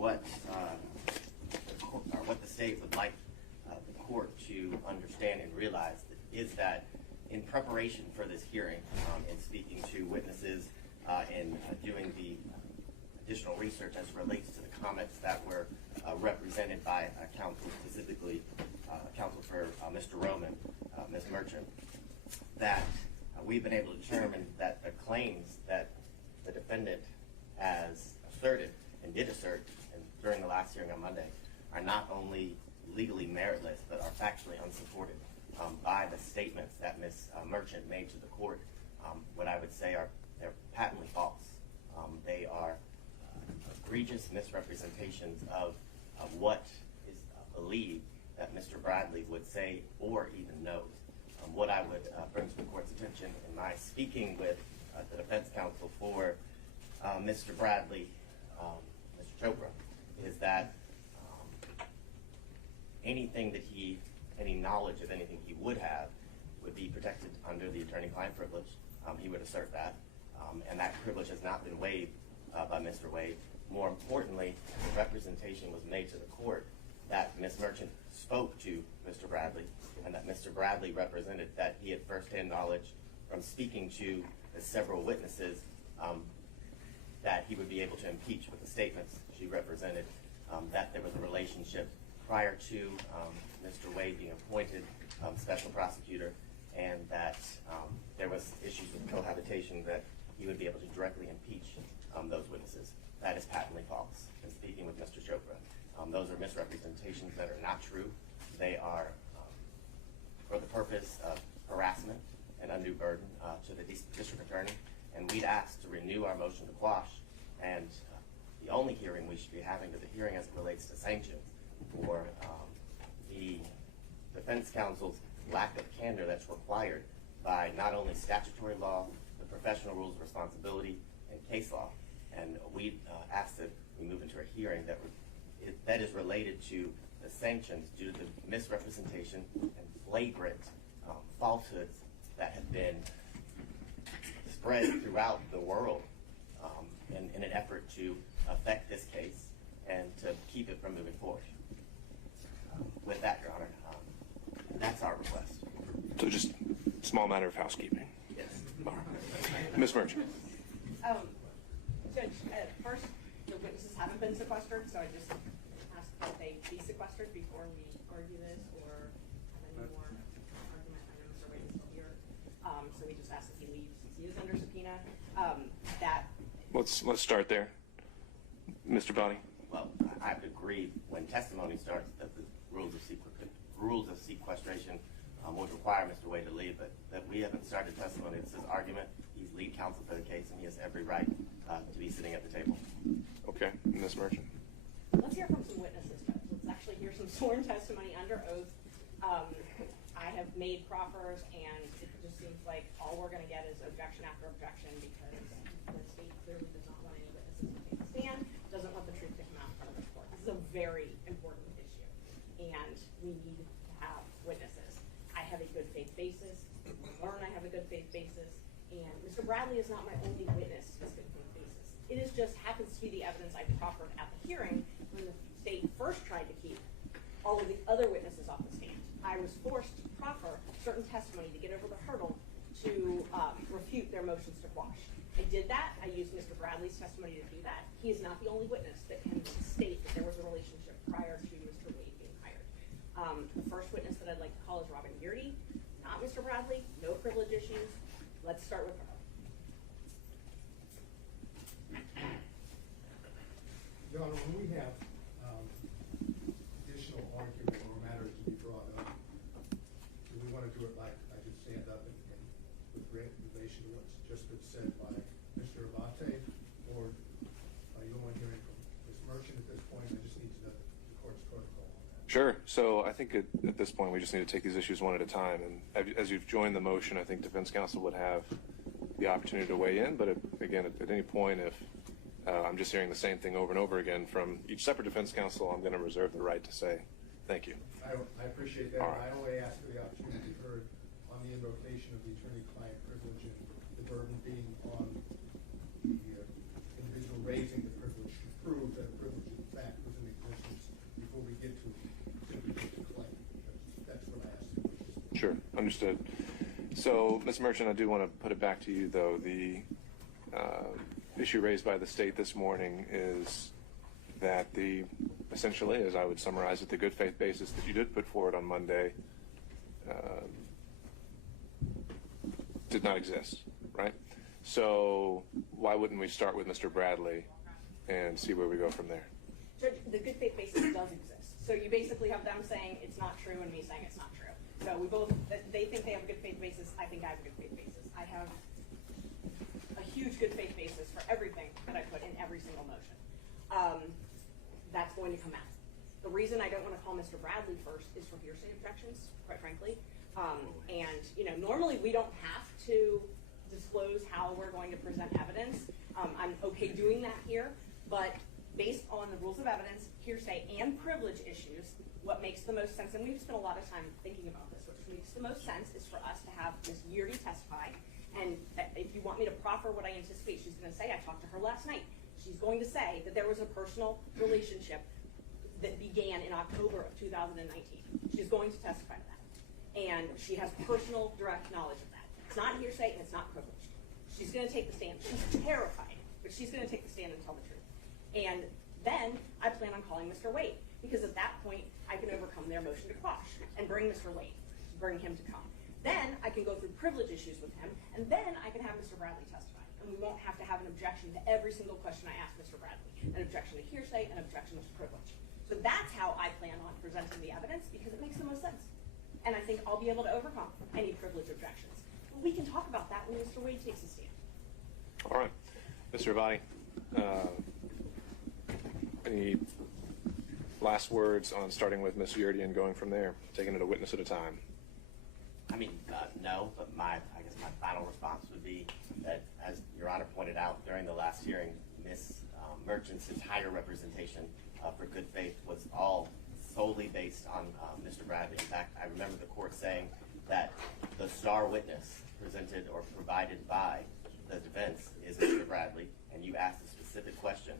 what what the state would like the court to understand and realize is that in preparation for this hearing, in speaking to witnesses and doing the additional research as relates to the comments that were represented by counsel, specifically counsel for Mr. Roman, Ms. Merchant, that we've been able to determine that the claims that the defendant has asserted and did assert during the last hearing on Monday are not only legally meritless but are factually unsupported by the statements that Ms. Merchant made to the court. What I would say they're patently false. They are egregious misrepresentations of what is believed that Mr. Bradley would say or even knows. What I would bring to the court's attention in my speaking with the defense counsel for Mr. Bradley, Mr. Chopra, is that any knowledge of anything he would have would be protected under the attorney-client privilege. He would assert that, and that privilege has not been waived by Mr. Wade. More importantly, the representation was made to the court that Ms. Merchant spoke to Mr. Bradley, and that Mr. Bradley represented that he had firsthand knowledge from speaking to the several witnesses that he would be able to impeach with the statements she represented, that there was a relationship prior to Mr. Wade being appointed special prosecutor, and that there was issues with cohabitation that he would be able to directly impeach those witnesses. That is patently false. In speaking with Mr. Chopra, those are misrepresentations that are not true. They are for the purpose of harassment and undue burden to the district attorney, and we'd ask to renew our motion to quash, and the only hearing we should be having to the hearing as it relates to sanctions for the defense counsel's lack of candor that's required by not only statutory law, the professional rules of responsibility, and case law. And we ask that we move into a hearing that is related to the sanctions due to the misrepresentation and flagrant falsehoods that have been spread throughout the world in an effort to affect this case and to keep it from moving forward. With that, Your Honor, that's our request. So just a small matter of housekeeping. Yes. All right. Ms. Merchant. Judge, first, the witnesses haven't been sequestered, so I just ask that they be sequestered before we argue this or have any more argument. I know Mr. Wade is still here, so we just ask that he leaves since he is under subpoena. Let's start there. Mr. Bonney. Well, I have to agree when testimony starts that the rules of sequestration would require Mr. Wade to leave, but that we haven't started testimony. It's his argument. He's lead counsel for the case, and he has every right to be sitting at the table. Okay. Ms. Merchant. Let's hear from some witnesses, Judge. Let's actually hear some sworn testimony under oath. I have made proffers, and it just seems like all we're going to get is objection after objection because the state clearly does not want any witnesses to take a stand, doesn't want the truth to come out in front of the court. This is a very important issue, and we need to have witnesses. I have a good faith basis. Learn I have a good faith basis, and Mr. Bradley is not my only witness to this good faith basis. It is just happens to be the evidence I proffered at the hearing when the state first tried to keep all of the other witnesses off the stand. I was forced to proffer certain testimony to get over the hurdle to refute their motions to quash. I did that. I used Mr. Bradley's testimony to do that. He is not the only witness that can state that there was a relationship prior to Mr. Wade being hired. The first witness that I'd like to call is Robin Yeartie, not Mr. Bradley, no privilege issues. Let's start with her. Your Honor, when we have additional argument or matters to be brought up, do we want to do it like I just stand up and with relation to what's just been said by Mr. Abate, or are you only hearing from Ms. Merchant at this point? I just need to know the court's protocol on that. Sure. So I think at this point we just need to take these issues one at a time. And as you've joined the motion, I think defense counsel would have the opportunity to weigh in. But again, at any point, if I'm just hearing the same thing over and over again from each separate defense counsel, I'm going to reserve the right to say thank you. I appreciate that. Right. I only ask for the opportunity to be heard on the invocation of the attorney-client privilege and the burden being on the individual raising the privilege to prove that a privilege is in fact Sure, understood. So, Ms. Merchant, I do want to put it back to you, though. The issue raised by the state this morning is that essentially, as I would summarize it, the good faith basis that you did put forward on Monday did not exist, right? So why wouldn't we start with Mr. Bradley and see where we go from there? Judge, the good faith basis does exist. So you basically have them saying it's not true and me saying it's not true. So they think they have a good faith basis. I think I have a good faith basis. I have a huge good faith basis for everything that I put in every single motion. That's going to come out. The reason I don't want to call Mr. Bradley first is for hearsay objections, quite frankly. And normally we don't have to disclose how we're going to present evidence. I'm okay doing that here, but based on the rules of evidence, hearsay, and privilege issues, what makes the most sense, and we've spent a lot of time thinking about this, what makes the most sense is for us to have Ms. Yeartie testify. And if you want me to proffer what I anticipate she's going to say, I talked to her last night. She's going to say that there was a personal relationship that began in October of 2019. She's going to testify to that. And she has personal, direct knowledge of that. It's not hearsay and it's not privilege. She's going to take the stand. She's terrified, but she's going to take the stand and tell the truth. And then I plan on calling Mr. Wade, because at that point, I can overcome their motion to quash and bring Mr. Wade, bring him to come. Then I can go through privilege issues with him, and then I can have Mr. Bradley testify. And we won't have to have an objection to every single question I ask Mr. Bradley. An objection to hearsay, an objection to privilege. So that's how I plan on presenting the evidence, because it makes the most sense. And I think I'll be able to overcome any privilege objections. But we can talk about that when Mr. Wade takes a stand. All right. Mr. Avati, any last words on starting with Ms. Yeartie and going from there, taking it a witness at a time? I mean, no, but I guess my final response would be that, as Your Honor pointed out during the last hearing, Ms. Merchant's entire representation for good faith was all solely based on Mr. Bradley. In fact, I remember the court saying that the star witness presented or provided by the defense is Mr. Bradley, and you asked a specific question,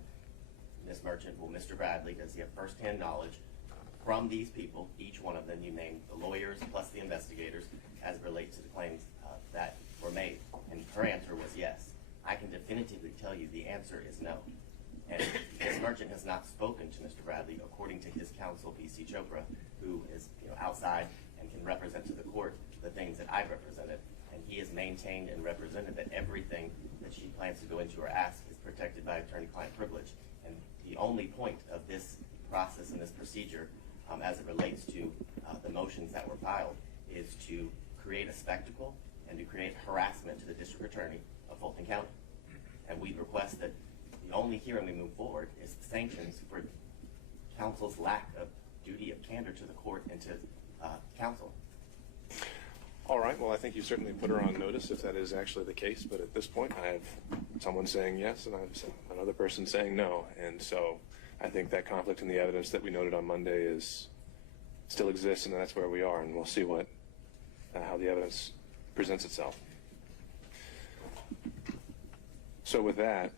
Ms. Merchant, well, Mr. Bradley, does he have firsthand knowledge from these people, each one of them you named, the lawyers plus the investigators, as it relates to the claims that were made? And her answer was yes. I can definitively tell you the answer is no. And Ms. Merchant has not spoken to Mr. Bradley, according to his counsel, B.C. Chopra, who is outside and can represent to the court the things that I've represented. And he has maintained and represented that everything that she plans to go into or ask is protected by attorney-client privilege. And the only point of this process and this procedure, as it relates to the motions that were filed, is to create a spectacle and to create harassment to the district attorney of Fulton County. And we request that the only hearing we move forward is the sanctions for counsel's lack of duty of candor to the court and to counsel. All right. Well, I think you certainly put her on notice if that is actually the case. But at this point, I have someone saying yes and I have another person saying no. And so I think that conflict in the evidence that we noted on Monday still exists, and that's where we are. And we'll see how the evidence presents itself. So with that,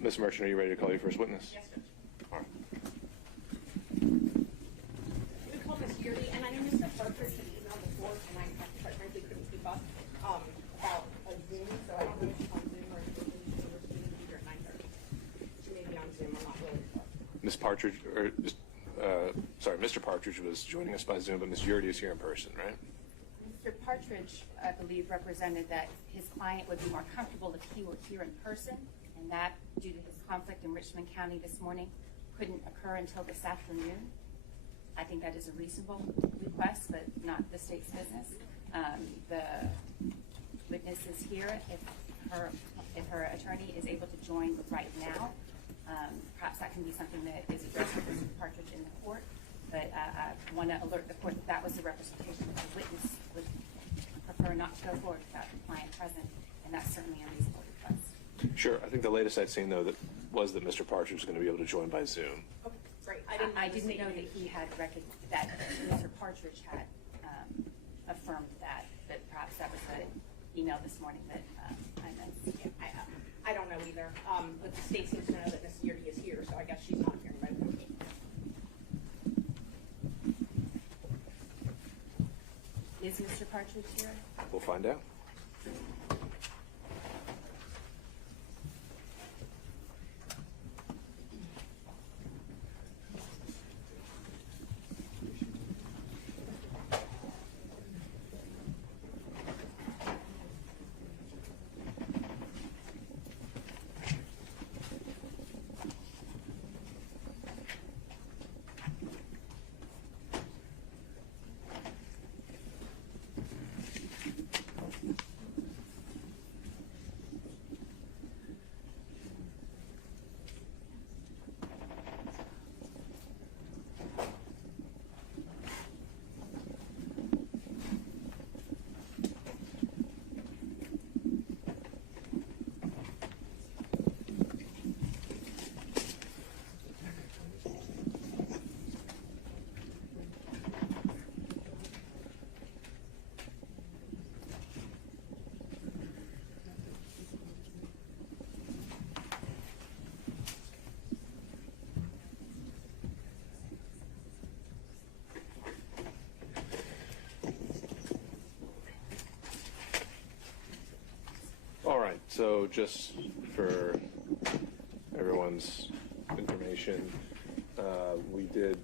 Ms. Merchant, are you ready to call your first witness? Yes, Judge. All right. We called Ms. Yeartie, and I know Mr. Partridge had emailed before, and I quite frankly couldn't keep up about a Zoom, so I don't know if she's on Zoom or if she's going to be here at 9:30. She may be on Zoom, I'm not really sure. Ms. Partridge, Mr. Partridge was joining us by Zoom, but Ms. Yeartie is here in person, right? Mr. Partridge, I believe, represented that his client would be more comfortable if he were here in person, and that, due to his conflict in Richmond County this morning, couldn't occur until this afternoon. I think that is a reasonable request, but not the state's business. The witness is here. If her attorney is able to join right now, perhaps that can be something that is addressed with Mr. Partridge in the court. But I want to alert the court that was the representation that the witness would prefer not to go forward without the client present, and that's certainly a reasonable request. Sure. I think the latest I'd seen, though, was that Mr. Partridge was going to be able to join by Zoom. Okay, great. I didn't know that he had that Mr. Partridge had affirmed that, but perhaps that was the email this morning that I missed. Yeah, I don't know either, but the state seems to know that Ms. Yeartie is here, so I guess she's not here by the way. Is Mr. Partridge here? We'll find out. All right, so just for everyone's information, we did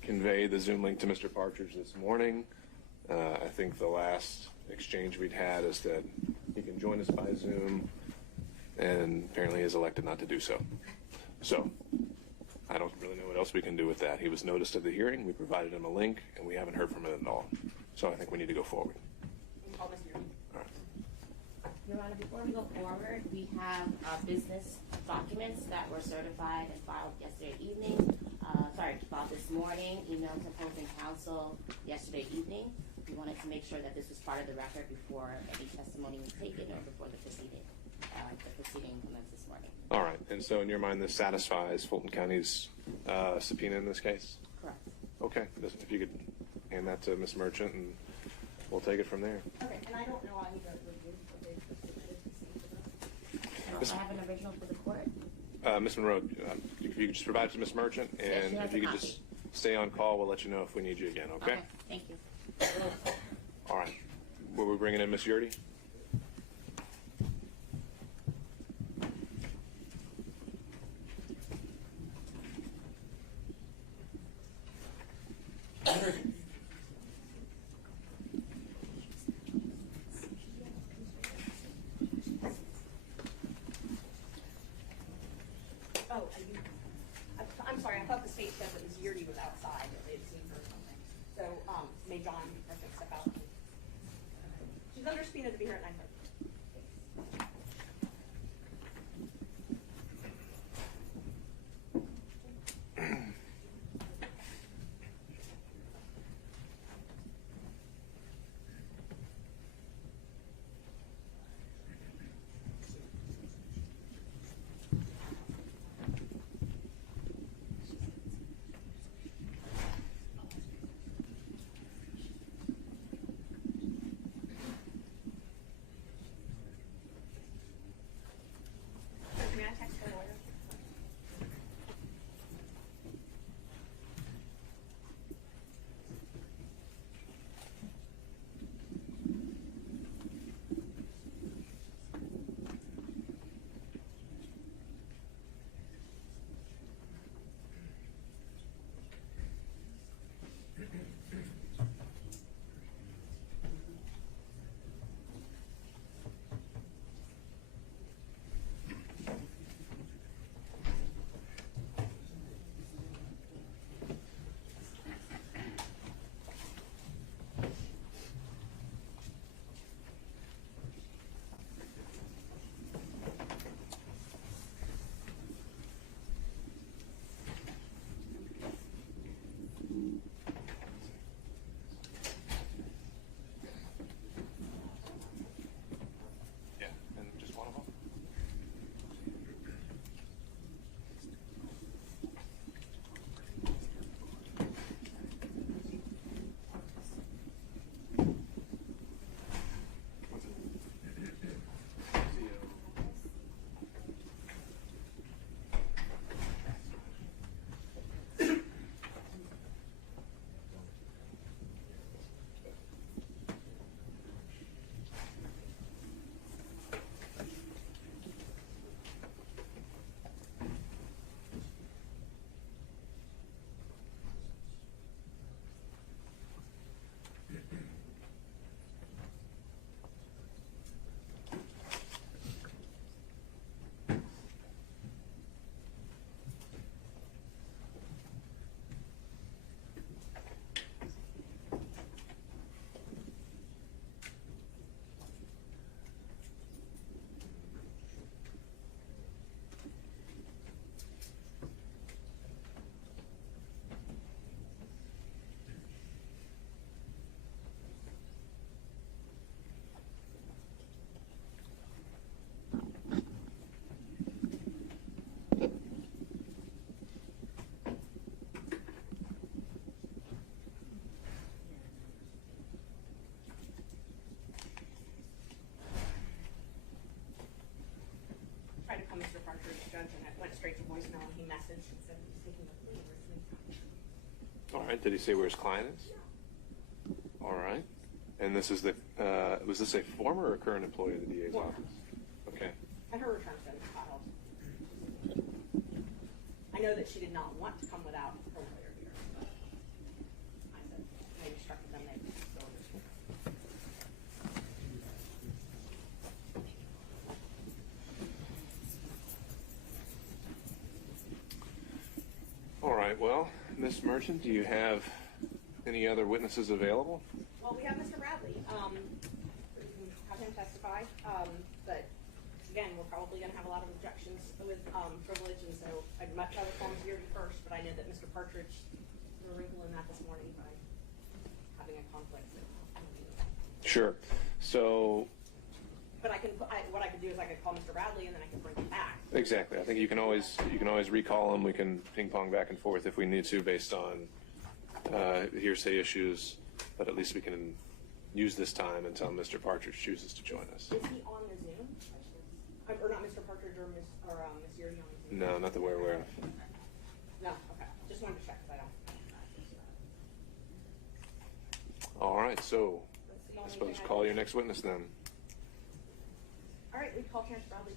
convey the Zoom link to Mr. Partridge this morning. I think the last exchange we'd had is that he can join us by Zoom, and apparently he has elected not to do so. So I don't really know what else we can do with that. He was noticed of the hearing, we provided him a link, and we haven't heard from him at all. So I think we need to go forward. Call Mr. Yeartie. All right. Your Honor, before we go forward, we have business documents that were certified and filed yesterday evening. Filed this morning, emailed to opposing counsel yesterday evening. We wanted to make sure that this was part of the record before any testimony was taken or before the proceeding commenced this morning. All right, and so in your mind, this satisfies Fulton County's subpoena in this case? Correct. Okay, if you could hand that to Ms. Merchant, and we'll take it from there. Okay, and I don't know I need to review what they submitted to see. I also have an original for the court. Ms. Monroe, if you could just provide it to Ms. Merchant, Yes, and she has if you a could copy. just stay on call, we'll let you know if we need you again, okay? Thank you. All right. Were we bringing in Ms. Yeartie? Oh, I'm sorry, I thought the state said that Ms. Yeartie was outside, that they'd seen her or something. So, may John step out? She's under subpoena to be here at 9:30. to call Mr. Partridge, Judge, and it went straight to voicemail, and he messaged and said he's taking a plea in Richmond County. All right. Did he say where his client is? All right. And this is the, was this a former or current employee of the DA's Former. office? Okay. And her return's been filed. I know that she did not want to come without her lawyer here. I said, maybe instructed them, maybe still understand. All right. Well, Ms. Merchant, do you have any other witnesses available? Well, we have Mr. Bradley. We can have him testify. But again, we're probably going to have a lot of objections with privilege, and so I'd much rather call Ms. Yeartie first. But I know that Mr. Partridge threw a wrinkle in that this morning by having a conflict. Sure. So But what I could do is I could call Mr. Bradley, and then I can bring him back. exactly. I think you can always recall him. We can ping pong back and forth if we need to based on hearsay issues. But at least we can use this time until Mr. Partridge chooses to join us. Is he on the Zoom? Or not Mr. Partridge or Ms. Yeartie on the Zoom? No, not that we're aware of. No, okay. Just wanted to check because I don't. All right. So That's the I only suppose thing call your next witness then. All right, we call Terrence Bradley.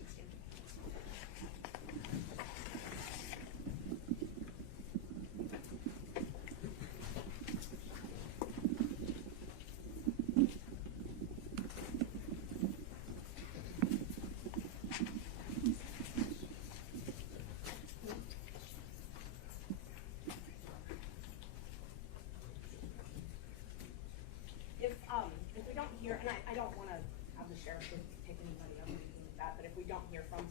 If we don't hear, and I don't want to have the sheriff pick anybody up or anything like that, but if we don't hear from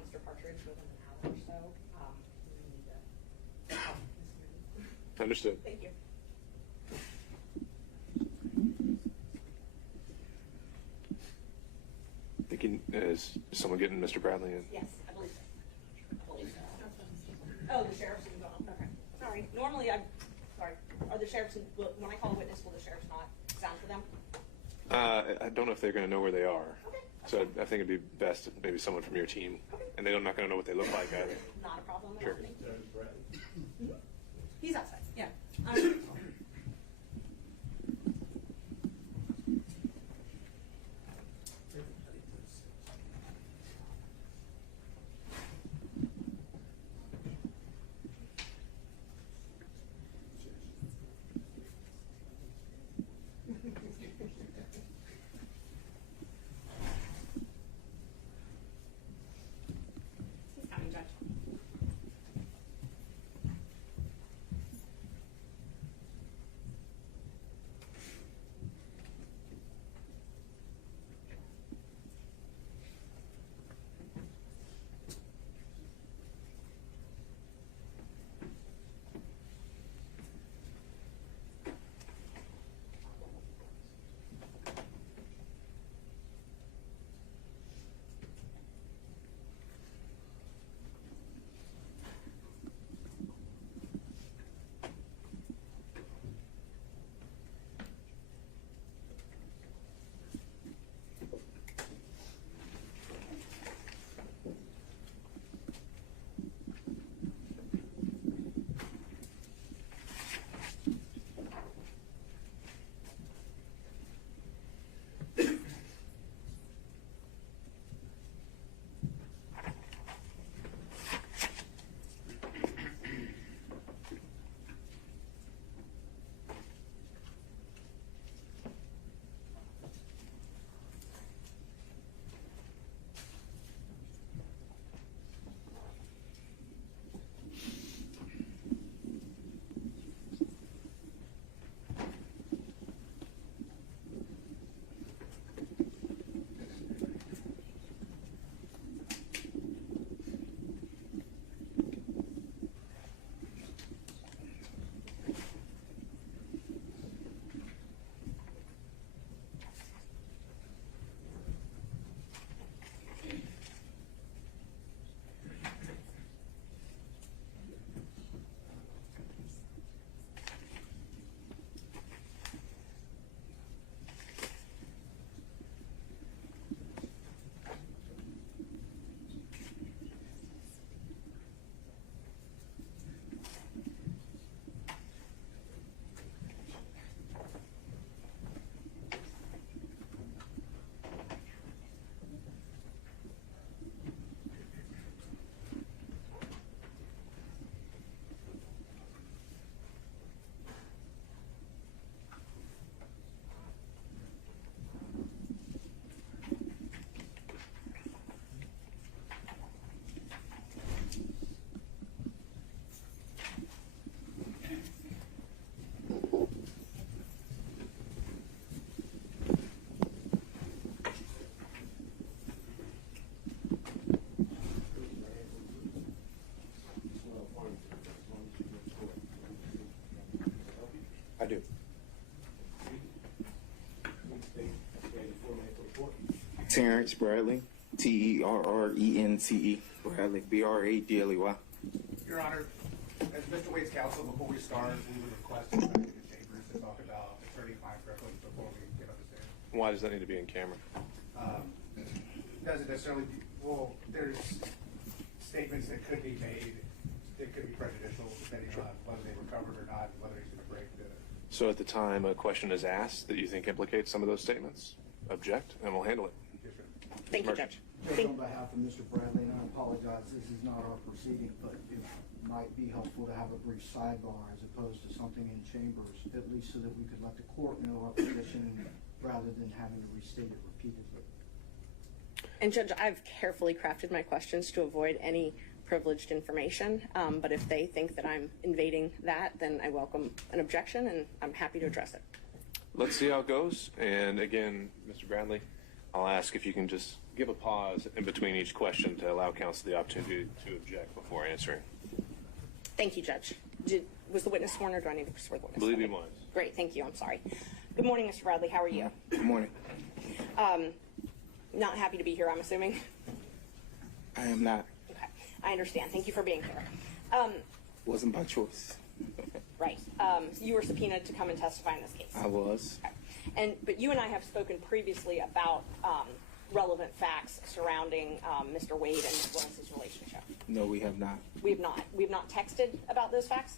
Mr. Partridge within an hour or so, we need to call Ms. Yeartie. Understood. Thank you. Is someone getting Mr. Bradley in? Yes, I believe so. Oh, the sheriff's in the okay. Sorry. Normally, sorry. Are the sheriffs, when I call a witness, will the sheriffs not sound for them? I don't know if they're going to know where they are. Okay. So I think it'd be best if maybe someone from your team. Okay. And they're not going to know what they look like either. Not a problem at Sure. all. Thank you. Mhm. He's outside. Yeah. He's coming, Judge. Terrence Bradley, Terrence Bradley, Bradley. Your Honor, as Mr. Wade's counsel, before we start, we would request to go back to the chambers to talk about attorney-client privilege before we get up the stairs. Why does that need to be in camera? Doesn't necessarily, well, there's statements that could be made that could be prejudicial depending on whether they were covered or not, whether he's going to break the. So at the time a question is asked that you think implicates some of those statements, object, and we'll handle it. Yes, sir. Thank you, Merchant. Judge. Judge, on behalf of Mr. Bradley, and I apologize, this is not our proceeding, but it might be helpful to have a brief sidebar as opposed to something in chambers, at least so that we could let the court know our position rather than having to restate it repeatedly. And Judge, I've carefully crafted my questions to avoid any privileged information, but if they think that I'm invading that, then I welcome an objection and I'm happy to address it. Let's see how it goes. And again, Mr. Bradley, I'll ask if you can just give a pause in between each question to allow counsel the opportunity to object before answering. Thank you, Judge. Was the witness sworn or do I need to swear the witness? I believe he Okay. was. Great, thank you. I'm sorry. Good morning, Mr. Bradley. How are you? Good morning. Not happy to be here, I'm assuming. I am not. Okay, I understand. Thank you for being here. Wasn't by choice. Right. You were subpoenaed to come and testify in this case. I was. Okay. But you and I have spoken previously about relevant facts surrounding Mr. Wade and Ms. Willis's relationship. No, we have not. We have not. We have not texted about those facts?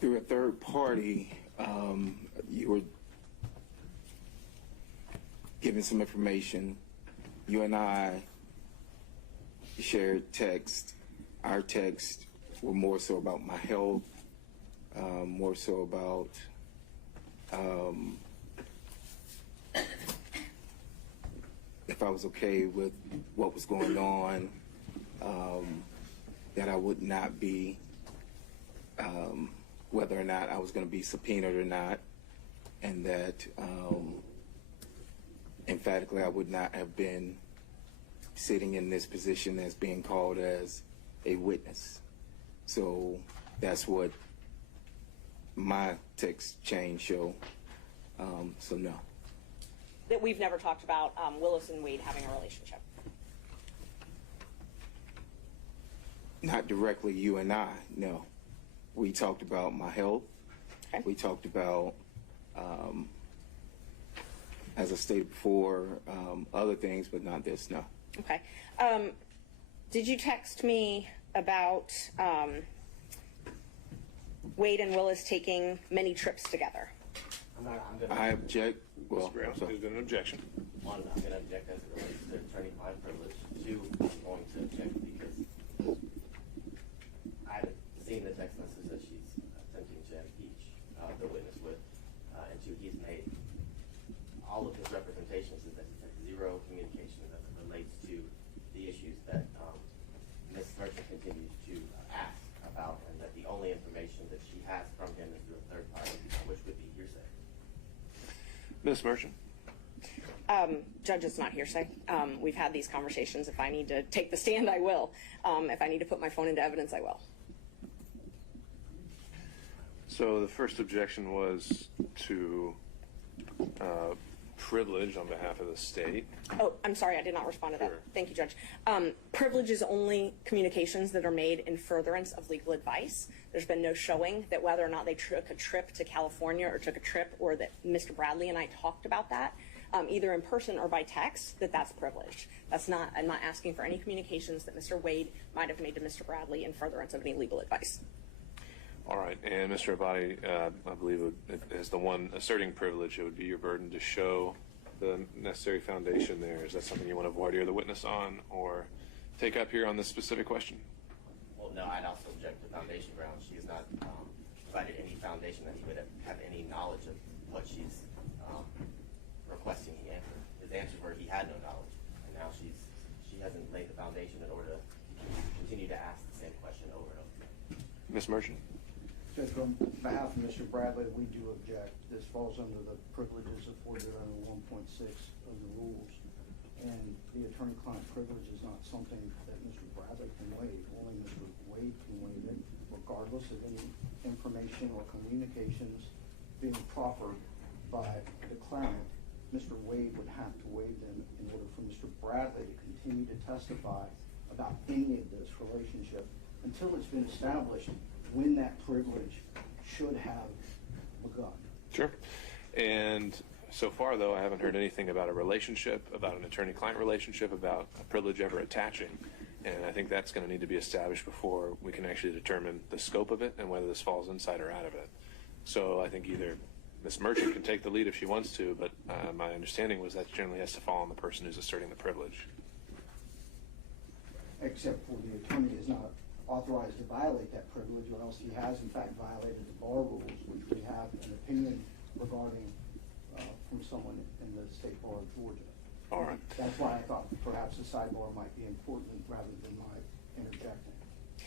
Through a third party, you were given some information. You and I shared text. Our texts were more so about my health, more so about if I was okay with what was going on, that I would not be, whether or not I was going to be subpoenaed or not, and that emphatically I would not have been sitting in this position as being called as a witness. So that's what my text chain show. So no. That we've never talked about Willis and Wade having a relationship. Not directly you and I, no. We talked about my health. Okay. We talked about, as I stated before, other things, but not this, no. Okay. Did you text me about Wade and Willis taking many trips together? I object. Well, Mr. Brown, so- Uh, there's been an objection. One, I'm going to object as it relates to attorney-client privilege. Two, I'm going to object because I haven't seen the text message that she's attempting to impeach the witness with. And two, he's made all of his representations is that he's had zero communication as it relates to the issues that Ms. Merchant continues to ask about, and that the only information that she has from him is through a third party, which would be hearsay. Ms. Merchant. Judge, it's not hearsay. We've had these conversations. If I need to take the stand, I will. If I need to put my phone into evidence, I will. So the first objection was to privilege on behalf of the state. Oh, I'm sorry, I did not respond to that. Sure. Thank you, Judge. Privilege is only communications that are made in furtherance of legal advice. There's been no showing that whether or not they took a trip to California or took a trip, or that Mr. Bradley and I talked about that, either in person or by text, that's privileged. I'm not asking for any communications that Mr. Wade might have made to Mr. Bradley in furtherance of any legal advice. All right, and Mr. Abadi, I believe as the one asserting privilege, it would be your burden to show the necessary foundation there. Is that something you want to voir dire the witness on or take up here on this specific question? Well, no, I'd also object to foundation grounds. She has not provided any foundation that he would have any knowledge of what she's requesting he answer. His answers were he had no knowledge, and now she hasn't laid the foundation in order to continue to ask the same question over and over. Ms. Merchant? Judge, on behalf of Mr. Bradley, we do object. This falls under the privileges afforded under 1.6 of the rules. And the attorney-client privilege is not something that Mr. Bradley can waive. Only Mr. Wade can waive it, regardless of any information or communications being proffered by the claimant, Mr. Wade would have to waive them in order for Mr. Bradley to continue to testify about any of this relationship until it's been established when that privilege should have begun. Sure. And so far, though, I haven't heard anything about a relationship, about an attorney-client relationship, about a privilege ever attaching. And I think that's going to need to be established before we can actually determine the scope of it and whether this falls inside or out of it. So I think either Ms. Merchant can take the lead if she wants to, but my understanding was that generally has to fall on the person who's asserting the privilege. Except for the attorney is not authorized to violate that privilege, or else he has in fact violated the bar rules, which we have an opinion regarding from someone in the State Bar of Georgia. All right. That's why I thought perhaps the sidebar might be important rather than my interjecting.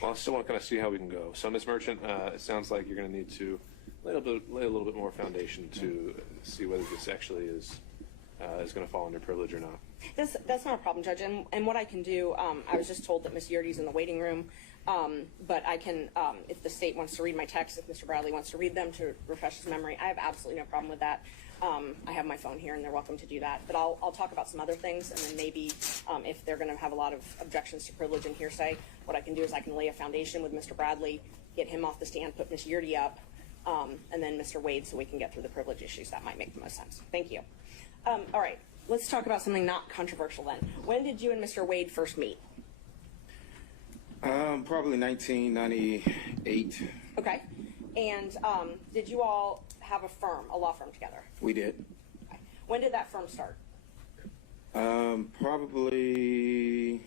Well, I still want to kind of see how we can go. So, Ms. Merchant, it sounds like you're going to need to lay a little bit more foundation to see whether this actually is going to fall under privilege or not. That's not a problem, Judge. And what I can do, I was just told that Ms. Yeartie's in the waiting room, but I can, if the state wants to read my text, if Mr. Bradley wants to read them to refresh his memory, I have absolutely no problem with that. I have my phone here, and they're welcome to do that. But I'll talk about some other things, and then maybe if they're going to have a lot of objections to privilege and hearsay, what I can do is I can lay a foundation with Mr. Bradley, get him off the stand, put Ms. Yeartie up, and then Mr. Wade, so we can get through the privilege issues. That might make the most sense. Thank you. All right, let's talk about something not controversial then. When did you and Mr. Wade first meet? Probably 1998. Okay. And did you all have a firm, a law firm together? We did. Okay. When did that firm start? Probably,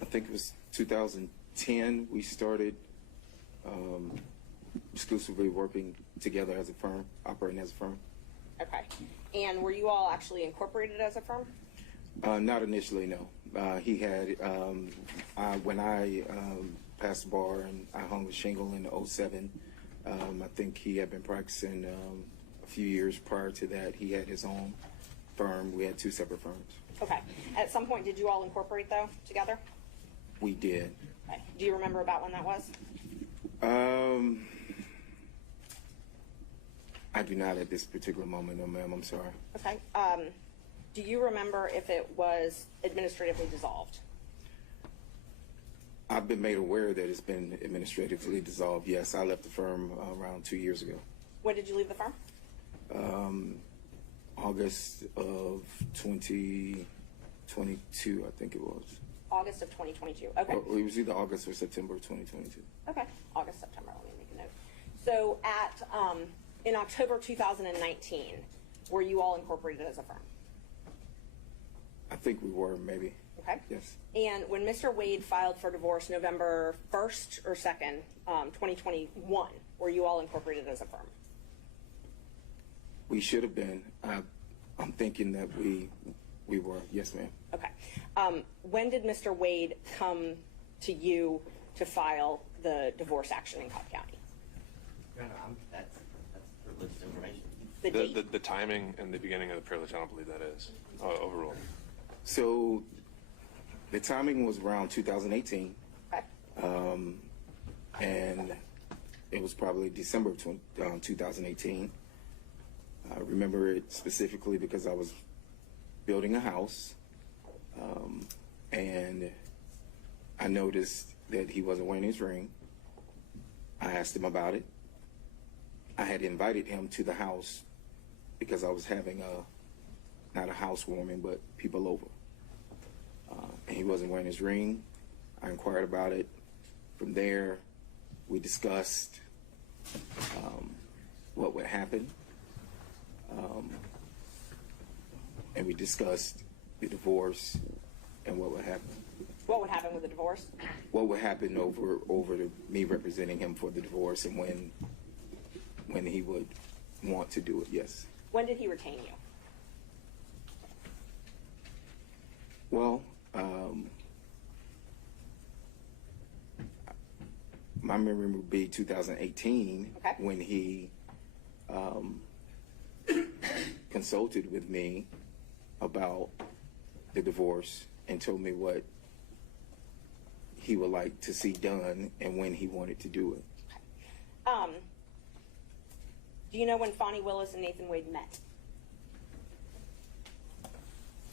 I think it was 2010. We started exclusively working together as a firm, operating as a firm. Okay. And were you all actually incorporated as a firm? Not initially, no. He had, when I passed the bar and I hung the shingle in 2007, I think he had been practicing a few years prior to that. He had his own firm. We had two separate firms. Okay. At some point, did you all incorporate, though, together? We did. Okay. Do you remember about when that was? I do not at this particular moment, no, ma'am. I'm sorry. Okay. Do you remember if it was administratively dissolved? I've been made aware that it's been administratively dissolved. Yes, I left the firm around 2 years ago. When did you leave the firm? August of 2022, I think it was. August of 2022. Okay. Well, it was either August or September of 2022. Okay. August, September. Let me make a note. So in October 2019, were you all incorporated as a firm? I think we were, maybe. Okay. Yes. And when Mr. Wade filed for divorce November 1st or 2nd, 2021, were you all incorporated as a firm? We should have been. I'm thinking that we were. Yes, ma'am. Okay. When did Mr. Wade come to you to file the divorce action in Cobb County? No, that's privileged information. The date? The timing and the beginning of the privilege, I don't believe that is overruled. So the timing was around 2018. Okay. And it was probably December of 2018. I remember it specifically because I was building a house, and I noticed that he wasn't wearing his ring. I asked him about it. I had invited him to the house because I was having not a housewarming, but people over. And he wasn't wearing his ring. I inquired about it. From there, we discussed what would happen. And we discussed the divorce and what would happen. What would happen with the divorce? What would happen over me representing him for the divorce, and when he would want to do it, yes. When did he retain you? Well, my memory would be 2018, Okay. when he consulted with me about the divorce and told me what he would like to see done and when he wanted to do it. Do you know when Fani Willis and Nathan Wade met?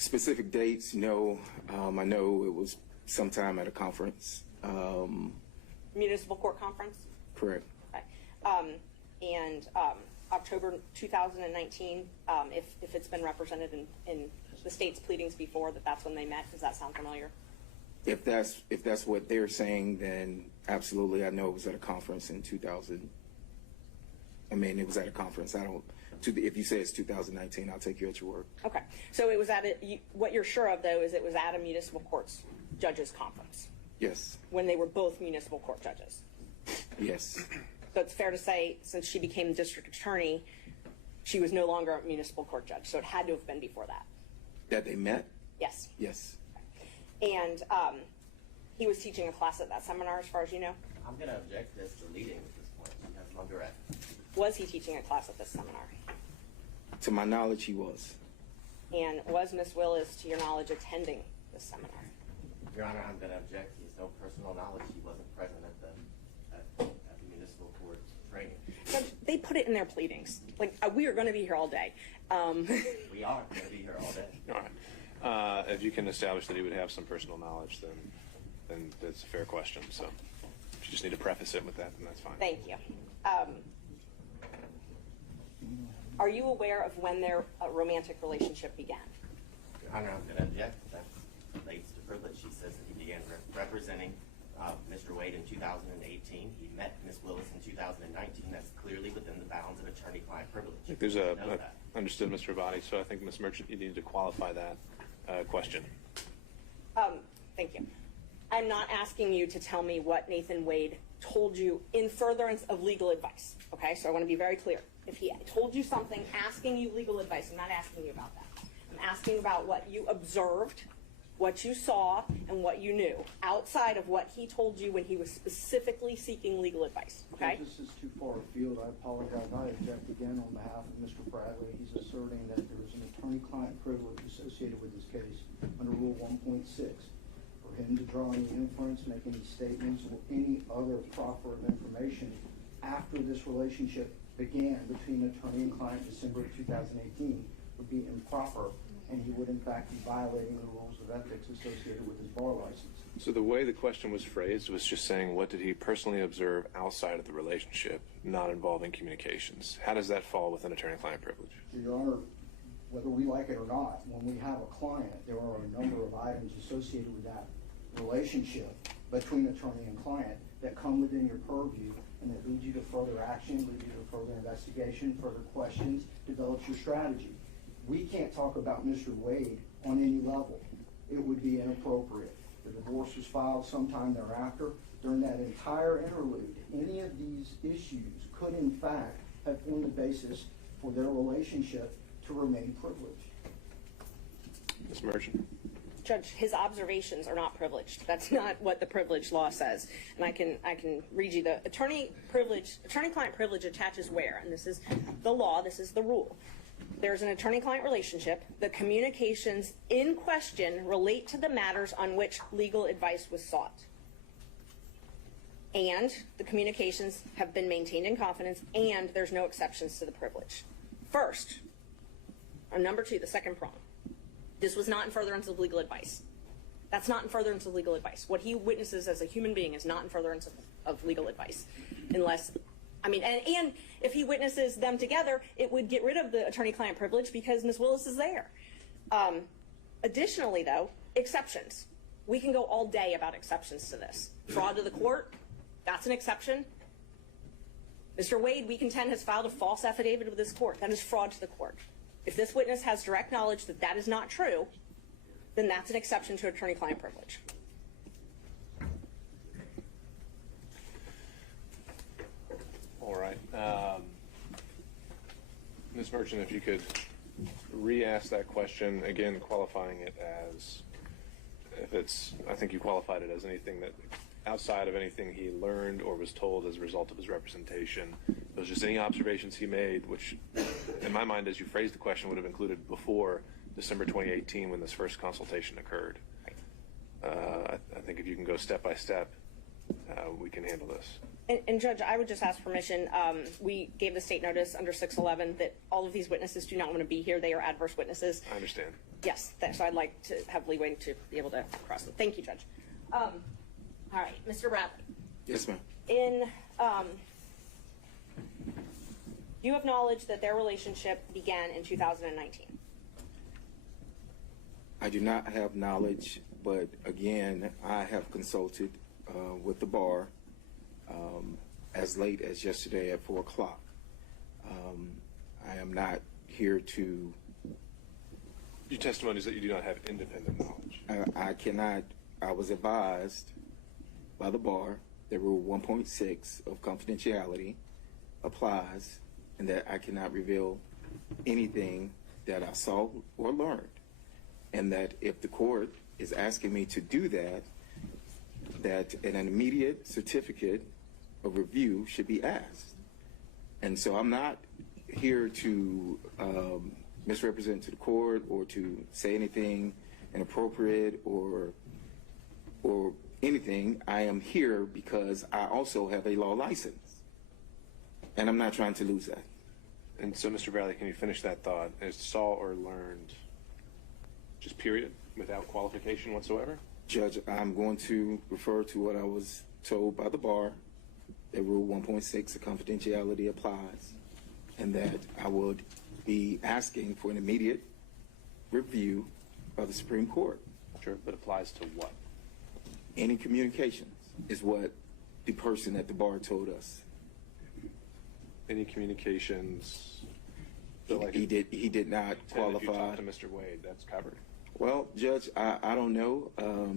Specific dates, no. I know it was sometime at a conference. Municipal court conference? Correct. Okay. And October 2019, if it's been represented in the state's pleadings before, that's when they met. Does that sound familiar? If that's what they're saying, then absolutely. I know it was at a conference in 2000. I mean, it was at a conference. If you say it's 2019, I'll take you at your word. Okay. So it was what you're sure of, though, is it was at a municipal courts judges conference Yes. when they were both municipal court judges. Yes. So it's fair to say, since she became district attorney, she was no longer a municipal court judge. So it had to have been before that. That they met? Yes. Yes. And he was teaching a class at that seminar, as far as you know. I'm going to object this to leading at this point. You have no direct. Was he teaching a class at this seminar? To my knowledge, he was. And was Miss Willis, to your knowledge, attending this seminar? Your Honor, I'm going to object. He has no personal knowledge. He wasn't present at the municipal court training. So they put it in their pleadings. Like, we are going to be here all day. We are going to be here all day. All right. If you can establish that he would have some personal knowledge, then that's a fair question. So if you just need to preface it with that, then that's fine. Thank you. Are you aware of when their romantic relationship began? Your Honor, I'm going to object. That relates to privilege. She says that he began representing Mr. Wade in 2018. He met Ms. Willis in 2019. That's clearly within the bounds of attorney-client privilege. I think there's understood, Mr. Abadi. So I think, Ms. Merchant, you need to qualify that question. Thank you. I'm not asking you to tell me what Nathan Wade told you in furtherance of legal advice. Okay, so I want to be very clear. If he told you something asking you legal advice, I'm not asking you about that. I'm asking about what you observed, what you saw, and what you knew outside of what he told you when he was specifically seeking legal advice. Okay? This is too far afield. I apologize. I object again on behalf of Mr. Bradley. He's asserting that there is an attorney-client privilege associated with this case under Rule 1.6. For him to draw any inference, make any statements, or any other proffer of information after this relationship began between attorney and client in December of 2018 would be improper, and he would in fact be violating the rules of ethics associated with his bar license. So the way the question was phrased was just saying, what did he personally observe outside of the relationship, not involving communications? How does that fall within attorney-client privilege? Your Honor, whether we like it or not, when we have a client, there are a number of items associated with that relationship between attorney and client that come within your purview and that lead you to further action, lead you to further investigation, further questions, develops your strategy. We can't talk about Mr. Wade on any level. It would be inappropriate. The divorce was filed sometime thereafter. During that entire interlude, any of these issues could in fact have formed the basis for their relationship to remain privileged. Ms. Merchant? Judge, his observations are not privileged. That's not what the privilege law says. And I can read you the attorney-client privilege attaches where, and this is the law, this is the rule. There's an attorney-client relationship. The communications in question relate to the matters on which legal advice was sought. And the communications have been maintained in confidence, and there's no exceptions to the privilege. First, or number two, the second prong. This was not in furtherance of legal advice. That's not in furtherance of legal advice. What he witnesses as a human being is not in furtherance of legal advice. Unless, and if he witnesses them together, it would get rid of the attorney-client privilege because Ms. Willis is there. Additionally, though, exceptions. We can go all day about exceptions to this. Fraud to the court, that's an exception. Mr. Wade, we contend, has filed a false affidavit with this court. That is fraud to the court. If this witness has direct knowledge that that is not true, then that's an exception to attorney-client privilege. All right. Ms. Merchant, if you could re-ask that question, again, qualifying it as, I think you qualified it as anything that, outside of anything he learned or was told as a result of his representation. It was just any observations he made, which, in my mind, as you phrased the question, would have included before December 2018 when this first consultation occurred. I think if you can go step by step, we can handle this. And Judge, I would just ask permission. We gave the state notice under 611 that all of these witnesses do not want to be here. They are adverse witnesses. I understand. Yes, so I'd like to have leeway to be able to cross them. Thank you, Judge. All right, Mr. Bradley. Yes, ma'am. You have knowledge that their relationship began in 2019. I do not have knowledge, but again, I have consulted with the bar as late as yesterday at 4 o'clock. I am not here to. Your testimony is that you do not have independent knowledge. I cannot. I was advised by the bar that Rule 1.6 of confidentiality applies, and that I cannot reveal anything that I saw or learned, and that if the court is asking me to do that, that an immediate certificate of review should be asked. And so I'm not here to misrepresent to the court or to say anything inappropriate or anything. I am here because I also have a law license, and I'm not trying to lose that. And so, Mr. Bradley, can you finish that thought? Is saw or learned just period, without qualification whatsoever? Judge, I'm going to refer to what I was told by the bar, that Rule 1.6 of confidentiality applies, and that I would be asking for an immediate review by the Supreme Court. Sure, but applies to what? Any communications is what the person at the bar told us. Any communications? He did not qualify. If you talk to Mr. Wade, that's covered. Well, Judge, I don't know.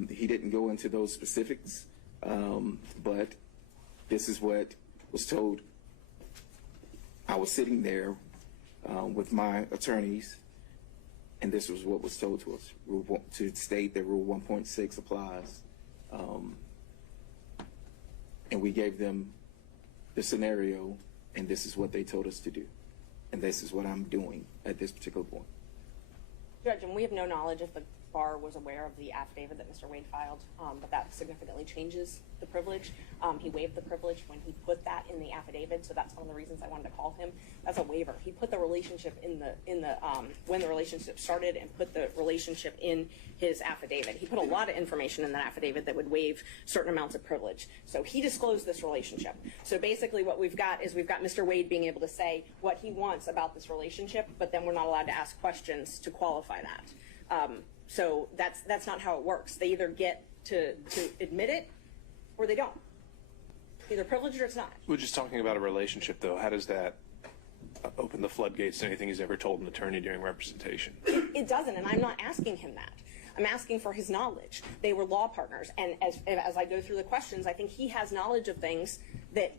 He didn't go into those specifics, but this is what was told. I was sitting there with my attorneys, and this was what was told to us, to state that Rule 1.6 applies. And we gave them the scenario, and this is what they told us to do. And this is what I'm doing at this particular point. Judge, and we have no knowledge if the bar was aware of the affidavit that Mr. Wade filed, but that significantly changes the privilege. He waived the privilege when he put that in the affidavit, so that's one of the reasons I wanted to call him. That's a waiver. He put the relationship in the when the relationship started, and put the relationship in his affidavit. He put a lot of information in that affidavit that would waive certain amounts of privilege. So he disclosed this relationship. So basically what we've got is we've got Mr. Wade being able to say what he wants about this relationship, but then we're not allowed to ask questions to qualify that. So that's not how it works. They either get to admit it or they don't. Either privileged or it's not. We're just talking about a relationship, though. How does that open the floodgates to anything he's ever told an attorney during representation? It doesn't, and I'm not asking him that. I'm asking for his knowledge. They were law partners, and as I go through the questions, I think he has knowledge of things that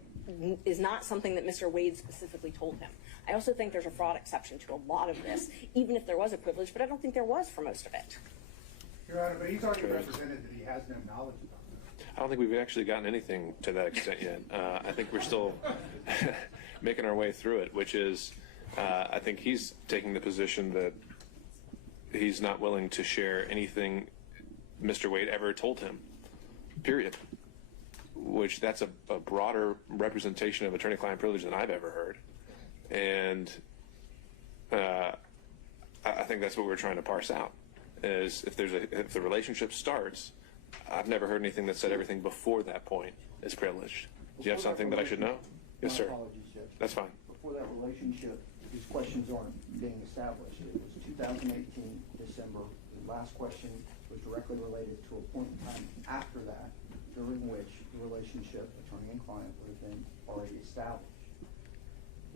is not something that Mr. Wade specifically told him. I also think there's a fraud exception to a lot of this, even if there was a privilege, but I don't think there was for most of it. Your Honor, but he's already represented that he has no knowledge about that. I don't think we've actually gotten anything to that extent yet. I think we're still making our way through it, which is, I think he's taking the position that he's not willing to share anything Mr. Wade ever told him, period. Which that's a broader representation of attorney-client privilege than I've ever heard. And I think that's what we're trying to parse out, is if the relationship starts, I've never heard anything that said everything before that point is privileged. Do you have something that I should know? Yes, sir. My apologies, Judge. That's fine. Before that relationship, these questions aren't being established. It was 2018, December. The last question was directly related to a point in time after that, during which the relationship, attorney and client, would have been already established.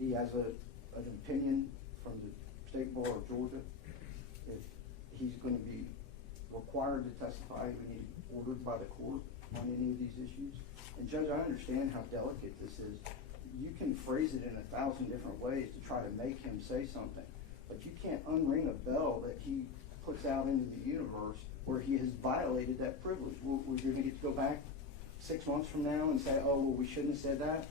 He has an opinion from the State Bar of Georgia. If he's going to be required to testify, we need ordered by the court on any of these issues. And Judge, I understand how delicate this is. You can phrase it in 1,000 different ways to try to make him say something, but you can't unring a bell that he puts out into the universe where he has violated that privilege. We're going to get to go back 6 months from now and say, oh, well, we shouldn't have said that.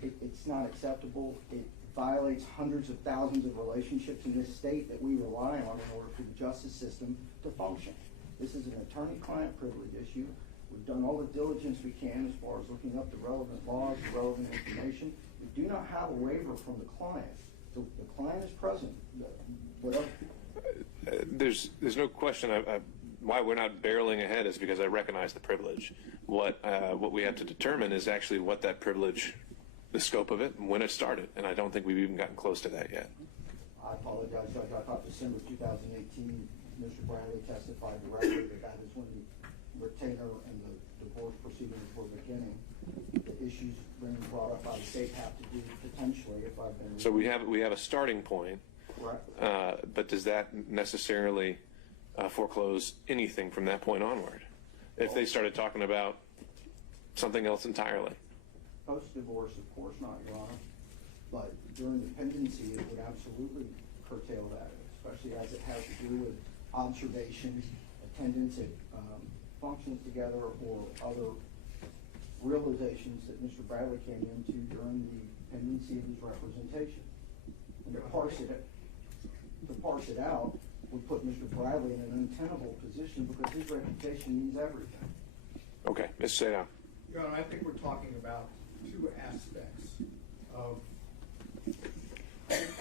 It's not acceptable. It violates hundreds of thousands of relationships in this state that we rely on in order for the justice system to function. This is an attorney-client privilege issue. We've done all the diligence we can as far as looking up the relevant laws, the relevant information. We do not have a waiver from the client. The client is present. There's no question. Why we're not barreling ahead is because I recognize the privilege. What we have to determine is actually what that privilege, the scope of it, and when it started. And I don't think we've even gotten close to that yet. I apologize, Judge. I thought December 2018, Mr. Bradley testified directly that is when the retainer and the divorce proceedings were beginning. The issues being brought up by the state have to do potentially, if I've been. So we have a starting point. Correct. But does that necessarily foreclose anything from that point onward? If they started talking about something else entirely? Post-divorce, of course not, Your Honor. But during the pendency, it would absolutely curtail that, especially as it has to do with observation, attendance at functions together, or other realizations that Mr. Bradley came into during the pendency of his representation. And to parse it out would put Mr. Bradley in an untenable position because his reputation means everything. Okay, Mr. Sadow. Your Honor, I think we're talking about two aspects of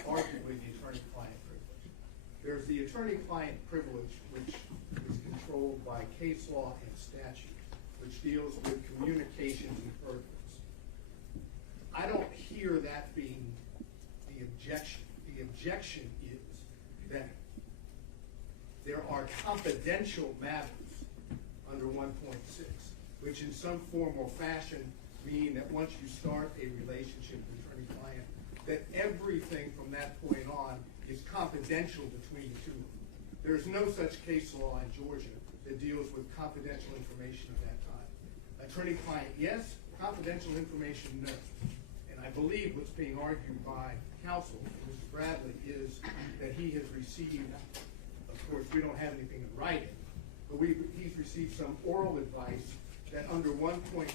arguably the attorney-client privilege. There's the attorney-client privilege, which is controlled by case law and statute, which deals with communications and furtherance. I don't hear that being the objection. The objection is that there are confidential matters under 1.6, which in some form or fashion mean that once you start a relationship with attorney-client, that everything from that point on is confidential between the two of them. There's no such case law in Georgia that deals with confidential information at that time. Attorney-client, yes. Confidential information, no. And I believe what's being argued by counsel, Mr. Bradley, is that he has received, of course, we don't have anything in writing, but he's received some oral advice that under 1.6,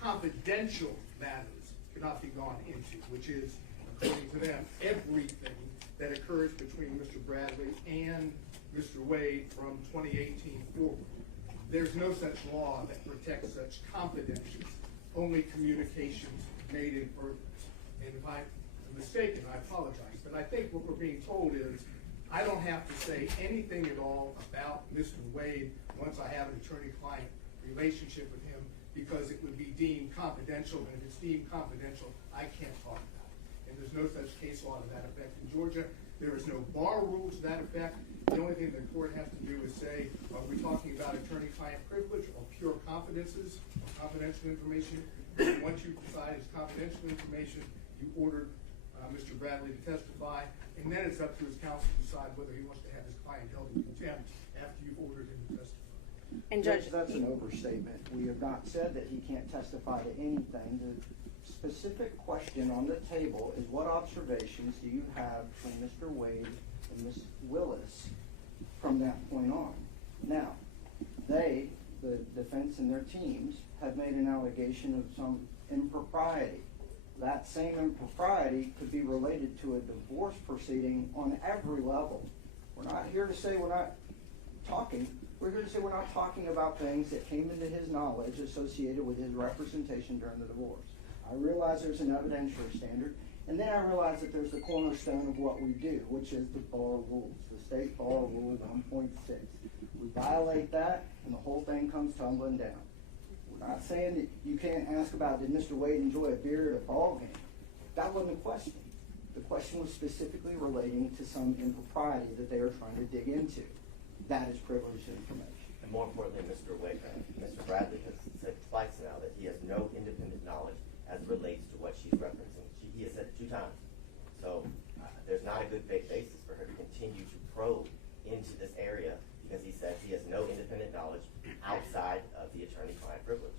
confidential matters cannot be gone into, which is, according to them, everything that occurs between Mr. Bradley and Mr. Wade from 2018 forward. There's no such law that protects such confidential, only communications made in furtherance. And if I'm mistaken, I apologize, but I think what we're being told is I don't have to say anything at all about Mr. Wade once I have an attorney-client relationship with him because it would be deemed confidential, and if it's deemed confidential, I can't talk about it. And there's no such case law to that effect in Georgia. There is no bar rule to that effect. The only thing the court has to do is say, are we talking about attorney-client privilege or pure confidences or confidential information? And once you decide it's confidential information, you ordered Mr. Bradley to testify, and then it's up to his counsel to decide whether he wants to have his client held in contempt after you've ordered him to testify. And Judge, that's an overstatement. We have not said that he can't testify to anything. The specific question on the table is what observations do you have from Mr. Wade and Ms. Willis from that point on? Now, they, the defense and their teams, have made an allegation of some impropriety. That same impropriety could be related to a divorce proceeding on every level. We're not here to say we're not talking. We're here to say we're not talking about things that came into his knowledge associated with his representation during the divorce. I realize there's an evidentiary standard, and then I realize that there's the cornerstone of what we do, which is the bar rules, the state bar rule 1.6. We violate that, and the whole thing comes tumbling down. We're not saying that you can't ask about, did Mr. Wade enjoy a beer at a ball game? That wasn't the question. The question was specifically relating to some impropriety that they were trying to dig into. That is privileged information. And more importantly, Mr. Bradley has said twice now that he has no independent knowledge as it relates to what she's referencing. He has said it 2 times. So there's not a good faith basis for her to continue to probe into this area because he says he has no independent knowledge outside of the attorney-client privilege.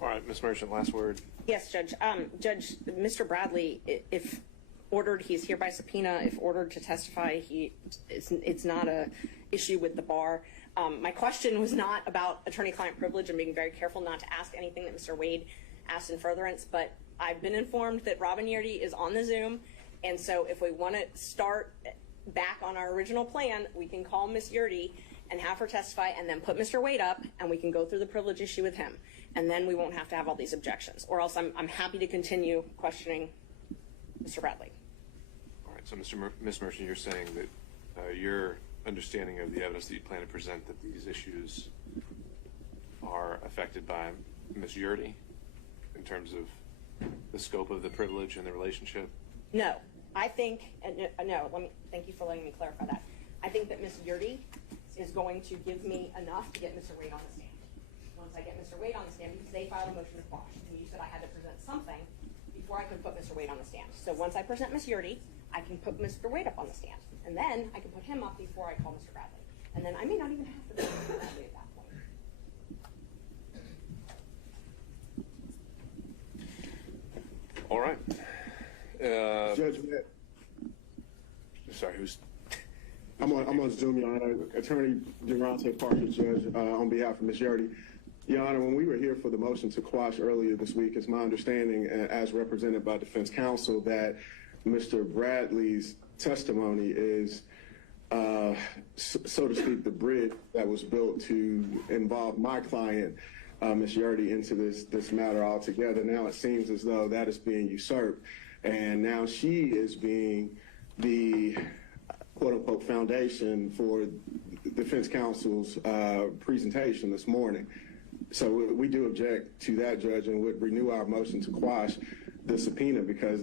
All right, Ms. Merchant, last word. yes, Judge. Judge, Mr. Bradley, if ordered, he's here by subpoena. If ordered to testify, it's not a issue with the bar. My question was not about attorney-client privilege. I'm being very careful not to ask anything that Mr. Wade asked in furtherance, but I've been informed that Robin Yeartie is on the Zoom, and so if we want to start back on our original plan, we can call Ms. Yeartie and have her testify and then put Mr. Wade up, and we can go through the privilege issue with him, and then we won't have to have all these objections, or else I'm happy to continue questioning Mr. Bradley. All right, so Ms. Merchant, you're saying that your understanding of the evidence that you plan to present that these issues are affected by Ms. Yeartie in terms of the scope of the privilege and the relationship? No, I think, no, thank you for letting me clarify that. I think that Ms. Yeartie is going to give me enough to get Mr. Wade on the stand. Once I get Mr. Wade on the stand, because they filed a motion to quash, and you said I had to present something before I could put Mr. Wade on the stand. So once I present Ms. Yeartie, I can put Mr. Wade up on the stand. And then I can put him up before I call Mr. Bradley. And then I may not even have to call Mr. Bradley at that point. All right. Judge, Sorry, who's? I'm on Zoom, Your Honor. Attorney Durante Partridge, Judge, on behalf of Ms. Yeartie. Your Honor, when we were here for the motion to quash earlier this week, it's my understanding, as represented by defense counsel, that Mr. Bradley's testimony is, so to speak, the bridge that was built to involve my client, Ms. Yeartie, into this matter altogether. Now it seems as though that is being usurped, and now she is being the quote-unquote foundation for defense counsel's presentation this morning. So we do object to that, Judge, and would renew our motion to quash the subpoena, because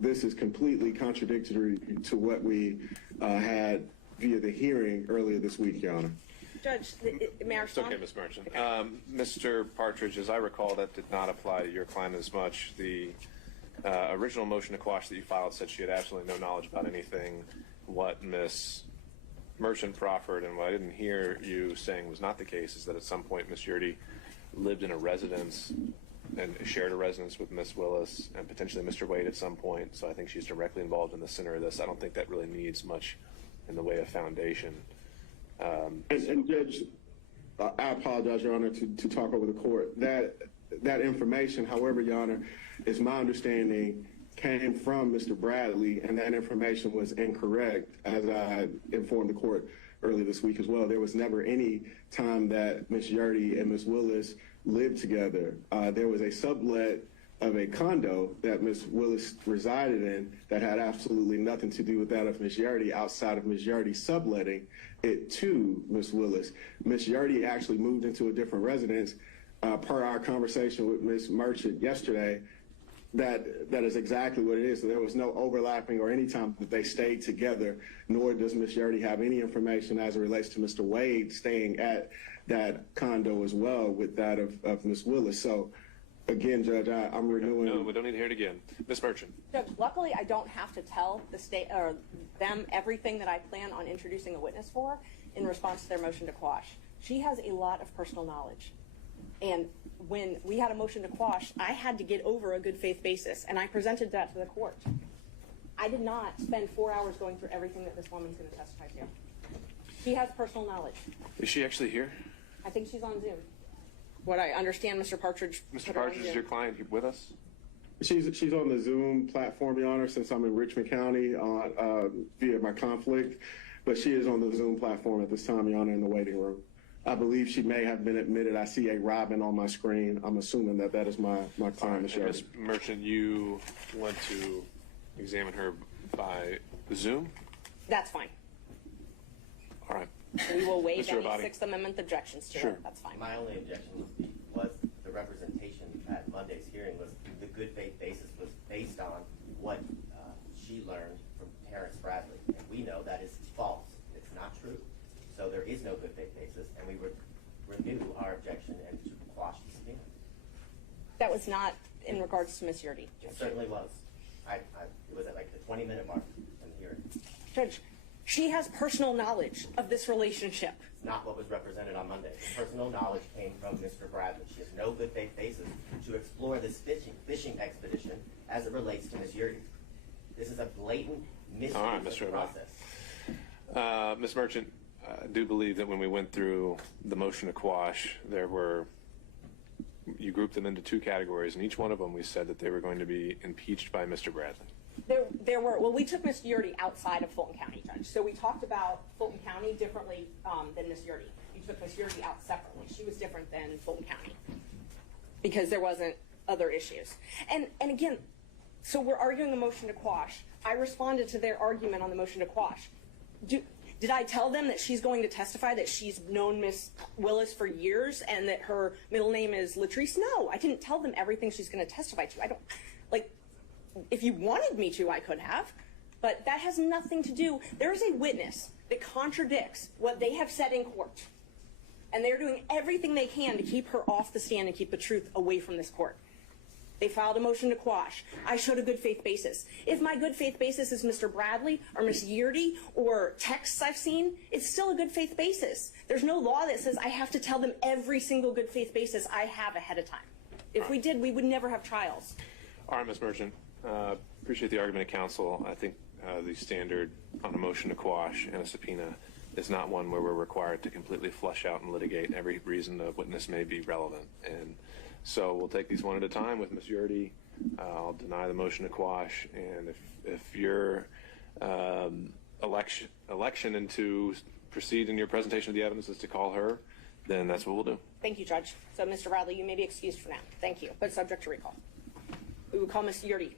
this is completely contradictory to what we had via the hearing earlier this week, Your Honor. Judge, may I It's respond? okay, Ms. Merchant. Mr. Partridge, as I recall, that did not apply to your client as much. The original motion to quash that you filed said she had absolutely no knowledge about anything. What Ms. Merchant proffered, and what I didn't hear you saying was not the case, is that at some point Ms. Yeartie lived in a residence and shared a residence with Ms. Willis and potentially Mr. Wade at some point. So I think she's directly involved in the center of this. I don't think that really needs much in the way of foundation. And Judge, I apologize, Your Honor, to talk over the court. That information, however, Your Honor, is my understanding came from Mr. Bradley, and that information was incorrect, as I informed the court earlier this week as well. There was never any time that Ms. Yeartie and Ms. Willis lived together. There was a sublet of a condo that Ms. Willis resided in that had absolutely nothing to do with that of Ms. Yeartie, outside of Ms. Yeartie subletting it to Ms. Willis. Ms. Yeartie actually moved into a different residence. Per our conversation with Ms. Merchant yesterday, that is exactly what it is. So there was no overlapping or any time that they stayed together, nor does Ms. Yeartie have any information as it relates to Mr. Wade staying at that condo as well with that of Ms. Willis. So again, Judge, I'm renewing. No, we don't need to hear it again. Ms. Merchant. Judge, luckily I don't have to tell the state or them everything that I plan on introducing a witness for in response to their motion to quash. She has a lot of personal knowledge. And when we had a motion to quash, I had to get over a good faith basis, and I presented that to the court. I did not spend 4 hours going through everything that this woman's going to testify to. She has personal knowledge. Is she actually here? I think she's on Zoom. What I understand, Mr. Partridge. Mr. Partridge, is your client with us? She's on the Zoom platform, Your Honor, since I'm in Richmond County via my conflict. But she is on the Zoom platform at this time, Your Honor, in the waiting room. I believe she may have been admitted. I see a Robin on my screen. I'm assuming that is my client, Ms. Yeartie. Ms. Merchant, you went to examine her by Zoom? That's fine. All right. We will waive Mr. any Abadi. Sixth Amendment objections to Sure. it. That's fine. My only objection was the representation at Monday's hearing was the good faith basis was based on what she learned from Terrence Bradley. And we know that is false. It's not true. So there is no good faith basis, and we would renew our objection and to quash the subpoena. That was not in regards to Ms. Yeartie. It certainly was. It was at like the 20-minute mark in the hearing. Judge, she has personal knowledge of this relationship. It's not what was represented on Monday. Personal knowledge came from Mr. Bradley. She has no good faith basis to explore this fishing expedition as it relates to Ms. Yeartie. This is a blatant misuse of the process. Ms. Merchant, I do believe that when we went through the motion to quash, you grouped them into two categories, and each one of them we said that they were going to be impeached by Mr. Bradley. We took Ms. Yeartie outside of Fulton County, Judge. So we talked about Fulton County differently than Ms. Yeartie. You took Ms. Yeartie out separately. She was different than Fulton County because there wasn't other issues. And again, so we're arguing a motion to quash. I responded to their argument on the motion to quash. Did I tell them that she's going to testify that she's known Miss Willis for years and that her middle name is Latrice? No, I didn't tell them everything she's going to testify to. I don't, like, if you wanted me to, I could have, but that has nothing to do. There is a witness that contradicts what they have said in court, and they're doing everything they can to keep her off the stand and keep the truth away from this court. They filed a motion to quash. I showed a good faith basis. If my good faith basis is Mr. Bradley or Miss Yeartie or texts I've seen, it's still a good faith basis. There's no law that says I have to tell them every single good faith basis I have ahead of time. If we did, we would never have trials. All right, Ms. Merchant. Appreciate the argument of counsel. I think the standard on a motion to quash and a subpoena is not one where we're required to completely flush out and litigate every reason a witness may be relevant. And so we'll take these one at a time. With Ms. Yeartie, I'll deny the motion to quash. And if your election and to proceed in your presentation of the evidence is to call her, then that's what we'll do. Thank you, Judge. So, Mr. Bradley, you may be excused for now. Thank you, but subject to recall. We will call Ms. Yeartie.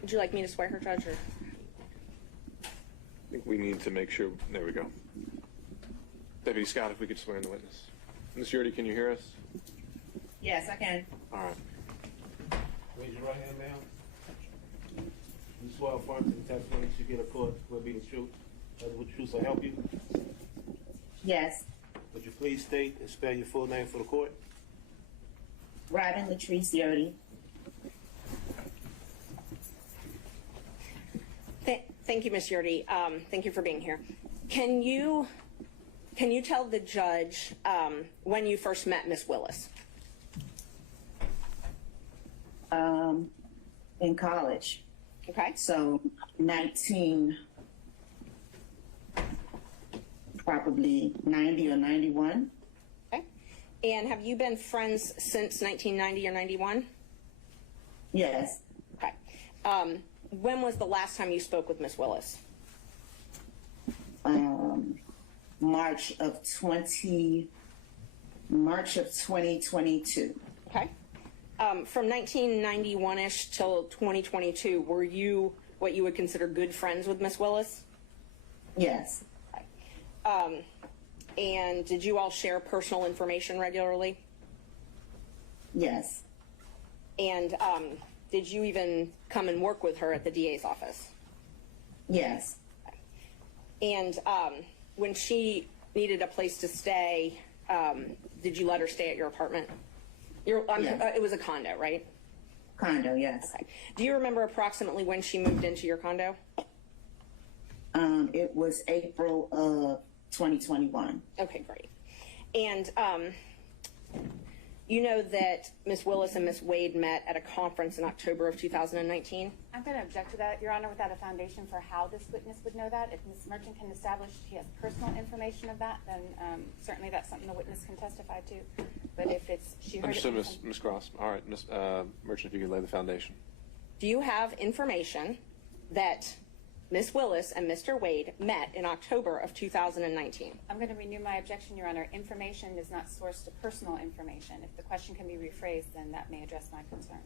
Would you like me to swear her, Judge? Or? I think we need to make sure. There we go. Deputy Scott, if we could swear in the witness. Ms. Yeartie, can you hear us? Yes, I can. All right. Raise your right hand, ma'am. You swear affirm to the testimony that you get a court will be the truth. That the truth will help you. Yes. Would you please state and spell your full name for the court? Robin Latrice Yeartie. Thank you, Ms. Yeartie. Thank you for being here. Can you tell the judge when you first met Miss Willis? In college. Okay. So probably 90 or 91. Okay. And have you been friends since 1990 or 91? Yes. Okay. When was the last time you spoke with Miss Willis? March of 2022. Okay. From 1991-ish till 2022, were you what you would consider good friends with Miss Willis? Yes. Okay. And did you all share personal information regularly? Yes. And did you even come and work with her at the DA's office? Yes. And when she needed a place to stay, did you let her stay at your apartment? Yes. It was a condo, right? Condo, yes. Okay. Do you remember approximately when she moved into your condo? It was April of 2021. Okay, great. And you know that Ms. Willis and Ms. Wade met at a conference in October of 2019? I'm going to object to that, Your Honor, without a foundation for how this witness would know that. If Ms. Merchant can establish she has personal information of that, then certainly that's something the witness can testify to. But if it's she heard Understood, it Ms. Cross. All right, Ms. Merchant, if you could lay the foundation. Do you have information that Ms. Willis and Mr. Wade met in October of 2019? I'm going to renew my objection, Your Honor. Information is not sourced to personal information. If the question can be rephrased, then that may address my concern.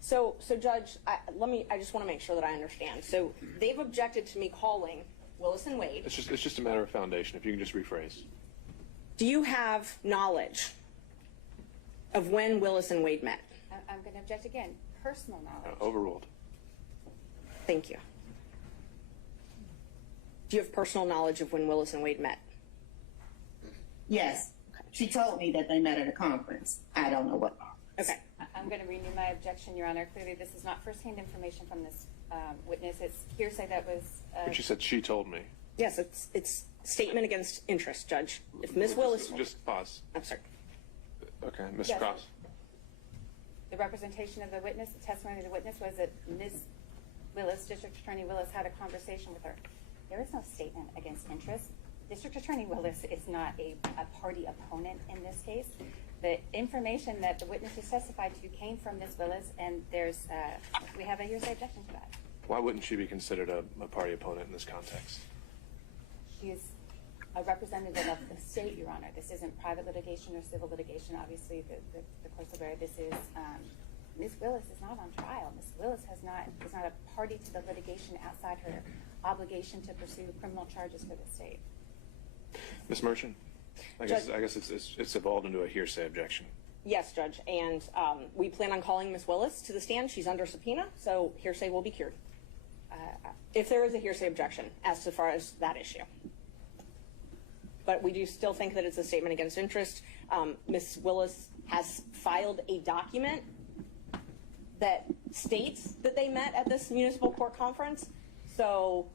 So Judge, I just want to make sure that I understand. So they've objected to me calling Willis and Wade. It's just a matter of foundation. If you can just rephrase. Do you have knowledge of when Willis and Wade met? I'm going to object again. Personal knowledge. Overruled. Thank you. Do you have personal knowledge of when Willis and Wade met? Yes. She told me that they met at a conference. I don't know what. Okay. I'm going to renew my objection, Your Honor. Clearly, this is not first-hand information from this witness. It's hearsay that was... But she said she told me. Yes, it's statement against interest, Judge. If Ms. Willis... Just pause. I'm sorry. Okay, Ms. Yes. Cross. The representation of the witness, the testimony of the witness was that Ms. Willis, District Attorney Willis, had a conversation with her. There is no statement against interest. District Attorney Willis is not a party opponent in this case. The information that the witnesses testified to came from Ms. Willis, and we have a hearsay objection to that. Why wouldn't she be considered a party opponent in this context? She is a representative of the state, Your Honor. This isn't private litigation or civil litigation. Obviously, the court's aware this is, Ms. Willis is not on trial. Ms. Willis is not a party to the litigation outside her obligation to pursue criminal charges for the state. Ms. Merchant? I guess it's evolved into a hearsay objection. Yes, Judge, and we plan on calling Ms. Willis to the stand. She's under subpoena, so hearsay will be cured. If there is a hearsay objection as far as that issue. But we do still think that it's a statement against interest. Ms. Willis has filed a document that states that they met at this municipal court conference. So,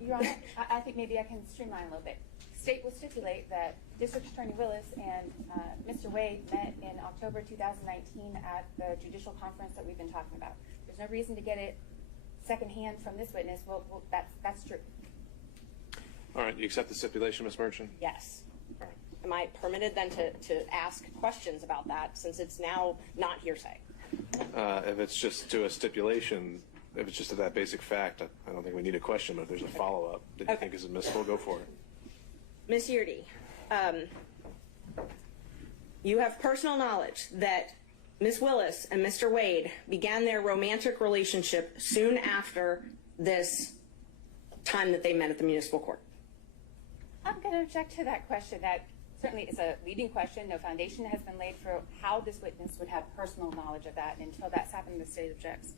Your Honor, I think maybe I can streamline a little bit. State will stipulate that District Attorney Willis and Mr. Wade met in October 2019 at the judicial conference that we've been talking about. There's no reason to get it secondhand from this witness. Well, that's true. All right, you accept the stipulation, Ms. Merchant? yes. Am I permitted then to ask questions about that since it's now not hearsay? If it's just to a stipulation, if it's just to that basic fact, I don't think we need a question, but if there's a follow-up that you think is admissible, go for it. Ms. Yeartie, you have personal knowledge that Ms. Willis and Mr. Wade began their romantic relationship soon after this time that they met at the municipal court. I'm going to object to that question. That certainly is a leading question. No foundation has been laid for how this witness would have personal knowledge of that. Until that's happened, the state objects.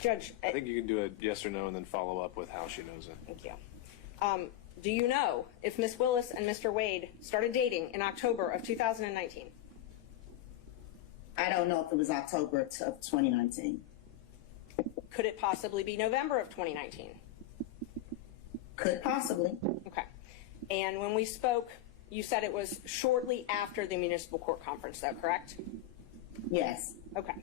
Judge, I think you can do a yes or no and then follow up with how she knows it. thank you. Do you know if Ms. Willis and Mr. Wade started dating in October of 2019? I don't know if it was October of 2019. Could it possibly be November of 2019? Could possibly. Okay. And when we spoke, you said it was shortly after the municipal court conference, though, correct? Yes. Okay.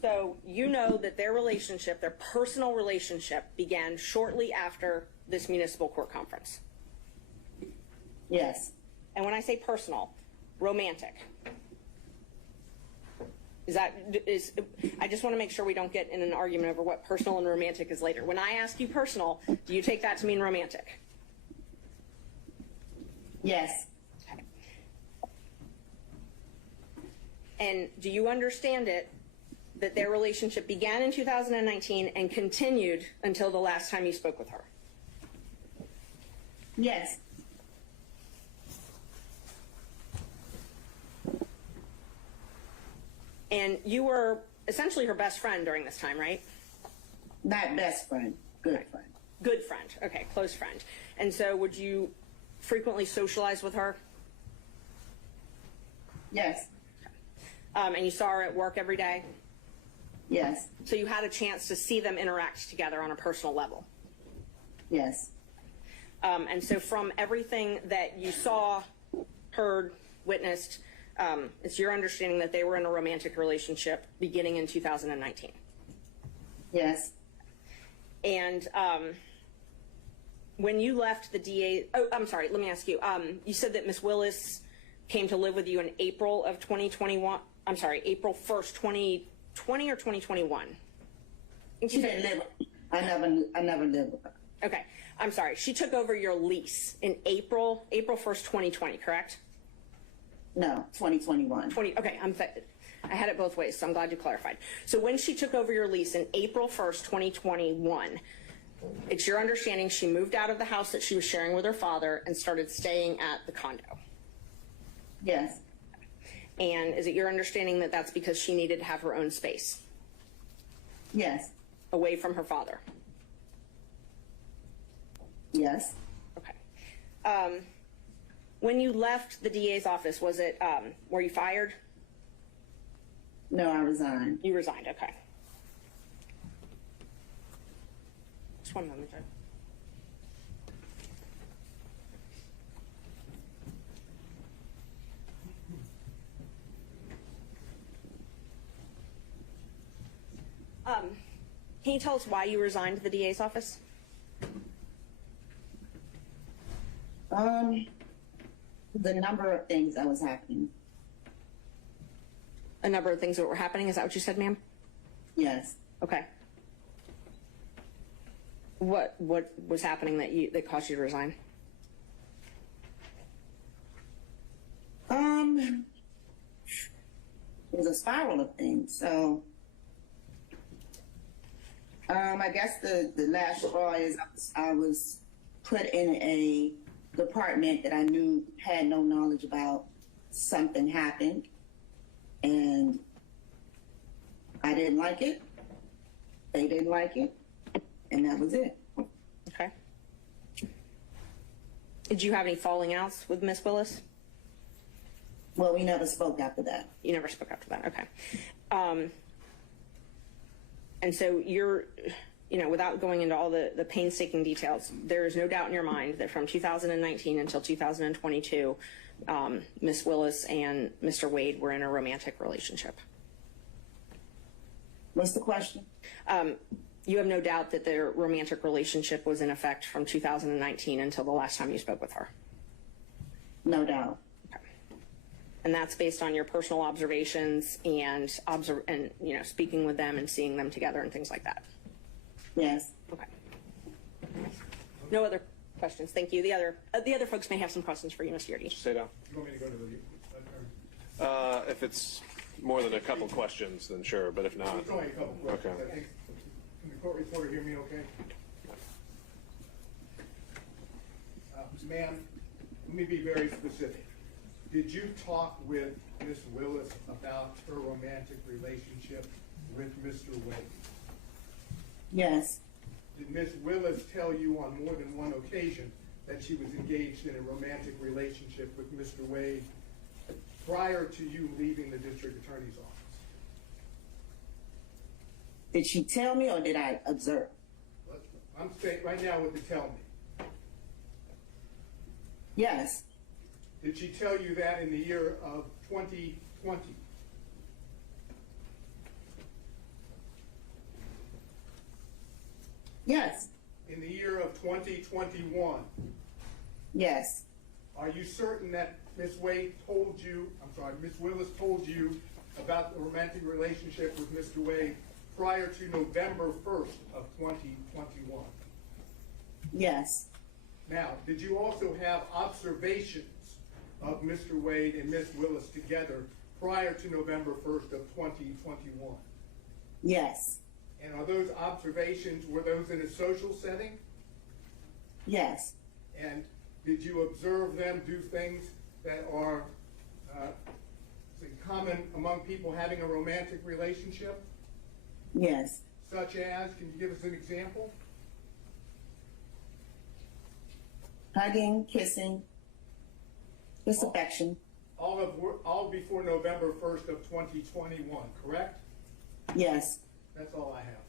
So you know that their relationship, their personal relationship, began shortly after this municipal court conference. Yes. And when I say personal, romantic. I just want to make sure we don't get in an argument over what personal and romantic is later. When I ask you personal, do you take that to mean romantic? Yes. Okay. And do you understand it that their relationship began in 2019 and continued until the last time you spoke with her? Yes. And you were essentially her best friend during this time, right? Not best friend. Good friend. Good friend. Okay, close friend. And so would you frequently socialize with her? Yes. And you saw her at work every day? Yes. So you had a chance to see them interact together on a personal level? Yes. And so from everything that you saw, heard, witnessed, it's your understanding that they were in a romantic relationship beginning in 2019? Yes. And when you left the DA, I'm sorry, let me ask you, you said that Ms. Willis came to live with you in April of 2021, I'm sorry, April 1st, 2020 or 2021? She didn't live with me. I never lived with her. Okay, I'm sorry. She took over your lease in April 1st, 2020, correct? No, 2021. Okay, I had it both ways, so I'm glad you clarified. So when she took over your lease in April 1st, 2021, it's your understanding she moved out of the house that she was sharing with her father and started staying at the condo? Yes. And is it your understanding that that's because she needed to have her own space? Yes. Away from her father? Yes. Okay. When you left the DA's office, was it, were you fired? No, I resigned. You resigned, okay. Just one moment, Joe. Can you tell us why you resigned the DA's office? The number of things that was happening. A number of things that were happening. Is that what you said, ma'am? Yes. Okay. What was happening that caused you to resign? It was a spiral of things. So, I guess the last straw is I was put in a department that I knew had no knowledge about. Something happened, and I didn't like it. They didn't like it, and that was it. Okay. Did you have any falling outs with Miss Willis? Well, we never spoke after that. You never spoke after that. Okay. And so you're, without going into all the painstaking details, there is no doubt in your mind that from 2019 until 2022, Miss Willis and Mr. Wade were in a romantic relationship. What's the question? You have no doubt that their romantic relationship was in effect from 2019 until the last time you spoke with her? No doubt. Okay. And that's based on your personal observations and speaking with them and seeing them together and things like that? Yes. Okay. No other questions. Thank you. The other folks may have some questions for you, Ms. Yeartie. Sit down. You want me to go to the If it's more than a couple questions, then sure, but if not. It's only a couple questions. Okay. I think, can the court reporter hear me okay? Ma'am, let me be very specific. Did you talk with Miss Willis about her romantic relationship with Mr. Wade? Yes. Did Miss Willis tell you on more than one occasion that she was engaged in a romantic relationship with Mr. Wade prior to you leaving the district attorney's office? Did she tell me or did I observe? I'm saying right now what to tell me. Yes. Did she tell you that in the year of 2020? Yes. In the year of 2021? Yes. Are you certain that Miss Willis told you about the romantic relationship with Mr. Wade prior to November 1st of 2021? Yes. Now, did you also have observations of Mr. Wade and Miss Willis together prior to November 1st of 2021? Yes. And are those observations, were those in a social setting? Yes. And did you observe them do things that are common among people having a romantic relationship? Yes. Such as, can you give us an example? Hugging, kissing, just affection. All before November 1st of 2021, correct? Yes. That's all I have.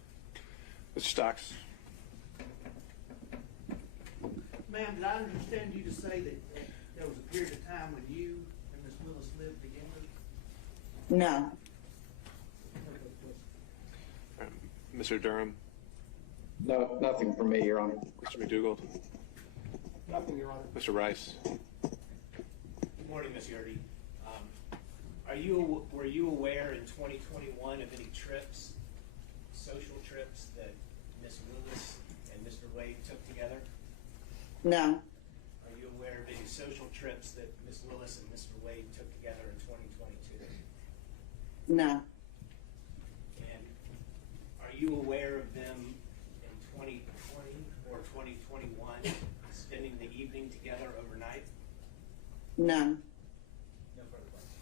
Mr. Stocks. Ma'am, did I understand you to say that there was a period of time when you and Ms. Willis lived together? No. Mr. Durham. No, nothing from me, Your Honor. Mr. McDougald. Nothing, Your Honor. Mr. Rice. Good morning, Ms. Yeartie. Were you aware in 2021 of any trips, social trips, that Ms. Willis and Mr. Wade took together? No. Are you aware of any social trips that Ms. Willis and Mr. Wade took together in 2022? No. And are you aware of them in 2020 or 2021 spending the evening together overnight? No. No further questions.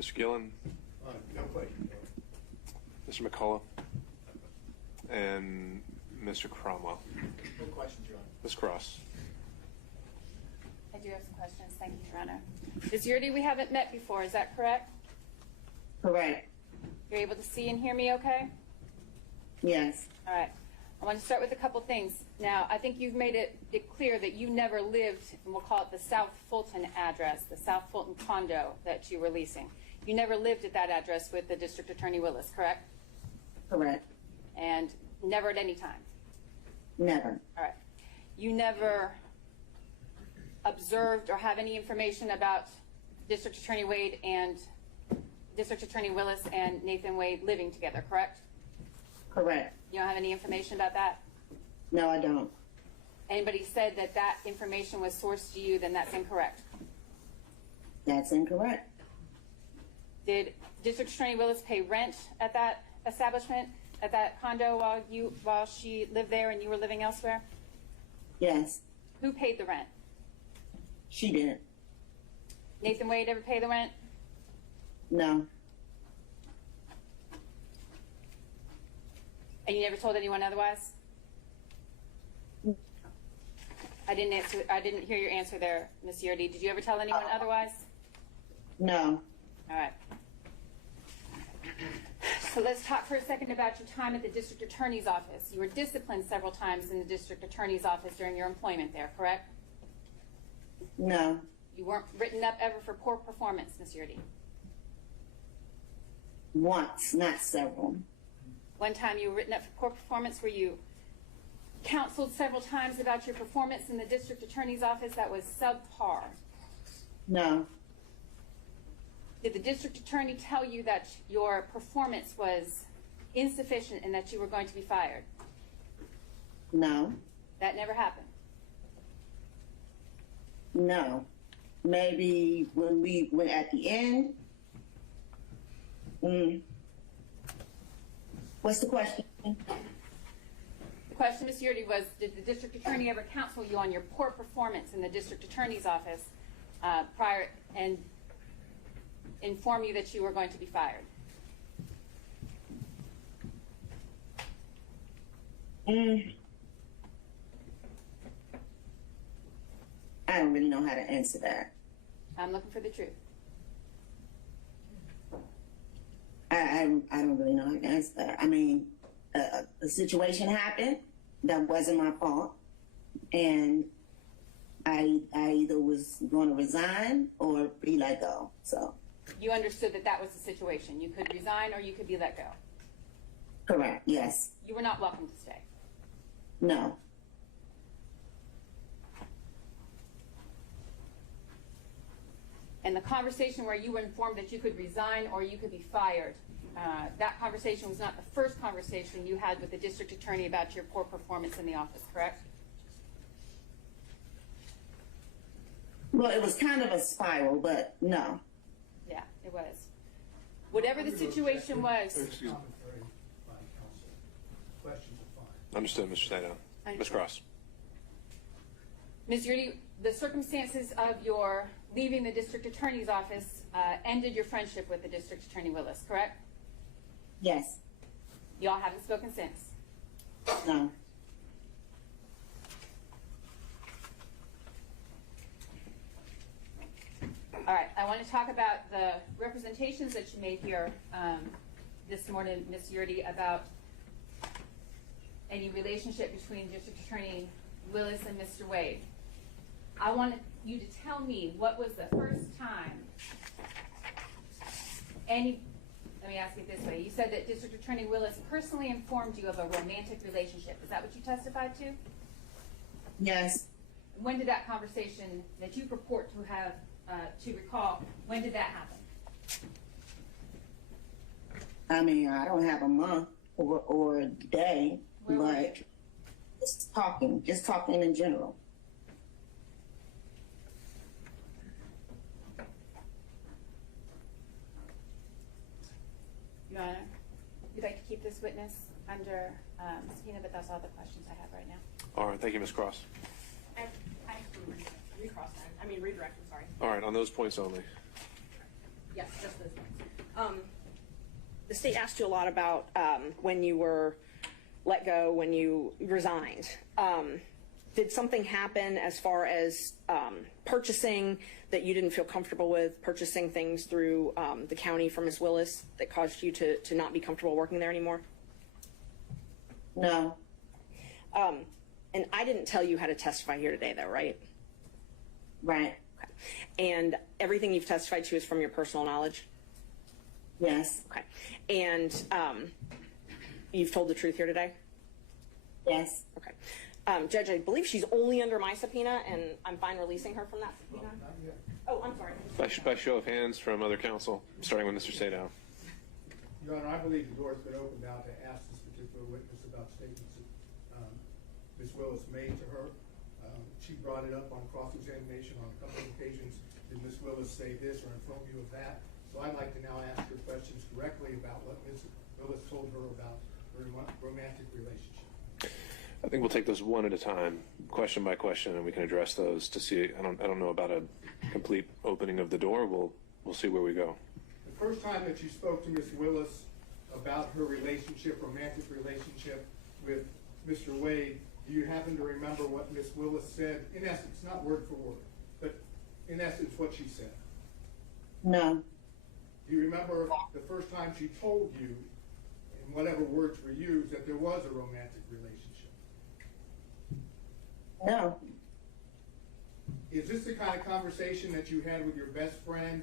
Mr. Gillen. No question. Mr. McCullough. And Mr. Cromwell. No questions, Your Honor. Ms. Cross. I do have some questions. Thank you, Your Honor. Ms. Yeartie, we haven't met before. Is that correct? Correct. You're able to see and hear me okay? Yes. All right. I want to start with a couple things. Now, I think you've made it clear that you never lived, and we'll call it the South Fulton address, the South Fulton condo that you were leasing. You never lived at that address with the District Attorney Willis, correct? Correct. And never at any time? Never. All right. You never observed or have any information about District Attorney Wade and District Attorney Willis and Nathan Wade living together, correct? Correct. You don't have any information about that? No, I don't. Anybody said that that information was sourced to you, then that's incorrect. That's incorrect. Did District Attorney Willis pay rent at that establishment, at that condo while she lived there and you were living elsewhere? Yes. Who paid the rent? She didn't. Nathan Wade ever pay the rent? No. And you never told anyone otherwise? I didn't hear your answer there, Ms. Yeartie. Did you ever tell anyone otherwise? No. All right. So let's talk for a second about your time at the District Attorney's Office. You were disciplined several times in the District Attorney's Office during your employment there, correct? No. You weren't written up ever for poor performance, Ms. Yeartie? Once, not several. One time you were written up for poor performance. Were you counseled several times about your performance in the District Attorney's Office that was subpar? No. Did the District Attorney tell you that your performance was insufficient and that you were going to be fired? No. That never happened? No. Maybe when we went at the end. What's the question? The question, Ms. Yeartie, was did the District Attorney ever counsel you on your poor performance in the District Attorney's Office prior and inform you that you were going to be fired? I don't really know how to answer that. I'm looking for the truth. I don't really know how to answer that. I mean, a situation happened that wasn't my fault, and I either was going to resign or be let go. So. You understood that that was the situation. You could resign or you could be let go. Correct. Yes. You were not welcome to stay. No. And the conversation where you were informed that you could resign or you could be fired, that conversation was not the first conversation you had with the District Attorney about your poor performance in the office, correct? Well, it was kind of a spiral, but no. Yeah, it was. Whatever the situation was. Excuse me. Commentary by counsel. Questions are fine. Understood, Mr. Stato. Ms. Cross. Ms. Yeartie, the circumstances of your leaving the District Attorney's Office ended your friendship with the District Attorney Willis, correct? Yes. Y'all haven't spoken since? No. All right, I want to talk about the representations that you made here this morning, Ms. Yeartie, about any relationship between District Attorney Willis and Mr. Wade. I want you to tell me what was the first time let me ask it this way. You said that District Attorney Willis personally informed you of a romantic relationship. Is that what you testified to? Yes. When did that conversation that you purport to have, to recall, when did that happen? I mean, I don't have a month or a day, but just talking in general. Your Honor, you'd like to keep this witness under subpoena, but that's all the questions I have right now. All right, thank you, Ms. Cross. Redirect, I'm sorry. All right, on those points only. Yes, just those points. The state asked you a lot about when you were let go, when you resigned. Did something happen as far as purchasing that you didn't feel comfortable with, purchasing things through the county from Ms. Willis that caused you to not be comfortable working there anymore? No. And I didn't tell you how to testify here today, though, right? Right. Okay. And everything you've testified to is from your personal knowledge? Yes. Okay. And you've told the truth here today? Yes. Okay. Judge, I believe she's only under my subpoena, and I'm fine releasing her from that subpoena. Oh, I'm sorry. By show of hands from other counsel, starting with Mr. Sadow. Your Honor, I believe the door's been opened now to ask this particular witness about statements that Ms. Willis made to her. She brought it up on cross-examination on a couple of occasions. Did Ms. Willis say this or inform you of that? So I'd like to now ask her questions directly about what Ms. Willis told her about her romantic relationship. I think we'll take those one at a time, question by question, and we can address those to see. I don't know about a complete opening of the door. We'll see where we go. The first time that you spoke to Ms. Willis about her relationship, romantic relationship with Mr. Wade, do you happen to remember what Ms. Willis said? In essence, not word for word, but in essence what she said. No. Do you remember the first time she told you, in whatever words were used, that there was a romantic relationship? No. Is this the kind of conversation that you had with your best friend,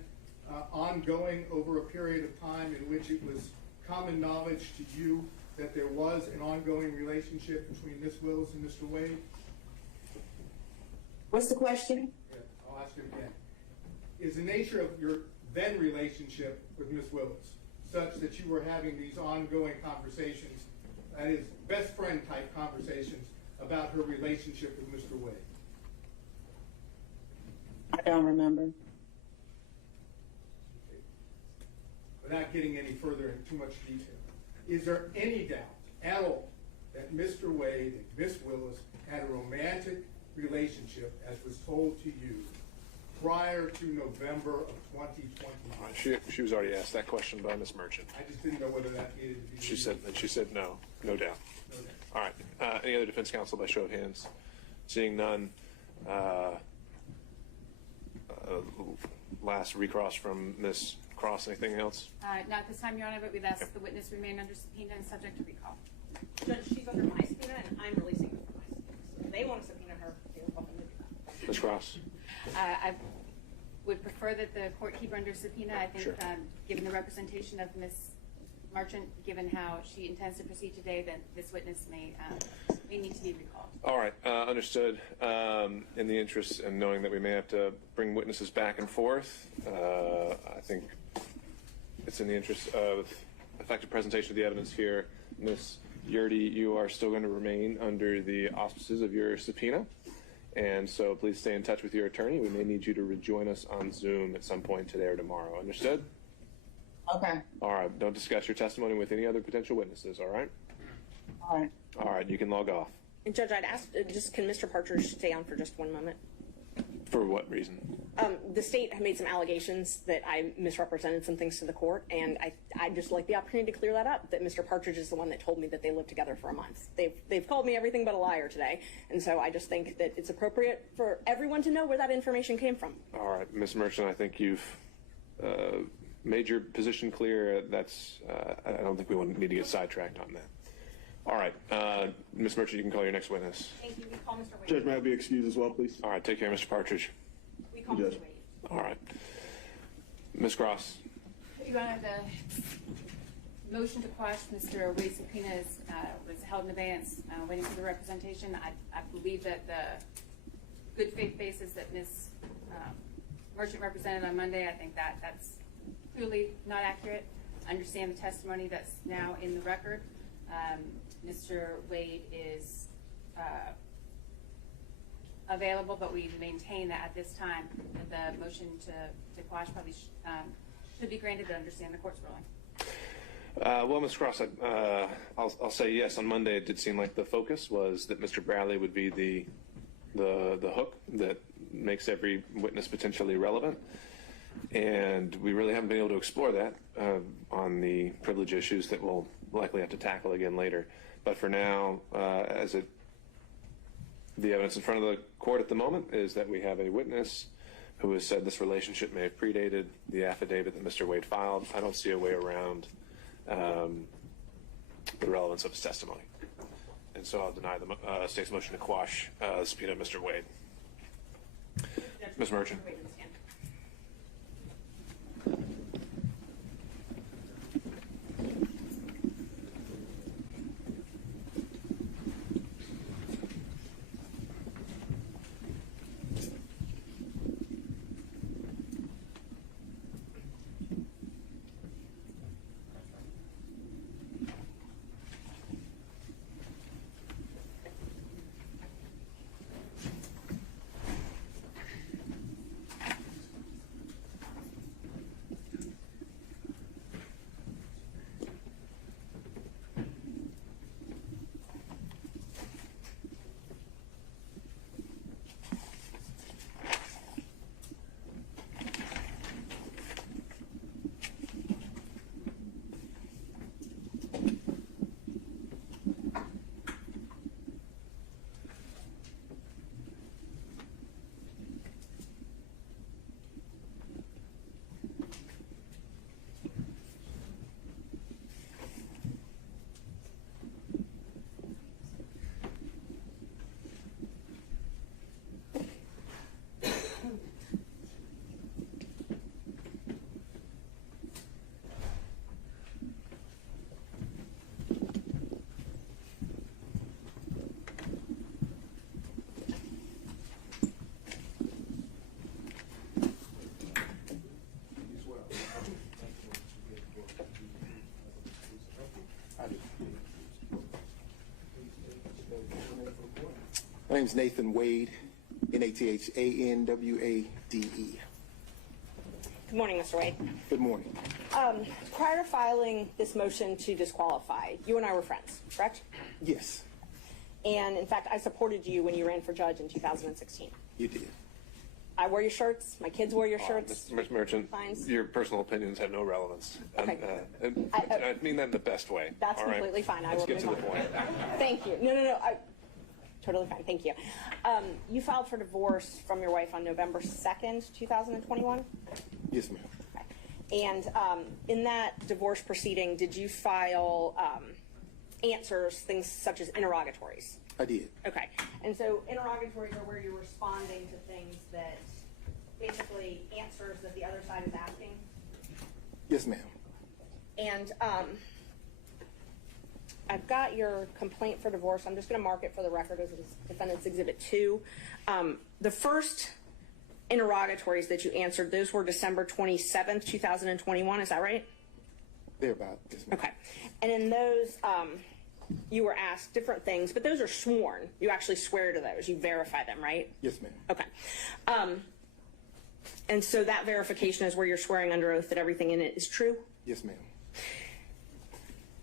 ongoing over a period of time in which it was common knowledge to you that there was an ongoing relationship between Ms. Willis and Mr. Wade? What's the question? Yeah, I'll ask it again. Is the nature of your then relationship with Ms. Willis such that you were having these ongoing conversations, that is, best friend type conversations about her relationship with Mr. Wade? I don't remember. Without getting any further in too much detail, is there any doubt at all that Mr. Wade and Ms. Willis had a romantic relationship, as was told to you, prior to November of 2020? She was already asked that question by Ms. Merchant. I just didn't know whether that needed to be. She said no doubt. No doubt. All right. Any other defense counsel by show of hands? Seeing none. Last recross from Ms. Cross. Anything else? Not this time, Your Honor, but we'd ask the witness remain under subpoena and subject to recall. Judge, she's under my subpoena, and I'm releasing her from my subpoena. So if they want to subpoena her, they're welcome to do that. Ms. Cross. I would prefer that the court keep her under subpoena. I think, Sure. Given the representation of Ms. Merchant, given how she intends to proceed today, that this witness may need to be recalled. All right, understood. In the interest and knowing that we may have to bring witnesses back and forth, I think it's in the interest of effective presentation of the evidence here. Ms. Yeartie, you are still going to remain under the auspices of your subpoena, and so please stay in touch with your attorney. We may need you to rejoin us on Zoom at some point today or tomorrow. Understood? Okay. All right, don't discuss your testimony with any other potential witnesses, all right? All right. All right, you can log off. And Judge, I'd ask, can Mr. Partridge stay on for just 1 moment? For what reason? The state made some allegations that I misrepresented some things to the court, and I'd just like the opportunity to clear that up, that Mr. Partridge is the one that told me that they lived together for a month. They've called me everything but a liar today, and so I just think that it's appropriate for everyone to know where that information came from. All right, Ms. Merchant, I think you've made your position clear. I don't think we need to get sidetracked on that. All right, Ms. Merchant, you can call your next witness. Thank you. We call Mr. Wade. Judge, may I be excused as well, please? All right, take care, Mr. Partridge. We call Judge. Mr. Wade. All right. Ms. Cross. Your Honor, the motion to quash Mr. Wade's subpoena was held in abeyance, waiting for the representation. I believe that the good faith basis that Ms. Merchant represented on Monday, I think that's clearly not accurate. Understand the testimony that's now in the record. Mr. Wade is available, but we maintain that at this time that the motion to quash probably should be granted to understand the court's ruling. Well, Ms. Cross, I'll say yes. On Monday, it did seem like the focus was that Mr. Bradley would be the hook that makes every witness potentially relevant. And we really haven't been able to explore that on the privilege issues that we'll likely have to tackle again later. But for now, the evidence in front of the court at the moment is that we have a witness who has said this relationship may have predated the affidavit that Mr. Wade filed. I don't see a way around the relevance of his testimony. And so I'll deny the state's motion to quash the subpoena of Mr. Wade. Ms. Merchant. My name's Nathan Wade, Nathanwade. Good morning, Mr. Wade. Good morning. Prior to filing this motion to disqualify, you and I were friends, correct? Yes, And in fact, I supported you when you ran for judge in 2016. you did. I wore your shirts. My kids wore your shirts. Ms. Merchant, Fines. your personal opinions have no relevance. Okay. I mean that in the best way. That's all right? completely fine. I Let's will get to move the on. point. Thank you. No. Totally fine. Thank you. You filed for divorce from your wife on November 2nd, 2021? Yes, ma'am. Okay. And in that divorce proceeding, did you file answers, things such as interrogatories? I did. Okay. And so interrogatories are where you're responding to things that basically answers that the other side is asking? Yes, ma'am. And I've got your complaint for divorce. I'm just going to mark it for the record as Defendant's Exhibit 2. The first interrogatories that you answered, those were December 27th, 2021. Is that right? Thereabout. Yes, ma'am. Okay. And in those, you were asked different things, but those are sworn. You actually swear to those. You verify them, right? Yes, ma'am. Okay. And so that verification is where you're swearing under oath that everything in it is true? Yes, ma'am.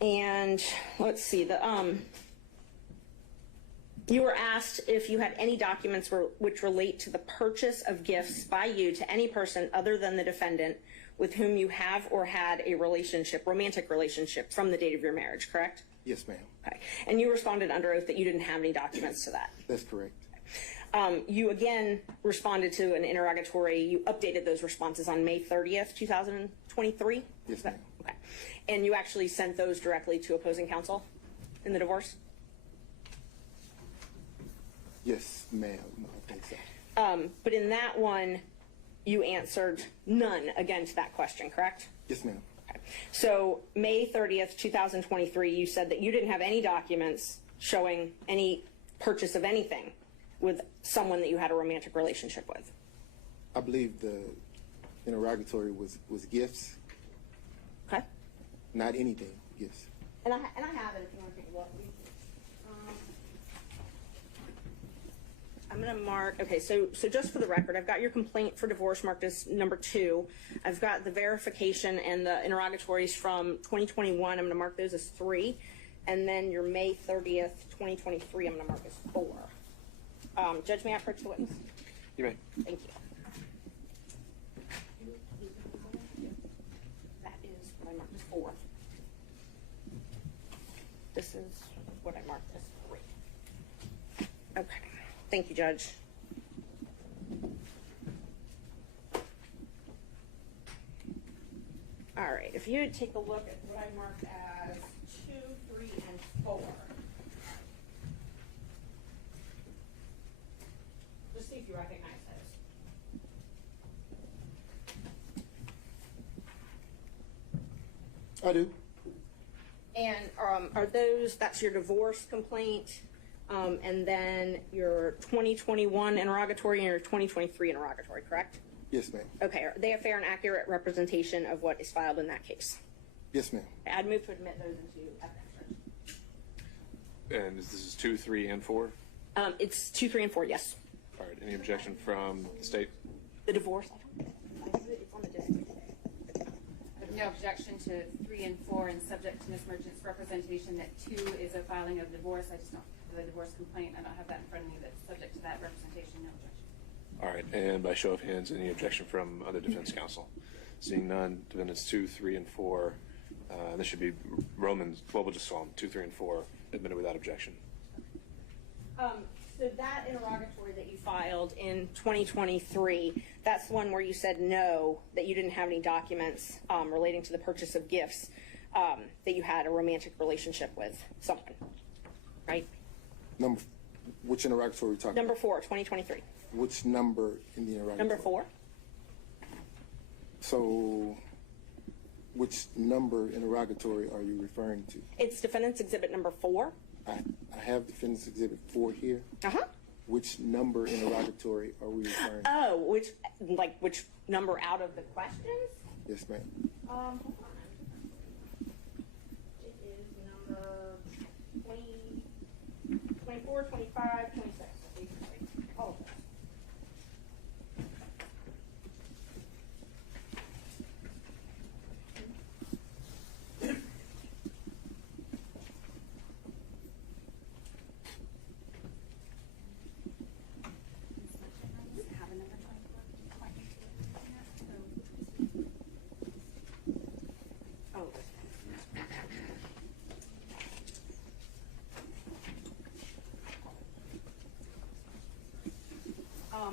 And let's see, you were asked if you had any documents which relate to the purchase of gifts by you to any person other than the defendant with whom you have or had a relationship, romantic relationship, from the date of your marriage, correct? Yes, ma'am. Okay. And you responded under oath that you didn't have any documents to that. That's correct. You again responded to an interrogatory. You updated those responses on May 30th, 2023? Yes, ma'am. Okay. And you actually sent those directly to opposing counsel in the divorce? Yes, ma'am. I think so. But in that one, you answered none against that question, correct? Yes, ma'am. Okay. So May 30th, 2023, you said that you didn't have any documents showing any purchase of anything with someone that you had a romantic relationship with. I believe the interrogatory was gifts. Okay. Not anything. Gifts. And I have it if you want to take a look. I'm going to mark, okay, so just for the record, I've got your complaint for divorce marked as number 2. I've got the verification and the interrogatories from 2021. I'm going to mark those as 3. And then your May 30th, 2023, I'm going to mark as 4. Judge, may I approach the witness? You may. Thank you. That is what I marked as 4. This is what I marked as 3. Okay. Thank you, Judge. All right. If you would take a look at what I marked as 2, 3, and 4. Just see if you recognize those. I do. And are those, that's your divorce complaint, and then your 2021 interrogatory and your 2023 interrogatory, correct? Yes, ma'am. Okay, are they a fair and accurate representation of what is filed in that case? Yes, ma'am. I'd move to admit those into evidence. And this is 2, 3, and 4? It's 2, 3, and 4, yes. All right. Any objection from the state? The divorce, it's on the district. I have no objection to 3 and 4, and subject to Ms. Merchant's representation that 2 is a filing of divorce. I just don't have the divorce complaint. I don't have that in front of me, but subject to that representation, no objection. All right. And by show of hands, any objection from other defense counsel? Seeing none, defendants 2, 3, and 4. This should be Romans. Well, we'll just call them 2, 3, and 4 admitted without objection. So that interrogatory that you filed in 2023, that's the one where you said no, that you didn't have any documents relating to the purchase of gifts, that you had a romantic relationship with someone, right? Which interrogatory are we talking Number about? 4, 2023. Which number in the interrogatory? Number 4. So, which number interrogatory are you referring to? It's Defendant's Exhibit number 4. I have Defendant's Exhibit 4 here. Uh-huh. Which number interrogatory are we referring to? Oh, which number out of the questions? Yes, ma'am. Hold on. It is number 20, 24, 25, 26.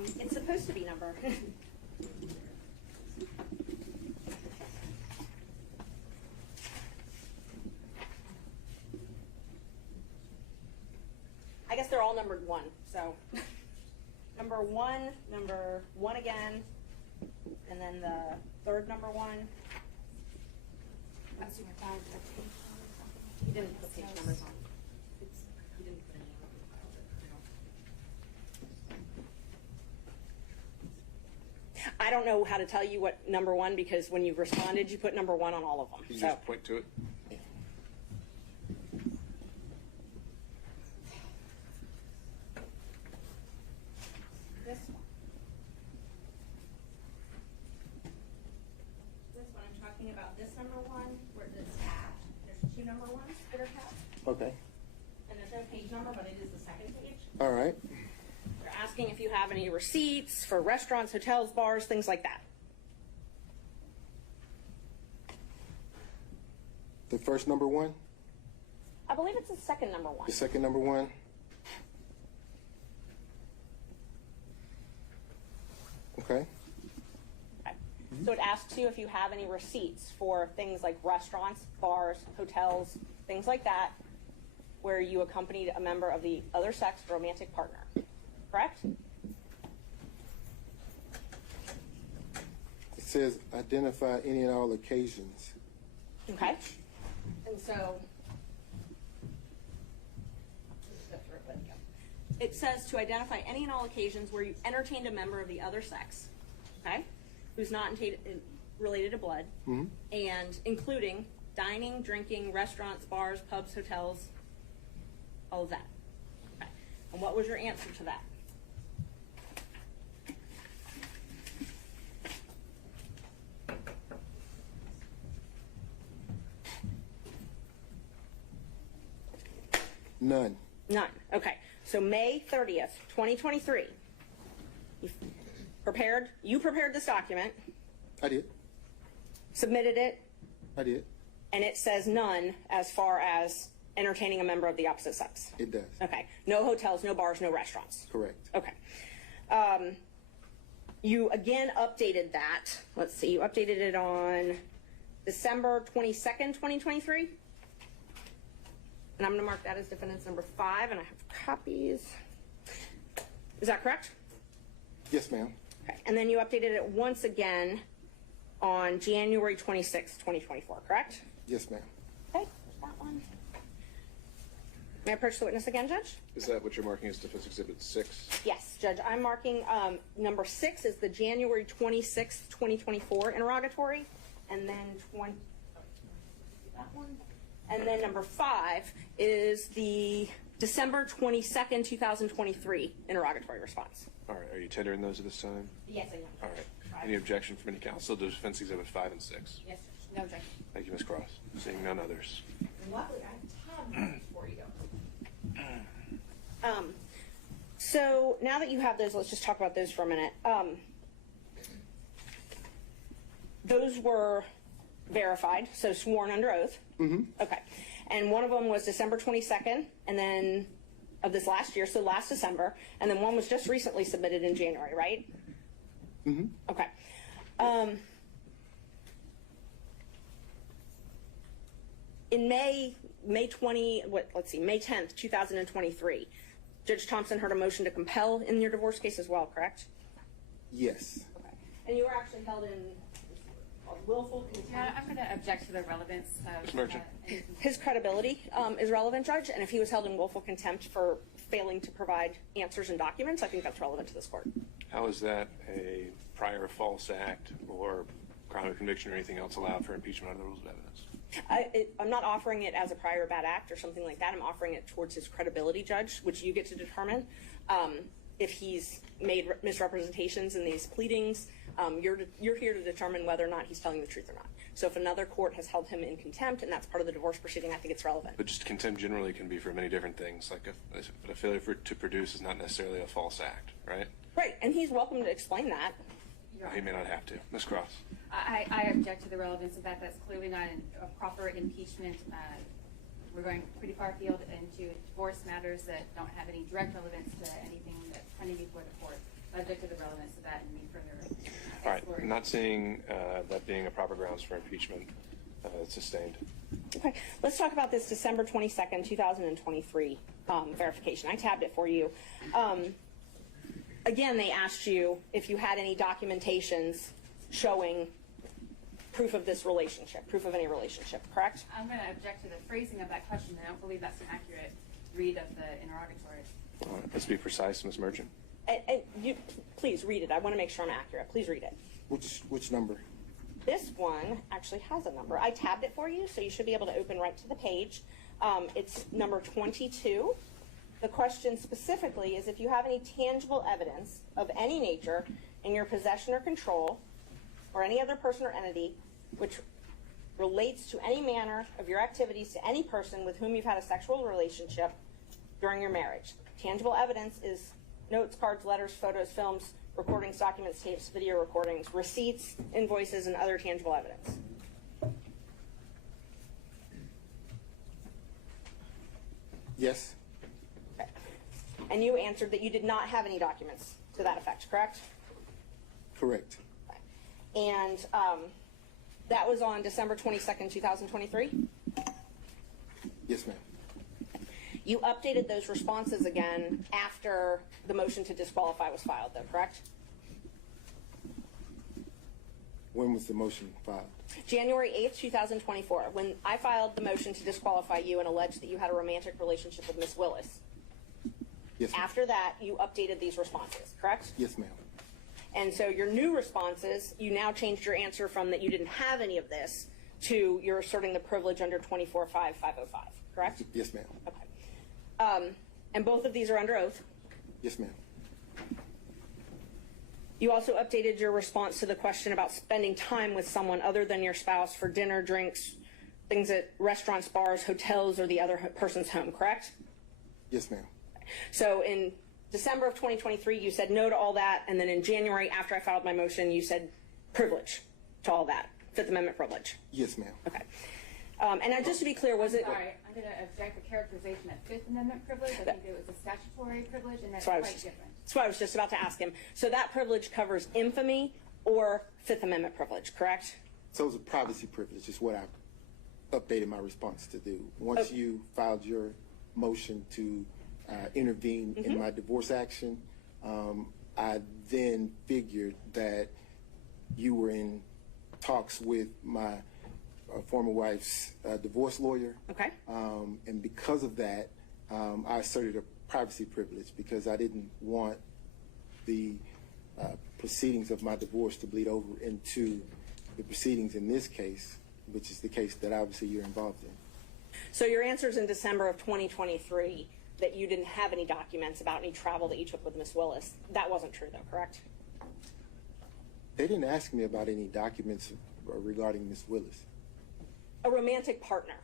It's supposed to be number. I guess they're all numbered 1, so number one again, and then the third number 1. You didn't put page numbers on. You didn't put any on. I don't know how to tell you what number 1, because when you responded, you put number 1 on all of them. Can you So. just point to it? This one. This one, I'm talking about this number 1, where it's capped. There's 2 number 1s that are capped. Okay. And there's no page number, but it is the second page. All right. They're asking if you have any receipts for restaurants, hotels, bars, things like that. The first number 1? I believe it's the second number 1. The second number 1? Okay. Okay. So it asks you if you have any receipts for things like restaurants, bars, hotels, things like that, where you accompanied a member of the other sex romantic partner. Correct? It says identify any and all occasions. Okay. And so let's go through it with you. It says to identify any and all occasions where you entertained a member of the other sex, okay, who's not related to blood, and including dining, drinking, restaurants, bars, pubs, hotels, all of that. Okay. And what was your answer to that? None. None. Okay. So May 30th, 2023, you prepared this document, I did. submitted it, I did. and it says none as far as entertaining a member of the opposite sex. It does. Okay. No hotels, no bars, no restaurants. Correct. Okay. You again updated that. Let's see. You updated it on December 22nd, 2023. And I'm going to mark that as defendant's number 5, and I have copies. Is that correct? Yes, ma'am. Okay. And then you updated it once again on January 26th, 2024, correct? Yes, ma'am. Okay. That one. May I approach the witness again, Judge? Is that what you're marking as Defense Exhibit 6? Yes, Judge. I'm marking number 6 is the January 26th, 2024 interrogatory, and then that one. And then number 5 is the December 22nd, 2023 interrogatory response. All right. Are you tendering those at this time? Yes, I am. All right. Any objection from any counsel to Defense Exhibit 5 and 6? Yes, Judge. No objection. Thank you, Ms. Cross. Seeing none others. And luckily, I have tabs before you go. So now that you have those, let's just talk about those for a minute. Those were verified, so sworn under oath. Okay. And one of them was December 22nd, and then of this last year, so last December, and then one was just recently submitted in January, right? Okay. In May 10th, 2023, Judge Thompson heard a motion to compel in your divorce case as well, correct? Yes. Okay. And you were actually held in willful contempt. I'm going to object to the relevance of Merchant. His credibility is relevant, Judge, and if he was held in willful contempt for failing to provide answers and documents, I think that's relevant to this court. How is that a prior false act or crime of conviction or anything else allowed for impeachment under the rules of evidence? I'm not offering it as a prior bad act or something like that. I'm offering it towards his credibility, Judge, which you get to determine. If he's made misrepresentations in these pleadings, you're here to determine whether or not he's telling the truth or not. So if another court has held him in contempt and that's part of the divorce proceeding, I think it's relevant. But just contempt generally can be for many different things. Like a failure to produce is not necessarily a false act, right? Right, and he's welcome to explain that. He may not have to. Ms. Cross. I object to the relevance of that. That's clearly not a proper impeachment. We're going pretty far afield into divorce matters that don't have any direct relevance to anything that's pending before the court. subject to the relevance of that and any further All right, exploration. not seeing that being a proper grounds for impeachment, it's sustained. Okay, let's talk about this December 22nd, 2023 verification. I tabbed it for you. Again, they asked you if you had any documentations showing proof of this relationship, proof of any relationship, correct? I'm going to object to the phrasing of that question. I don't believe that's an accurate read of the interrogatories. All right, let's be precise, Ms. Merchant. You, please read it. I want to make sure I'm accurate. Please read it. Which number? This one actually has a number. I tabbed it for you, so you should be able to open right to the page. It's number 22. The question specifically is if you have any tangible evidence of any nature in your possession or control, or any other person or entity which relates to any manner of your activities to any person with whom you've had a sexual relationship during your marriage. Tangible evidence is notes, cards, letters, photos, films, recordings, documents, tapes, video recordings, receipts, invoices, and other tangible evidence. Yes. Okay. And you answered that you did not have any documents to that effect, correct? Correct. Okay. And that was on December 22nd, 2023? Yes, ma'am. You updated those responses again after the motion to disqualify was filed, though, correct? When was the motion filed? January 8th, 2024, when I filed the motion to disqualify you and alleged that you had a romantic relationship with Ms. Willis. Yes, ma'am. After that, you updated these responses, correct? Yes, ma'am. And so your new responses, you now changed your answer from that you didn't have any of this to you're asserting the privilege under 24-5-505, correct? Yes, ma'am. Okay. And both of these are under oath. Yes, ma'am. You also updated your response to the question about spending time with someone other than your spouse for dinner, drinks, things at restaurants, bars, hotels, or the other person's home, correct? Yes, ma'am. So in December of 2023, you said no to all that, and then in January, after I filed my motion, you said privilege to all that, Fifth Amendment privilege. Yes, ma'am. Okay. And now just to be clear, was it... Sorry, I'm going to object the characterization of Fifth Amendment privilege. I think it was a statutory privilege, and that's quite different. That's what I was just about to ask him. So that privilege covers infamy or Fifth Amendment privilege, correct? So it was a privacy privilege is what I updated my response to do. Once you filed your motion to intervene in my divorce action, I then figured that you were in talks with my former wife's divorce lawyer. Okay. And because of that, I asserted a privacy privilege because I didn't want the proceedings of my divorce to bleed over into the proceedings in this case, which is the case that obviously you're involved in. So your answers in December of 2023 that you didn't have any documents about any travel that you took with Ms. Willis, that wasn't true though, correct? They didn't ask me about any documents regarding Ms. Willis. A romantic partner.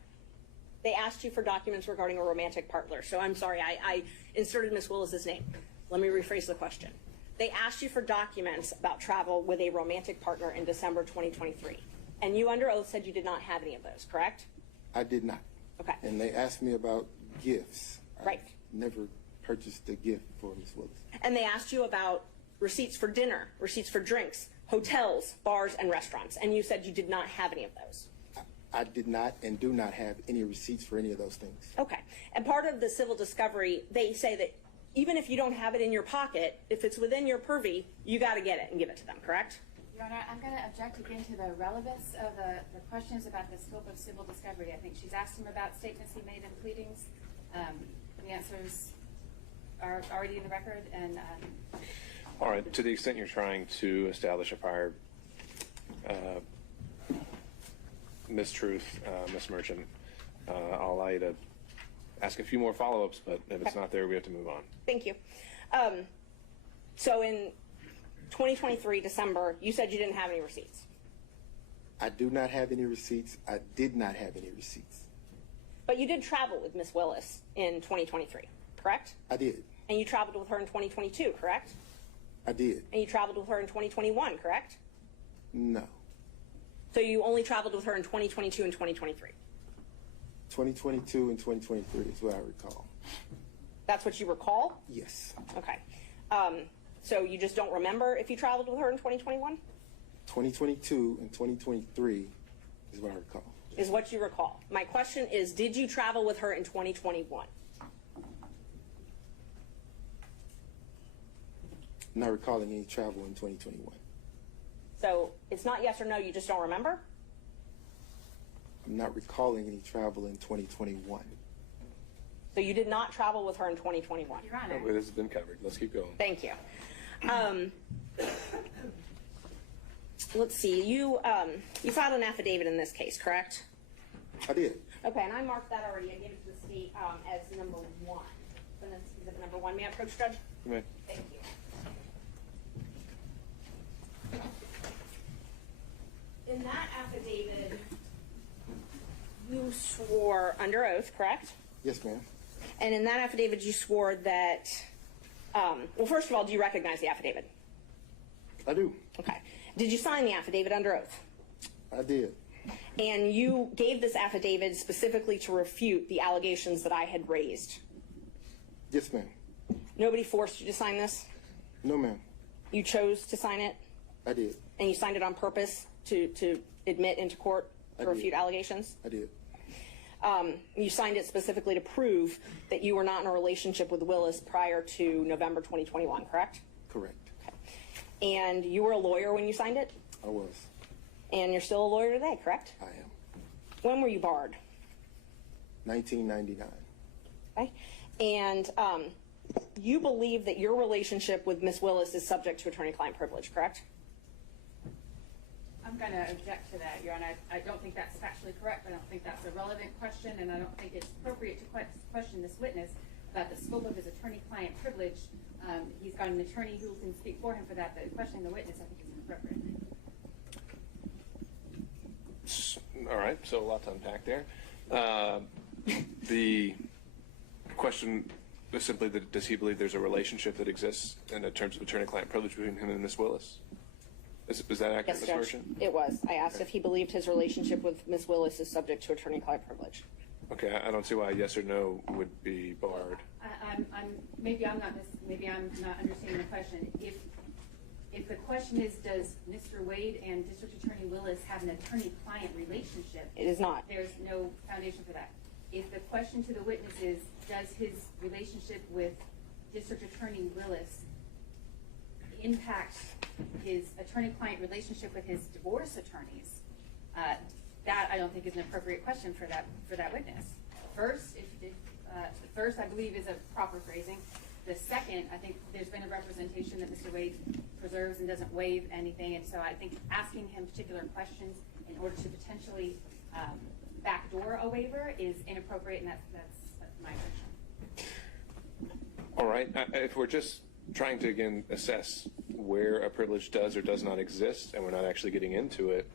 They asked you for documents regarding a romantic partner. So I'm sorry, I inserted Ms. Willis's name. Let me rephrase the question. They asked you for documents about travel with a romantic partner in December 2023. And you under oath said you did not have any of those, correct? I did not. Okay. And they asked me about gifts. Right. I never purchased a gift for Ms. Willis. And they asked you about receipts for dinner, receipts for drinks, hotels, bars, and restaurants. And you said you did not have any of those. I did not and do not have any receipts for any of those things. Okay. And part of the civil discovery, they say that even if you don't have it in your pocket, if it's within your purview, you got to get it and give it to them, correct? Your Honor, I'm going to object again to the relevance of the questions about the scope of civil discovery. I think she's asked him about statements he made in pleadings. The answers are already in the record. And all right, to the extent you're trying to establish a prior mistruth, Ms. Merchant, I'll allow you to ask a few more follow-ups, but if it's not there, we have to move on. Thank you. So in 2023, December, you said you didn't have any receipts. I do not have any receipts. I did not have any receipts. But you did travel with Ms. Willis in 2023, correct? I did. And you traveled with her in 2022, correct? I did. And you traveled with her in 2021, correct? No. So you only traveled with her in 2022 and 2023? 2022 and 2023 is what I recall. That's what you recall? Yes. Okay. So you just don't remember if you traveled with her in 2021? 2022 and 2023 is what I recall. Is what you recall. My question is, did you travel with her in 2021? I'm not recalling any travel in 2021. So it's not yes or no, you just don't remember? I'm not recalling any travel in 2021. So you did not travel with her in 2021? Your Honor. This has been covered. Let's keep going. Thank you. Let's see, you filed an affidavit in this case, correct? I did. Okay, and I marked that already. I gave it to the state as number 1. So that's exhibit number 1. May I approach, Judge? You may. Thank you. In that affidavit, you swore under oath, correct? Yes, ma'am. And in that affidavit, you swore that, well, first of all, do you recognize the affidavit? I do. Okay. Did you sign the affidavit under oath? I did. And you gave this affidavit specifically to refute the allegations that I had raised? Yes, ma'am. Nobody forced you to sign this? No, ma'am. You chose to sign it? I did. And you signed it on purpose to admit into court to refute allegations? I did. You signed it specifically to prove that you were not in a relationship with Willis prior to November 2021, correct? Correct. Okay. And you were a lawyer when you signed it? I was. And you're still a lawyer today, correct? I am. When were you barred? 1999. Okay. And you believe that your relationship with Ms. Willis is subject to attorney-client privilege, correct? I'm going to object to that, Your Honor. I don't think that's factually correct. I don't think that's a relevant question, and I don't think it's appropriate to question this witness about the scope of his attorney-client privilege. He's got an attorney who can speak for him for that, but questioning the witness, I think, is inappropriate. All right, so a lot to unpack there. The question is simply that does he believe there's a relationship that exists in terms of attorney-client privilege between him and Ms. Willis? Is that accurate, Yes, Ms. Judge. Merchant? It was. I asked if he believed his relationship with Ms. Willis is subject to attorney-client privilege. Okay, I don't see why yes or no would be barred. Maybe I'm not understanding the question. If the question is, does Mr. Wade and District Attorney Willis have an attorney-client relationship? It is not. There's no foundation for that. If the question to the witness is, does his relationship with District Attorney Willis impact his attorney-client relationship with his divorce attorneys, that I don't think is an appropriate question for that witness. First, first I believe is a proper phrasing. The second, I think there's been a representation that Mr. Wade preserves and doesn't waive anything, and so I think asking him particular questions in order to potentially backdoor a waiver is inappropriate, and that's my position. All right, if we're just trying to, again, assess where a privilege does or does not exist, and we're not actually getting into it,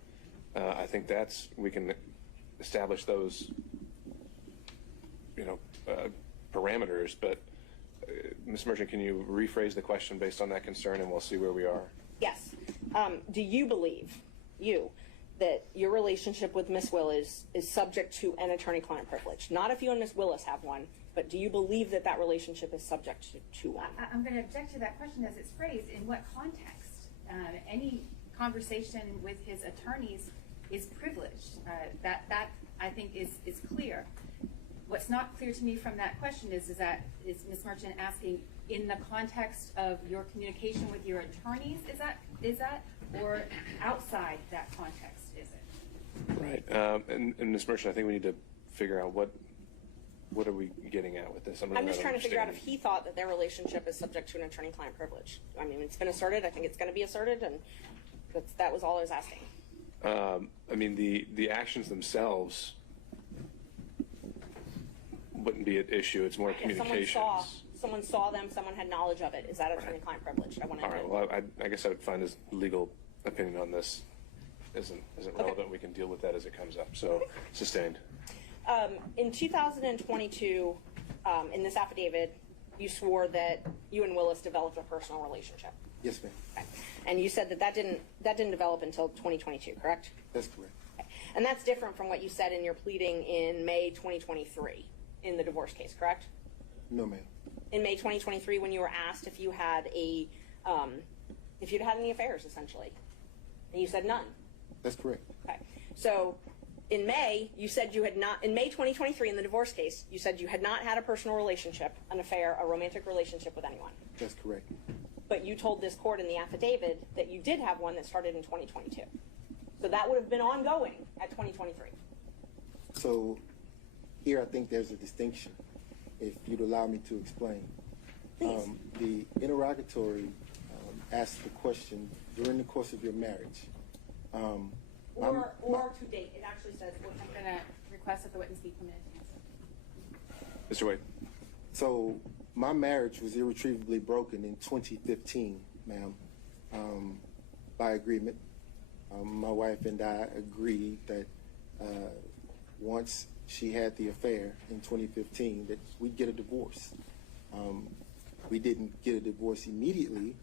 I think we can establish those, parameters. But Ms. Merchant, can you rephrase the question based on that concern, and we'll see where we are? Yes. Do you believe, that your relationship with Ms. Willis is subject to an attorney-client privilege? Not if you and Ms. Willis have one, but do you believe that that relationship is subject to one? I'm going to object to that question as it's phrased. In what context? Any conversation with his attorneys is privileged. That I think is clear. What's not clear to me from that question is Ms. Merchant asking in the context of your communication with your attorneys, is that, or outside that context is it? Right, and Ms. Merchant, I think we need to figure out what are we getting at with this? I'm just trying to figure out if he thought that their relationship is subject to an attorney-client privilege. I mean, it's been asserted. I think it's going to be asserted, and that was all I was asking. The actions themselves wouldn't be at issue. It's more communications. If someone saw them, someone had knowledge of it. Is that attorney-client privilege? I want to know. All right. Well, I guess I would find his legal opinion on this isn't relevant. We can deal with that as it comes up. So, sustained. In 2022, in this affidavit, you swore that you and Willis developed a personal relationship. Yes, ma'am. Okay. And you said that didn't develop until 2022, correct? That's correct. Okay. And that's different from what you said in your pleading in May 2023 in the divorce case, correct? No, ma'am. In May 2023, when you were asked if you had a if you'd had any affairs, essentially. And you said none. That's correct. Okay. So in May, you said you had not, in May 2023, in the divorce case, you said you had not had a personal relationship, an affair, a romantic relationship with anyone. That's correct. But you told this court in the affidavit that you did have one that started in 2022. So that would have been ongoing at 2023. So here I think there's a distinction, if you'd allow me to explain. Please. The interrogatory asked the question during the course of your marriage. Or to date. It actually says, I'm going to request that the witness be permitted to answer. Mr. Wade. So my marriage was irretrievably broken in 2015, ma'am, by agreement. My wife and I agreed that once she had the affair in 2015 that we'd get a divorce. We didn't get a divorce immediately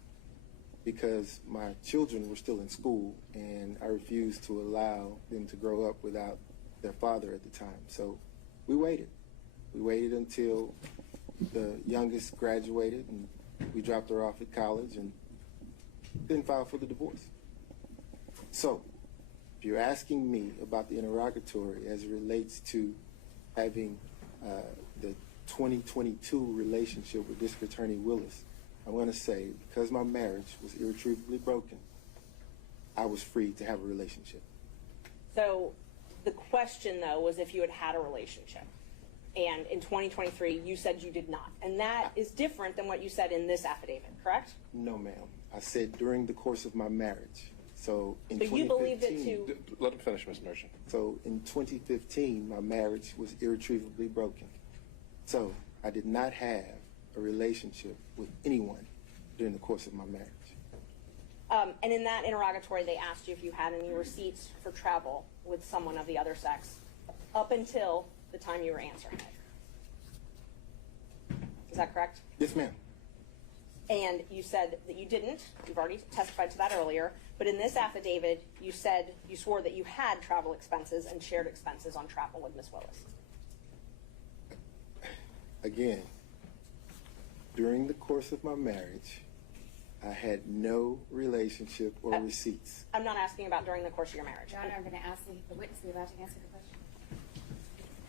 because my children were still in school and I refused to allow them to grow up without their father at the time. So we waited. We waited until the youngest graduated and we dropped her off at college and then filed for the divorce. So if you're asking me about the interrogatory as it relates to having the 2022 relationship with District Attorney Willis, I'm going to say because my marriage was irretrievably broken, I was free to have a relationship. So the question, though, was if you had had a relationship. And in 2023, you said you did not. And that is different than what you said in this affidavit, correct? No, ma'am. I said during the course of my marriage. So in So you believed it 2015, to... Let him finish, Ms. Merchant. So in 2015, my marriage was irretrievably broken. So I did not have a relationship with anyone during the course of my marriage. And in that interrogatory, they asked you if you had any receipts for travel with someone of the other sex up until the time you were answering it. Is that correct? Yes, ma'am. And you said that you didn't. You've already testified to that earlier. But in this affidavit, you said you swore that you had travel expenses and shared expenses on travel with Ms. Willis. Again, during the course of my marriage, I had no relationship or receipts. I'm not asking about during the course of your marriage. Your Honor, I'm going to ask the witness to be allowed to answer the question.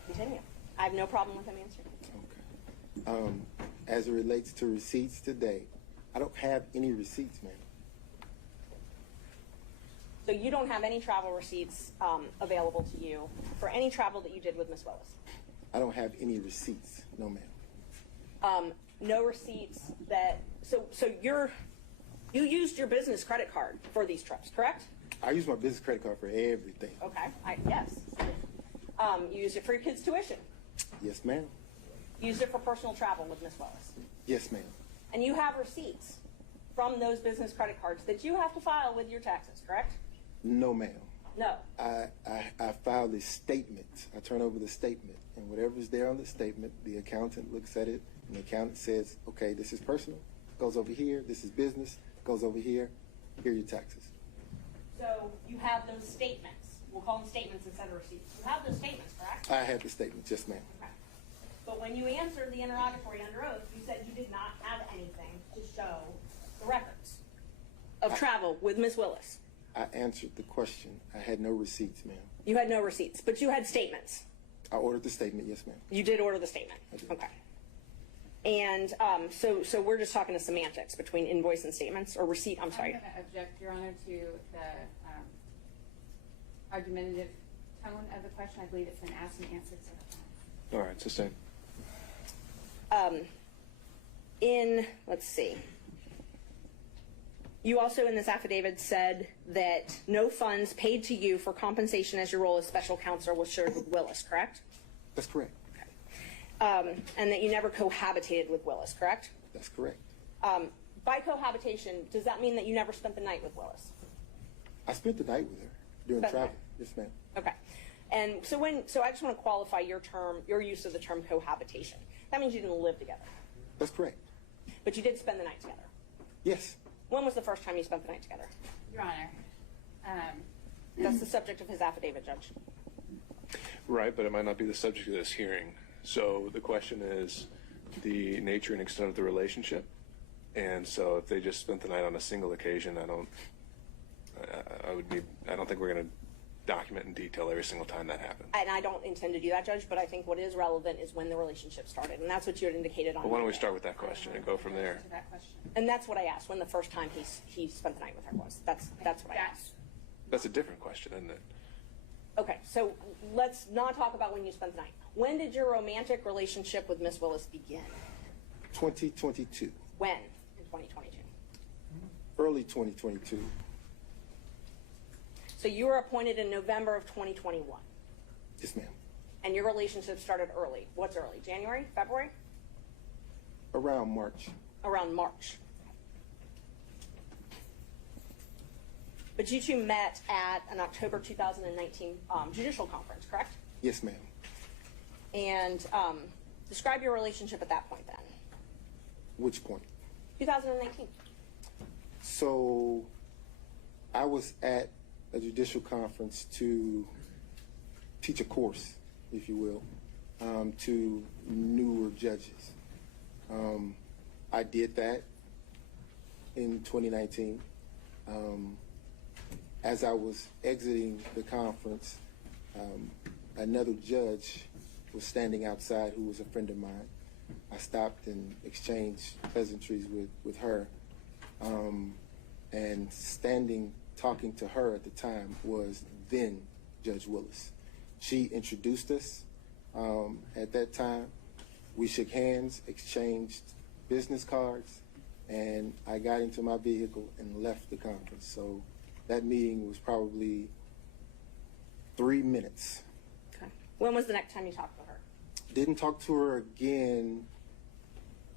Continue. I have no problem with him answering. Okay. As it relates to receipts today, I don't have any receipts, ma'am. So you don't have any travel receipts available to you for any travel that you did with Ms. Willis? I don't have any receipts, no, ma'am. No receipts that, so you used your business credit card for these trips, correct? I use my business credit card for everything. Okay, yes. You used it for your kids' tuition. Yes, ma'am. You used it for personal travel with Ms. Willis. Yes, ma'am. And you have receipts from those business credit cards that you have to file with your taxes, correct? No, ma'am. No. I filed a statement. I turn over the statement, and whatever's there on the statement, the accountant looks at it, and the accountant says, okay, this is personal, goes over here, this is business, goes over here, here are your taxes. So you have those statements. We'll call them statements instead of receipts. You have those statements, correct? I had the statement, yes, ma'am. Okay. But when you answered the interrogatory under oath, you said you did not have anything to show the records of travel with Ms. Willis. I answered the question. I had no receipts, ma'am. You had no receipts, but you had statements. I ordered the statement, yes, ma'am. You did order the statement. I did. Okay. And so we're just talking to semantics between invoice and statements, or receipt, I'm sorry. I'm going to object, Your Honor, to the argumentative tone of the question. I believe it's been asked and answered several times. All right, sustain. Let's see. You also in this affidavit said that no funds paid to you for compensation as your role as special counsel was shared with Willis, correct? That's correct. Okay. And that you never cohabitated with Willis, correct? That's correct. By cohabitation, does that mean that you never spent the night with Willis? I spent the night with her during Spent the travel. night. Yes, ma'am. Okay. And so I just want to qualify your use of the term cohabitation. That means you didn't live together. That's correct. But you did spend the night together. Yes. When was the first time you spent the night together? Your Honor. That's the subject of his affidavit, Judge. Right, but it might not be the subject of this hearing. So the question is the nature and extent of the relationship. And so if they just spent the night on a single occasion, I don't think we're going to document in detail every single time that happened. And I don't intend to do that, Judge, but I think what is relevant is when the relationship started, and that's what you had indicated on. Well, why don't we Monday. start with that question and go from there? To that question. And that's what I asked, when the first time he spent the night with her was. That's what I asked. That's a different question, isn't it? Okay, so let's not talk about when you spent the night. When did your romantic relationship with Miss Willis begin? 2022. When in 2022? Early 2022. So you were appointed in November of 2021. Yes, ma'am. And your relationship started early. What's early? January? February? Around March. Around March. But you two met at an October 2019 judicial conference, correct? Yes, ma'am. And describe your relationship at that point then. Which point? 2019. So I was at a judicial conference to teach a course, if you will, to newer judges. I did that in 2019. As I was exiting the conference, another judge was standing outside who was a friend of mine. I stopped and exchanged pleasantries with her. And standing, talking to her at the time was then Judge Willis. She introduced us at that time. We shook hands, exchanged business cards, and I got into my vehicle and left the conference. So that meeting was probably 3 minutes. Okay. When was the next time you talked to her? Didn't talk to her again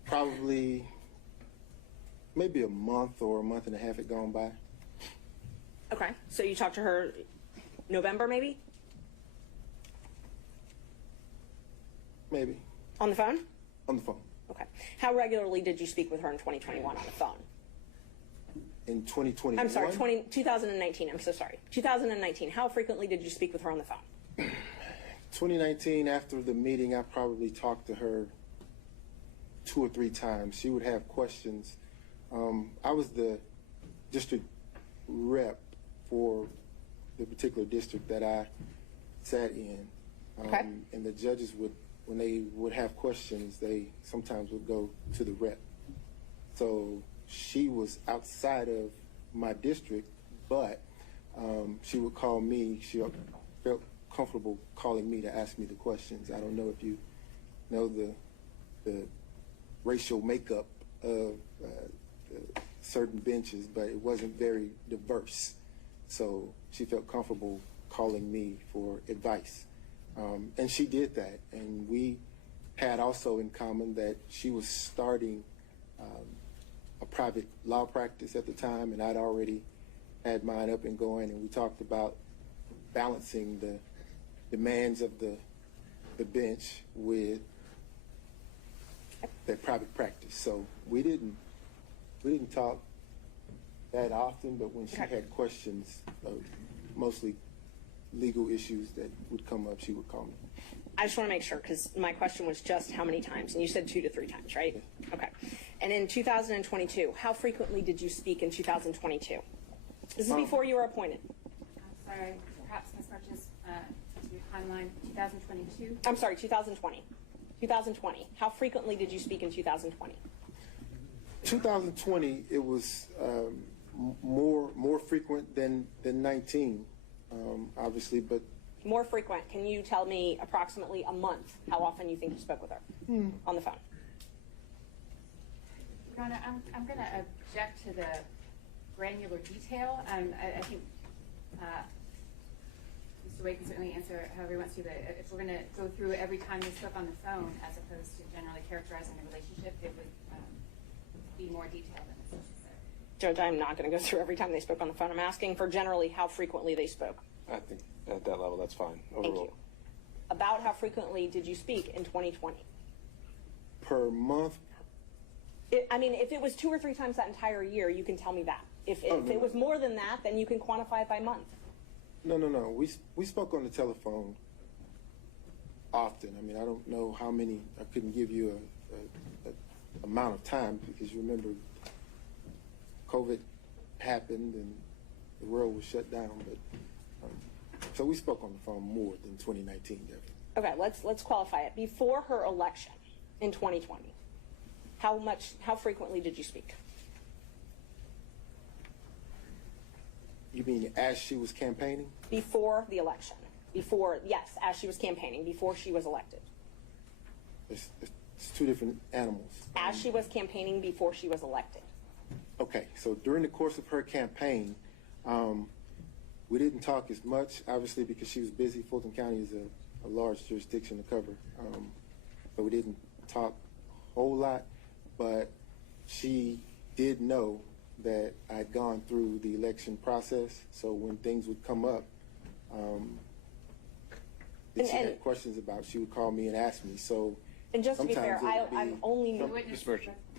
probably maybe a month or a month and a half had gone by. Okay. So you talked to her November maybe? Maybe. On the phone? On the phone. Okay. How regularly did you speak with her in 2021 on the phone? In 2021? I'm sorry, 2019. I'm so sorry. 2019. How frequently did you speak with her on the phone? 2019, after the meeting, I probably talked to her 2 or 3 times. She would have questions. I was the district rep for the particular district that I sat in. Okay. And the judges would, when they would have questions, they sometimes would go to the rep. So she was outside of my district, but she would call me. She felt comfortable calling me to ask me the questions. I don't know if you know the racial makeup of certain benches, but it wasn't very diverse. So she felt comfortable calling me for advice. And she did that. And we had also in common that she was starting a private law practice at the time, and I'd already had mine up and going, and we talked about balancing the demands of the bench with their private practice. So we didn't talk that often, but when she had questions, mostly legal issues that would come up, she would call me. I just want to make sure, because my question was just how many times, and you said 2 to 3 times, right? Okay. And in 2022, how frequently did you speak in 2022? This is before you were appointed. I'm sorry, perhaps Ms. Marches, your timeline, 2022? I'm sorry, 2020. 2020. How frequently did you speak in 2020? 2020, it was more frequent than 19, obviously, but More frequent. Can you tell me approximately a month how often you think you spoke with her on the phone? Your Honor, I'm going to object to the granular detail. I think Mr. Wade can certainly answer however he wants to, but if we're going to go through every time they spoke on the phone as opposed to generally characterizing the relationship, it would be more detailed than is necessary. Judge, I'm not going to go through every time they spoke on the phone. I'm asking for generally how frequently they spoke. I think at that level, that's fine. Thank you. About how frequently did you speak in 2020? per month. If it was 2 or 3 times that entire year, you can tell me that. If it was more than that, then you can quantify it by month. No. We spoke on the telephone often. I don't know how many. I couldn't give you a amount of time because remember COVID happened and the world was shut down. But so we spoke on the phone more than 2019, Debbie. Okay, let's qualify it. Before her election in 2020, how frequently did you speak? You mean as she was campaigning? Before the election. Yes, as she was campaigning, before she was elected. It's two different animals. As she was campaigning before she was elected. Okay, so during the course of her campaign, we didn't talk as much, obviously, because she was busy. Fulton County is a large jurisdiction to cover. But we didn't talk a whole lot. But she did know that I'd gone through the election process. So when things would come up, that she had questions about, she would call me and ask me. So and just to be fair, I'm only Ms.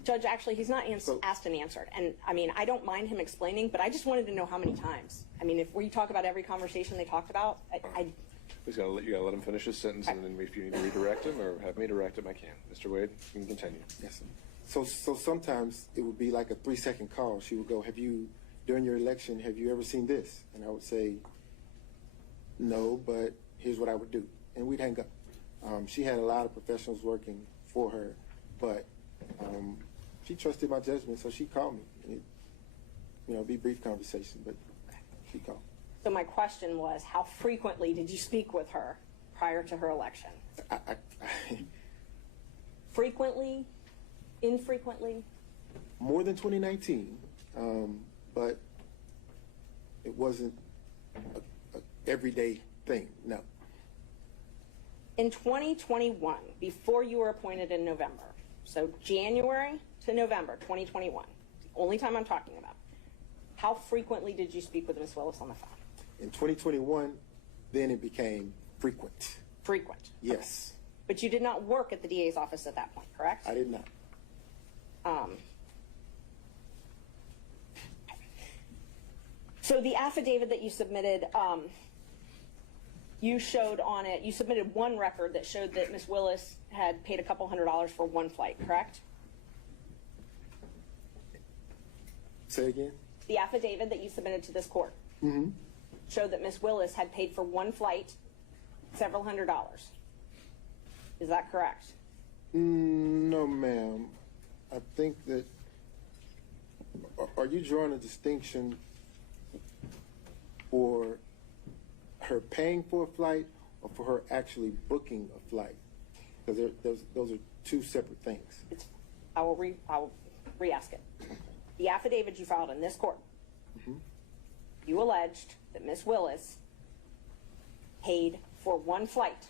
Judge, actually, he's not asked and answered. And I mean, I don't mind him explaining, but I just wanted to know how many times. I mean, if we talk about every conversation they talked about, You gotta let him finish his sentence, and then if you need to redirect him or have me direct him, I can. Mr. Wade, you can continue. Yes, sir. So sometimes it would be like a 3-second call. She would go, during your election, have you ever seen this? And I would say, no, but here's what I would do. And we'd hang up. She had a lot of professionals working for her, but she trusted my judgment, so she called me. And it'd be a brief conversation, but she called. So my question was, how frequently did you speak with her prior to her election? Frequently? Infrequently? More than 2019, but it wasn't a everyday thing, no. In 2021, before you were appointed in November, so January to November 2021, the only time I'm talking about, how frequently did you speak with Ms. Willis on the phone? In 2021, then it became frequent. Frequent? Yes. But you did not work at the DA's office at that point, correct? I did not. So the affidavit that you submitted, you showed on it, you submitted one record that showed that Ms. Willis had paid a couple $100s for one flight, correct? Say again? The affidavit that you submitted to this court showed that Ms. Willis had paid for one flight several $100s. Is that correct? No, ma'am. I think that, are you drawing a distinction for her paying for a flight or for her actually booking a flight? Because those are two separate things. I will re-ask it. The affidavit you filed in this court, you alleged that Ms. Willis paid for one flight.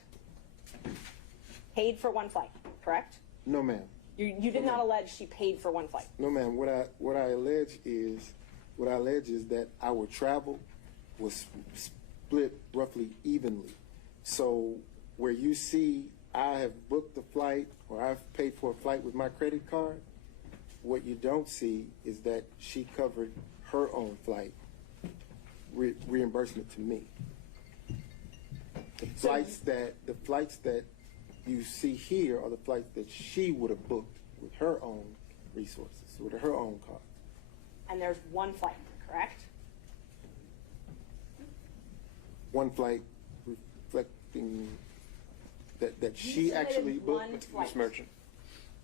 Paid for one flight, correct? No, ma'am. You did not allege she paid for one flight. No, ma'am. What I allege is that our travel was split roughly evenly. So where you see I have booked a flight or I've paid for a flight with my credit card, what you don't see is that she covered her own flight reimbursement to me. The flights that you see here are the flights that she would have booked with her own resources, with her own car. And there's one flight, correct? One flight reflecting that she actually booked. Ms. Merchant,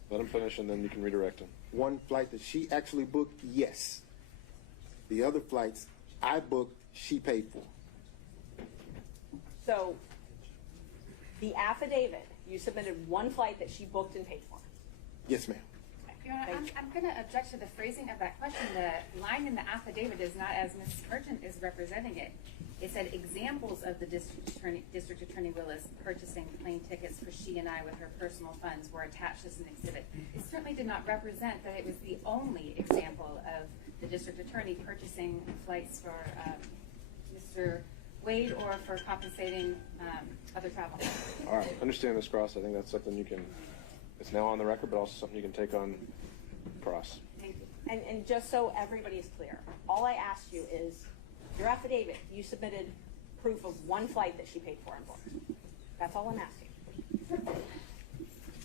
let him finish and then you can redirect him. One flight that she actually booked, yes. The other flights I booked, she paid for. So the affidavit, you submitted one flight that she booked and paid for. Yes, ma'am. Your Honor, I'm going to object to the phrasing of that question. The line in the affidavit is not as Ms. Merchant is representing it. It said examples of the District Attorney Willis purchasing plane tickets for she and I with her personal funds were attached as an exhibit. It certainly did not represent that it was the only example of the District Attorney purchasing flights for Mr. Wade or for compensating other travel. All right, understand, Ms. Cross. I think that's something you can, it's now on the record, but also something you can take on cross. Thank you. And just so everybody is clear, all I asked you is, your affidavit, you submitted proof of one flight that she paid for and booked. That's all I'm asking.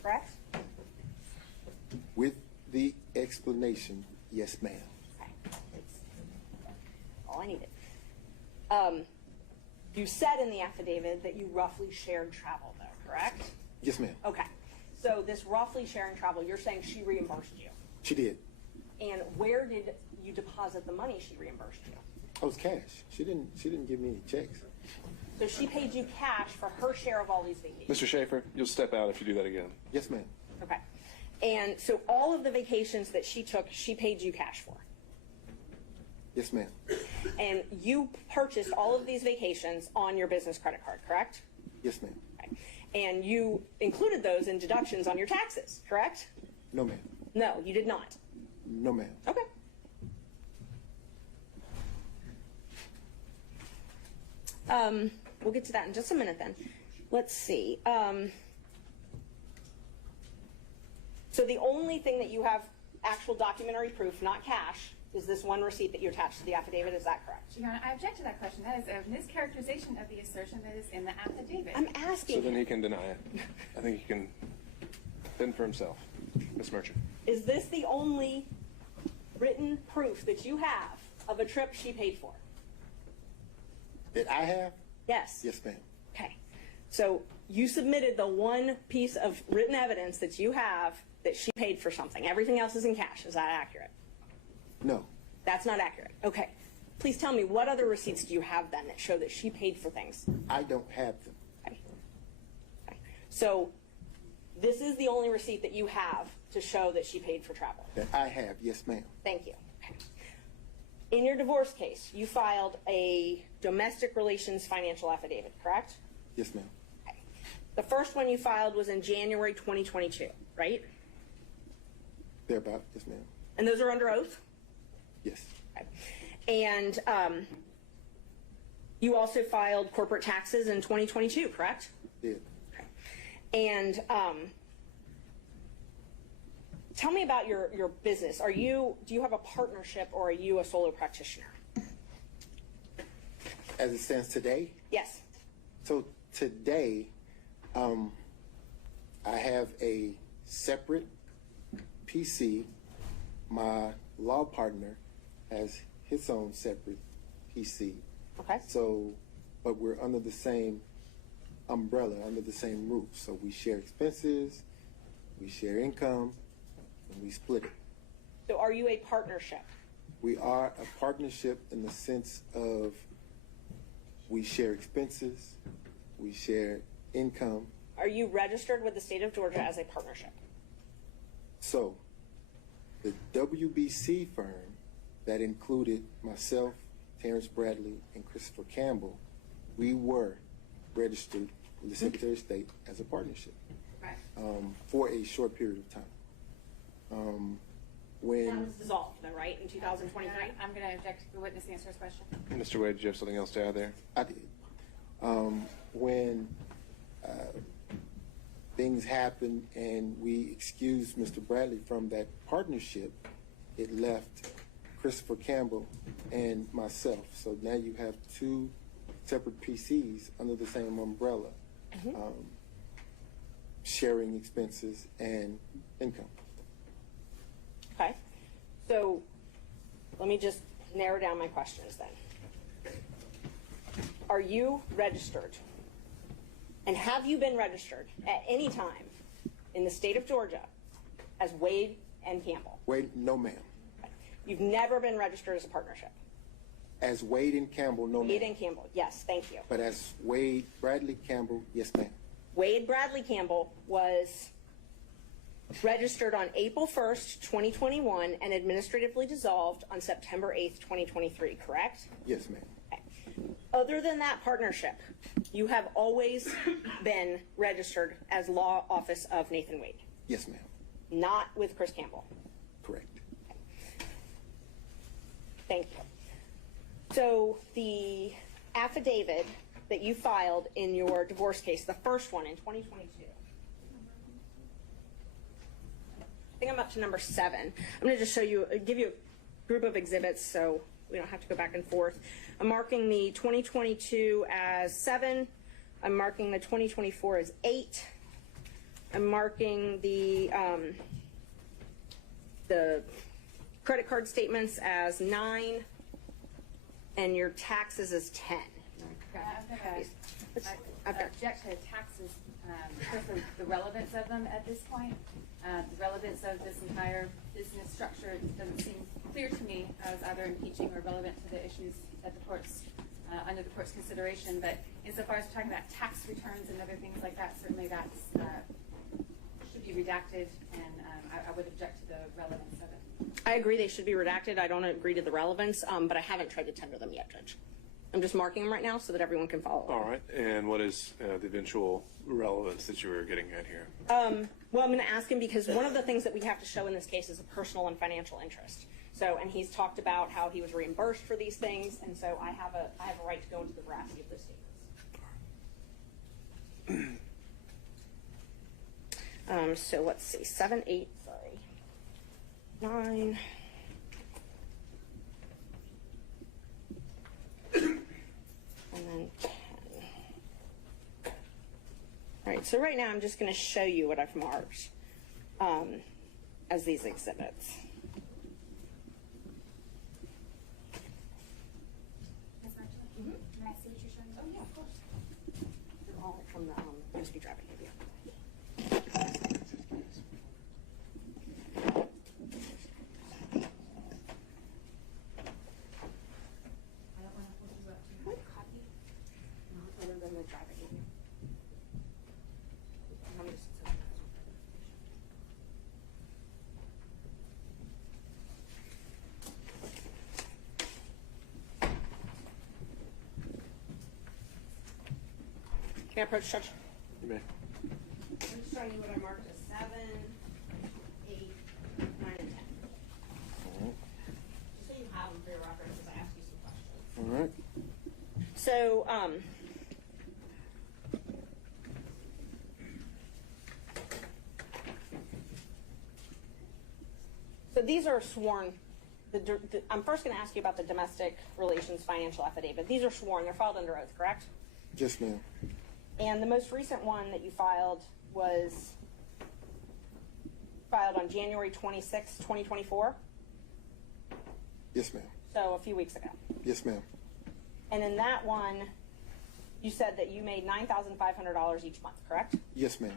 Correct? With the explanation, yes, ma'am. Okay. all I needed. You said in the affidavit that you roughly shared travel, though, correct? Yes, ma'am. Okay. So this roughly sharing travel, you're saying she reimbursed you. She did. And where did you deposit the money she reimbursed you? Oh, it was cash. She didn't give me any checks. So she paid you cash for her share of all these vacations. Mr. Schaefer, you'll step out if you do that again. Yes, ma'am. Okay. And so all of the vacations that she took, she paid you cash for. Yes, ma'am. And you purchased all of these vacations on your business credit card, correct? Yes, ma'am. Okay. And you included those in deductions on your taxes, correct? No, ma'am. No, you did not. No, ma'am. Okay. We'll get to that in just a minute then. Let's see. So the only thing that you have actual documentary proof, not cash, is this one receipt that you attached to the affidavit. Is that correct? Your Honor, I object to that question. That is a mischaracterization of the assertion that is in the affidavit. I'm asking. So then he can deny it. I think he can fend for himself. Ms. Merchant. Is this the only written proof that you have of a trip she paid for? That I have? Yes. Yes, ma'am. Okay. So you submitted the one piece of written evidence that you have that she paid for something. Everything else is in cash. Is that accurate? No. That's not accurate. Okay. Please tell me, what other receipts do you have then that show that she paid for things? I don't have them. Okay. Okay. So this is the only receipt that you have to show that she paid for travel. That I have. Yes, ma'am. Thank you. Okay. In your divorce case, you filed a domestic relations financial affidavit, correct? Yes, ma'am. Okay. The first one you filed was in January 2022, right? Thereabout. Yes, ma'am. And those are under oath? Yes. Okay. And you also filed corporate taxes in 2022, correct? Did. Okay. And tell me about your business. Do you have a partnership, or are you a solo practitioner? As it stands today? Yes. So today, I have a separate PC. My law partner has his own separate PC. Okay. So, but we're under the same umbrella, under the same roof. So we share expenses, we share income, and we split it. So are you a partnership? We are a partnership in the sense of we share expenses, we share income. Are you registered with the state of Georgia as a partnership? So the WBC firm that included myself, Terrence Bradley, and Christopher Campbell, we were registered with the Secretary of State as a partnership for a short period of time. When That was dissolved, though, right, in 2023? I'm going to object to the witness answer his question. Mr. Wade, did you have something else to add there? I did. When things happened and we excused Mr. Bradley from that partnership, it left Christopher Campbell and myself. So now you have two separate PCs under the same umbrella, sharing expenses and income. Okay. So let me just narrow down my questions then. Are you registered? And have you been registered at any time in the state of Georgia as Wade and Campbell? Wade, no ma'am. Okay. You've never been registered as a partnership? As Wade and Campbell, no ma'am. Wade and Campbell, yes, thank you. But as Wade Bradley Campbell, yes ma'am. Wade Bradley Campbell was registered on April 1st, 2021 and administratively dissolved on September 8th, 2023, correct? Yes ma'am. Okay. Other than that partnership, you have always been registered as law office of Nathan Wade? Yes ma'am. Not with Chris Campbell? Correct. Okay. Thank you. So the affidavit that you filed in your divorce case, the first one in 2022, I think I'm up to number 7. I'm going to just give you a group of exhibits so we don't have to go back and forth. I'm marking the 2022 as 7. I'm marking the 2024 as 8. I'm marking the credit card statements as 9. and your taxes is 10. I object to taxes because of the relevance of them at this point. The relevance of this entire business structure doesn't seem clear to me as either impeaching or relevant to the issues that the court's under the court's consideration. But insofar as we're talking about tax returns and other things like that, certainly that's should be redacted, and I would object to the relevance of it. I agree they should be redacted. I don't agree to the relevance, but I haven't tried to tender them yet, Judge. I'm just marking them right now so that everyone can follow. All right. And what is the eventual relevance that you were getting at here? Well, I'm going to ask him because one of the things that we have to show in this case is a personal and financial interest. So, and he's talked about how he was reimbursed for these things, and so I have a right to go into the veracity of those statements. So let's see, 7, 8, sorry, 9. And then 10. All right, so right now I'm just going to show you what I've marked as these exhibits. Can I see what you're showing? Oh, yeah, of course. They're all from the USB drive I gave you. What copy? No, other than the drive I gave you. Let me just- Can I approach, Judge? You may. I'm just showing you what I marked as 7, 8, 9, and 10. Just so you have them for your reference as I ask you some questions. All right. So, so these are sworn. I'm first going to ask you about the domestic relations financial affidavit. These are sworn. They're filed under oath, correct? Yes, ma'am. And the most recent one that you filed was filed on January 26, 2024. Yes, ma'am. So a few weeks ago. Yes, ma'am. And in that one, you said that you made $9,500 each month, correct? Yes, ma'am.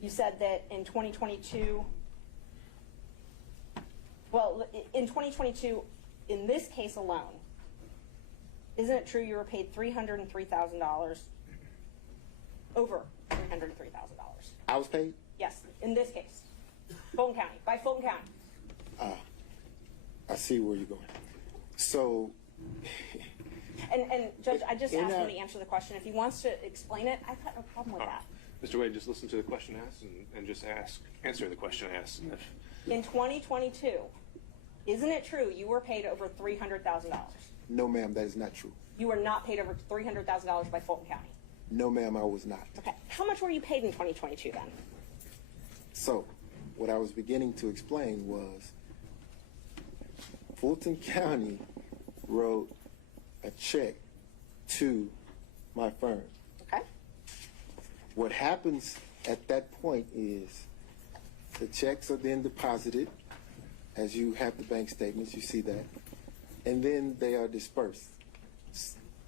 You said that in 2022, well, in 2022, in this case alone, isn't it true you were paid $303,000, over $303,000? I was paid? Yes, in this case, Fulton County, by Fulton County. I see where you're going. So, And Judge, I just In asked him a- to answer the question. If he wants to explain it, I've got no problem with that. Mr. Wade, just listen to the question asked and just answer the question asked. And if, In 2022, isn't it true you were paid over $300,000? no, ma'am, that is not true. You were not paid over $300,000 by Fulton County. No, ma'am, I was not. Okay, how much were you paid in 2022 then? So, what I was beginning to explain was Fulton County wrote a check to my firm. Okay. What happens at that point is the checks are then deposited, as you have the bank statements, you see that, and then they are dispersed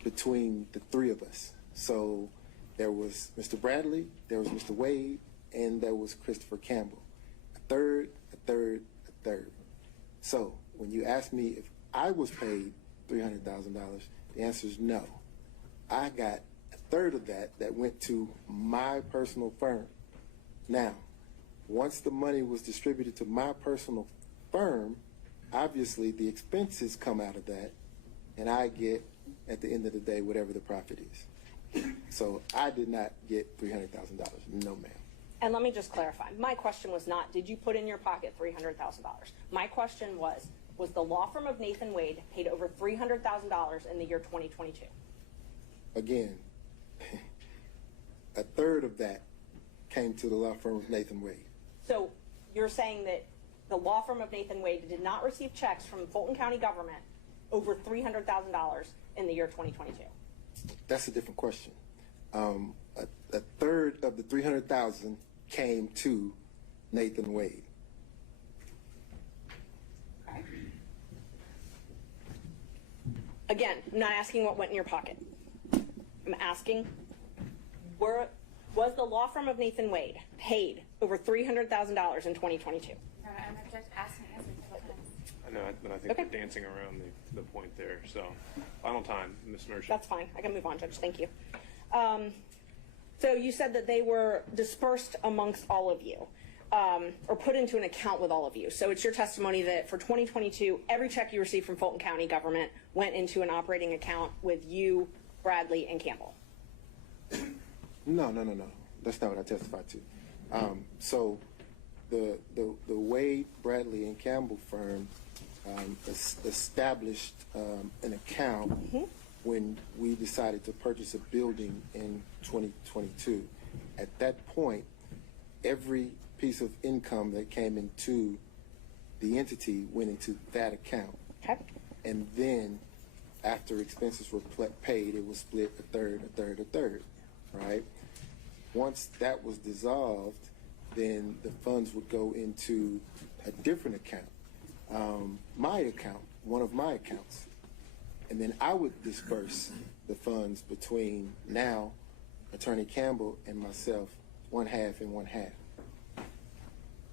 between the three of us. So there was Mr. Bradley, there was Mr. Wade, and there was Christopher Campbell. A third, a third, a third. So when you ask me if I was paid $300,000, the answer is no. I got a third of that went to my personal firm. Now, once the money was distributed to my personal firm, obviously the expenses come out of that, and I get, at the end of the day, whatever the profit is. So I did not get $300,000. No, ma'am. And let me just clarify. My question was not, did you put in your pocket $300,000? My question was the law firm of Nathan Wade paid over $300,000 in the year 2022? Again, a third of that came to the law firm of Nathan Wade. So you're saying that the law firm of Nathan Wade did not receive checks from Fulton County government over $300,000 in the year 2022? That's a different question. A third of the $300,000 came to Nathan Wade. Okay. Again, I'm not asking what went in your pocket. I'm asking, was the law firm of Nathan Wade paid over $300,000 in 2022? I'm just asking several times. I know, but I think Okay. we're dancing around the point there. So, final time, Ms. Merchant. That's fine. I can move on, Judge. Thank you. So you said that they were dispersed amongst all of you, or put into an account with all of you. So it's your testimony that for 2022, every check you received from Fulton County government went into an operating account with you, Bradley, and Campbell. No. That's not what I testified to. So the Wade, Bradley, and Campbell firm established an account when we decided to purchase a building in 2022. At that point, every piece of income that came into the entity went into that account. Okay. And then after expenses were paid, it was split a third, right? Once that was dissolved, then the funds would go into a different account, my account, one of my accounts. And then I would disperse the funds between now Attorney Campbell and myself, one half and one half.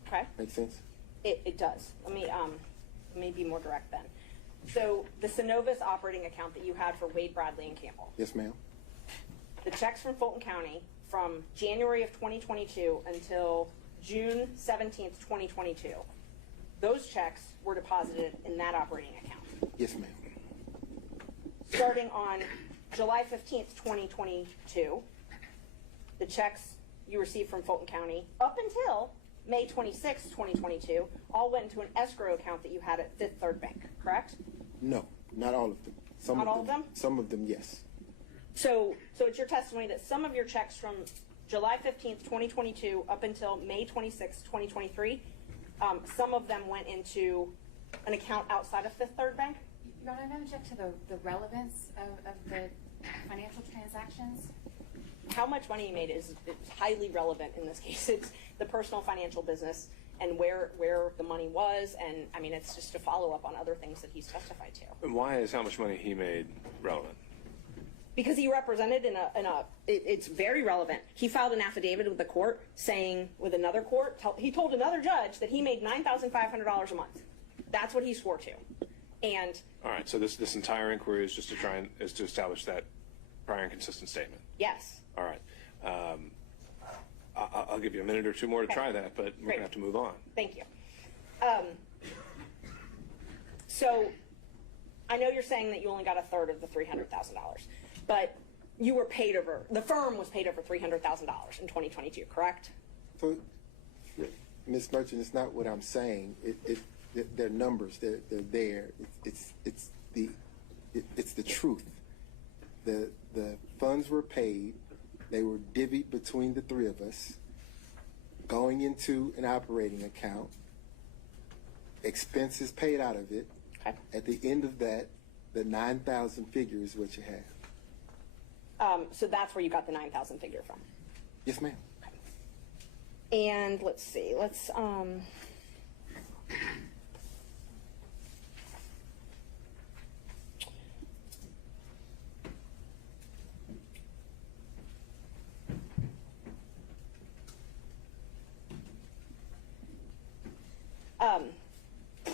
Okay. Make sense? It does. Let me be more direct then. So the Synovus operating account that you had for Wade, Bradley, and Campbell, Yes, ma'am. the checks from Fulton County from January of 2022 until June 17th, 2022, those checks were deposited in that operating account. Yes, ma'am. Starting on July 15th, 2022, the checks you received from Fulton County up until May 26th, 2022, all went into an escrow account that you had at Fifth Third Bank, correct? No, not all of them. Not all of them? Some of them, yes. So it's your testimony that some of your checks from July 15th, 2022 up until May 26th, 2023, some of them went into an account outside of Fifth Third Bank? Your Honor, I'm object to the relevance of the financial transactions. How much money you made is highly relevant in this case. It's the personal financial business and where the money was, and I mean, it's just a follow-up on other things that he's testified to. And why is how much money he made relevant? Because he represented it's very relevant. He filed an affidavit with the court saying, with another court, he told another judge that he made $9,500 a month. That's what he swore to. And All right, so this entire inquiry is just to establish that prior and consistent statement. yes. All right. I'll give you a minute or two more to try that, but we're going to have to move on. Thank you. So I know you're saying that you only got a third of the $300,000, but you were paid the firm was paid over $300,000 in 2022, correct? So, Ms. Merchant, it's not what I'm saying. They're numbers. They're there. It's the truth. The funds were paid. They were divvied between the three of us, going into an operating account, expenses paid out of it. Okay. At the end of that, the 9,000 figure is what you have. So that's where you got the 9,000 figure from. Yes, ma'am. And let's see.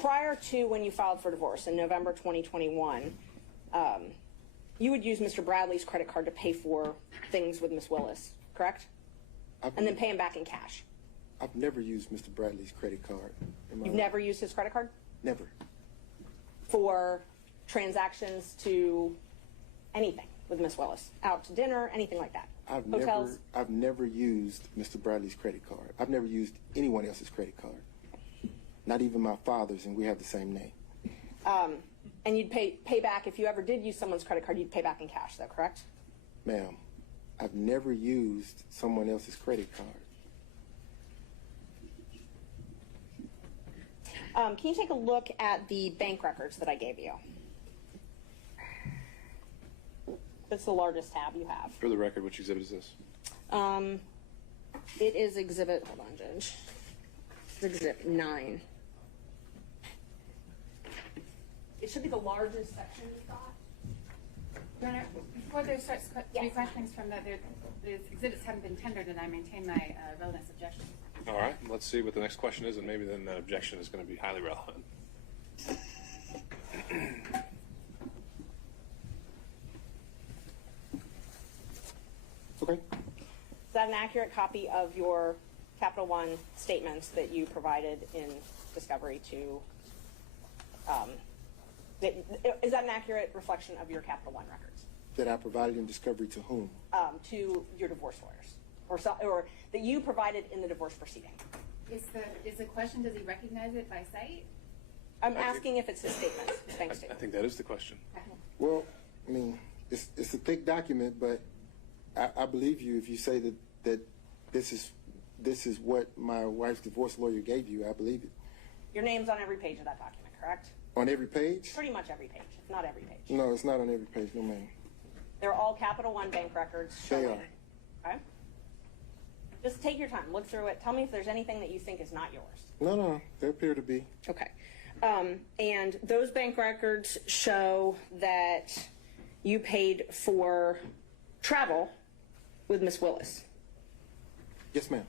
Prior to when you filed for divorce in November 2021, you would use Mr. Bradley's credit card to pay for things with Ms. Willis, correct? And then pay him back in cash. I've never used Mr. Bradley's credit card. You've never used his credit card? Never. For transactions to anything with Ms. Willis, out to dinner, anything like that. Hotels? I've never used Mr. Bradley's credit card. I've never used anyone else's credit card. Not even my father's, and we have the same name. And you'd pay back, if you ever did use someone's credit card, you'd pay back in cash, though, correct? Ma'am, I've never used someone else's credit card. Can you take a look at the bank records that I gave you? That's the largest tab you have. For the record, which exhibit is this? It is exhibit, hold on, Judge. It's exhibit 9. It should be the largest section you've got. Your Honor, before there starts three questions from the exhibits haven't been tendered, and I maintain my relevance objection. All right, let's see what the next question is, and maybe then that objection is going to be highly relevant. Okay. Is that an accurate copy of your Capital One statements that you provided in discovery to, is that an accurate reflection of your Capital One records? That I provided in discovery to whom? To your divorce lawyers, or that you provided in the divorce proceeding? Is the question, does he recognize it by sight? I'm asking if it's his statement, his bank I statement. think that is the question. Well, I mean, it's a thick document, but I believe you if you say that this is what my wife's divorce lawyer gave you. I believe it. Your name's on every page of that document, correct? On every page? Pretty much every page, if not every page. No, it's not on every page. No, ma'am. They're all Capital One bank records showing. They are. Okay? Just take your time, look through it. Tell me if there's anything that you think is not yours. No, they appear to be. Okay. And those bank records show that you paid for travel with Miss Willis. Yes, ma'am.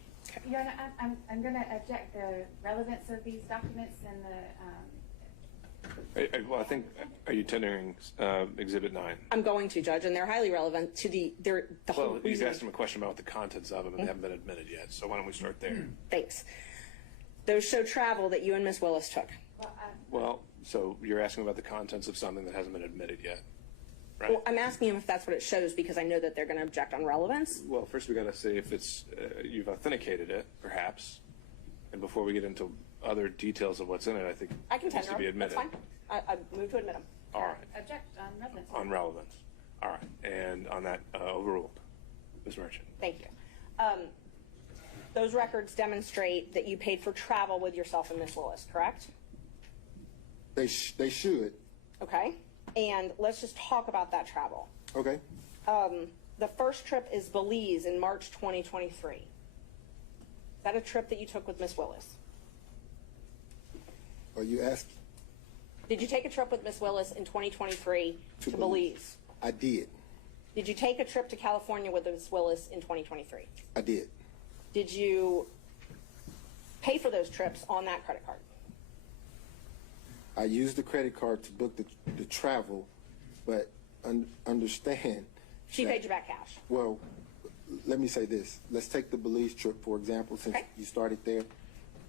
Your Honor, I'm going to object the relevance of these documents and the. Well, I think, are you tendering Exhibit 9? I'm going to, Judge, and they're highly relevant to the whole Well, he's reason. asked him a question about the contents of them, and they haven't been admitted yet. So why don't we start there? Thanks. Those show travel that you and Miss Willis took. Well, so you're asking about the contents of something that hasn't been admitted yet, right? Well, I'm asking him if that's what it shows because I know that they're going to object on relevance. Well, first we got to see if it's you've authenticated it, perhaps, and before we get into other details of what's in it, I think I can it needs tender to be them. That's admitted. fine. I move to admit them. All right. Object on relevance. On relevance. All right. And on that, overruled. Ms. Merchant. Thank you. Those records demonstrate that you paid for travel with yourself and Miss Willis, correct? They should. Okay. And let's just talk about that travel. Okay. The first trip is Belize in March 2023. Is that a trip that you took with Miss Willis? Are you asking? Did you take a trip with Miss Willis in 2023 to Belize? I did. Did you take a trip to California with Miss Willis in 2023? I did. Did you pay for those trips on that credit card? I used the credit card to book the travel, but understand. She paid you back cash. Well, let me say this. Let's take the Belize trip, for example, since you started there.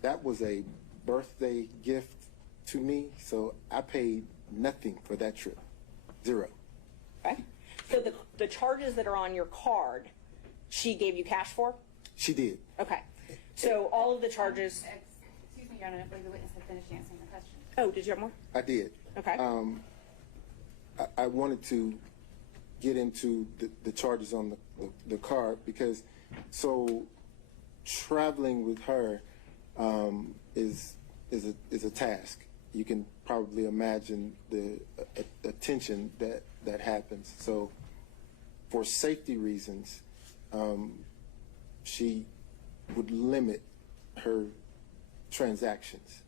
That was a birthday gift to me, so I paid nothing for that trip. Zero. Okay. So the charges that are on your card, she gave you cash for? She did. Okay. So all of the charges. Excuse me, Your Honor, I believe the witness had finished answering the question. Oh, did you have more? I did. Okay. I wanted to get into the charges on the card because traveling with her is a task. You can probably imagine the attention that happens. So for safety reasons, she would limit her transactions.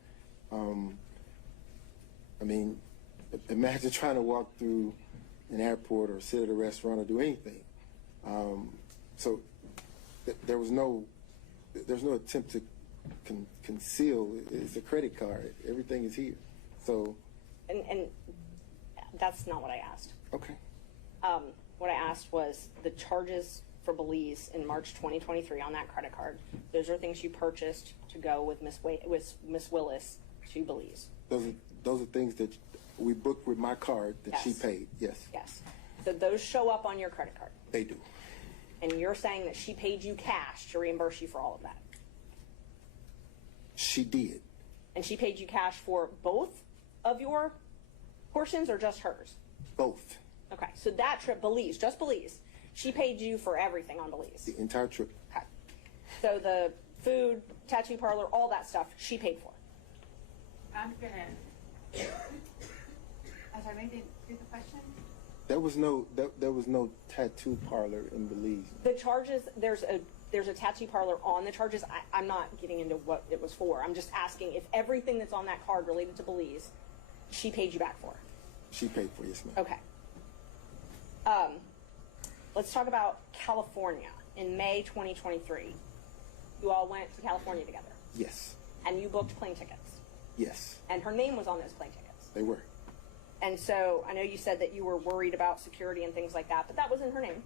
I mean, imagine trying to walk through an airport or sit at a restaurant or do anything. So there's no attempt to conceal. It's a credit card. Everything is here. So. And that's not what I asked. Okay. What I asked was the charges for Belize in March 2023 on that credit card. Those are things you purchased to go with Miss Willis to Belize. Those are things that we booked with my card that she paid. Yes. Yes. So those show up on your credit card. They do. And you're saying that she paid you cash to reimburse you for all of that. She did. And she paid you cash for both of your portions or just hers? Both. Okay. So that trip, Belize, just Belize, she paid you for everything on Belize. The entire trip. Okay. So the food, tattoo parlor, all that stuff, she paid for. I'm gonna. I'm sorry, maybe repeat the question. There was no tattoo parlor in Belize. The charges, there's a tattoo parlor on the charges. I'm not getting into what it was for. I'm just asking if everything that's on that card related to Belize, she paid you back for. She paid for, yes, ma'am. Okay. Let's talk about California. In May 2023, you all went to California together, Yes. and you booked plane tickets. Yes. And her name was on those plane tickets. They were. And so I know you said that you were worried about security and things like that, but that wasn't her name.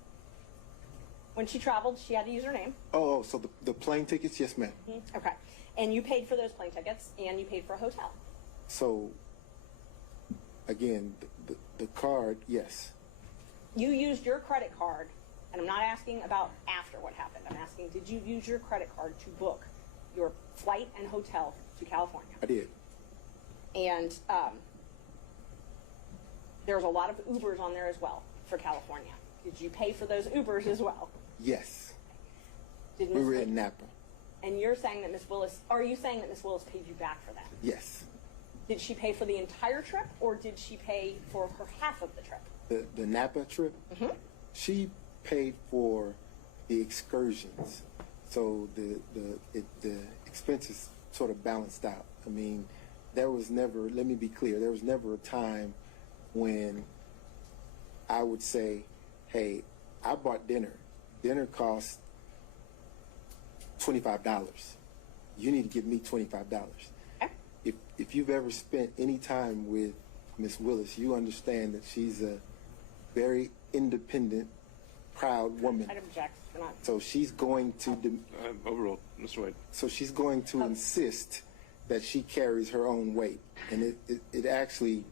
When she traveled, she had to use her name. Oh, so the plane tickets? Yes, ma'am. Okay. And you paid for those plane tickets, and you paid for a hotel. So, again, the card, yes. You used your credit card, and I'm not asking about after what happened. I'm asking, did you use your credit card to book your flight and hotel to California? I did. And there's a lot of Ubers on there as well for California. Did you pay for those Ubers as well? Yes. Did We Ms. were Wi- in Napa. And you're saying that Miss Willis, are you saying that Miss Willis paid you back for that? Yes. Did she pay for the entire trip, or did she pay for her half of the trip? The Napa trip, she paid for the excursions. So the expenses sort of balanced out. I mean, there was never, let me be clear, there was never a time when I would say, hey, I bought dinner. Dinner cost $25. You need to give me $25. If you've ever spent any time with Miss Willis, you understand that she's a very independent, proud woman. I'd object. We're not. So she's going to overruled, Mr. Wade. So she's going to insist that she carries her own weight, and it actually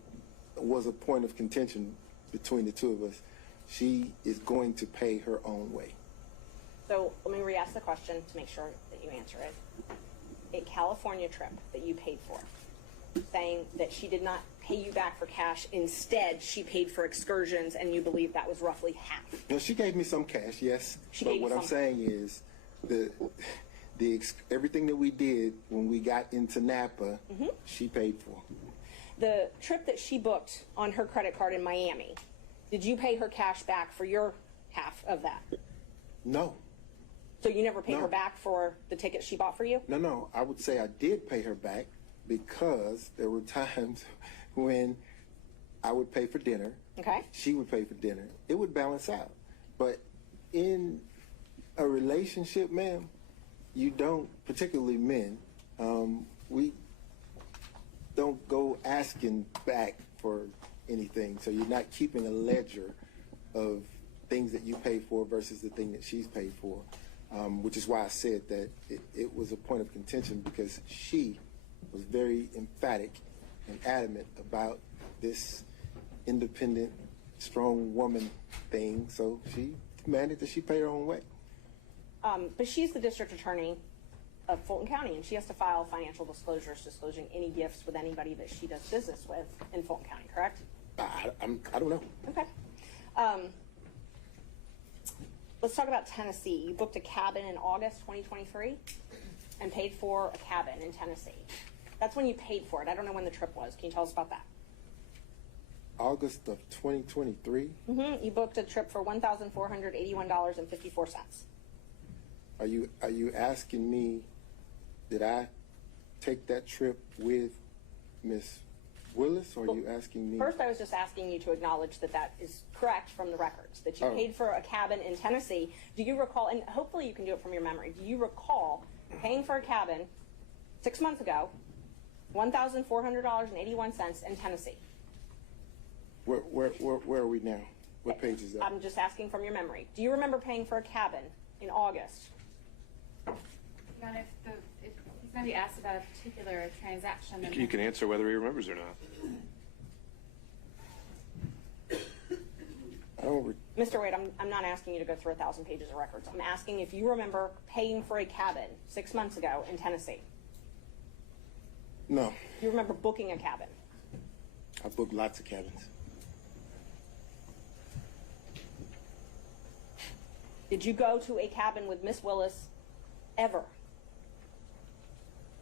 was a point of contention between the two of us. She is going to pay her own way. So let me re-ask the question to make sure that you answer it. A California trip that you paid for, saying that she did not pay you back for cash. Instead, she paid for excursions, and you believe that was roughly half. No, she gave me some cash, yes. She but gave you what I'm some. saying is, everything that we did when we got into Napa, she paid for. The trip that she booked on her credit card in Miami, did you pay her cash back for your half of that? No. So you never paid No. her back for the ticket she bought for you? No. I would say I did pay her back because there were times when I would pay for dinner. Okay. She would pay for dinner. It would balance out. But in a relationship, ma'am, you don't, particularly men, we don't go asking back for anything. So you're not keeping a ledger of things that you pay for versus the thing that she's paid for, which is why I said that it was a point of contention because she was very emphatic and adamant about this independent, strong woman thing. So she demanded that she pay her own way. But she's the district attorney of Fulton County, and she has to file financial disclosures disclosing any gifts with anybody that she does business with in Fulton County, correct? I don't know. Okay. Let's talk about Tennessee. You booked a cabin in August 2023 and paid for a cabin in Tennessee. That's when you paid for it. I don't know when the trip was. Can you tell us about that? August of 2023. You booked a trip for $1,481.54. Are you asking me, did I take that trip with Miss Willis, or are you asking me? First, I was just asking you to acknowledge that that is correct from the records, that you paid for a cabin in Tennessee. Do you recall, and hopefully you can do it from your memory, do you recall paying for a cabin 6 months ago, $1,400.81 in Tennessee? Where are we now? What page is that? I'm just asking from your memory. Do you remember paying for a cabin in August? Your Honor, if he's going to be asked about a particular transaction, then You can answer whether he remembers or not. I don't. Mr. Wade, I'm not asking you to go through 1,000 pages of records. I'm asking if you remember paying for a cabin 6 months ago in Tennessee. No. You remember booking a cabin? I booked lots of cabins. Did you go to a cabin with Miss Willis ever?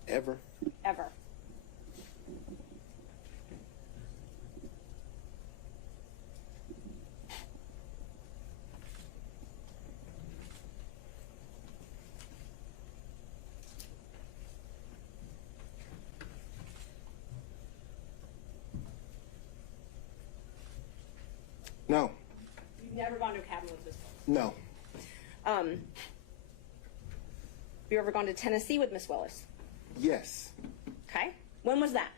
Ever? Ever. No. You've never gone to a cabin with Miss Willis? No. Have you ever gone to Tennessee with Miss Willis? Yes. Okay. When was that?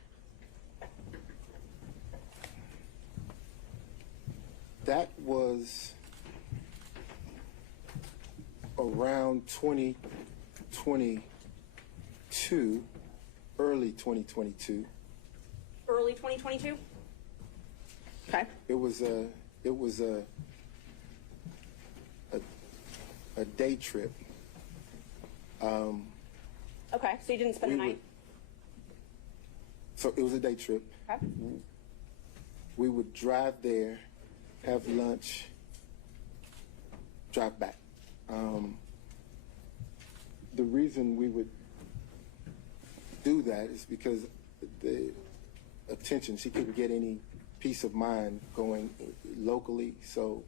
That was around 2022, early 2022. Early 2022? Okay. It was a day trip. Okay, so you didn't spend the night? So it was a day trip. Okay. We would drive there, have lunch, drive back. The reason we would do that is because the attention, she couldn't get any peace of mind going locally, so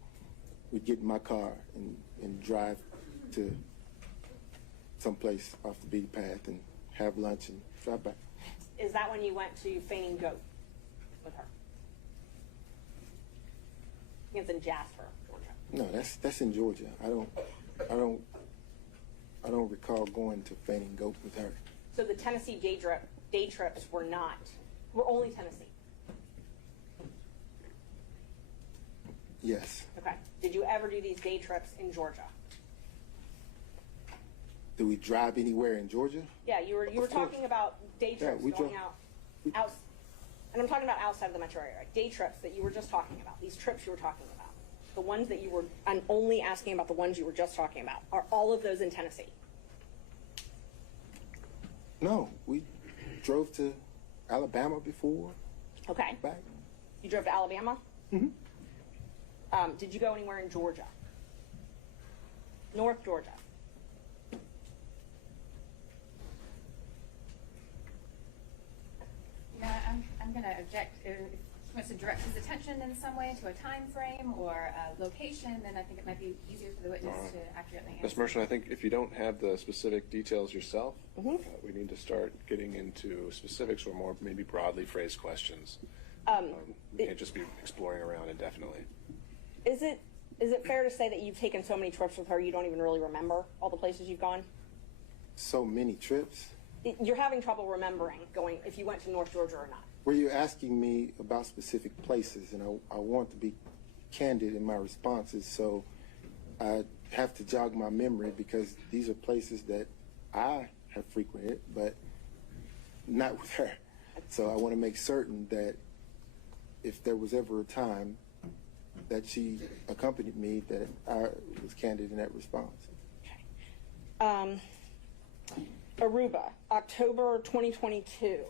we'd get in my car and drive to someplace off the beaten path and have lunch and drive back. Is that when you went to Fainting Goat with her? I think it's in Jasper, Georgia. No, that's in Georgia. I don't recall going to Fainting Goat with her. So the Tennessee day trips were only Tennessee? Yes. Okay. Did you ever do these day trips in Georgia? Do we drive anywhere in Georgia? Yeah, you were talking about day trips going out, and I'm talking about outside of the metro area, right? Day trips that you were just talking about, these trips you were talking about, the ones that I'm only asking about the ones you were just talking about. Are all of those in Tennessee? No, we drove to Alabama before. Okay. Back. You drove to Alabama? Mm-hmm. Did you go anywhere in Georgia? North Georgia? Yeah, I'm going to object. If he wants to direct his attention in some way to a time frame or a location, then I think it might be easier for the witness to accurately answer. Ms. Merchant, I think if you don't have the specific details yourself, Mm-hmm. we need to start getting into specifics or more maybe broadly phrased questions. We can't just be exploring around indefinitely. Is it fair to say that you've taken so many trips with her you don't even really remember all the places you've gone? So many trips. You're having trouble remembering going if you went to North Georgia or not. Were you asking me about specific places? And I want to be candid in my responses, so I have to jog my memory because these are places that I have frequented, but not with her. So I want to make certain that if there was ever a time that she accompanied me, that I was candid in that response. Okay. Aruba, October 2022.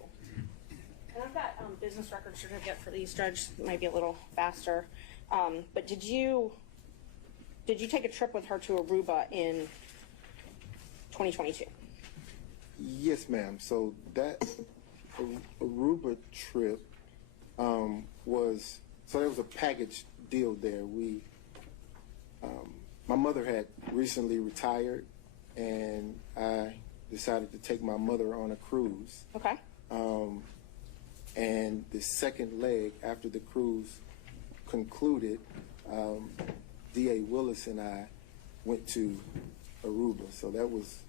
And I've got business record certificate for these, Judge. It might be a little faster. But did you take a trip with her to Aruba in 2022? Yes, ma'am. So that Aruba trip there was a package deal there. My mother had recently retired, and I decided to take my mother on a cruise. Okay. And the second leg after the cruise concluded, D.A. Willis and I went to Aruba. So that was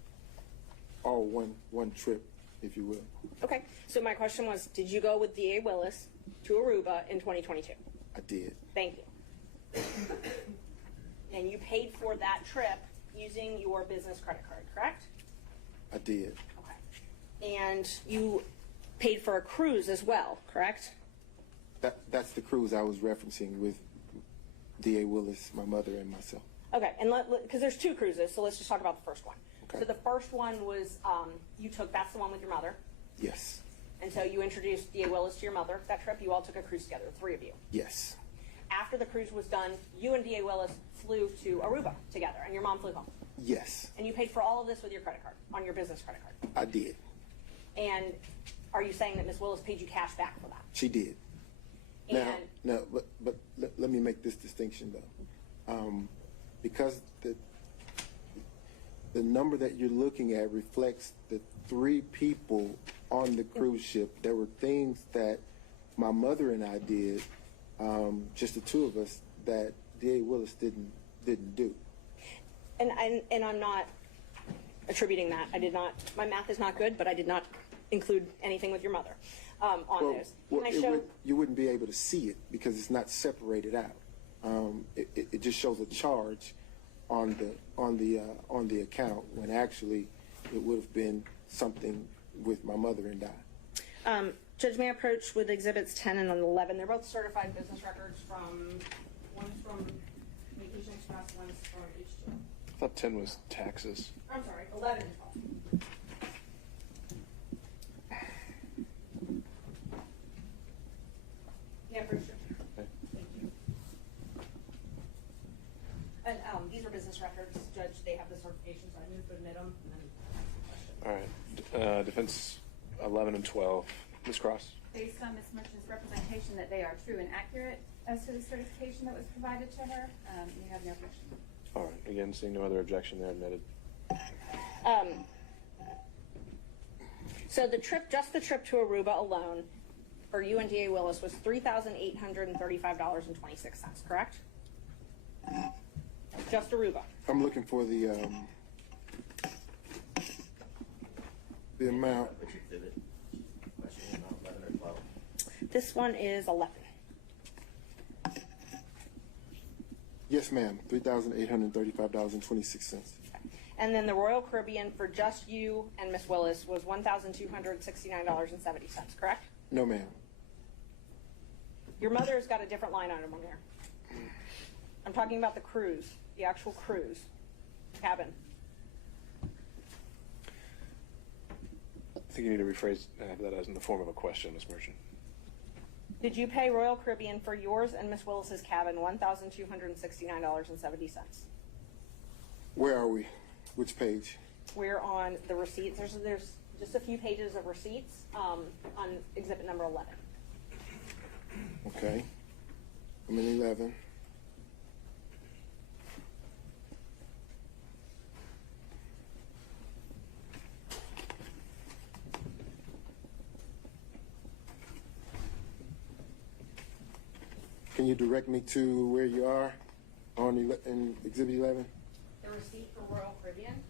all one trip, if you will. Okay. So my question was, did you go with D.A. Willis to Aruba in 2022? I did. Thank you. And you paid for that trip using your business credit card, correct? I did. Okay. And you paid for a cruise as well, correct? That's the cruise I was referencing with D.A. Willis, my mother, and myself. Okay, and because there's two cruises, so let's just talk about the first one. Okay. So the first one was that's the one with your mother. Yes. And so you introduced D.A. Willis to your mother that trip. You all took a cruise together, the three of you. Yes. After the cruise was done, you and D.A. Willis flew to Aruba together, and your mom flew home. Yes. And you paid for all of this with your credit card, on your business credit card. I did. And are you saying that Ms. Willis paid you cash back for that? She did. And Now, but let me make this distinction though, because the number that you're looking at reflects the 3 people on the cruise ship. There were things that my mother and I did, just the 2 of us, that D.A. Willis didn't do. And I'm not attributing that. I did not. My math is not good, but I did not include anything with your mother on those. Can I show? You wouldn't be able to see it because it's not separated out. It just shows a charge on the account when actually it would have been something with my mother and I. Judge, may I approach with exhibits 10 and 11? They're both certified business records one's from Vacation Express, one's from H2. I thought 10 was taxes. I'm sorry, 11 and 12. Yeah, for sure. Okay. Thank you. And these are business records, Judge. They have the certification, so I moved to admit them. All right. Defense 11 and 12. Ms. Cross? Based on Ms. Merchant's representation that they are true and accurate as to the certification that was provided to her, we have no objection. All right. Again, seeing no other objection, they're admitted. So just the trip to Aruba alone for you and D.A. Willis was $3,835.26, correct? Just Aruba. I'm looking for the amount. Which exhibit? Question about 11 or 12. This one is 11. Yes, ma'am. $3,835.26. And then the Royal Caribbean for just you and Miss Willis was $1,269.70, correct? No, ma'am. Your mother's got a different line item on there. I'm talking about the cruise, the actual cruise cabin. I think you need to rephrase that as in the form of a question, Ms. Merchant. Did you pay Royal Caribbean for yours and Miss Willis's cabin $1,269.70? Where are we? Which page? We're on the receipts. There's just a few pages of receipts on exhibit number 11. Okay. I'm in 11. Can you direct me to where you are in exhibit 11? The receipt for Royal Caribbean.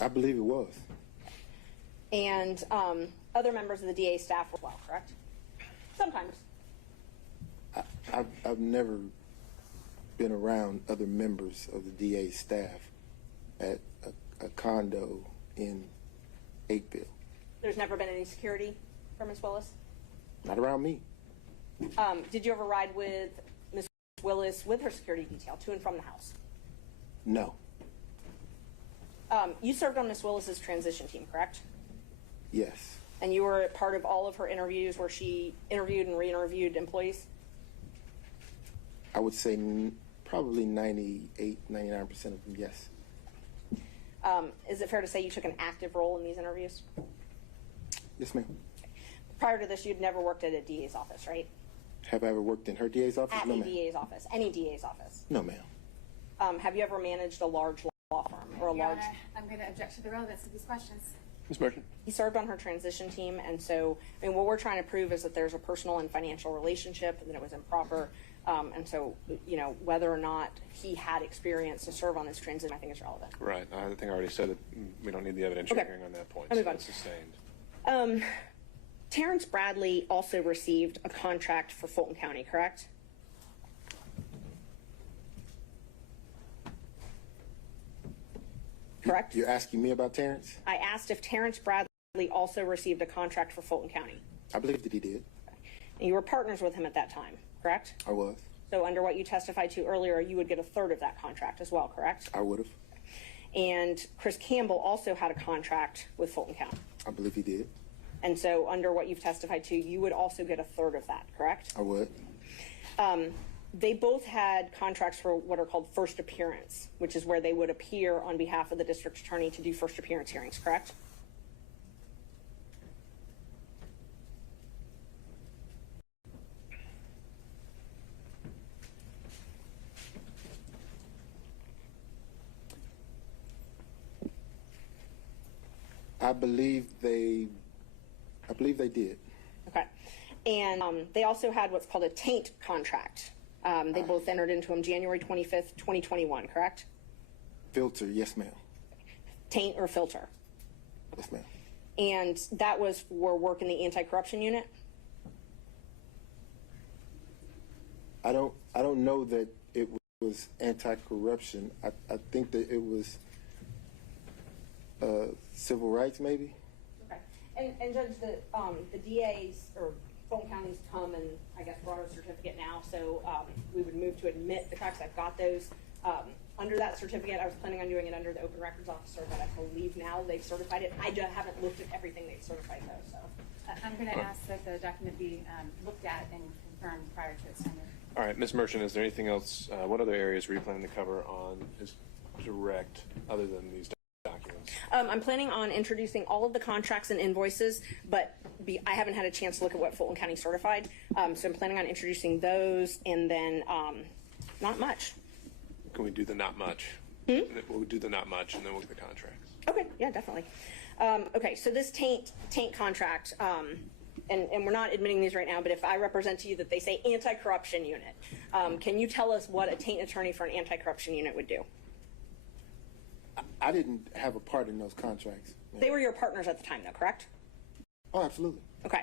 I believe it was. And other members of the DA staff as well, correct? Sometimes. I've never been around other members of the DA staff at a condo in Aikeville. There's never been any security for Ms. Willis? Not around me. Did you ever ride with Ms. Willis with her security detail to and from the house? No. You served on Ms. Willis's transition team, correct? Yes. And you were part of all of her interviews where she interviewed and re-interviewed employees? I would say probably 98, 99% of them, yes. Is it fair to say you took an active role in these interviews? Yes, ma'am. Prior to this, you'd never worked at a DA's office, right? Have I ever worked in her DA's office? At No, a ma'am. DA's office, any DA's office? No, ma'am. Have you ever managed a large law firm or a Your large? Honor, I'm going to object to the relevance of these questions. Ms. Merchant? He served on her transition team, and so, I mean, what we're trying to prove is that there's a personal and financial relationship, and that it was improper. And so, you know, whether or not he had experience to serve on this transition, I think is relevant. Right. I think I already said that we don't need the evidentiary Okay. hearing on that point. I'll move so on. it's sustained. Terrence Bradley also received a contract for Fulton County, correct? Correct? You're asking me about Terrence? I asked if Terrence Bradley also received a contract for Fulton County. I believe that he did. And you were partners with him at that time, correct? I was. So under what you testified to earlier, you would get a third of that contract as well, correct? I would have. And Chris Campbell also had a contract with Fulton County. I believe he did. And so under what you've testified to, you would also get a third of that, correct? I would. They both had contracts for what are called first appearance, which is where they would appear on behalf of the district attorney to do first appearance hearings, correct? I believe they did. Okay. And they also had what's called a taint contract. They both entered into them January 25th, 2021, correct? Filter, yes, ma'am. Taint or filter. Yes, ma'am. And that was for work in the anti-corruption unit? I don't know that it was anti-corruption. I think that it was civil rights, maybe. Okay. And Judge, the DAs or Fulton County's come and I guess brought a certificate now, so we would move to admit the facts. I've got those. Under that certificate, I was planning on doing it under the open records officer, but I believe now they've certified it. I just haven't looked at everything they've certified though, so. I'm going to ask that the document be looked at and confirmed prior to its sender. All right, Ms. Merchant, is there anything else? What other areas were you planning to cover on his direct, other than these documents? I'm planning on introducing all of the contracts and invoices, but I haven't had a chance to look at what Fulton County certified. So I'm planning on introducing those, and then not much. Can we do the not much? We'll do the not much, and then we'll get the contracts. Okay, yeah, definitely. Okay, so this taint contract, and we're not admitting these right now, but if I represent to you that they say anti-corruption unit, can you tell us what a taint attorney for an anti-corruption unit would do? I didn't have a part in those contracts. They were your partners at the time, though, correct? Oh, absolutely. Okay,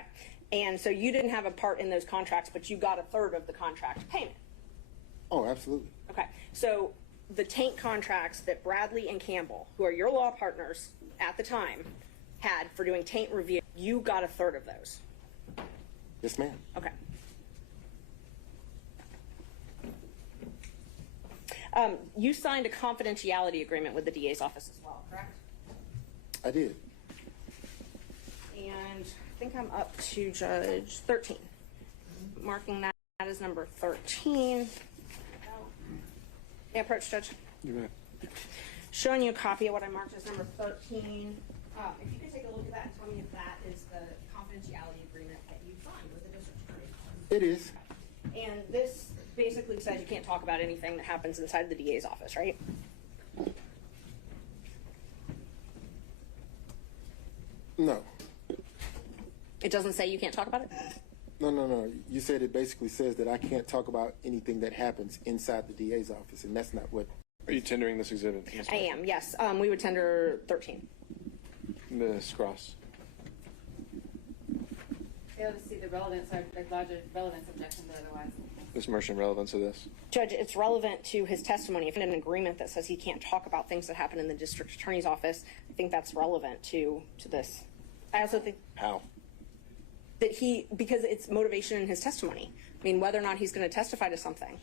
and so you didn't have a part in those contracts, but you got a third of the contract payment. Oh, absolutely. Okay, so the taint contracts that Bradley and Campbell, who are your law partners at the time, had for doing taint review, you got a third of those. Yes, ma'am. Okay. You signed a confidentiality agreement with the DA's office as well, correct? I did. And I think I'm up to Judge 13. Marking that as number 13. May I approach, Judge? You bet. Showing you a copy of what I marked as number 13. If you could take a look at that and tell me if that is the confidentiality agreement that you signed with the district attorney. It is. And this basically says you can't talk about anything that happens inside of the DA's office, right? No. It doesn't say you can't talk about it? No. You said it basically says that I can't talk about anything that happens inside the DA's office, and that's not what Are you tendering this exhibit? I am, yes. We would tender 13. Ms. Cross. Fail to see the relevance, or larger relevance objection, but otherwise. Ms. Merchant, relevance of this? Judge, it's relevant to his testimony. If in an agreement that says he can't talk about things that happen in the district attorney's office, I think that's relevant to this. I also think How? that because it's motivation in his testimony. I mean, whether or not he's going to testify to something.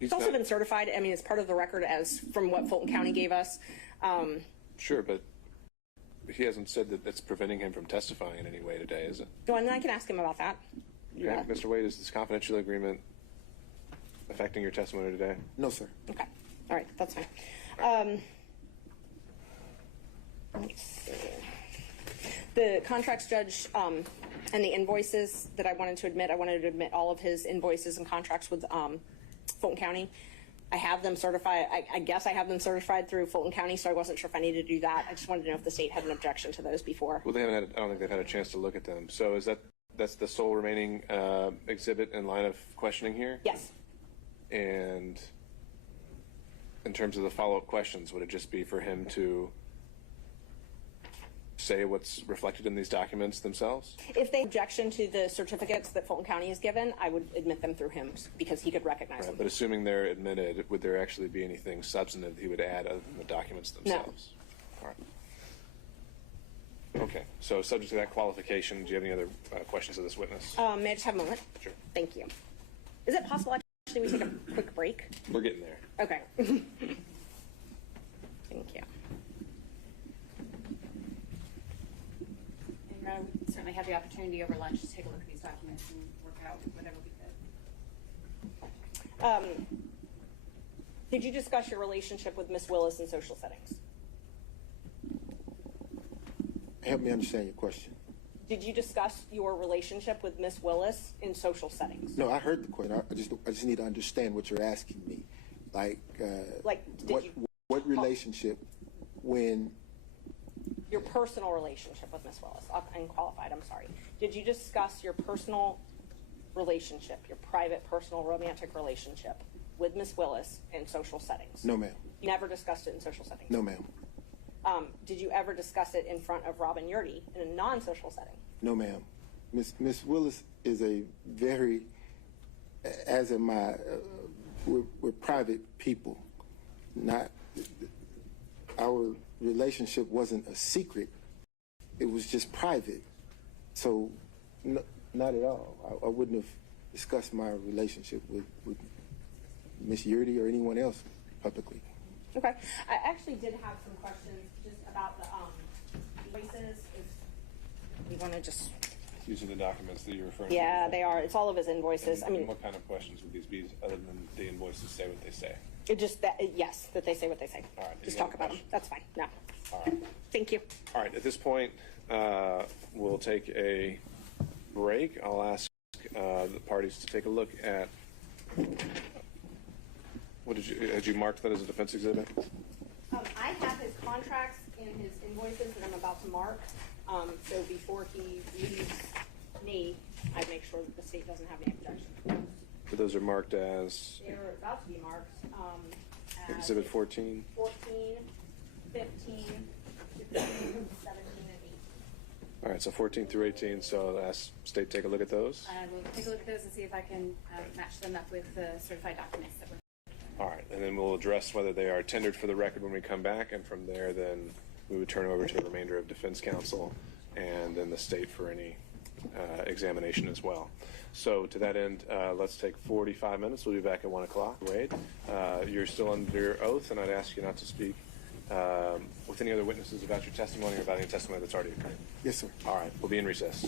It's also been certified. I mean, it's part of the record as from what Fulton County gave us. Sure, but he hasn't said that that's preventing him from testifying in any way today, is it? Well, and I can ask him about that. Okay. Yeah. Mr. Wade, is this confidential agreement affecting your testimony today? No, sir. Okay. All right. That's fine. Let's see. The contracts judge and the invoices that I wanted to admit all of his invoices and contracts with Fulton County. I have them certified. I guess I have them certified through Fulton County, so I wasn't sure if I needed to do that. I just wanted to know if the state had an objection to those before. Well, they haven't had. I don't think they've had a chance to look at them. So is that's the sole remaining exhibit in line of questioning here? Yes. And in terms of the follow-up questions, would it just be for him to say what's reflected in these documents themselves? If they objection to the certificates that Fulton County has given, I would admit them through him because he could recognize them. But assuming they're admitted, would there actually be anything substantive he would add other than the documents themselves? No. All right. Okay. So subject to that qualification, do you have any other questions of this witness? May I just have a moment? Sure. Thank you. Is it possible actually we take a quick break? We're getting there. Okay. Thank you. We certainly have the opportunity over lunch to take a look at these documents and work out whatever we could. Did you discuss your relationship with Miss Willis in social settings? Help me understand your question. Did you discuss your relationship with Miss Willis in social settings? No, I heard the question. I just need to understand what you're asking me. What relationship when your personal relationship with Miss Willis, unqualified, I'm sorry. Did you discuss your personal relationship, your private, personal, romantic relationship with Miss Willis in social settings? No, ma'am. You never discussed it in social settings? No, ma'am. Did you ever discuss it in front of Robin Yeartie in a non-social setting? No, ma'am. Miss Willis is a very, as am I, we're private people. Not, our relationship wasn't a secret. It was just private. So, no, not at all. I wouldn't have discussed my relationship with Miss Yeartie or anyone else publicly. Okay. I actually did have some questions just about the invoices. If you want to just... These are the documents that you're referring to? Yeah, they are. It's all of his invoices. And what kind of questions would these be other than the invoices say what they say? It just that, yes, that they say what they say. All right. Just talk about them. That's fine. No. All right. Thank you. All right. At this point, we'll take a break. I'll ask the parties to take a look at. What had you marked that as a defense exhibit? I have his contracts and his invoices that I'm about to mark. So before he leaves me, I make sure that the state doesn't have any objections. But those are marked as? They're about to be marked. As Exhibit 14? 14, 15, 16, 17, and 18. All right, so 14 through 18. So ask state take a look at those. I will take a look at those and see if I can match them up with the certified documents that were. All right, and then we'll address whether they are tendered for the record when we come back, and from there, then we would turn over to the remainder of defense counsel and then the state for any examination as well. So to that end, let's take 45 minutes. We'll be back at 1 o'clock. Wade, you're still under oath, and I'd ask you not to speak with any other witnesses about your testimony or about any testimony that's already occurred. Yes, sir. All right, we'll be in recess.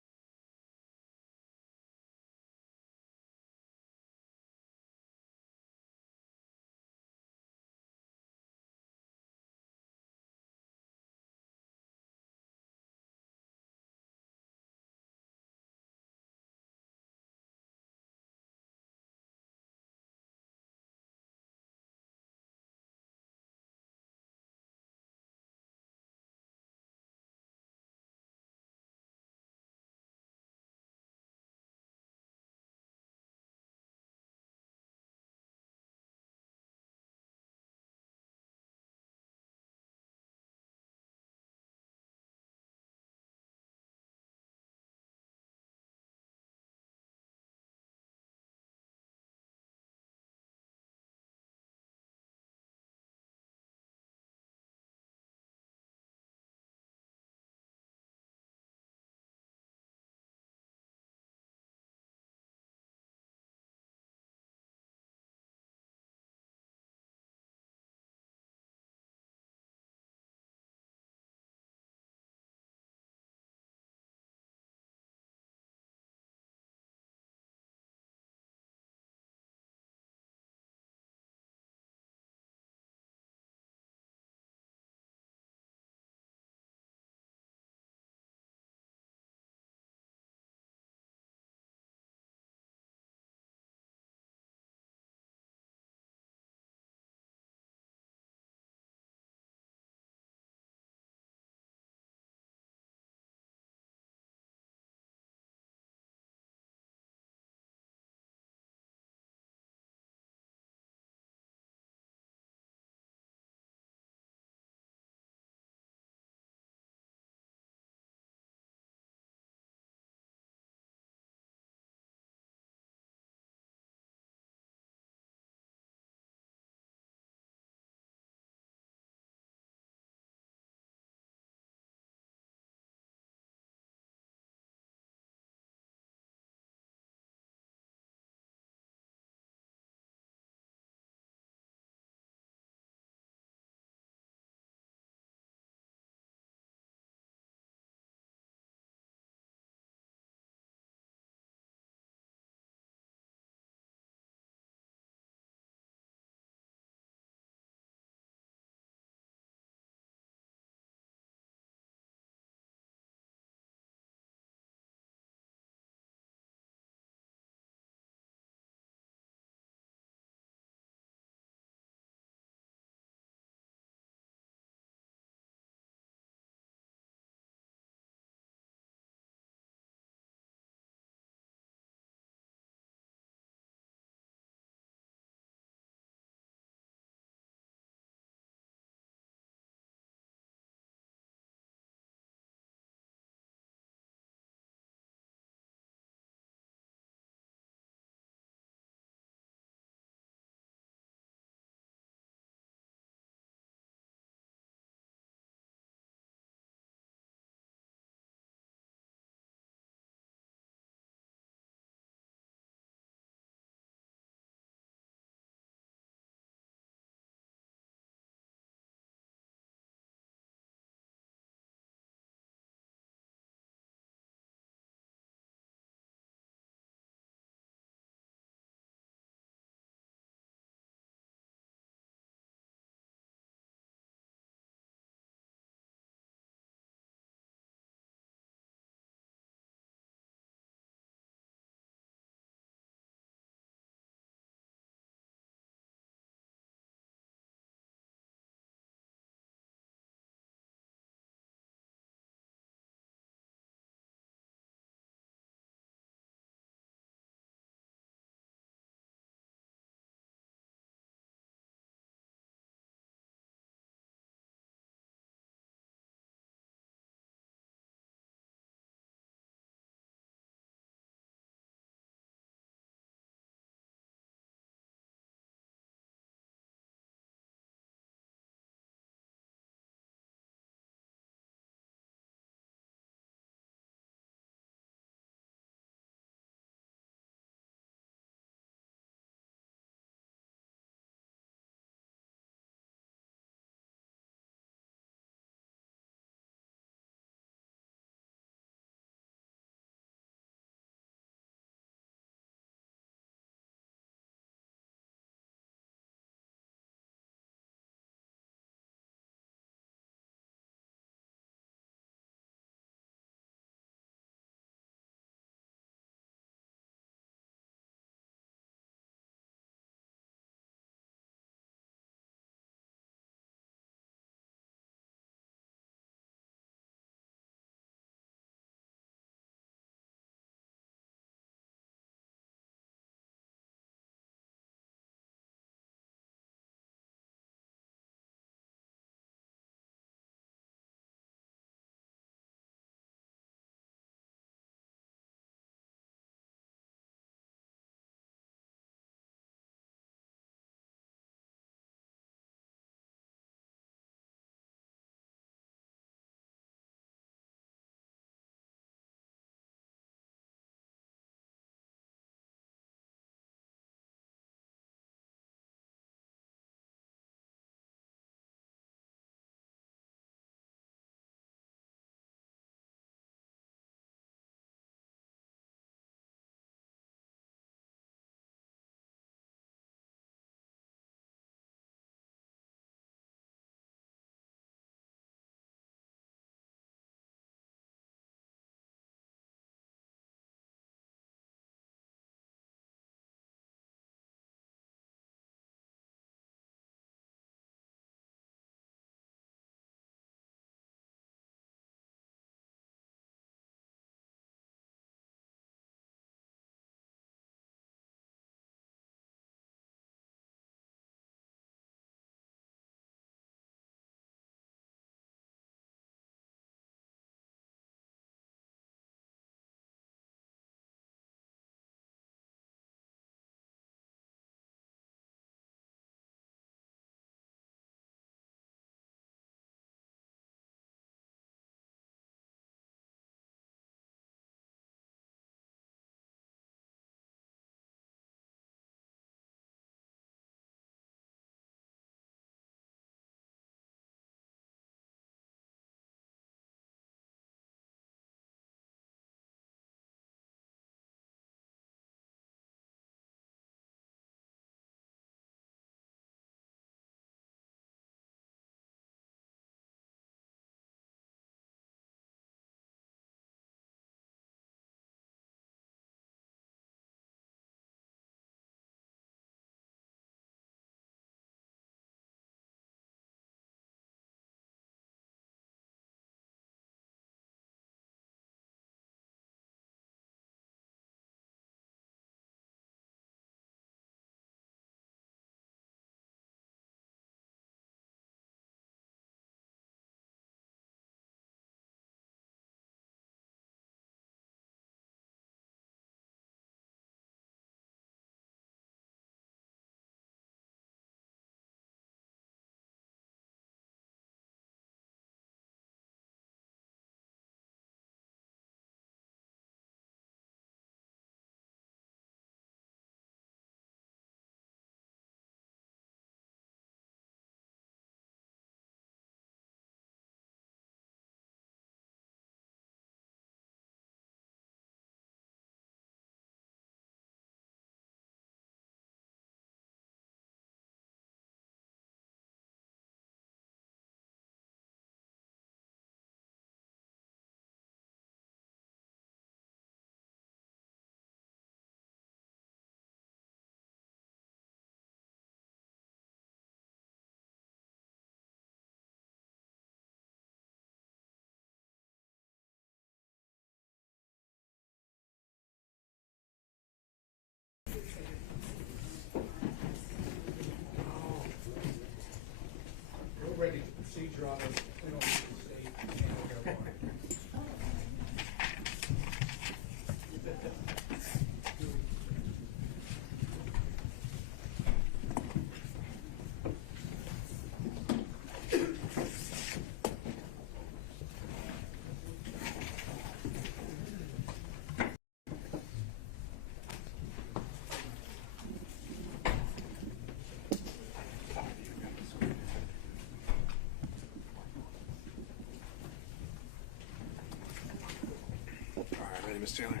Ms. Taylor.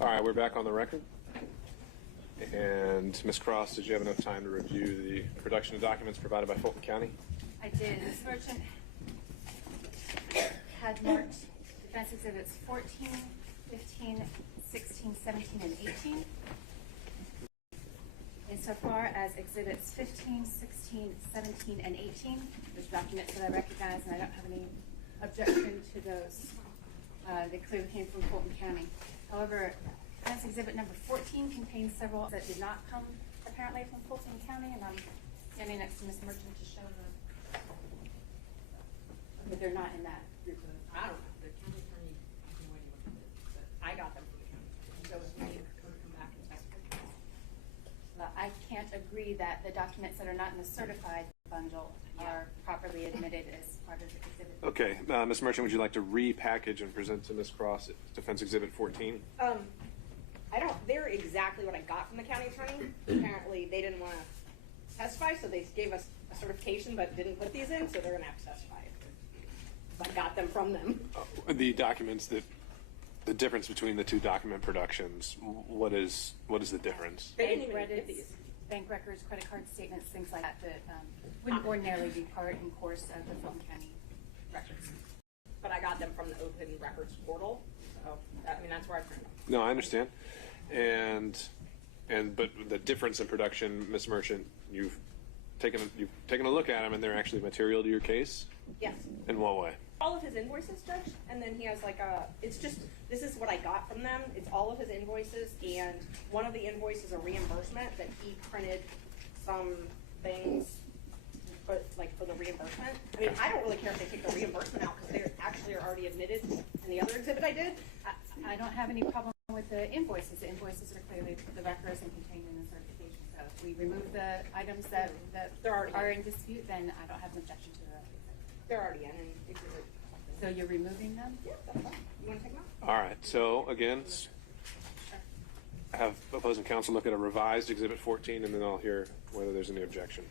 All right, we're back on the record. And Ms. Cross, did you have enough time to review the production of documents provided by Fulton County? I did. Ms. Merchant had marked defense exhibits 14, 15, 16, 17, and 18. Insofar as exhibits 15, 16, 17, and 18, there's documents that I recognize, and I don't have any objection to those. They clearly came from Fulton County. However, defense exhibit number 14 contains several that did not come apparently from Fulton County, and I'm standing next to Ms. Merchant to show them. But they're not in that group of. I don't know, the county attorney, I have no idea what it is, but I got them from the county. So if we need to come back and testify. I can't agree that the documents that are not in the certified bundle are properly admitted as part of the exhibit. Okay, Ms. Merchant, would you like to repackage and present to Ms. Cross Defense Exhibit 14? They're exactly what I got from the county attorney. Apparently, they didn't want to testify, so they gave us a certification, but didn't put these in, so they're gonna have to testify. I got them from them. The documents that, the difference between the two document productions, what is the difference? They didn't even Bank get records, these. bank records, credit card statements, things like that that wouldn't ordinarily be part and course of the Fulton County records. But I got them from the Open Records portal, so, I mean, that's where I printed them. No, I understand. But the difference in production, Ms. Merchant, you've taken a look at them, and they're actually material to your case? Yes. In what way? All of his invoices, Judge, and then he has like it's just, this is what I got from them. It's all of his invoices, and one of the invoices is a reimbursement that he printed some things, but like for the reimbursement. I mean, I don't really care if they take the reimbursement out because they actually are already admitted in the other exhibit I did. I don't have any problem with the invoices. The invoices are clearly the records and contained in the certification. So if we remove the items that are in dispute, then I don't have an objection to that. They're already in exhibit. So you're removing them? Yeah, that's fine. You want to take them out? All right. So again, have opposing counsel look at a revised Exhibit 14, and then I'll hear whether there's any objection.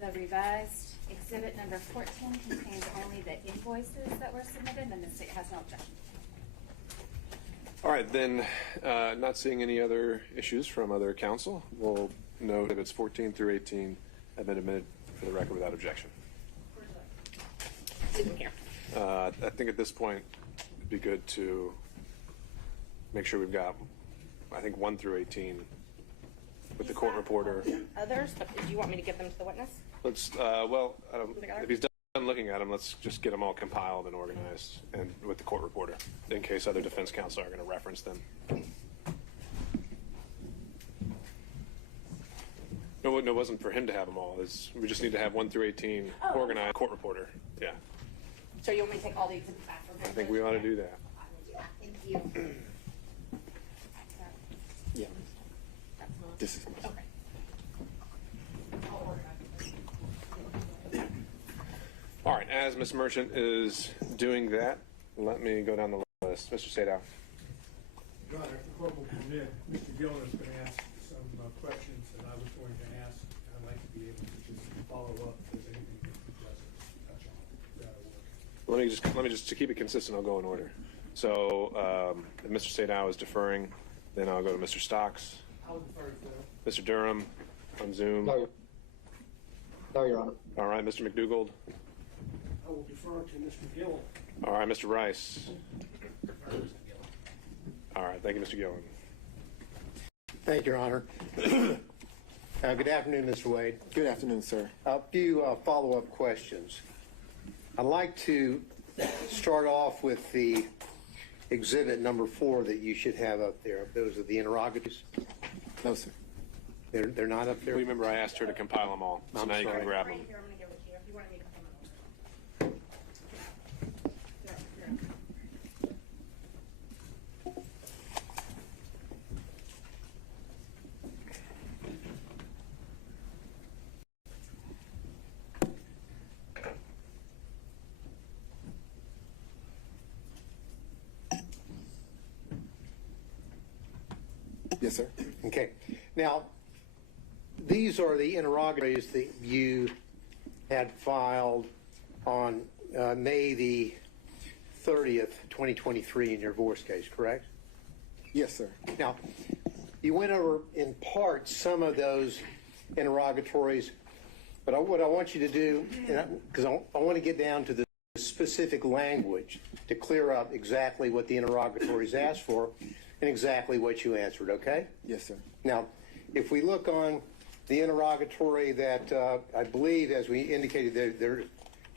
The revised exhibit number 14 contains only the invoices that were submitted, and the state has no objection. All right, then, not seeing any other issues from other counsel, we'll note that it's 14 through 18 have been admitted for the record without objection. I think at this point it'd be good to make sure we've got, I think, 1 through 18 with the court reporter. Others, but do you want me to get them to the witness? Let's, if he's done looking at them, let's just get them all compiled and organized and with the court reporter in case other defense counsel are going to reference them. No, it wasn't for him to have them all. We just need to have 1 through 18 organized court reporter. Yeah. So you want me to take all the exhibits back from him? I think we ought to do that. Thank you. Yeah. This is Okay. All right, as Ms. Merchant is doing that, let me go down the list. Mr. Sadow. Your Honor, if the court will permit, Mr. Gillen is going to ask some questions that I was going to ask, and I'd like to be able to just follow up if there's anything that he doesn't touch on. Let me just to keep it consistent, I'll go in order. So if Mr. Sadow is deferring, then I'll go to Mr. Stocks. I would defer to Mr. Durham on Zoom. No, Your Honor. All right, Mr. McDougald. I will defer to Mr. Gillen. All right, Mr. Rice. All right, thank you, Mr. Gillen. Thank you, Your Honor. Good afternoon, Mr. Wade. Good afternoon, sir. A few follow-up questions. I'd like to start off with the exhibit number 4 that you should have up there. Those are the interrogatories. No, sir. They're not up there? Remember, I asked her to compile them all, so I'm now you sorry. can grab them. Right here, I'm gonna give it to you if you want me to come over. Yes, sir. Okay. Now, these are the interrogatories that you had filed on May the 30th, 2023 in your divorce case, correct? Yes, sir. Now, you went over in part some of those interrogatories, but what I want you to do, because I want to get down to the specific language to clear up exactly what the interrogatories asked for and exactly what you answered, okay? Yes, sir. Now, if we look on the interrogatory that I believe, as we indicated, they're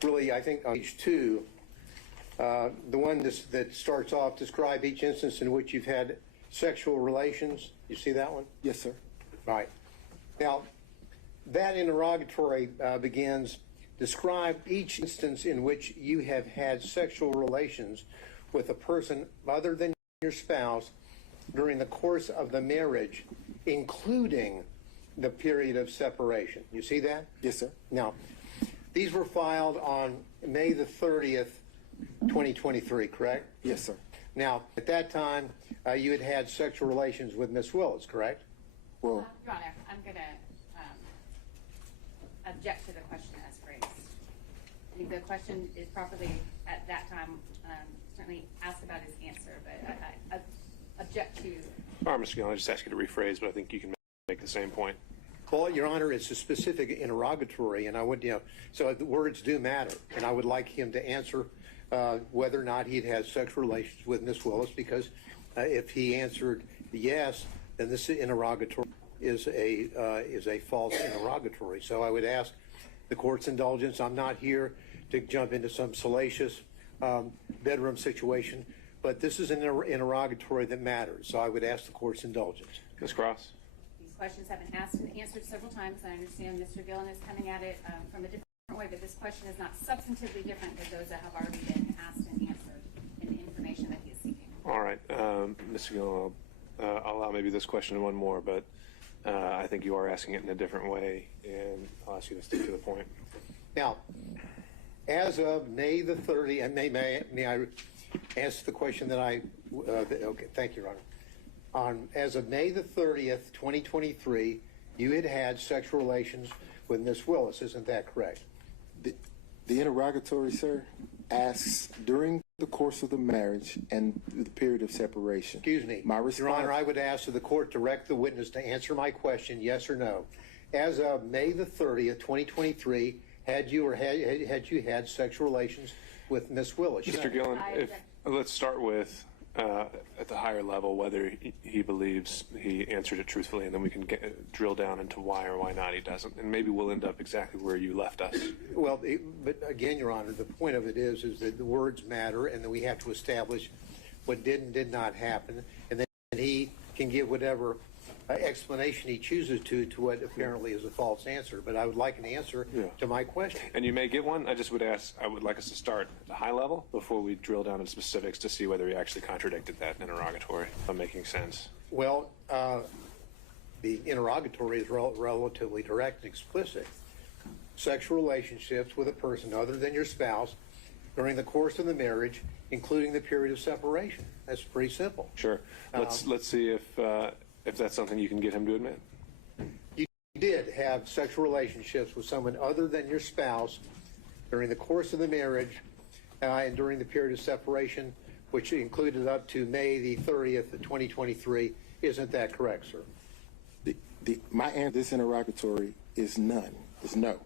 really, I think, on page 2, the one that starts off, describe each instance in which you've had sexual relations. You see that one? Yes, sir. Right. Now, that interrogatory begins, describe each instance in which you have had sexual relations with a person other than your spouse during the course of the marriage, including the period of separation. You see that? Yes, sir. Now, these were filed on May the 30th, 2023, correct? Yes, sir. Now, at that time, you had had sexual relations with Miss Willis, correct? Well, Your Honor, I'm going to object to the question as phrased. I think the question is properly, at that time, certainly asked about his answer, but I object to. All right, Mr. Gillen, I just ask you to rephrase, but I think you can make the same point. Well, Your Honor, it's a specific interrogatory, and I would, so the words do matter, and I would like him to answer whether or not he'd had sexual relations with Miss Willis, because if he answered yes, then this interrogatory is a false interrogatory. So I would ask the court's indulgence. I'm not here to jump into some salacious bedroom situation, but this is an interrogatory that matters. So I would ask the court's indulgence. Ms. Cross? These questions have been asked and answered several times. I understand Mr. Gillen is coming at it from a different way, but this question is not substantively different than those that have already been asked and answered in the information that he is seeking. All right, Mr. Gillen, I'll allow maybe this question and one more, but I think you are asking it in a different way, and I'll ask you to stick to the point. Now, as of May the 30th, and may I ask the question that okay, thank you, Your Honor. As of May the 30th, 2023, you had had sexual relations with Miss Willis, isn't that correct? The interrogatory, sir, asks during the course of the marriage and the period of separation. Excuse me. My response, Your Honor, I would ask that the court direct the witness to answer my question, yes or no. As of May the 30th, 2023, had you had sexual relations with Miss Willis? Mr. Gillen, let's start with at the higher level whether he believes he answered it truthfully, and then we can drill down into why or why not he doesn't, and maybe we'll end up exactly where you left us. Well, but again, Your Honor, the point of it is that the words matter, and that we have to establish what did and did not happen, and then he can give whatever explanation he chooses to what apparently is a false answer. But I would like an answer to my question. And you may get one. I would like us to start at the high level before we drill down into specifics to see whether he actually contradicted that interrogatory. If I'm making sense. Well, the interrogatory is relatively direct and explicit. Sexual relationships with a person other than your spouse during the course of the marriage, including the period of separation. That's pretty simple. Sure. Let's see if that's something you can get him to admit. You did have sexual relationships with someone other than your spouse during the course of the marriage and during the period of separation, which included up to May the 30th, 2023. Isn't that correct, sir? My answer to this interrogatory is none. Is no.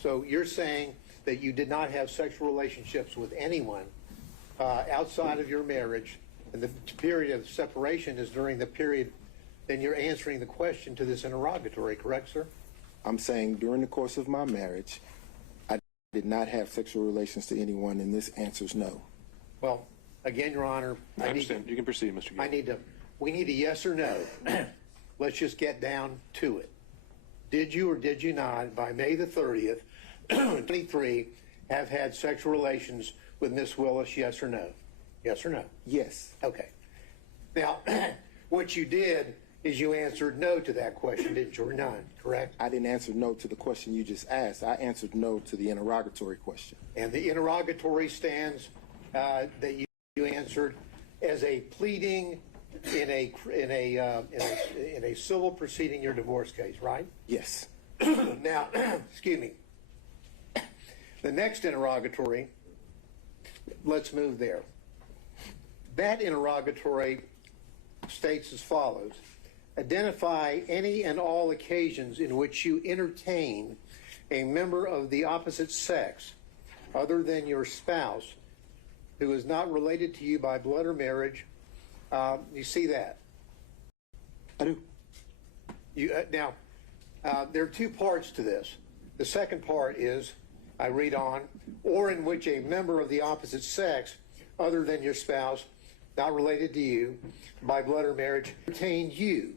So you're saying that you did not have sexual relationships with anyone outside of your marriage, and the period of separation is during the period. Then you're answering the question to this interrogatory, correct, sir? I'm saying during the course of my marriage, I did not have sexual relations to anyone, and this answers no. Well, again, Your Honor, I understand. You can proceed, Mr. Gill. We need a yes or no. Let's just get down to it. Did you or did you not, by May the 30th, 23, have had sexual relations with Miss Willis, yes or no? Yes or no? Yes. Okay. Now, what you did is you answered no to that question, didn't you, or none, correct? I didn't answer no to the question you just asked. I answered no to the interrogatory question. And the interrogatory stands that you answered as a pleading in a civil proceeding, your divorce case, right? Yes. Now, excuse me. The next interrogatory, let's move there. That interrogatory states as follows: identify any and all occasions in which you entertain a member of the opposite sex other than your spouse who is not related to you by blood or marriage. You see that? I do. Now, there are two parts to this. The second part is, I read on, or in which a member of the opposite sex other than your spouse, not related to you by blood or marriage, entertained you.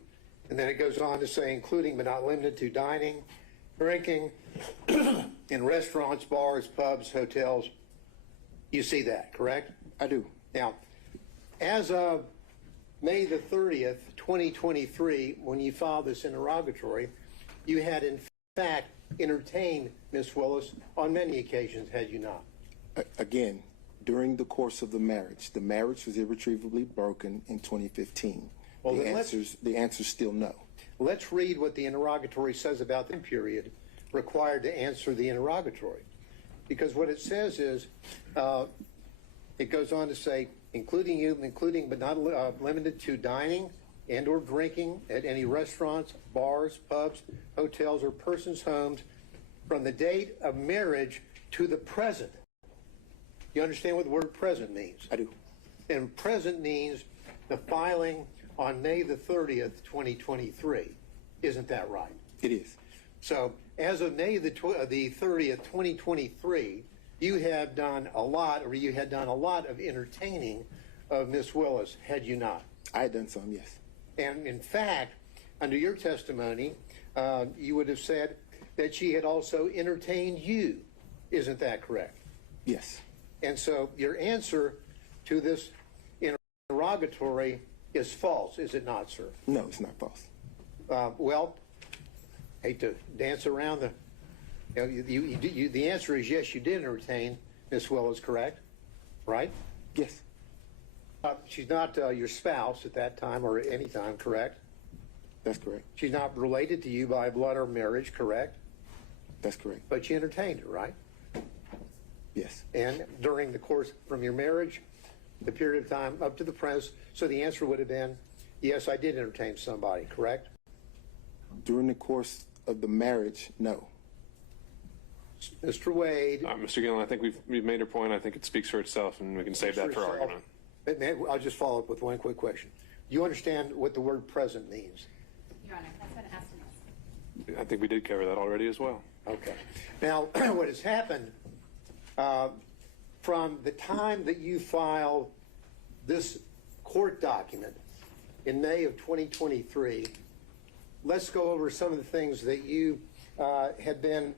And then it goes on to say, including but not limited to dining, drinking, in restaurants, bars, pubs, hotels. You see that, correct? I do. Now, as of May the 30th, 2023, when you filed this interrogatory, you had in fact entertained Miss Willis on many occasions, had you not? Again, during the course of the marriage was irretrievably broken in 2015. Well, the answer's still no. Let's read what the interrogatory says about the period required to answer the interrogatory. Because what it says is, it goes on to say, including but not limited to dining and or drinking at any restaurants, bars, pubs, hotels, or persons' homes from the date of marriage to the present. You understand what the word present means? I do. And present means the filing on May the 30th, 2023. Isn't that right? It is. So as of May the 30th, 2023, you have done a lot, or you had done a lot of entertaining of Miss Willis, had you not? I had done some, yes. And in fact, under your testimony, you would have said that she had also entertained you. Isn't that correct? Yes. And so your answer to this interrogatory is false, is it not, sir? No, it's not false. Well, hate to dance around the... the answer is yes, you did entertain Miss Willis, correct? Right? Yes. She's not your spouse at that time or any time, correct? That's correct. She's not related to you by blood or marriage, correct? That's correct. But you entertained her, right? Yes. And during the course from your marriage, the period of time up to the present, so the answer would have been, yes, I did entertain somebody, correct? During the course of the marriage, no. Mr. Wade. Mr. Gillen, I think we've made our point. I think it speaks for itself, and we can save that for argument. I'll just follow up with one quick question. Do you understand what the word present means? Your Honor, that's what I asked him. I think we did cover that already as well. Okay. Now, what has happened from the time that you filed this court document in May of 2023, let's go over some of the things that you had been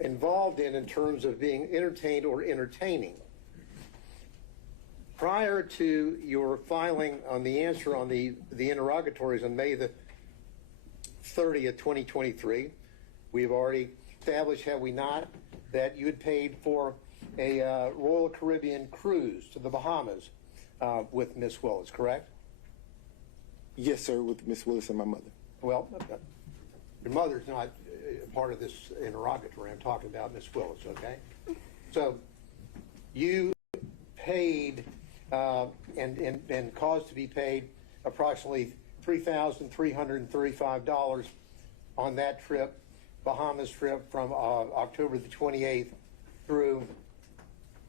involved in terms of being entertained or entertaining. Prior to your filing on the answer on the interrogatories on May the 30th, 2023, we've already established, have we not, that you had paid for a Royal Caribbean cruise to the Bahamas with Miss Willis, correct? Yes, sir, with Miss Willis and my mother. Well, your mother's not part of this interrogatory. I'm talking about Miss Willis, okay? So you paid and caused to be paid approximately $3,335 on that trip, Bahamas trip, from October the 28th through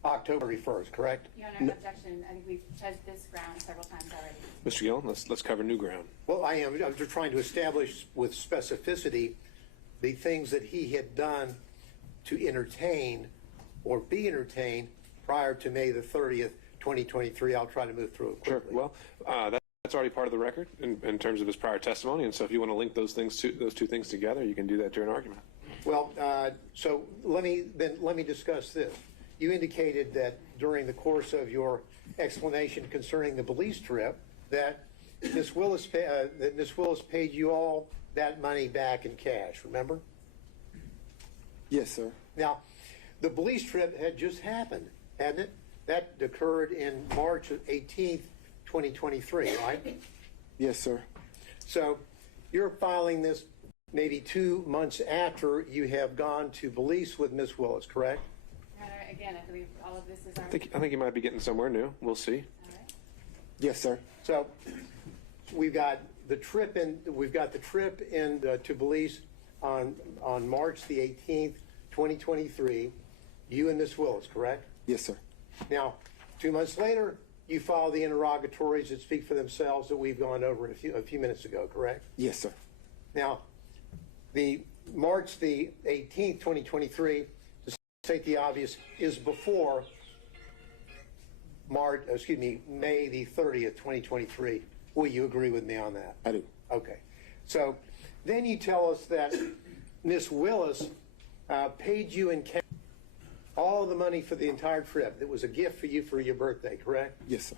October 1st, correct? Your Honor, objection. I think we've touched this ground several times already. Mr. Gillen, let's cover new ground. Well, I'm just trying to establish with specificity the things that he had done to entertain or be entertained prior to May the 30th, 2023. I'll try to move through it quickly. Sure. Well, that's already part of the record in terms of his prior testimony, and so if you want to link those two things together, you can do that during argument. Well, so let me discuss this. You indicated that during the course of your explanation concerning the Belize trip that Ms. Willis paid you all that money back in cash. Remember? Yes, sir. Now, the Belize trip had just happened, hadn't it? That occurred in March 18th, 2023, right? Yes, sir. So you're filing this maybe 2 months after you have gone to Belize with Ms. Willis, correct? Again, I believe all of this is our... I think you might be getting somewhere new. We'll see. All right. Yes, sir. So we've got the trip in to Belize on March the 18th, 2023. You and Ms. Willis, correct? Yes, sir. Now, 2 months later, you file the interrogatories that speak for themselves that we've gone over a few minutes ago, correct? Yes, sir. Now, the March the 18th, 2023, to state the obvious, is before May the 30th, 2023. Will you agree with me on that? I do. Okay. So then you tell us that Miss Willis paid you in cash all the money for the entire trip. It was a gift for you for your birthday, correct? Yes, sir.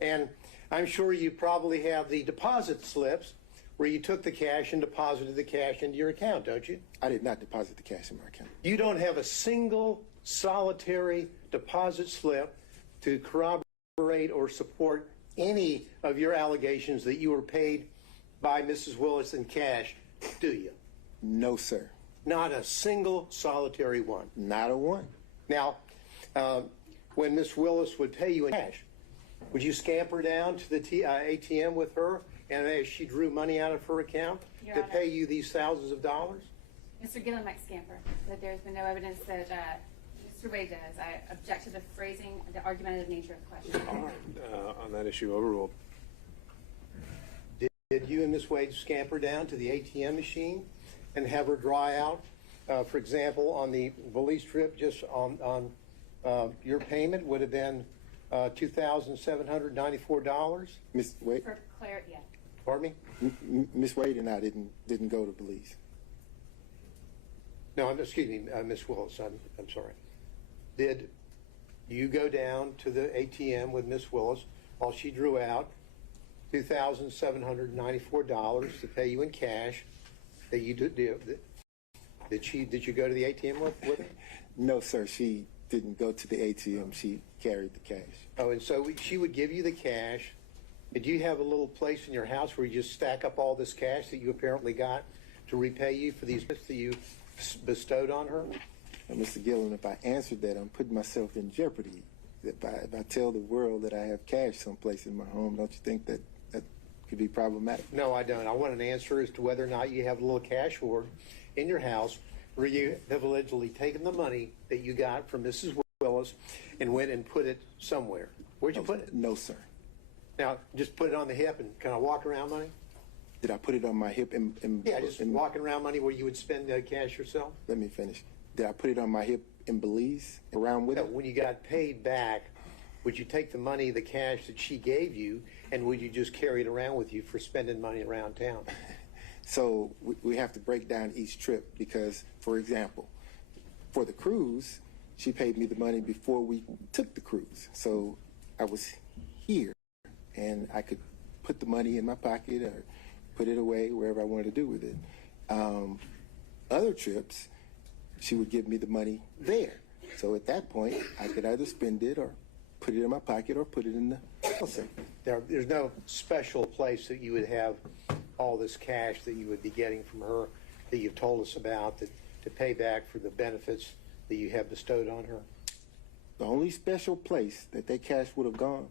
And I'm sure you probably have the deposit slips where you took the cash and deposited the cash into your account, don't you? I did not deposit the cash in my account. You don't have a single solitary deposit slip to corroborate or support any of your allegations that you were paid by Mrs. Willis in cash, do you? No, sir. Not a single solitary one. Not a one. Now, when Miss Willis would pay you in cash, would you scamper down to the ATM with her and as she drew money out of her account Your to Honor. pay you these thousands of dollars? Mr. Gillen might scamper, but there's been no evidence that Mr. Wade does. I object to the phrasing, the argumentative nature of the question. All right. On that issue, overruled. Did you and Miss Wade scamper down to the ATM machine and have her draw out, for example, on the Belize trip, just on your payment would have been $2,794? Miss Wade? For clarity, yeah. Pardon me? Miss Wade and I didn't go to Belize. No, excuse me, Miss Willis, I'm sorry. Did you go down to the ATM with Miss Willis while she drew out $2,794 to pay you in cash that you did? Did you go to the ATM with her? No, sir. She didn't go to the ATM. She carried the cash. Oh, and so she would give you the cash. Did you have a little place in your house where you just stack up all this cash that you apparently got to repay you for these gifts that you bestowed on her? Now, Mr. Gillen, if I answered that, I'm putting myself in jeopardy. If I tell the world that I have cash someplace in my home, don't you think that could be problematic? No, I don't. I want an answer as to whether or not you have a little cash hoard in your house where you have allegedly taken the money that you got from Mrs. Willis and went and put it somewhere. Where'd you put it? No, sir. Now, just put it on the hip and kind of walk around money? Did I put it on my hip? Yeah, just walking around money where you would spend cash yourself? Let me finish. Did I put it on my hip in Belize, around with it? When you got paid back, would you take the money, the cash that she gave you, and would you just carry it around with you for spending money around town? So we have to break down each trip because, for example, for the cruise, she paid me the money before we took the cruise. So I was here, and I could put the money in my pocket or put it away wherever I wanted to do with it. Other trips, she would give me the money there. So at that point, I could either spend it or put it in my pocket or put it in the house. There's no special place that you would have all this cash that you would be getting from her that you've told us about to pay back for the benefits that you have bestowed on her? The only special place that cash would have gone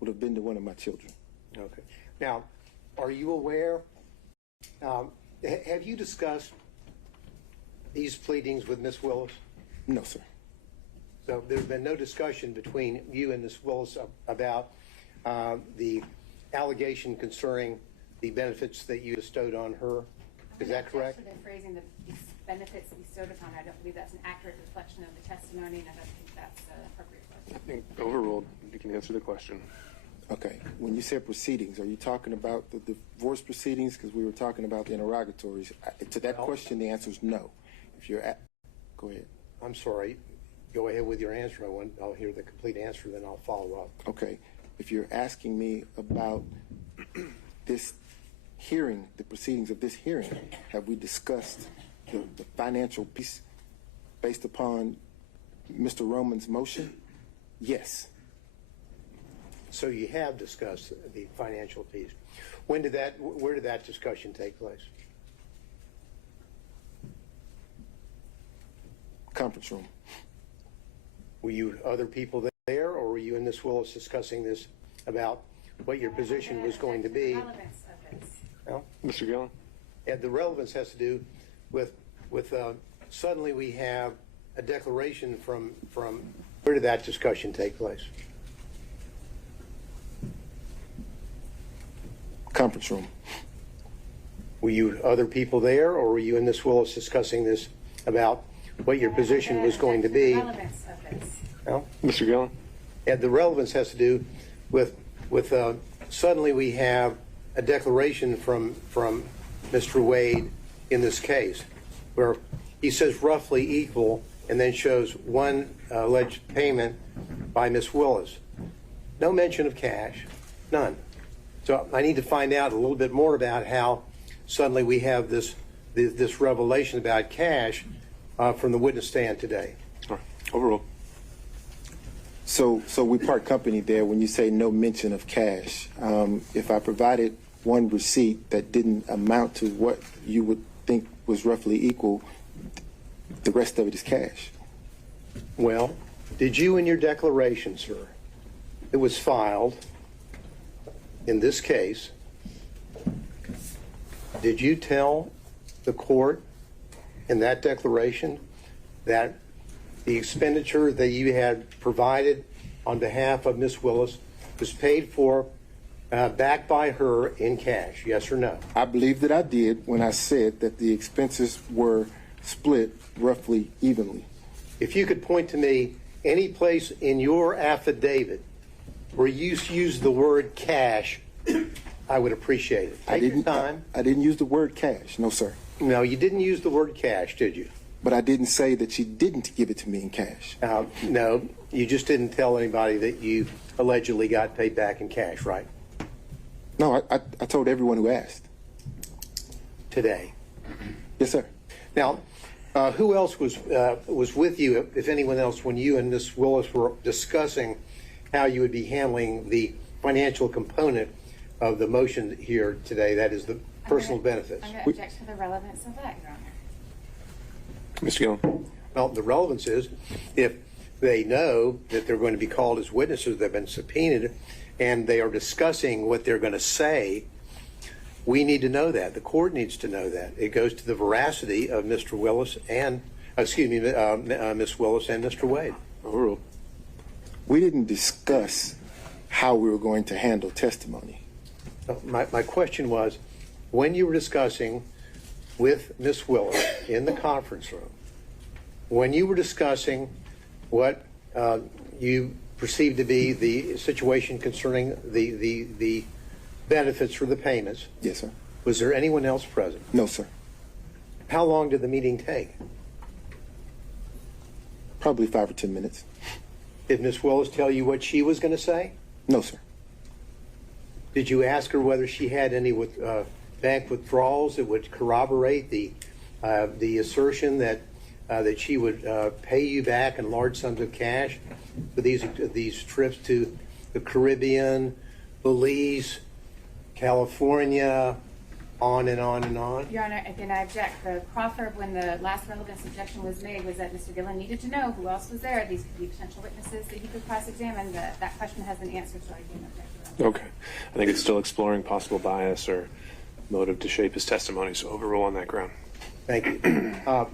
would have been to one of my children. Okay. Now, are you aware, have you discussed these pleadings with Ms. Willis? No, sir. So there's been no discussion between you and Ms. Willis about the allegation concerning the benefits that you bestowed on her. Is that correct? For the phrasing, the benefits bestowed upon. I don't believe that's an accurate reflection of the testimony, and I don't think that's an appropriate question. I think overruled. You can answer the question. Okay. When you said proceedings, are you talking about the divorce proceedings? Because we were talking about the interrogatories. To that question, the answer is no. If you're at, go ahead. I'm sorry. Go ahead with your answer. I'll hear the complete answer, then I'll follow up. Okay. If you're asking me about this hearing, the proceedings of this hearing, have we discussed the financial piece based upon Mr. Roman's motion? Yes. So you have discussed the financial piece. Where did that discussion take place? Conference room. Were you other people there, or were you and Ms. Willis discussing this about what your position was going to be? Relevance of this. Well, Mr. Gillen? and the relevance has to do with suddenly we have a declaration from where did that discussion take place? Conference room. Were you other people there, or were you and Ms. Willis discussing this about what your position was going to be? Relevance of this. Well, Mr. Gillen? and the relevance has to do with suddenly we have a declaration from Mr. Wade in this case, where he says roughly equal, and then shows one alleged payment by Ms. Willis. No mention of cash, none. So I need to find out a little bit more about how suddenly we have this revelation about cash from the witness stand today. All right. Overruled. So we part company there when you say no mention of cash. If I provided one receipt that didn't amount to what you would think was roughly equal, the rest of it is cash. Well, did you in your declaration, sir, it was filed in this case, did you tell the court in that declaration that the expenditure that you had provided on behalf of Ms. Willis was paid for back by her in cash, yes or no? I believe that I did when I said that the expenses were split roughly evenly. If you could point to me any place in your affidavit where you used the word cash, I would appreciate it. Take your time. I didn't use the word cash, no, sir. No, you didn't use the word cash, did you? But I didn't say that she didn't give it to me in cash. No, you just didn't tell anybody that you allegedly got paid back in cash, right? No, I told everyone who asked. Today. Yes, sir. Now, who else was with you, if anyone else, when you and Ms. Willis were discussing how you would be handling the financial component of the motion here today, that is the personal benefits? I'm going to object to the relevance of that, Your Honor. Mr. Gillen? Well, the relevance is if they know that they're going to be called as witnesses, they've been subpoenaed, and they are discussing what they're going to say, we need to know that. The court needs to know that. It goes to the veracity of Mr. Willis and, Ms. Willis and Mr. Wade. Overruled. We didn't discuss how we were going to handle testimony. My question was, when you were discussing with Ms. Willis in the conference room, when you were discussing what you perceived to be the situation concerning the benefits for the payments. Yes, sir. Was there anyone else present? No, sir. How long did the meeting take? Probably 5 or 10 minutes. Did Ms. Willis tell you what she was going to say? No, sir. Did you ask her whether she had any bank withdrawals that would corroborate the assertion that she would pay you back in large sums of cash for these trips to the Caribbean, Belize, California, on and on and on? Your Honor, again, I object. The proffer, when the last relevance objection was made, was that Mr. Gillen needed to know who else was there. These could be potential witnesses that he could cross-examine. That question has been answered, so I do not object. Okay. I think it's still exploring possible bias or motive to shape his testimony, so overrule on that ground. Thank you.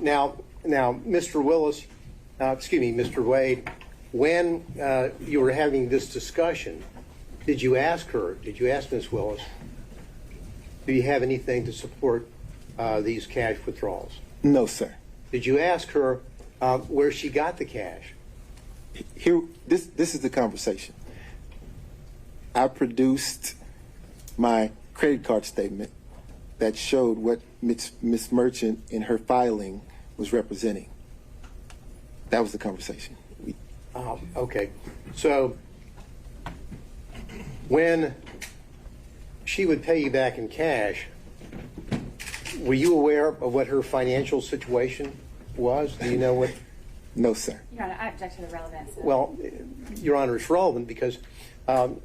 Now, Mr. Willis, Mr. Wade, when you were having this discussion, did you ask Ms. Willis, do you have anything to support these cash withdrawals? No, sir. did you ask her where she got the cash? Here, this is the conversation. I produced my credit card statement that showed what Miss Merchant in her filing was representing. That was the conversation. Okay. So when she would pay you back in cash, were you aware of what her financial situation was? Do you know what? No, sir. Your Honor, I object to the relevance. Well, Your Honor, it's relevant because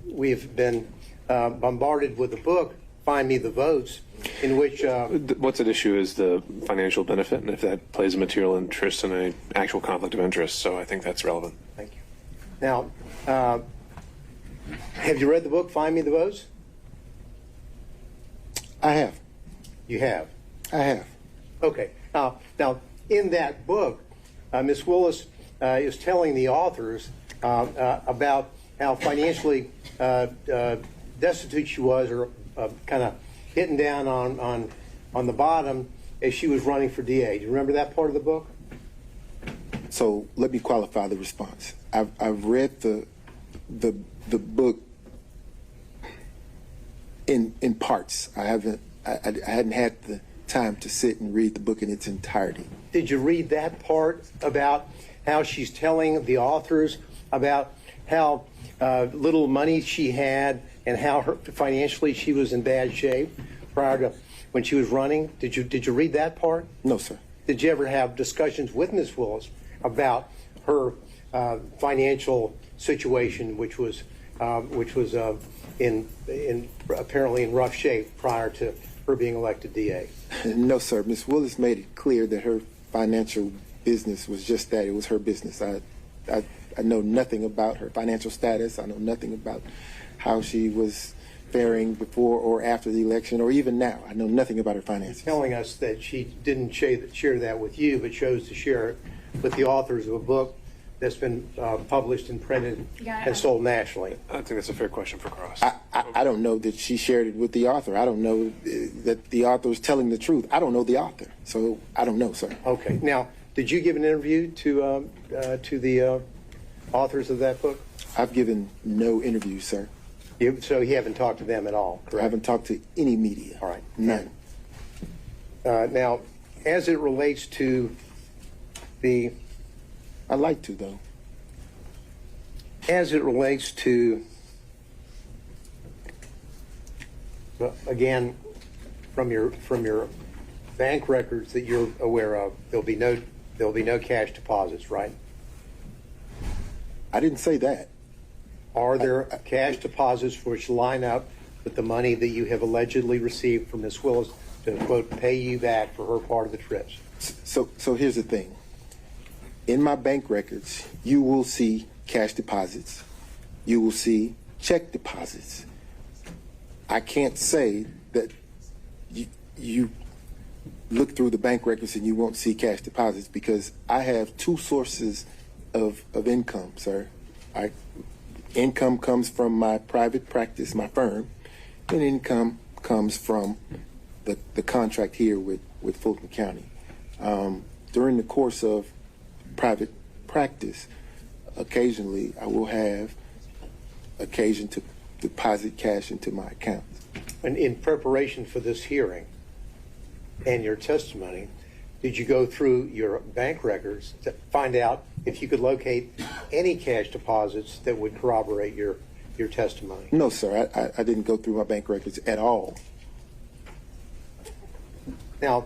we've been bombarded with the book, Find Me the Votes, in which... What's at issue is the financial benefit, and if that plays a material interest in an actual conflict of interest, so I think that's relevant. Thank you. Now, have you read the book, Find Me the Votes? I have. You have? I have. Okay. Now, in that book, Ms. Willis is telling the authors about how financially destitute she was, or kind of hitting down on the bottom as she was running for DA. Do you remember that part of the book? So let me qualify the response. I've read the book in parts. I hadn't had the time to sit and read the book in its entirety. Did you read that part about how she's telling the authors about how little money she had and how financially she was in bad shape prior to when she was running? Did you read that part? No, sir. Did you ever have discussions with Ms. Willis about her financial situation, which was in apparently in rough shape prior to her being elected DA? No, sir. Ms. Willis made it clear that her financial business was just that. It was her business. I know nothing about her financial status. I know nothing about how she was faring before or after the election, or even now. I know nothing about her finances. Telling us that she didn't share that with you, but chose to share it with the authors of a book that's been published and printed and sold nationally. I think that's a fair question for Cross. I don't know that she shared it with the author. I don't know that the author is telling the truth. I don't know the author, so I don't know, sir. Okay. Now, did you give an interview to the authors of that book? I've given no interviews, sir. So you haven't talked to them at all, correct? I haven't talked to any media. All right. None. Now, as it relates to the... I'd like to, though. As it relates to, again, from your bank records that you're aware of, there'll be no cash deposits, right? I didn't say that. Are there cash deposits which line up with the money that you have allegedly received from Ms. Willis to, quote, pay you back for her part of the trips? So here's the thing. In my bank records, you will see cash deposits. You will see check deposits. I can't say that you look through the bank records and you won't see cash deposits, because I have two sources of income, sir. Income comes from my private practice, my firm, and income comes from the contract here with Fulton County. During the course of private practice, occasionally I will have occasion to deposit cash into my account. And in preparation for this hearing and your testimony, did you go through your bank records to find out if you could locate any cash deposits that would corroborate your testimony? No, sir. I didn't go through my bank records at all. Now,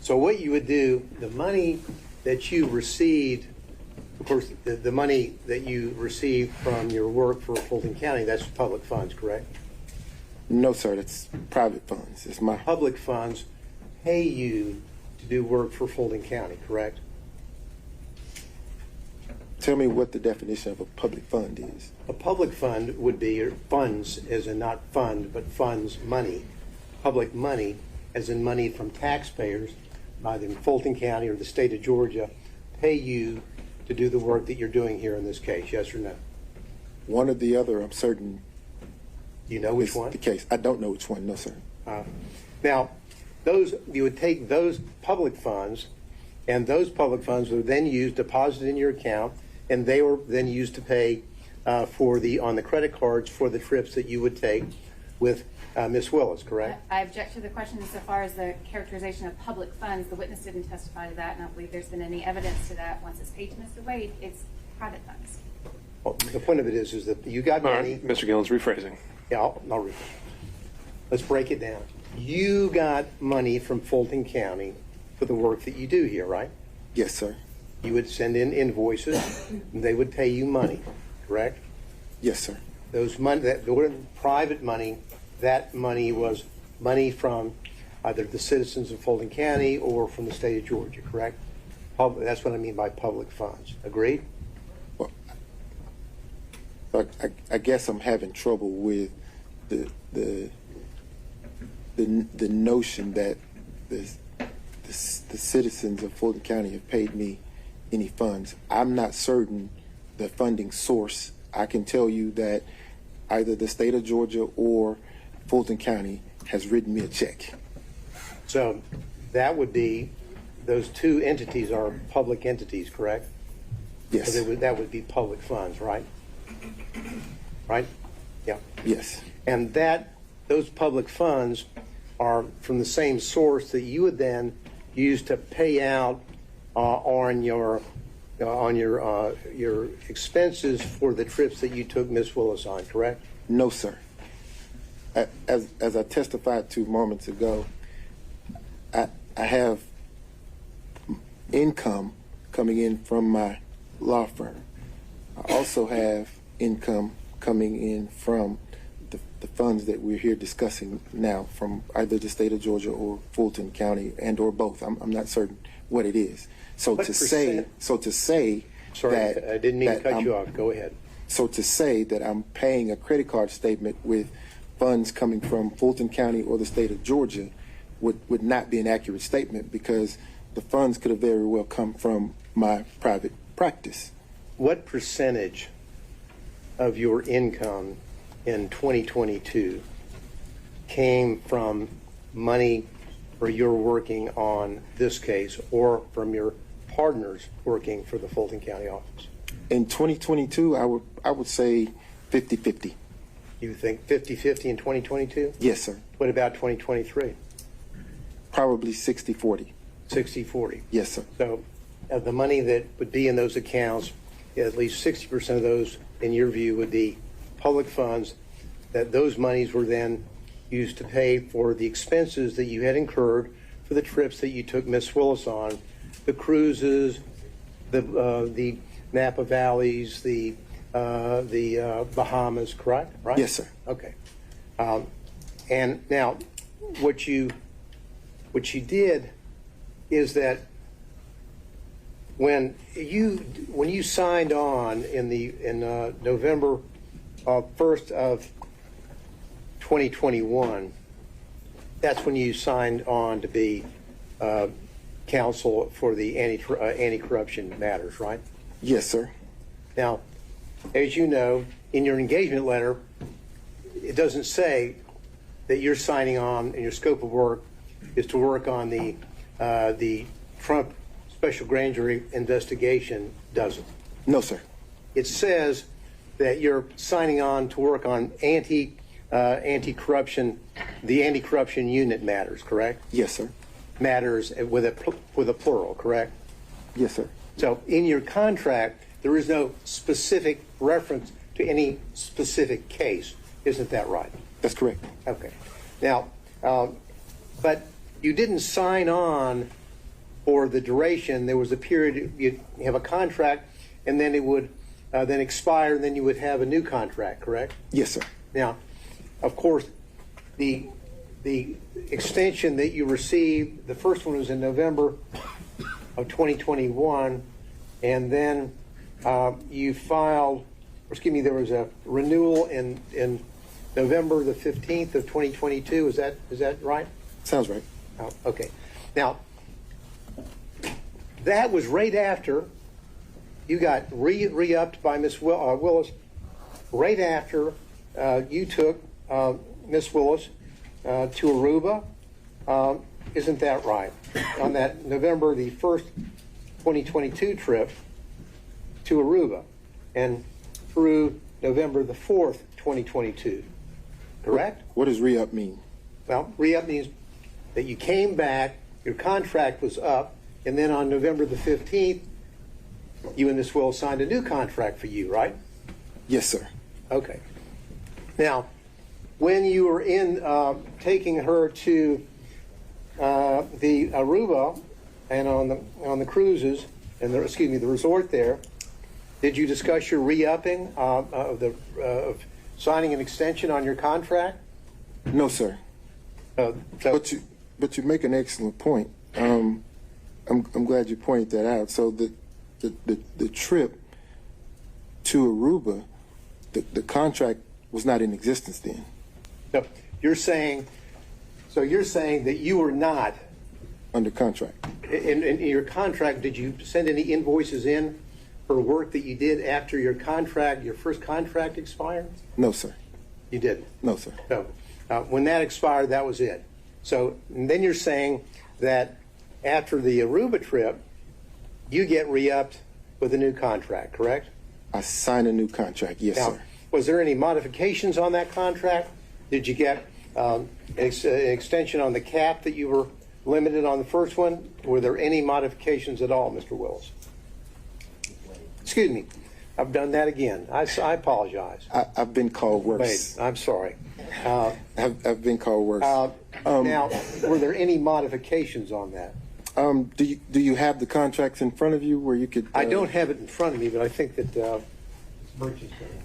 so what you would do, the money that you received, of course, the money that you received from your work for Fulton County, that's public funds, correct? No, sir. That's private funds. It's my public funds pay you to do work for Fulton County, correct? Tell me what the definition of a public fund is. A public fund would be funds, as in not fund, but funds, money. Public money, as in money from taxpayers, either in Fulton County or the state of Georgia, pay you to do the work that you're doing here in this case, yes or no? One or the other, I'm certain. You know which one? The case. I don't know which one, no, sir. Now, you would take those public funds And those public funds were then used, deposited in your account, and they were then used to pay on the credit cards for the trips that you would take with Ms. Willis, correct? I object to the question insofar as the characterization of public funds. The witness didn't testify to that, and I don't believe there's been any evidence to that. Once it's paid to Mr. Wade, it's private funds. Well, the point of it is that you got All money. right, Mr. Gillen's rephrasing. Yeah, I'll rephrase. Let's break it down. You got money from Fulton County for the work that you do here, right? Yes, sir. You would send in invoices, and they would pay you money, correct? Yes, sir. Those money, that private money, that money was money from either the citizens of Fulton County or from the state of Georgia, correct? That's what I mean by public funds. Agreed? Well, I guess I'm having trouble with the notion that the citizens of Fulton County have paid me any funds. I'm not certain the funding source. I can tell you that either the state of Georgia or Fulton County has written me a check. So that would be, those two entities are public entities, correct? Yes. So that would be public funds, right? Right? Yeah. Yes. And those public funds are from the same source that you would then use to pay out on your expenses for the trips that you took Miss Willis on, correct? No, sir. As I testified to moments ago, I have income coming in from my law firm. I also have income coming in from the funds that we're here discussing now from either the state of Georgia or Fulton County and or both. I'm not certain what it is. So What to percent? say Sorry, that I didn't mean to that cut I'm- you off. Go ahead. So to say that I'm paying a credit card statement with funds coming from Fulton County or the state of Georgia would not be an accurate statement because the funds could have very well come from my private practice. What percentage of your income in 2022 came from money where you're working on this case or from your partners working for the Fulton County office? In 2022, I would say 50-50. You think 50-50 in 2022? Yes, sir. What about 2023? Probably 60-40. 60-40. Yes, sir. So the money that would be in those accounts, at least 60% of those, in your view, would be public funds, that those monies were then used to pay for the expenses that you had incurred for the trips that you took Miss Willis on, the cruises, the Napa Valleys, the Bahamas, correct? Right? Yes, sir. Okay. And now, what you did is that when you signed on in November 1st of 2021, that's when you signed on to be counsel for the anti-corruption matters, right? Yes, sir. Now, as you know, in your engagement letter, it doesn't say that you're signing on and your scope of work is to work on the Trump special grand jury investigation, does it? No, sir. It says that you're signing on to work on anti-corruption, the anti-corruption unit matters, correct? Yes, sir. Matters with a plural, correct? Yes, sir. So in your contract, there is no specific reference to any specific case. Isn't that right? That's correct. Okay. Now, but you didn't sign on for the duration. There was a period, you have a contract, and then it would then expire, and then you would have a new contract, correct? Yes, sir. Now, of course, the extension that you received, the first one was in November of 2021, and then you filed, or excuse me, there was a renewal in November the 15th of 2022. Is that right? Sounds right. Oh, okay. Now, that was right after you got re-upped by Miss Willis, right after you took Miss Willis to Aruba. Isn't that right? On that November the 1st 2022 trip to Aruba and through November the 4th, 2022, correct? What does re-up mean? Well, re-up means that you came back, your contract was up, and then on November the 15th, you and Ms. Willis signed a new contract for you, right? Yes, sir. Okay. Now, when you were in taking her to the Aruba and on the cruises and the resort there, did you discuss your re-upping of signing an extension on your contract? No, sir. But you make an excellent point. I'm glad you pointed that out. So the trip to Aruba, the contract was not in existence then. No, you're saying that you were not under contract. In your contract, did you send any invoices in for work that you did after your first contract expired? No, sir. You didn't? No, sir. So when that expired, that was it. So then you're saying that after the Aruba trip, you get re-upped with a new contract, correct? I signed a new contract, yes, Now, sir. was there any modifications on that contract? Did you get an extension on the cap that you were limited on the first one? Were there any modifications at all, Mr. Willis? Excuse me. I've done that again. I apologize. I've been called worse. Wait, I'm sorry. I've been called worse. Now, were there any modifications on that? Do you have the contracts in front of you where you could? I don't have it in front of me, but I think that Birch is going to.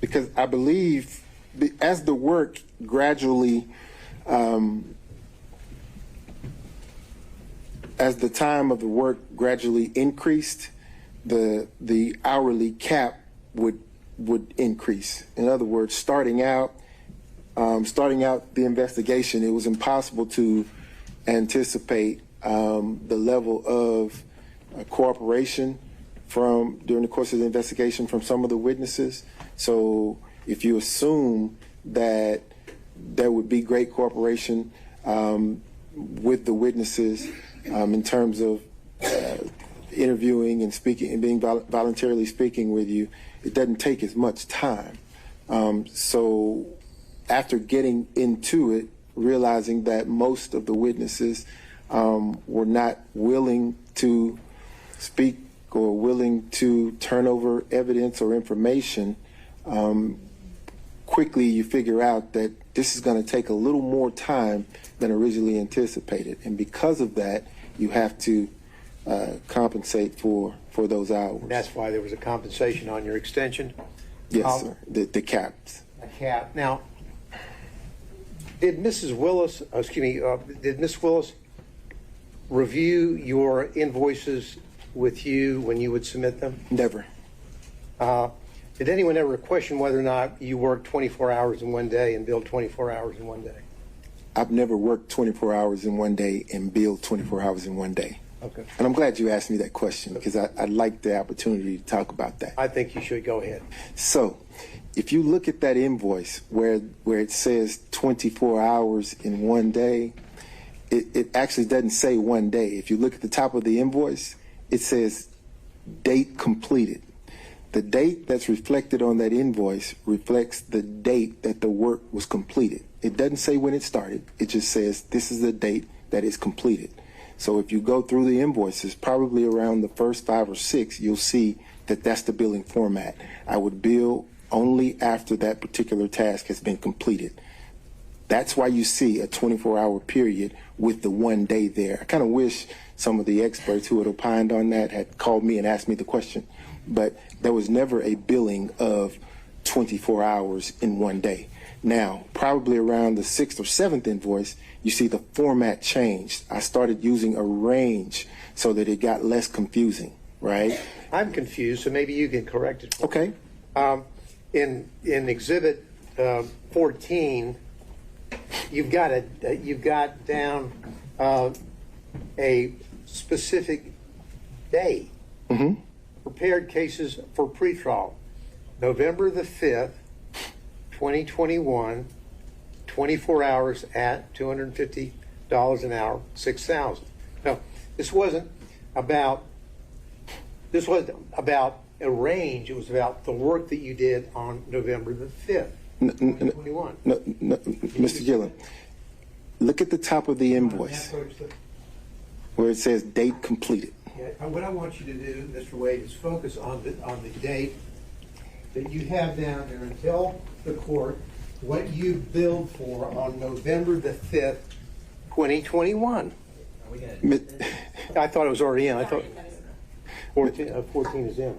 Because I believe as the work gradually, as the time of the work gradually increased, the hourly cap would increase. In other words, starting out the investigation, it was impossible to anticipate the level of cooperation during the course of the investigation from some of the witnesses. So if you assume that there would be great cooperation with the witnesses in terms of interviewing and speaking and being voluntarily speaking with you, it doesn't take as much time. So after getting into it, realizing that most of the witnesses were not willing to speak or willing to turn over evidence or information, quickly you figure out that this is going to take a little more time than originally anticipated. And because of that, you have to compensate for those hours. And that's why there was a compensation on your extension? Yes, sir. The caps. A cap. Now, did Ms. Willis review your invoices with you when you would submit them? Never. Did anyone ever question whether or not you worked 24 hours in one day and billed 24 hours in one day? I've never worked 24 hours in one day and billed 24 hours in one day. Okay. And I'm glad you asked me that question because I'd like the opportunity to talk about that. I think you should go ahead. So if you look at that invoice where it says 24 hours in one day, it actually doesn't say one day. If you look at the top of the invoice, it says date completed. The date that's reflected on that invoice reflects the date that the work was completed. It doesn't say when it started. It just says this is the date that is completed. So if you go through the invoices, probably around the first 5 or 6, you'll see that that's the billing format. I would bill only after that particular task has been completed. That's why you see a 24-hour period with the one day there. I kind of wish some of the experts who had opined on that had called me and asked me the question. But there was never a billing of 24 hours in one day. Now, probably around the 6th or 7th invoice, you see the format changed. I started using a range so that it got less confusing, right? I'm confused, so maybe you can correct it. Okay. In Exhibit 14, you've got down a specific day. Mm-hmm. Prepared cases for pretrial, November the 5th, 2021, 24 hours at $250 an hour, 6,000. No, this wasn't about this wasn't about a range, it was about the work that you did on November the 5th, 2021. No, Mr. Gillen, look at the top of the invoice where it says date completed. Yeah, what I want you to do, Mr. Wade, is focus on the date that you have down there and tell the court what you billed for on November the 5th, 2021. I thought it was already in. I thought 14 is in.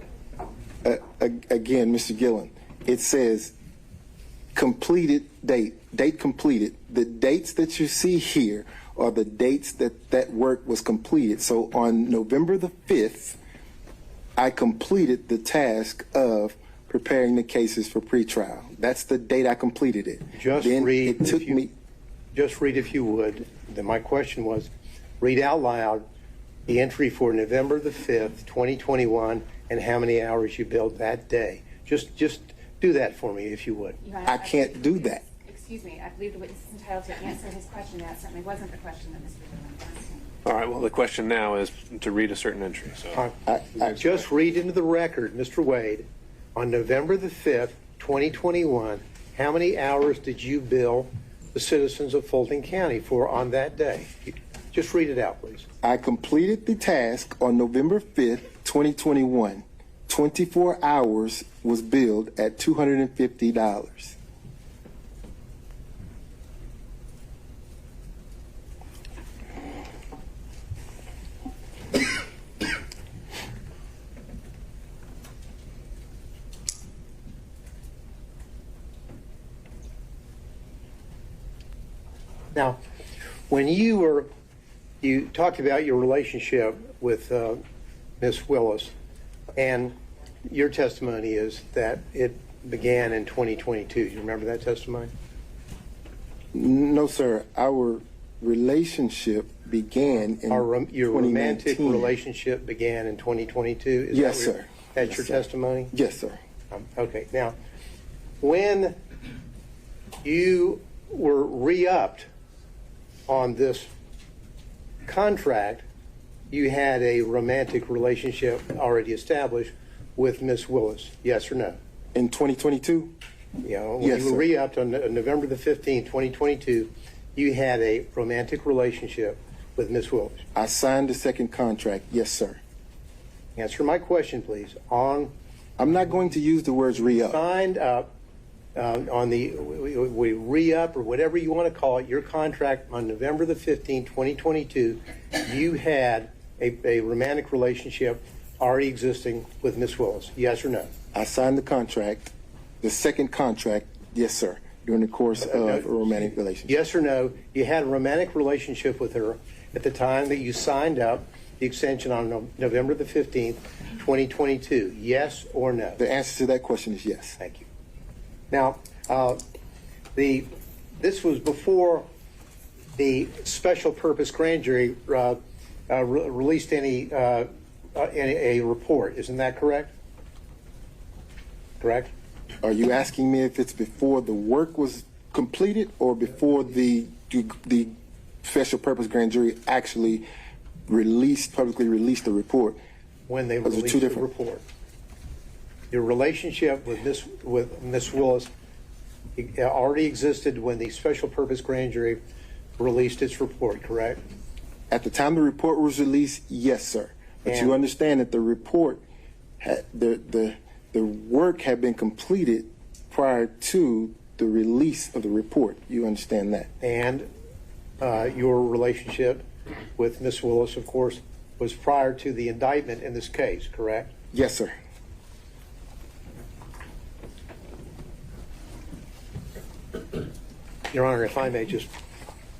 Again, Mr. Gillen, it says completed date completed. The dates that you see here are the dates that work was completed. So on November the 5th, I completed the task of preparing the cases for pretrial. That's the date I completed it. Just read, if you would. Then my question was, read out loud the entry for November the 5th, 2021, and how many hours you billed that day. Just do that for me, if you would. I can't do that. Excuse me, I believe the witness is entitled to answer his question. That certainly wasn't the question that Mr. Dillon asked. All right, well, the question now is to read a certain entry. So Just read into the record, Mr. Wade, on November the 5th, 2021, how many hours did you bill the citizens of Fulton County for on that day? Just read it out, please. I completed the task on November 5th, 2021. 24 hours was billed at $250. Now, when you talked about your relationship with Ms. Willis, and your testimony is that it began in 2022. You remember that testimony? No, sir. Our relationship began in your 2019. romantic relationship began in 2022? Yes, sir. That's your testimony? Yes, sir. Okay. Now, when you were re-upped on this contract, you had a romantic relationship already established with Miss Willis, yes or no? In 2022? Yeah, when yes, you were sir. re-upped on November the 15th, 2022, you had a romantic relationship with Miss Willis. I signed the second contract, yes, sir. Answer my question, please. I'm not going to use the words re-up. Signed up on the re-up or whatever you want to call it, your contract on November the 15th, 2022, you had a romantic relationship already existing with Miss Willis, yes or no? I signed the contract, the second contract, yes, sir, during the course of a romantic relationship. Yes or no, you had a romantic relationship with her at the time that you signed up the extension on November the 15th, 2022, yes or no? The answer to that question is yes. Thank you. Now, this was before the special purpose grand jury released a report. Isn't that correct? Correct? Are you asking me if it's before the work was completed or before the special purpose grand jury actually publicly released the report? When they released the report. Your relationship with Miss Willis already existed when the special purpose grand jury released its report, correct? At the time the report was released, yes, sir. But you understand that the report, the work had been completed prior to the release of the report. You understand that? And your relationship with Miss Willis, of course, was prior to the indictment in this case, correct? Yes, sir. Your Honor, if I may just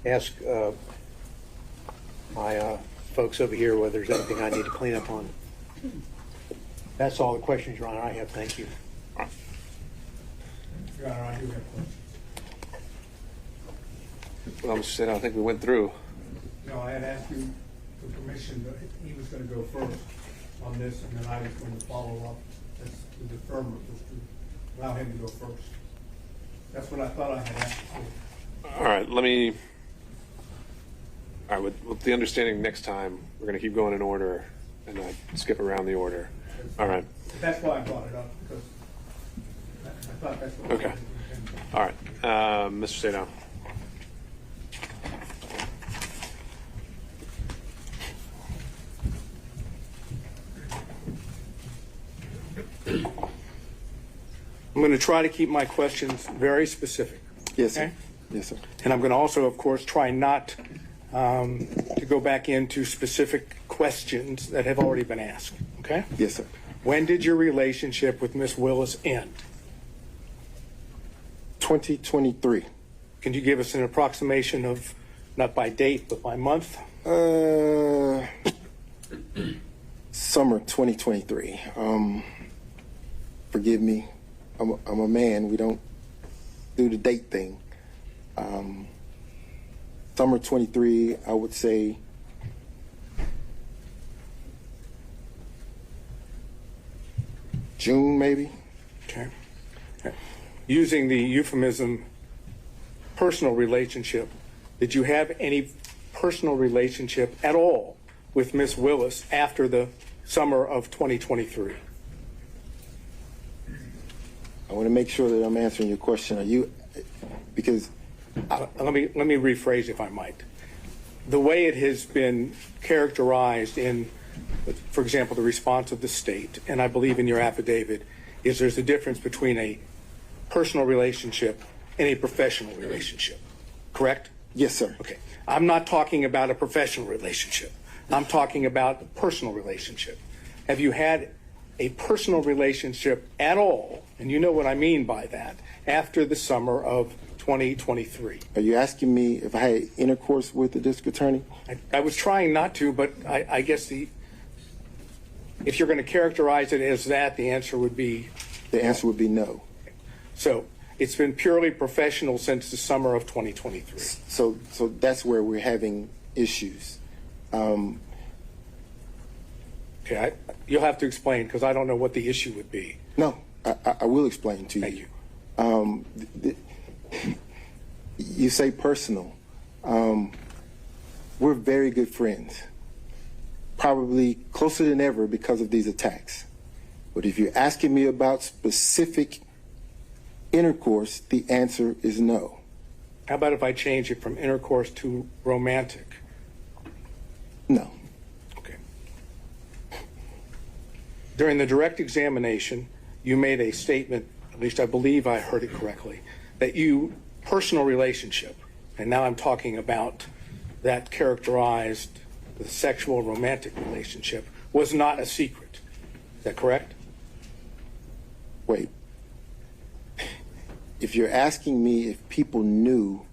ask my folks over here whether there's anything I need to clean up on. That's all the questions, Your Honor, I have. Thank you. Your Honor, I do have a question. Well, Mr. State, I think we went through. No, I had asked you for permission that he was going to go first on this, and then I was going to follow up as the deferment was to allow him to go first. That's what I thought I had asked for. All right, with the understanding next time, we're going to keep going in order and not skip around the order. All right. That's why I brought it up, because I thought that's what. Okay. All right. Mr. Sadow. I'm going to try to keep my questions very specific. Yes, sir. Okay? Yes, sir. And I'm going to also, of course, try not to go back into specific questions that have already been asked. Okay? Yes, sir. When did your relationship with Miss Willis end? 2023. Can you give us an approximation of, not by date, but by month? Summer 2023. Forgive me. I'm a man. We don't do the date thing. Summer 23, I would say June, maybe. Okay. Using the euphemism personal relationship, did you have any personal relationship at all with Miss Willis after the summer of 2023? I want to make sure that I'm answering your question. Are you, because let me rephrase, if I might. The way it has been characterized in, for example, the response of the state, and I believe in your affidavit, is there's a difference between a personal relationship and a professional relationship. Correct? Yes, sir. Okay. I'm not talking about a professional relationship. I'm talking about a personal relationship. Have you had a personal relationship at all, and you know what I mean by that, after the summer of 2023? Are you asking me if I had intercourse with the district attorney? I was trying not to, but I guess if you're going to characterize it as that, the answer would be? The answer would be no. So it's been purely professional since the summer of 2023. So that's where we're having issues. Okay, you'll have to explain, because I don't know what the issue would be. No, I will explain to you. Thank you. You say personal. We're very good friends, probably closer than ever because of these attacks. But if you're asking me about specific intercourse, the answer is no. How about if I change it from intercourse to romantic? No. Okay. During the direct examination, you made a statement, at least I believe I heard it correctly, that you, personal relationship, and now I'm talking about that characterized the sexual romantic relationship, was not a secret. Is that correct? Wait. If you're asking me if people knew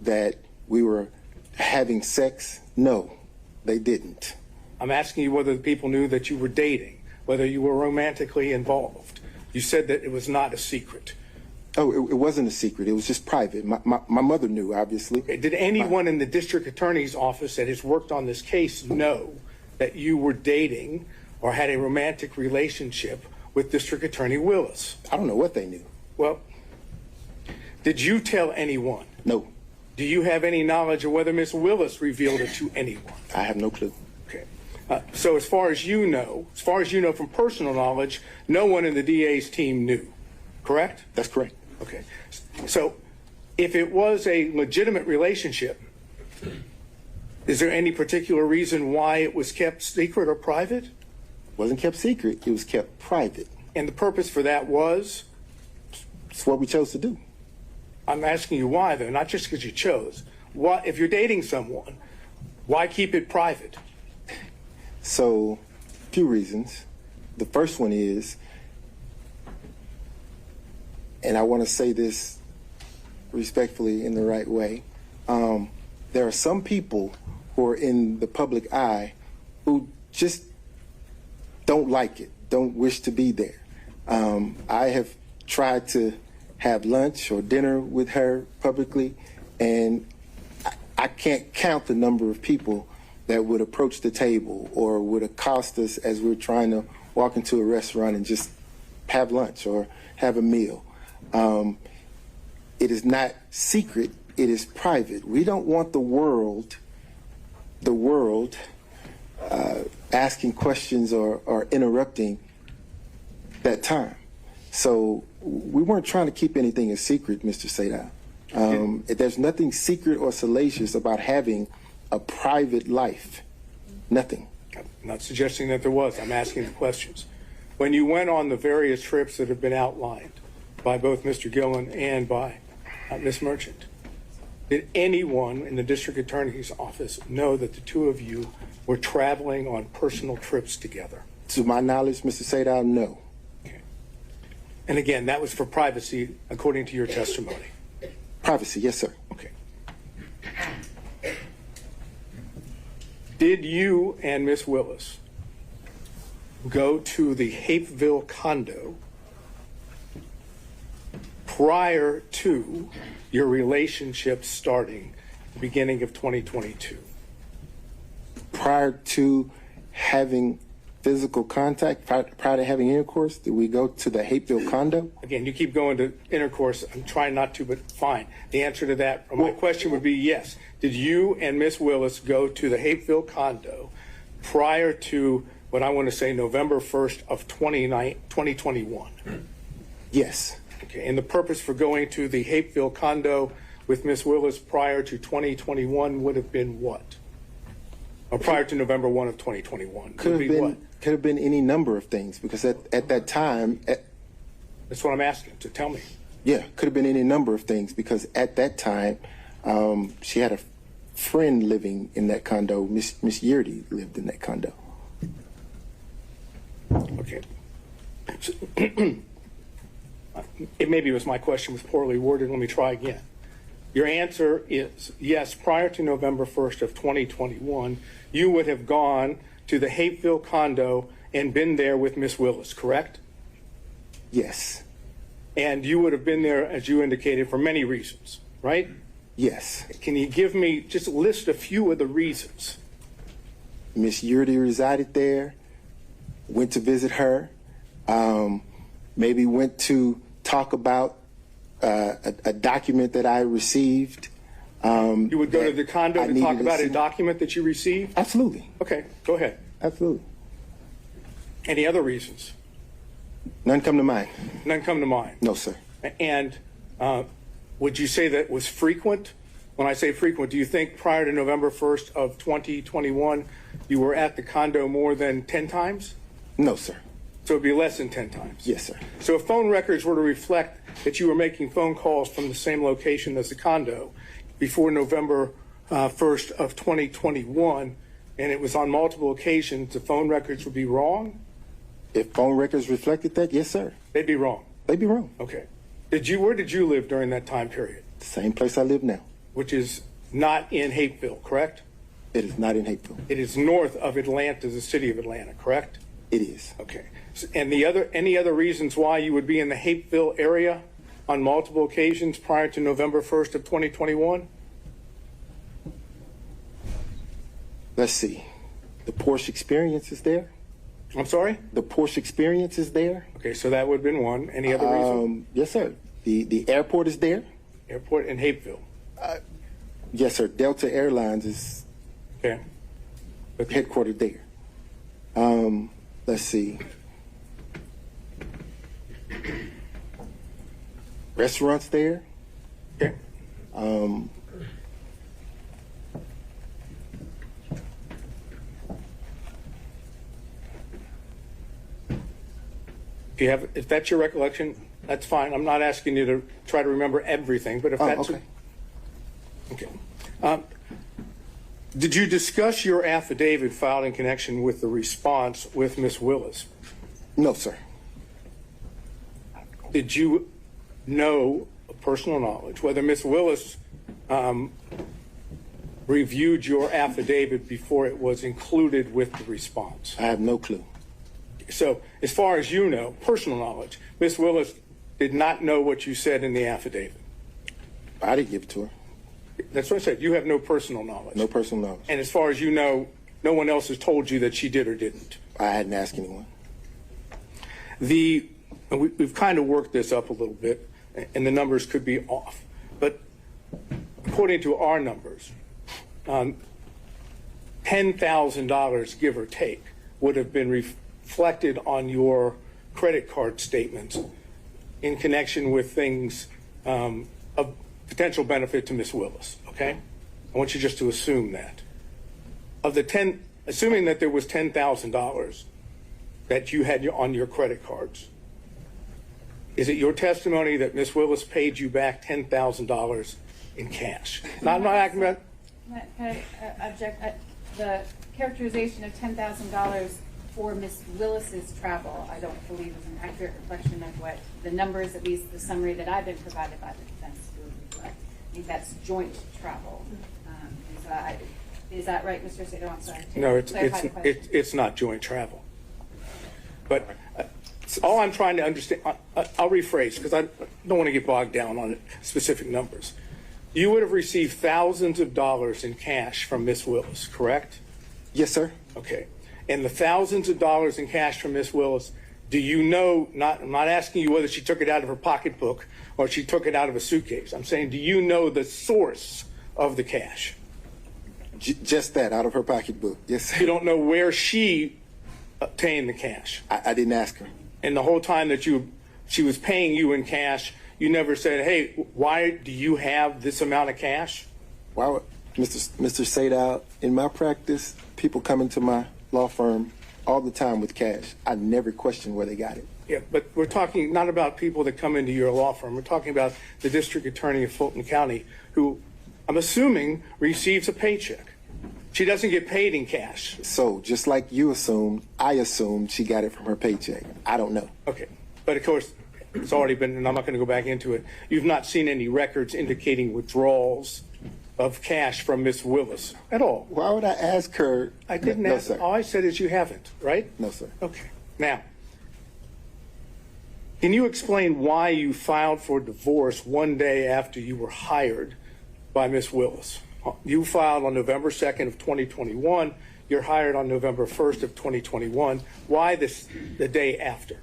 that we were having sex, no, they didn't. I'm asking you whether the people knew that you were dating, whether you were romantically involved. You said that it was not a secret. Oh, it wasn't a secret. It was just private. My mother knew, obviously. Okay. Did anyone in the district attorney's office that has worked on this case know that you were dating or had a romantic relationship with District Attorney Willis? I don't know what they knew. Well, did you tell anyone? No. Do you have any knowledge of whether Ms. Willis revealed it to anyone? I have no clue. Okay. So as far as you know from personal knowledge, no one in the DA's team knew, correct? That's correct. Okay. So if it was a legitimate relationship, is there any particular reason why it was kept secret or private? It wasn't kept secret. It was kept private. And the purpose for that was? It's what we chose to do. I'm asking you why, though, not just because you chose. Why, if you're dating someone, why keep it private? So, a few reasons. The first one is, and I want to say this respectfully in the right way, there are some people who are in the public eye who just don't like it, don't wish to be there. I have tried to have lunch or dinner with her publicly, and I can't count the number of people that would approach the table or would accost us as we're trying to walk into a restaurant and just have lunch or have a meal. It is not secret, it is private. We don't want the world asking questions or interrupting that time. So we weren't trying to keep anything a secret, Mr. Sadal. There's nothing secret or salacious about having a private life. Nothing. I'm not suggesting that there was. I'm asking the questions. When you went on the various trips that have been outlined by both Mr. Gillen and by Ms. Merchant, did anyone in the district attorney's office know that the two of you were traveling on personal trips together? To my knowledge, Mr. Sadal, no. Okay. And again, that was for privacy, according to your testimony. Privacy, yes, sir. Okay. Did you and Ms. Willis go to the Hapeville condo prior to your relationship starting the beginning of 2022? Prior to having physical contact, prior to having intercourse, did we go to the Hapeville condo? Again, you keep going to intercourse. I'm trying not to, but fine. The answer to that, or my question would be yes. Did you and Ms. Willis go to the Hapeville condo prior to what I want to say November 1st of 2021? Yes. Okay, and the purpose for going to the Hapeville condo with Ms. Willis prior to 2021 would have been what? Or prior to November 1 of 2021? Could have been any number of things, because at that time... That's what I'm asking, so tell me. Yeah, could have been any number of things, because at that time, she had a friend living in that condo. Miss Yeartie lived in that condo. Okay. So, it maybe was my question was poorly worded. Let me try again. Your answer is yes, prior to November 1st of 2021, you would have gone to the Hapeville condo and been there with Miss Willis, correct? Yes. And you would have been there, as you indicated, for many reasons, right? Yes. Can you give me, just list a few of the reasons? Miss Yeartie resided there, went to visit her, maybe went to talk about a document that I received. You would go to the condo to talk about a document that you received? Absolutely. Okay, go ahead. Absolutely. Any other reasons? None come to mind. None come to mind? No, sir. And would you say that was frequent? When I say frequent, do you think prior to November 1st of 2021, you were at the condo more than 10 times? No, sir. So it would be less than 10 times? Yes, sir. So if phone records were to reflect that you were making phone calls from the same location as the condo before November 1st of 2021, and it was on multiple occasions, the phone records would be wrong? If phone records reflected that, yes, sir. They'd be wrong? They'd be wrong. Okay. Where did you live during that time period? The same place I live now. Which is not in Hapeville, correct? It is not in Hapeville. It is north of Atlanta, the city of Atlanta, correct? It is. Okay. And any other reasons why you would be in the Hapeville area on multiple occasions prior to November 1st of 2021? Let's see. The Porsche Experience is there. I'm sorry? The Porsche Experience is there. Okay, so that would have been one. Any other reason? Yes, sir. The airport is there. Airport in Hapeville. Yes, sir. Delta Airlines is headquartered there. Let's see. Restaurants there. Okay. If that's your recollection, that's fine. I'm not asking you to try to remember everything, but if that's okay. Okay. Did you discuss your affidavit filed in connection with the response with Ms. Willis? No, sir. Did you know, personal knowledge, whether Ms. Willis reviewed your affidavit before it was included with the response? I have no clue. So, as far as you know, personal knowledge, Ms. Willis did not know what you said in the affidavit. I didn't give it to her. That's what I said. You have no personal knowledge. No personal knowledge. And as far as you know, no one else has told you that she did or didn't. I hadn't asked anyone. We've kind of worked this up a little bit, and the numbers could be off. But according to our numbers, $10,000, give or take, would have been reflected on your credit card statements in connection with things of potential benefit to Ms. Willis, okay? I want you just to assume that. Assuming that there was $10,000 that you had on your credit cards, is it your testimony that Ms. Willis paid you back $10,000 in cash? Now, I'm not asking about... Can I object? The characterization of $10,000 for Ms. Willis's travel, I don't believe is an accurate reflection of what the numbers, at least the summary that I've been provided by the defense, would reflect. I think that's joint travel. Is that right, Mr. Sato? I'm sorry. No, it's not joint travel. But all I'm trying to understand, I'll rephrase because I don't want to get bogged down on specific numbers. You would have received thousands of dollars in cash from Miss Willis, correct? Yes, sir. Okay. And the thousands of dollars in cash from Miss Willis, do you know, I'm not asking you whether she took it out of her pocketbook or she took it out of a suitcase. I'm saying, do you know the source of the cash? Just that, out of her pocketbook. Yes, sir. You don't know where she obtained the cash? I didn't ask her. And the whole time that she was paying you in cash, you never said, hey, why do you have this amount of cash? Why would, Mr. Sadow, in my practice, people come into my law firm all the time with cash. I never question where they got it. Yeah, but we're talking not about people that come into your law firm. We're talking about the district attorney of Fulton County who, I'm assuming, receives a paycheck. She doesn't get paid in cash. So, just like you assumed, I assumed she got it from her paycheck. I don't know. Okay. But of course, it's already been, and I'm not going to go back into it. You've not seen any records indicating withdrawals of cash from Miss Willis at all. Why would I ask her? I didn't ask. Sir. All I said is you haven't, right? No, sir. Okay. Now, can you explain why you filed for divorce one day after you were hired by Miss Willis? You filed on November 2nd of 2021. You're hired on November 1st of 2021. Why the day after?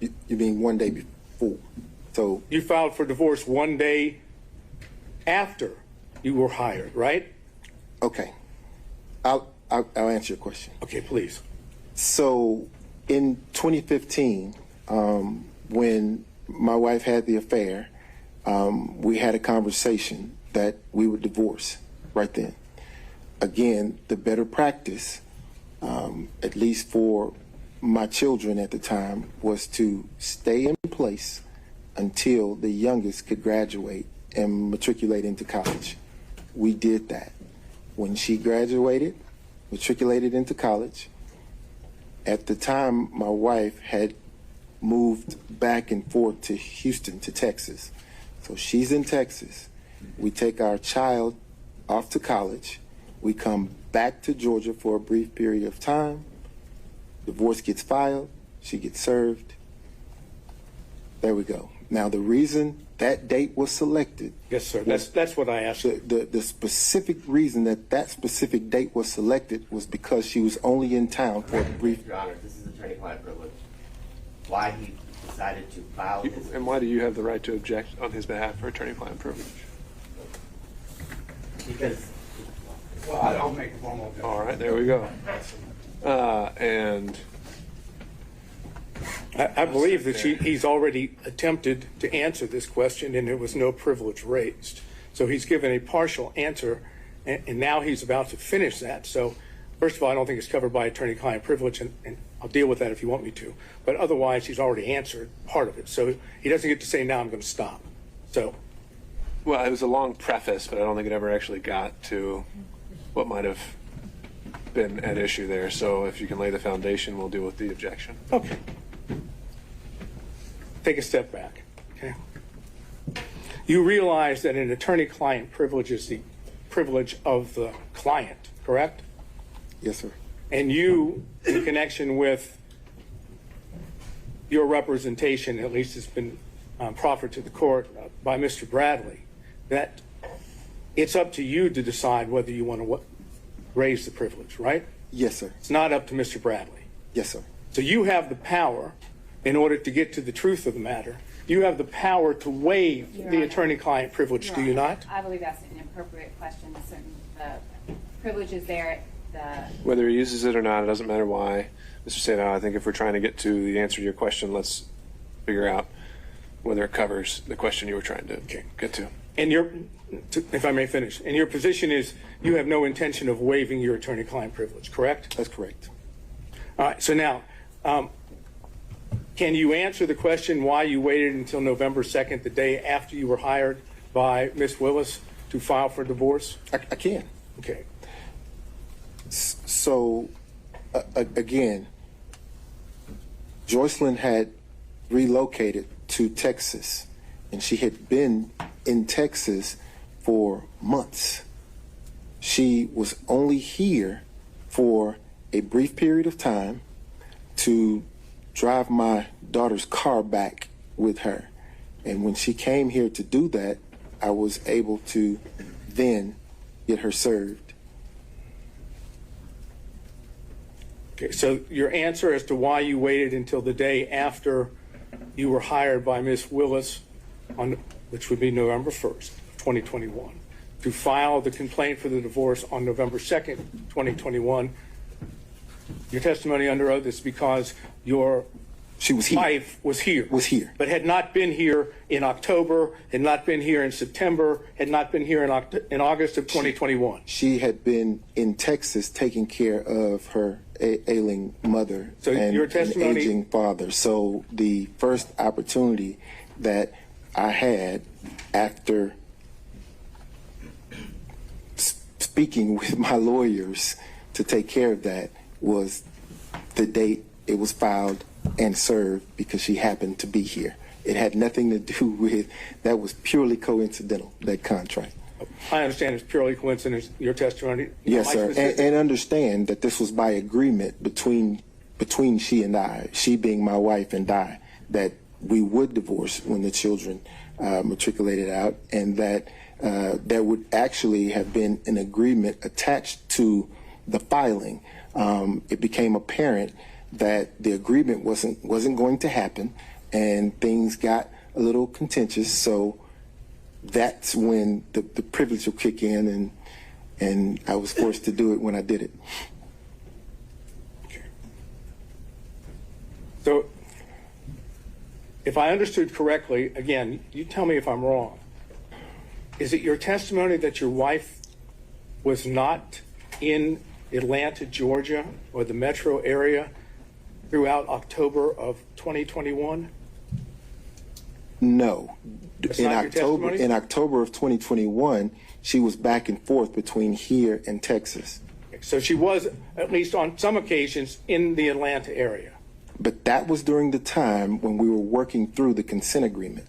You mean one day before? So you filed for divorce one day after you were hired, right? Okay. I'll answer your question. Okay, please. So in 2015, when my wife had the affair, we had a conversation that we would divorce right then. Again, the better practice, at least for my children at the time, was to stay in place until the youngest could graduate and matriculate into college. We did that. When she graduated, matriculated into college, at the time my wife had moved back and forth to Houston, to Texas. So she's in Texas. We take our child off to college. We come back to Georgia for a brief period of time. Divorce gets filed. She gets served. There we go. Now, the reason that date was selected. Yes, sir. That's what I asked. The specific reason that specific date was selected was because she was only in town for a brief. Your Honor, this is attorney-client privilege. Why he decided to file his... And why do you have the right to object on his behalf for attorney-client privilege? Because... Well, I'll make a formal objection. All right, there we go. And... I believe that he's already attempted to answer this question and there was no privilege raised. So he's given a partial answer and now he's about to finish that. So first of all, I don't think it's covered by attorney-client privilege and I'll deal with that if you want me to. But otherwise, he's already answered part of it. So he doesn't get to say, now I'm going to stop. So. Well, it was a long preface, but I don't think it ever actually got to what might have been at issue there. So if you can lay the foundation, we'll deal with the objection. Okay. Take a step back, okay? You realize that an attorney-client privilege is the privilege of the client, correct? Yes, sir. And you, in connection with your representation, at least it's been proffered to the court by Mr. Bradley, that it's up to you to decide whether you want to raise the privilege, right? Yes, sir. It's not up to Mr. Bradley. Yes, sir. So you have the power, in order to get to the truth of the matter, you have the power to waive the attorney-client privilege, do you not? I believe that's an inappropriate question. The privilege is there. Whether he uses it or not, it doesn't matter why. Mr. Sato, I think if we're trying to get to the answer to your question, let's figure out whether it covers the question you were trying to get to. And if I may finish, and your position is you have no intention of waiving your attorney-client privilege, correct? That's correct. All right, so now, can you answer the question why you waited until November 2nd, the day after you were hired by Ms. Willis, to file for divorce? I can. Okay. So, again, Joycelyn had relocated to Texas, and she had been in Texas for months. She was only here for a brief period of time to drive my daughter's car back with her. And when she came here to do that, I was able to then get her served. Okay, so your answer as to why you waited until the day after you were hired by Ms. Willis, which would be November 1st, 2021, to file the complaint for the divorce on November 2nd, 2021. Your testimony under oath is because your wife was here. But had not been here in October, had not been here in September, had not been here in August of 2021. She had been in Texas taking care of her ailing mother and your testimony, an aging father. So the first opportunity that I had after speaking with my lawyers to take care of that was the date it was filed and served, because she happened to be here. It had nothing to do with, that was purely coincidental, that contract. I understand it's purely coincidence, your testimony. Yes, sir. And understand that this was by agreement between she and I, she being my wife and I, that we would divorce when the children matriculated out, and that there would actually have been an agreement attached to the filing. It became apparent that the agreement wasn't going to happen, and things got a little contentious. So that's when the privilege will kick in, and I was forced to do it when I did it. Okay. So if I understood correctly, again, you tell me if I'm wrong, is it your testimony that your wife was not in Atlanta, Georgia, or the metro area throughout October of 2021? No. That's not your testimony? In October of 2021, she was back and forth between here and Texas. So she was, at least on some occasions, in the Atlanta area. But that was during the time when we were working through the consent agreement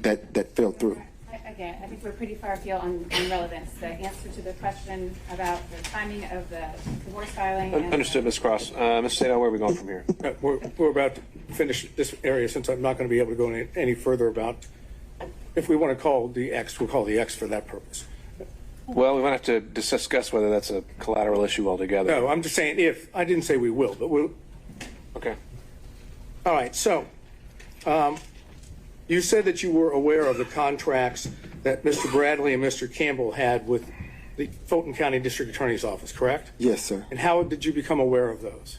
that fell through. Again, I think we're pretty far afield on relevance. The answer to the question about the timing of the divorce filing. Understood, Ms. Cross. Mr. Sato, where are we going from here? We're about to finish this area, since I'm not going to be able to go any further about, if we want to call the X, we'll call the X for that purpose. Well, we might have to discuss whether that's a collateral issue altogether. No, I'm just saying if. I didn't say we will, but we'll. Okay. All right, so you said that you were aware of the contracts that Mr. Bradley and Mr. Campbell had with the Fulton County District Attorney's Office, correct? Yes, sir. And how did you become aware of those?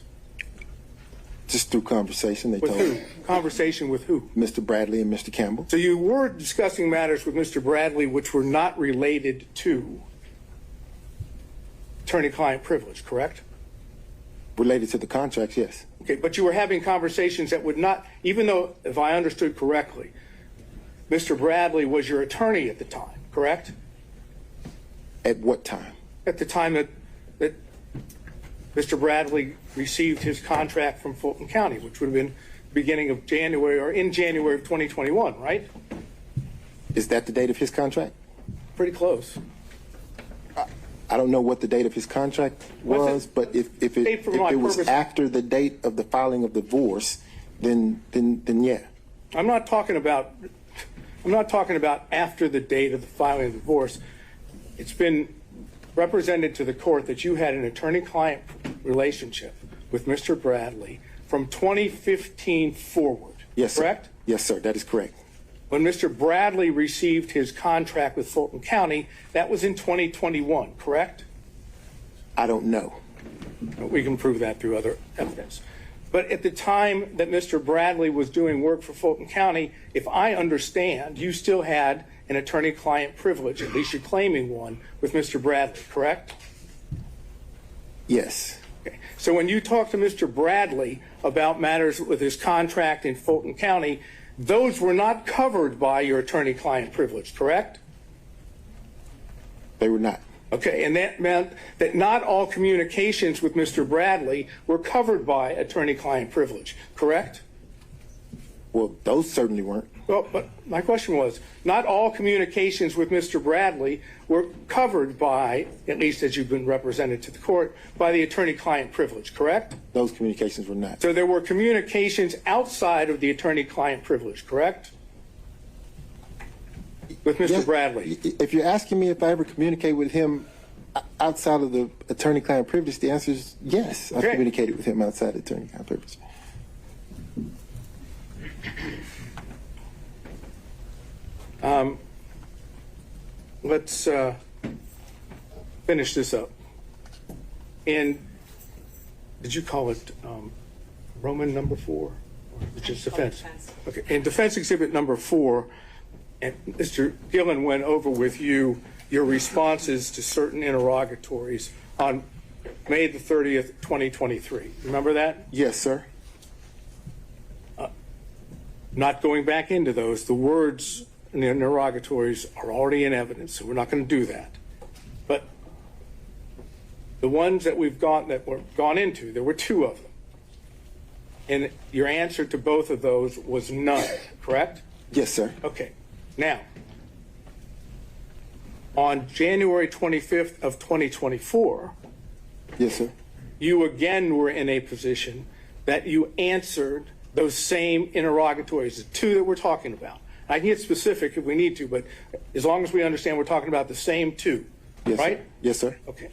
Just through conversation. They With told who? me. Conversation with who? Mr. Bradley and Mr. Campbell. So you were discussing matters with Mr. Bradley which were not related to attorney-client privilege, correct? Related to the contracts, yes. Okay, but you were having conversations that would not, even though, if I understood correctly, Mr. Bradley was your attorney at the time, correct? At what time? At the time that Mr. Bradley received his contract from Fulton County, which would have been beginning of January or in January of 2021, right? Is that the date of his contract? Pretty close. I don't know what the date of his contract was, but if it was after the date of the filing of divorce, then yeah. I'm not talking about after the date of the filing of divorce. It's been represented to the court that you had an attorney-client relationship with Mr. Bradley from 2015 forward. Yes, correct? Sir. Yes, sir. That is correct. When Mr. Bradley received his contract with Fulton County, that was in 2021, correct? I don't know. We can prove that through other evidence. But at the time that Mr. Bradley was doing work for Fulton County, if I understand, you still had an attorney-client privilege, at least you're claiming one, with Mr. Bradley, correct? Yes. Okay. So when you talk to Mr. Bradley about matters with his contract in Fulton County, those were not covered by your attorney-client privilege, correct? They were not. Okay, and that meant that not all communications with Mr. Bradley were covered by attorney-client privilege, correct? Well, those certainly weren't. Well, but my question was, not all communications with Mr. Bradley were covered by, at least as you've been represented to the court, by the attorney-client privilege, correct? Those communications were not. So there were communications outside of the attorney-client privilege, correct? With Mr. Yes. Bradley. If you're asking me if I ever communicate with him outside of the attorney-client privilege, the answer is yes. I've communicated with him outside the attorney-client privilege. Let's finish this up. And did you call it Roman number 4? Or just defense? Okay. In defense exhibit number 4, and Mr. Gillen went over with you your responses to certain interrogatories on May the 30th, 2023. Remember that? Yes, sir. Not going back into those, the words in the interrogatories are already in evidence, so we're not going to do that. But the ones that we've gone into, there were 2 of them. And your answer to both of those was none, correct? Yes, sir. Okay. Now, on January 25th of 2024, yes, sir, you again were in a position that you answered those same interrogatories, the 2 that we're talking about. I can get specific if we need to, but as long as we understand we're talking about the same 2, yes, right? Sir. Yes, sir. Okay.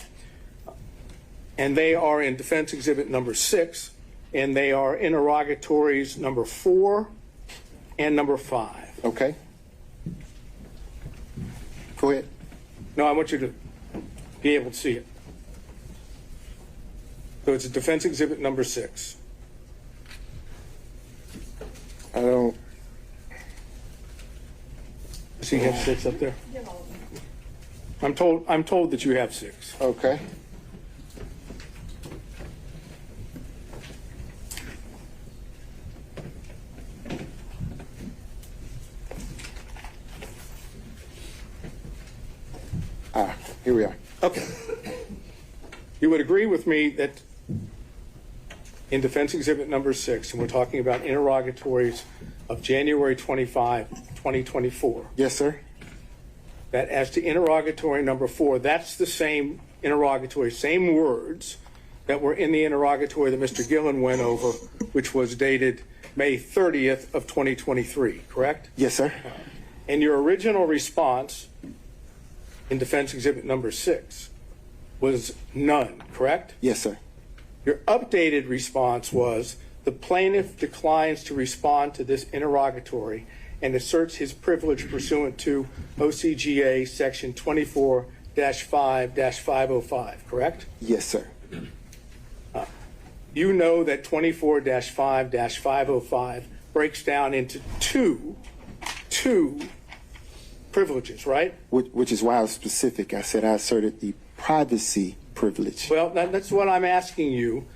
And they are in defense exhibit number 6, and they are interrogatories number 4 and number 5. Okay. Go ahead. No, I want you to be able to see it. So it's a defense exhibit number 6. I don't. See, you have 6 up there. I'm told that you have 6. Okay. Here we are. Okay. You would agree with me that in defense exhibit number 6, and we're talking about interrogatories of January 25, 2024. Yes, sir. That as to interrogatory number 4, that's the same interrogatory, same words that were in the interrogatory that Mr. Gillen went over, which was dated May 30th of 2023, correct? Yes, sir. And your original response in defense exhibit number 6 was none, correct? Yes, sir. Your updated response was the plaintiff declines to respond to this interrogatory and asserts his privilege pursuant to OCGA section 24-5-505, correct? Yes, sir. You know that 24-5-505 breaks down into two privileges, right? Which is why I was specific. I said I asserted the privacy privilege. Well, that's what I'm asking you.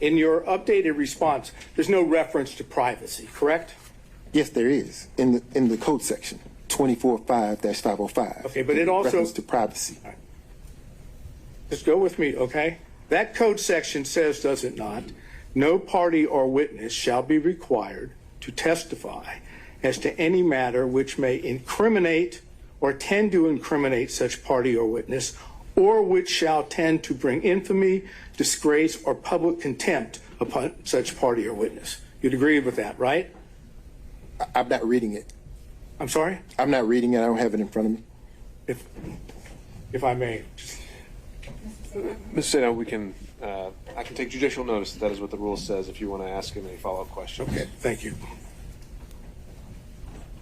In your updated response, there's no reference to privacy, correct? Yes, there is in the code section 24-5-505. Okay, but it also reference to privacy. Right. Just go with me, okay? That code section says, does it not? No party or witness shall be required to testify as to any matter which may incriminate or tend to incriminate such party or witness, or which shall tend to bring infamy, disgrace, or public contempt upon such party or witness. You'd agree with that, right? I'm not reading it. I'm sorry? I'm not reading it. I don't have it in front of me. If I may. Ms. Sano, we can, I can take judicial notice that is what the rule says if you want to ask him any follow-up questions. Okay, thank you.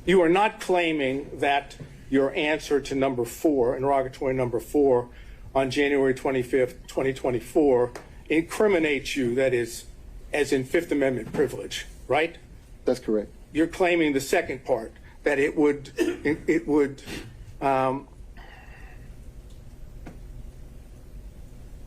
You are not claiming that your answer to number 4, interrogatory number 4, on January 25th, 2024, incriminates you, that is, as in Fifth Amendment privilege, right? That's correct. You're claiming the second part, that it would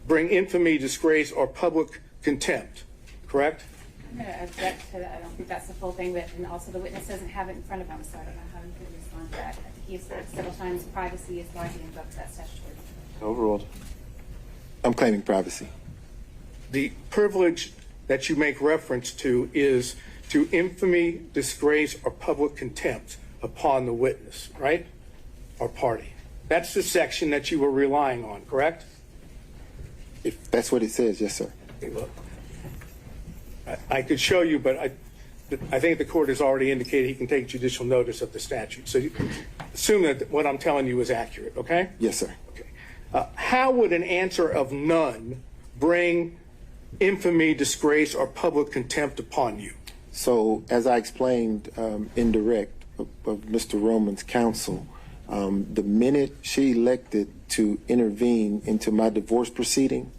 bring infamy, disgrace, or public contempt, correct? I'm going to object to that. I don't think that's the full thing, but and also the witness doesn't have it in front of him, so I don't know how he could respond to that. I think he's said several times privacy is why he invoked that statutory. Overruled. I'm claiming privacy. The privilege that you make reference to is to infamy, disgrace, or public contempt upon the witness, right? Or party. That's the section that you were relying on, correct? If that's what it says, yes, sir. Okay, look, I could show you, but I think the court has already indicated he can take judicial notice of the statute. So you assume that what I'm telling you is accurate, okay? Yes, sir. Okay. How would an answer of none bring infamy, disgrace, or public contempt upon you? So, as I explained in direct of Mr. Roman's counsel, the minute she elected to intervene into my divorce proceeding,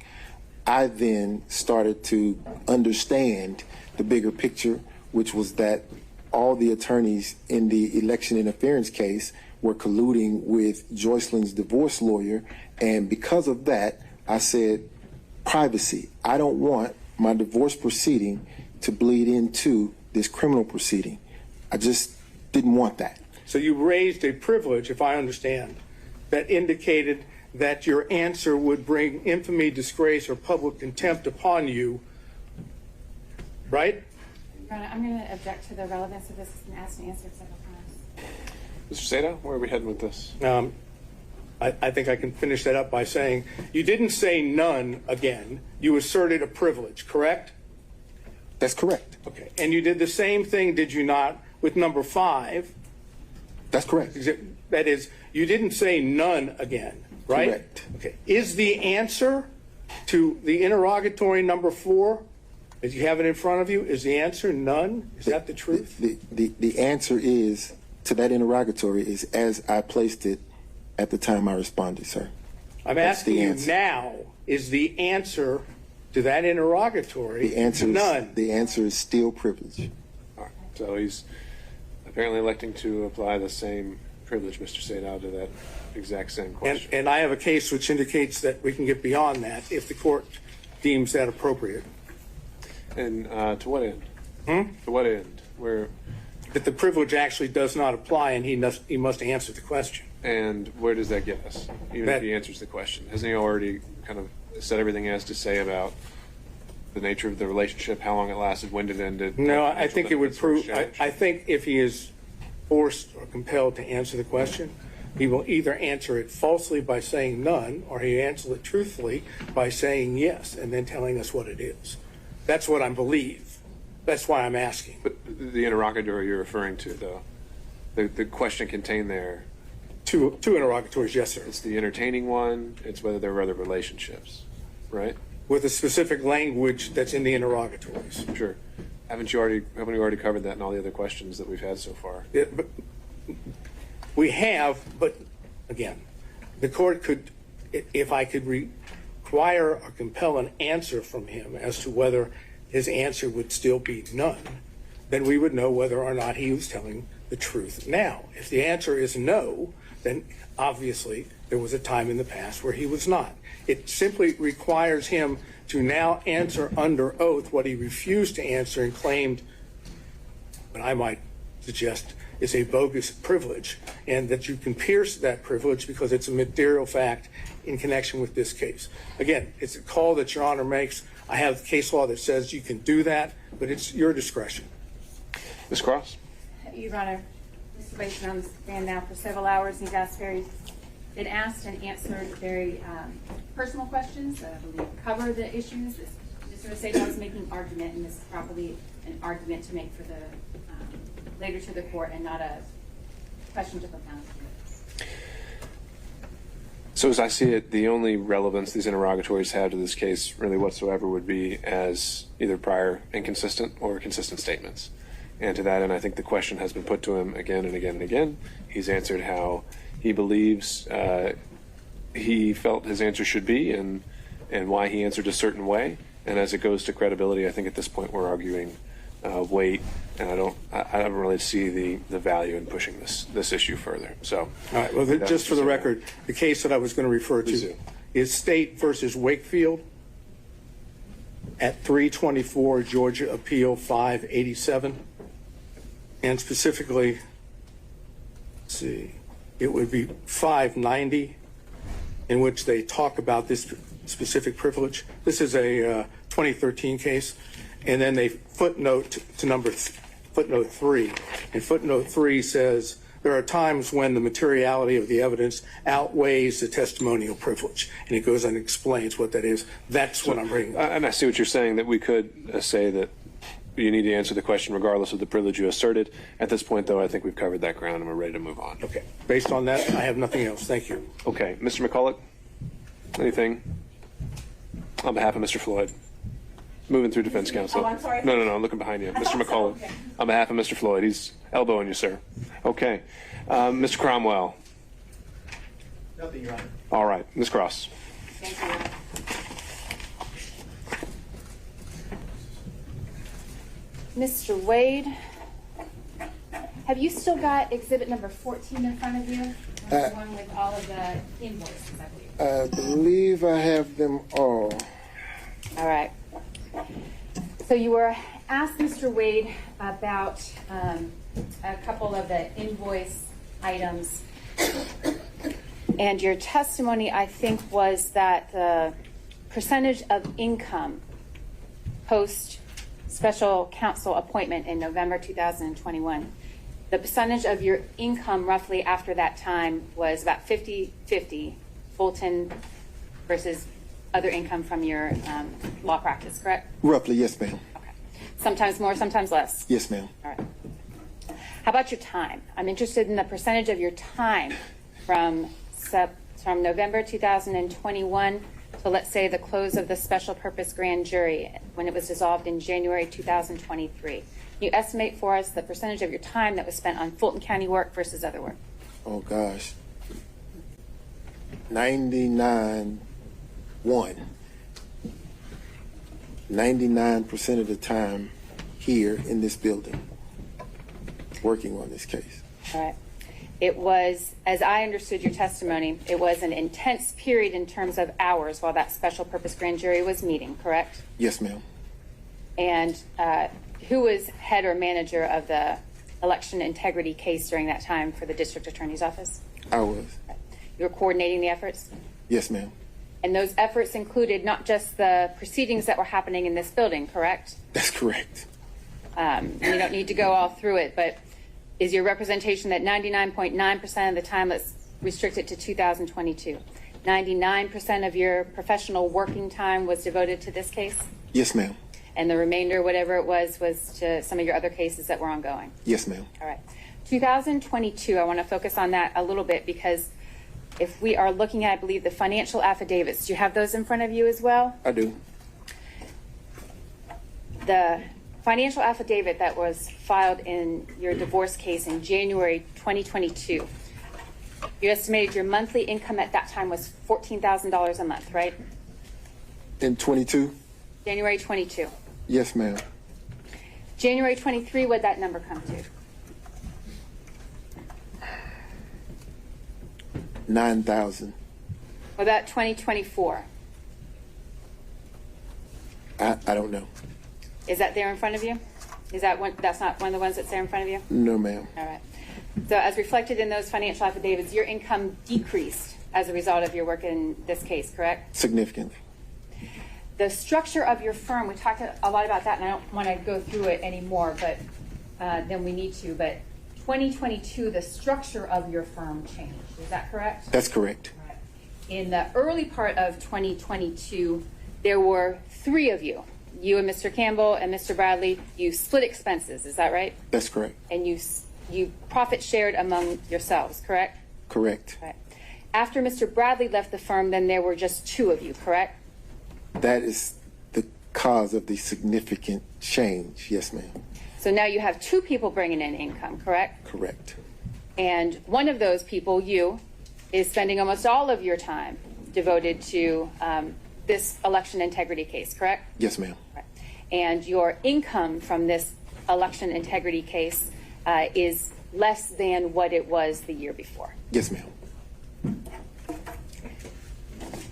I then started to understand the bigger picture, which was that all the attorneys in the election interference case were colluding with Joycelyn's divorce lawyer, and because of that, I said, privacy. I don't want my divorce proceeding to bleed into this criminal proceeding. I just didn't want that. So you raised a privilege, if I understand, that indicated that your answer would bring infamy, disgrace, or public contempt upon you, right? Your Honor, I'm going to object to the relevance of this. It's been asked and answered several times. Mr. Seda, where are we heading with this? I think I can finish that up by saying you didn't say none again. You asserted a privilege, correct? That's correct. Okay. And you did the same thing, did you not, with number 5? That's correct. That is, you didn't say none again, right? Correct. Okay. Is the answer to the interrogatory number 4, as you have it in front of you, is the answer none? Is that the truth? The answer is, to that interrogatory, is as I placed it at the time I responded, sir. I'm asking you now, is the answer to that interrogatory none? The answer is still privilege. All right. So he's apparently electing to apply the same privilege, Mr. Seda, to that exact same question. And I have a case which indicates that we can get beyond that if the court deems that appropriate. And to what end? To what end? Where? That the privilege actually does not apply and he must answer the question. And where does that get us, even if he answers the question? Hasn't he already kind of said everything he has to say about the nature of the relationship, how long it lasted, when it ended? No, I think it would prove, I think if he is forced or compelled to answer the question, he will either answer it falsely by saying none, or he answers it truthfully by saying yes, and then telling us what it is. That's what I believe. That's why I'm asking. But the interrogatory you're referring to, though, the question contained there. Two interrogatories, yes, sir. It's the entertaining one. It's whether there were other relationships, right? With a specific language that's in the interrogatories. Sure. Haven't you already covered that in all the other questions that we've had so far? Yeah, but we have, but again, the court could, if I could require or compel an answer from him as to whether his answer would still be none, then we would know whether or not he was telling the truth. Now, if the answer is no, then obviously there was a time in the past where he was not. It simply requires him to now answer under oath what he refused to answer and claimed, what I might suggest is a bogus privilege, and that you can pierce that privilege because it's a material fact in connection with this case. Again, it's a call that Your Honor makes. I have case law that says you can do that, but it's your discretion. Ms. Cross? Your Honor, Mr. Wade's been on the stand now for several hours, and he's been asked and answered very personal questions that I believe cover the issues. Mr. Seda was making an argument, and this is probably an argument to make for the later to the court and not a question to propound. So as I see it, the only relevance these interrogatories have to this case really whatsoever would be as either prior inconsistent or consistent statements. And to that end, I think the question has been put to him again and again and again. He's answered how he believes he felt his answer should be and why he answered a certain way. And as it goes to credibility, I think at this point we're arguing weight, and I don't really see the value in pushing this issue further. So, All right, well, just for the record, the case that I was going to refer to is State versus Wakefield at 324 Georgia Appeal 587. And specifically, let's see, it would be 590, in which they talk about this specific privilege. This is a 2013 case. And then they footnote to footnote 3. And footnote 3 says, there are times when the materiality of the evidence outweighs the testimonial privilege. And it goes and explains what that is. That's what I'm bringing. And I see what you're saying, that we could say that you need to answer the question regardless of the privilege you asserted. At this point, though, I think we've covered that ground and we're ready to move on. Okay. Based on that, I have nothing else. Thank you. Okay. Mr. McCulloch, anything? On behalf of Mr. Floyd. Moving through defense counsel. Oh, I'm sorry. No, I'm looking behind you. Mr. McCulloch. Okay. On behalf of Mr. Floyd. He's elbowing you, sir. Okay. Mr. Cromwell. Nothing, Your Honor. All right. Ms. Cross. Thank you. Mr. Wade, have you still got exhibit number 14 in front of you? The one with all of the invoices, I believe I have them all. All right. So you were asked, Mr. Wade, about a couple of the invoice items. And your testimony, I think, was that the percentage of income post special counsel appointment in November 2021, the percentage of your income roughly after that time was about 50-50 Fulton versus other income from your law practice, correct? Roughly, yes, ma'am. Okay. Sometimes more, sometimes less? Yes, ma'am. All right. How about your time? I'm interested in the percentage of your time from November 2021 to, let's say, the close of the special purpose grand jury when it was dissolved in January 2023. Can you estimate for us the percentage of your time that was spent on Fulton County work versus other work? Oh, gosh. 99% of the time here in this building working on this case. All right. It was, as I understood your testimony, it was an intense period in terms of hours while that special purpose grand jury was meeting, correct? Yes, ma'am. And who was head or manager of the election integrity case during that time for the district attorney's office? I was. You were coordinating the efforts? Yes, ma'am. And those efforts included not just the proceedings that were happening in this building, correct? That's correct. You don't need to go all through it, but is your representation that 99.9% of the time, let's restrict it to 2022, 99% of your professional working time was devoted to this case? Yes, ma'am. And the remainder, whatever it was to some of your other cases that were ongoing? Yes, ma'am. All right. 2022, I want to focus on that a little bit because if we are looking at, I believe, the financial affidavits, do you have those in front of you as well? I do. The financial affidavit that was filed in your divorce case in January 2022, you estimated your monthly income at that time was $14,000 a month, right? In 22? January 22. Yes, ma'am. January 23, what'd that number come to? 9,000. What about 2024? I don't know. Is that there in front of you? Is that one? That's not one of the ones that's there in front of you? No, ma'am. All right. So as reflected in those financial affidavits, your income decreased as a result of your work in this case, correct? Significantly. The structure of your firm, we talked a lot about that, and I don't want to go through it anymore than we need to, but 2022, the structure of your firm changed. Is that correct? That's correct. Right. In the early part of 2022, there were 3 of you. You and Mr. Campbell and Mr. Bradley, you split expenses, is that right? That's correct. And you profit shared among yourselves, correct? Correct. Right. After Mr. Bradley left the firm, then there were just 2 of you, correct? That is the cause of the significant change. Yes, ma'am. So now you have 2 people bringing in income, correct? Correct. And one of those people, you, is spending almost all of your time devoted to this election integrity case, correct? Yes, ma'am. Right. And your income from this election integrity case is less than what it was the year before. Yes, ma'am.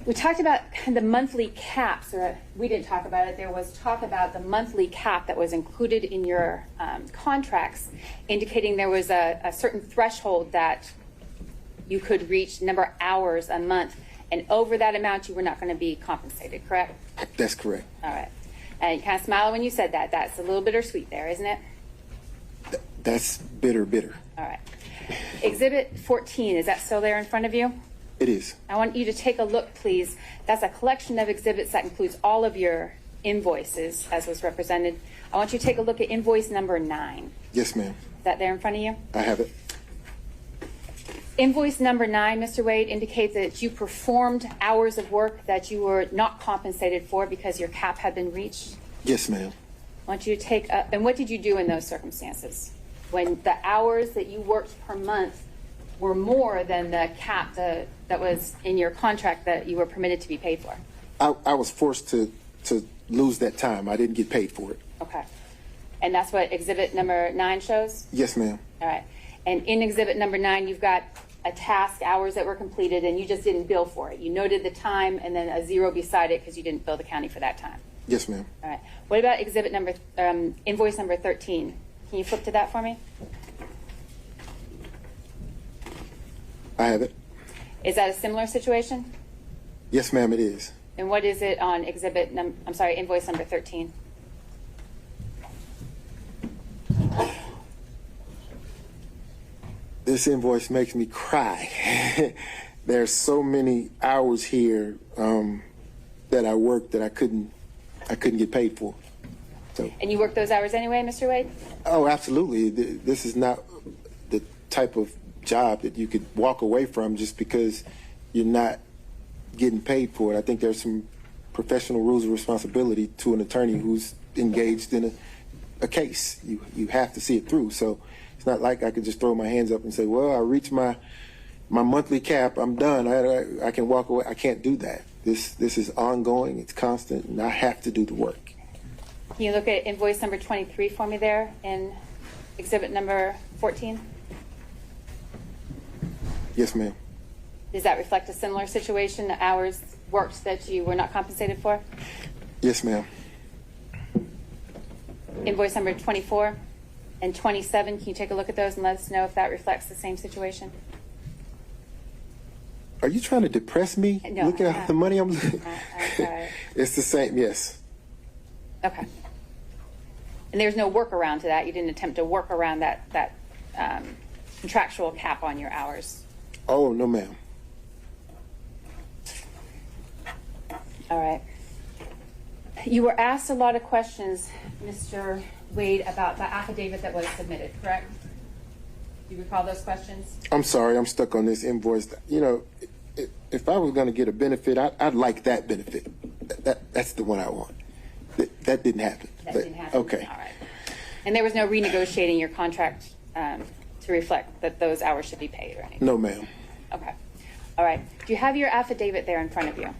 We talked about the monthly caps, or we didn't talk about it. There was talk about the monthly cap that was included in your contracts, indicating there was a certain threshold that you could reach, number of hours a month, and over that amount you were not going to be compensated, correct? That's correct. All right. And you kind of smiled when you said that. That's a little bittersweet there, isn't it? That's bitter. All right. Exhibit 14, is that still there in front of you? It is. I want you to take a look, please. That's a collection of exhibits that includes all of your invoices, as was represented. I want you to take a look at invoice number 9. Yes, ma'am. Is that there in front of you? I have it. Invoice number 9, Mr. Wade, indicates that you performed hours of work that you were not compensated for because your cap had been reached. Yes, ma'am. I want you to take and what did you do in those circumstances? When the hours that you worked per month were more than the cap that was in your contract that you were permitted to be paid for? I was forced to lose that time. I didn't get paid for it. Okay. And that's what exhibit number 9 shows? Yes, ma'am. All right. And in exhibit number 9, you've got a task, hours that were completed, and you just didn't bill for it. You noted the time and then a 0 beside it because you didn't bill the county for that time. Yes, ma'am. All right. What about exhibit number, invoice number 13? Can you flip to that for me? I have it. Is that a similar situation? Yes, ma'am, it is. And what is it on invoice number 13? This invoice makes me cry. There's so many hours here that I worked that I couldn't get paid for. So. And you work those hours anyway, Mr. Wade? Oh, absolutely. This is not the type of job that you could walk away from just because you're not getting paid for it. I think there's some professional rules of responsibility to an attorney who's engaged in a case. You have to see it through. So it's not like I could just throw my hands up and say, well, I reached my monthly cap, I'm done, I can walk away. I can't do that. This is ongoing, it's constant, and I have to do the work. Can you look at invoice number 23 for me there in exhibit number 14? Yes, ma'am. Does that reflect a similar situation, the hours worked that you were not compensated for? Yes, ma'am. Invoice number 24 and 27, can you take a look at those and let us know if that reflects the same situation? Are you trying to depress me? No, Look at the money I'm losing. Okay. It's the same, yes. Okay. And there's no workaround to that? You didn't attempt to work around that contractual cap on your hours? Oh, no, ma'am. All right. You were asked a lot of questions, Mr. Wade, about the affidavit that was submitted, correct? Do you recall those questions? I'm sorry, I'm stuck on this invoice. You know, if I was going to get a benefit, I'd like that benefit. That's the one I want. That didn't happen. That didn't happen? Okay. All right. And there was no renegotiating your contract to reflect that those hours should be paid or anything? No, ma'am. Okay. All right. Do you have your affidavit there in front of you?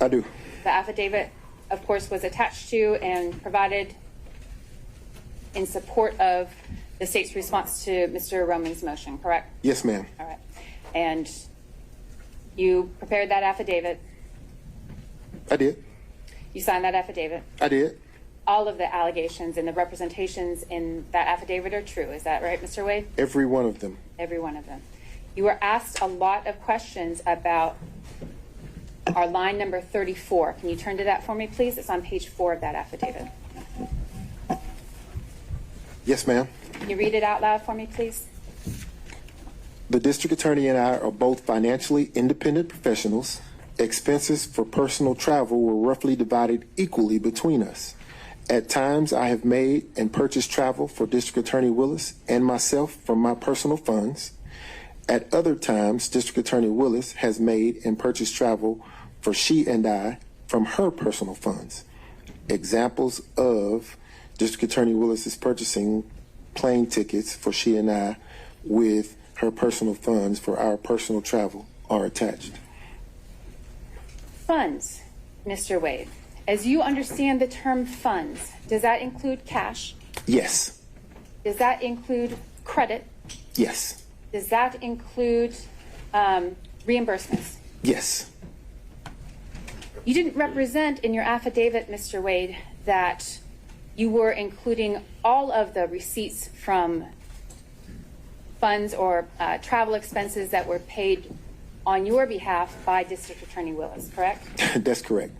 I do. The affidavit, of course, was attached to and provided in support of the state's response to Mr. Roming's motion, correct? Yes, ma'am. All right. And you prepared that affidavit? I did. You signed that affidavit? I did. All of the allegations and the representations in that affidavit are true. Is that right, Mr. Wade? Every one of them. Every one of them. You were asked a lot of questions about our line number 34. Can you turn to that for me, please? It's on page 4 of that affidavit. Yes, ma'am. Can you read it out loud for me, please? The district attorney and I are both financially independent professionals. Expenses for personal travel were roughly divided equally between us. At times, I have made and purchased travel for District Attorney Willis and myself from my personal funds. At other times, District Attorney Willis has made and purchased travel for she and I from her personal funds. Examples of District Attorney Willis's purchasing plane tickets for she and I with her personal funds for our personal travel are attached. Funds, Mr. Wade. As you understand the term funds, does that include cash? Yes. Does that include credit? Yes. Does that include reimbursements? Yes. You didn't represent in your affidavit, Mr. Wade, that you were including all of the receipts from funds or travel expenses that were paid on your behalf by District Attorney Willis, correct? That's correct.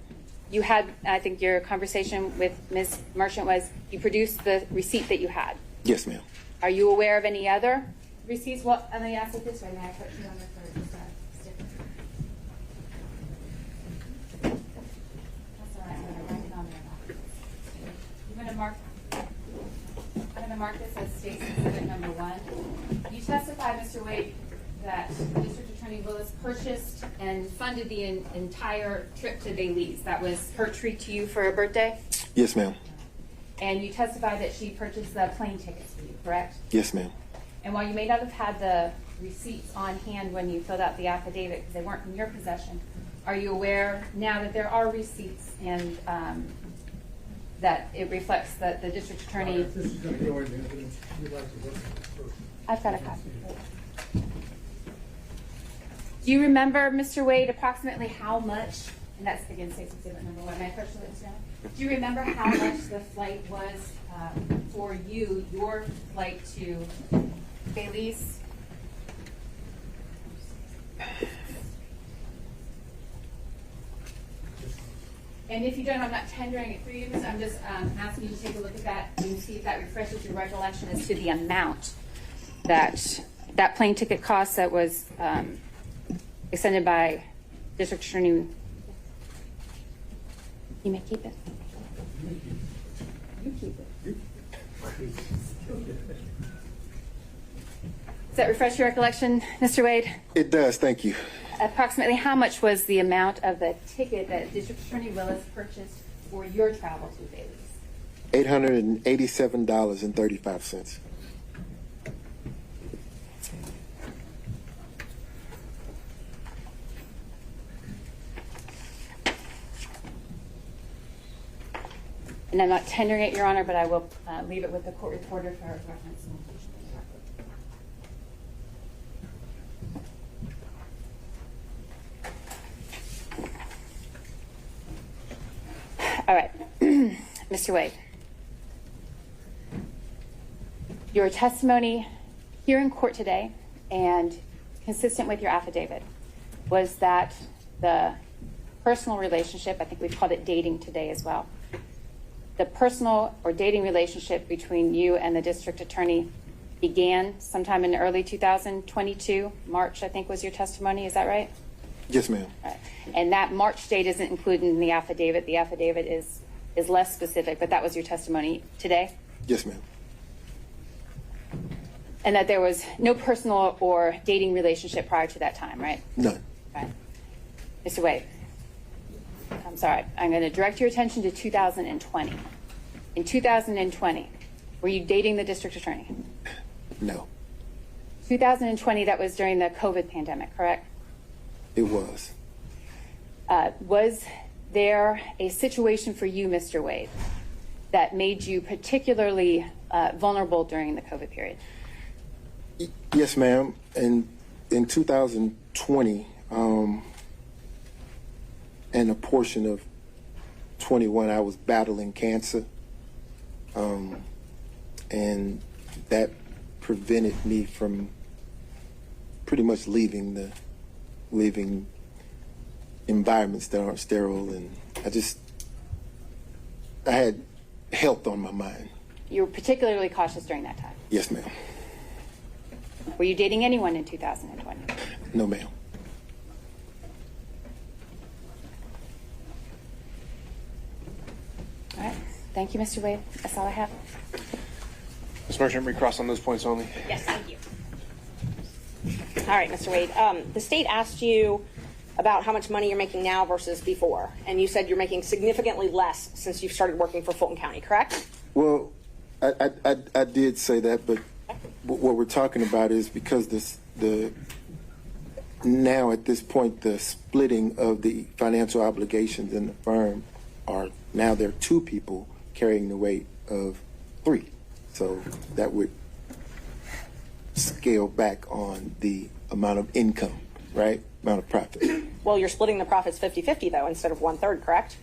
You had, I think your conversation with Ms. Merchant was you produced the receipt that you had. Yes, ma'am. Are you aware of any other receipts? Well, let me ask it this way. May I put you on the third? Just stick. That's all right. I'm going to write it on there. I'm going to mark this as State Exhibit number 1. You testified, Mr. Wade, that District Attorney Willis purchased and funded the entire trip to Belize. That was her treat to you for a birthday? Yes, ma'am. And you testified that she purchased the plane tickets for you, correct? Yes, ma'am. And while you may not have had the receipts on hand when you filled out the affidavit because they weren't in your possession, are you aware now that there are receipts and that it reflects that the district attorney... If this is going to go into evidence, we'd like to look at it first. I've got a copy. Do you remember, Mr. Wade, approximately how much, and that's again State's Exhibit number 1, may I personally understand? Do you remember how much the flight was for you, your flight to Belize? And if you don't, I'm not tendering it for you, I'm just asking you to take a look at that and see if that refreshes your recollection as to the amount that that plane ticket cost that was extended by District Attorney. You may keep it. You keep it. Does that refresh your recollection, Mr. Wade? It does, thank you. Approximately how much was the amount of the ticket that District Attorney Willis purchased for your travel to Belize? $887.35. And I'm not tendering it, Your Honor, but I will leave it with the court reporter for reference. All right, Mr. Wade. Your testimony here in court today and consistent with your affidavit was that the personal relationship, I think we've called it dating today as well, the personal or dating relationship between you and the district attorney began sometime in early 2022, March, I think was your testimony, is that right? Yes, ma'am. Right. And that March date isn't included in the affidavit. The affidavit is less specific, but that was your testimony today? Yes, ma'am. And that there was no personal or dating relationship prior to that time, right? None. Right. Mr. Wade, I'm sorry. I'm going to direct your attention to 2020. In 2020, were you dating the district attorney? No. 2020, that was during the COVID pandemic, correct? It was. Was there a situation for you, Mr. Wade, that made you particularly vulnerable during the COVID period? Yes, ma'am. In 2020, and a portion of 21, I was battling cancer, and that prevented me from pretty much leaving environments that aren't sterile, and I had health on my mind. You were particularly cautious during that time? Yes, ma'am. Were you dating anyone in 2020? No, ma'am. All right. Thank you, Mr. Wade. That's all I have. Ms. Merchant, recross on those points only. Yes, thank you. All right, Mr. Wade. The state asked you about how much money you're making now versus before, and you said you're making significantly less since you've started working for Fulton County, correct? Well, I did say that, but what we're talking about is because Now, at this point, the splitting of the financial obligations in the firm are, now there are 2 people carrying the weight of 3. So that would scale back on the amount of income, right? Amount of profit. Well, you're splitting the profits 50-50 though, instead of 1/3, correct?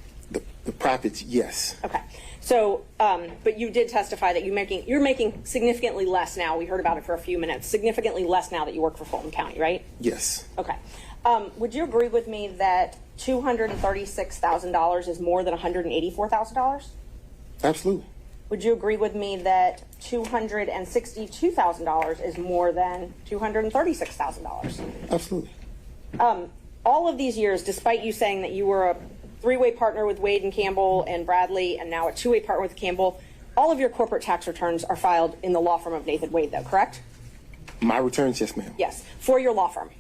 The profits, yes. Okay. So, but you did testify that you're making significantly less now. We heard about it for a few minutes. Significantly less now that you work for Fulton County, right? Yes. Okay. Would you agree with me that $236,000 is more than $184,000? Absolutely. Would you agree with me that $262,000 is more than $236,000? Absolutely. All of these years, despite you saying that you were a 3-way partner with Wade and Campbell and Bradley, and now a 2-way partner with Campbell, all of your corporate tax returns are filed in the law firm of Nathan Wade, though, correct? My returns, yes, ma'am. Yes, for your law firm.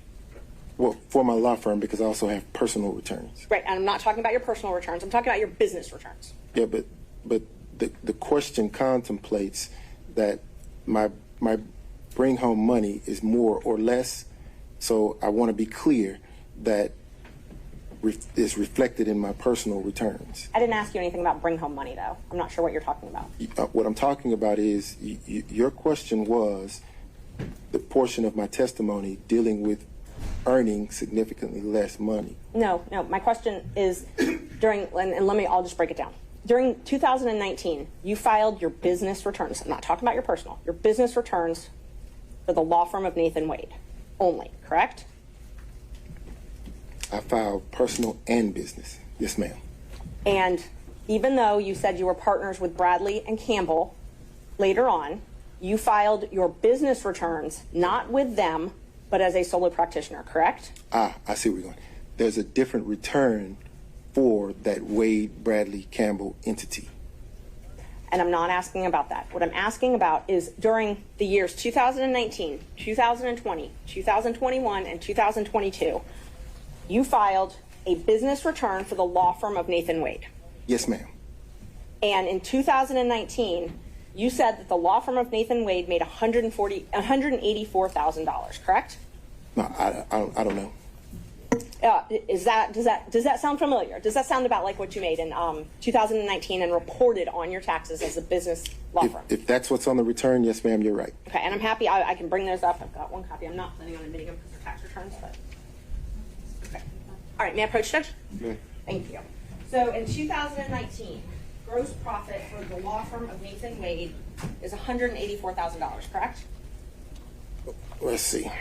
Well, for my law firm, because I also have personal returns. Right, and I'm not talking about your personal returns. I'm talking about your business returns. Yeah, but the question contemplates that my bring home money is more or less. So I want to be clear that is reflected in my personal returns. I didn't ask you anything about bring home money, though. I'm not sure what you're talking about. What I'm talking about is your question was the portion of my testimony dealing with earning significantly less money. No. My question is I'll just break it down. During 2019, you filed your business returns. I'm not talking about your personal. Your business returns for the law firm of Nathan Wade only, correct? I filed personal and business. Yes, ma'am. And even though you said you were partners with Bradley and Campbell, later on, you filed your business returns not with them, but as a solo practitioner, correct? I see where you're going. There's a different return for that Wade, Bradley, Campbell entity. And I'm not asking about that. What I'm asking about is during the years 2019, 2020, 2021, and 2022, you filed a business return for the law firm of Nathan Wade. Yes, ma'am. And in 2019, you said that the law firm of Nathan Wade made $184,000, correct? No, I don't know. Does that sound familiar? Does that sound about like what you made in 2019 and reported on your taxes as a business law firm? If that's what's on the return, yes, ma'am, you're right. Okay, and I'm happy I can bring those up. I've got one copy. I'm not planning on admitting them because they're tax returns, but okay. All right, may I approach, Judge? Yeah. Thank you. So in 2019, gross profit for the law firm of Nathan Wade is $184,000, correct? Let's see.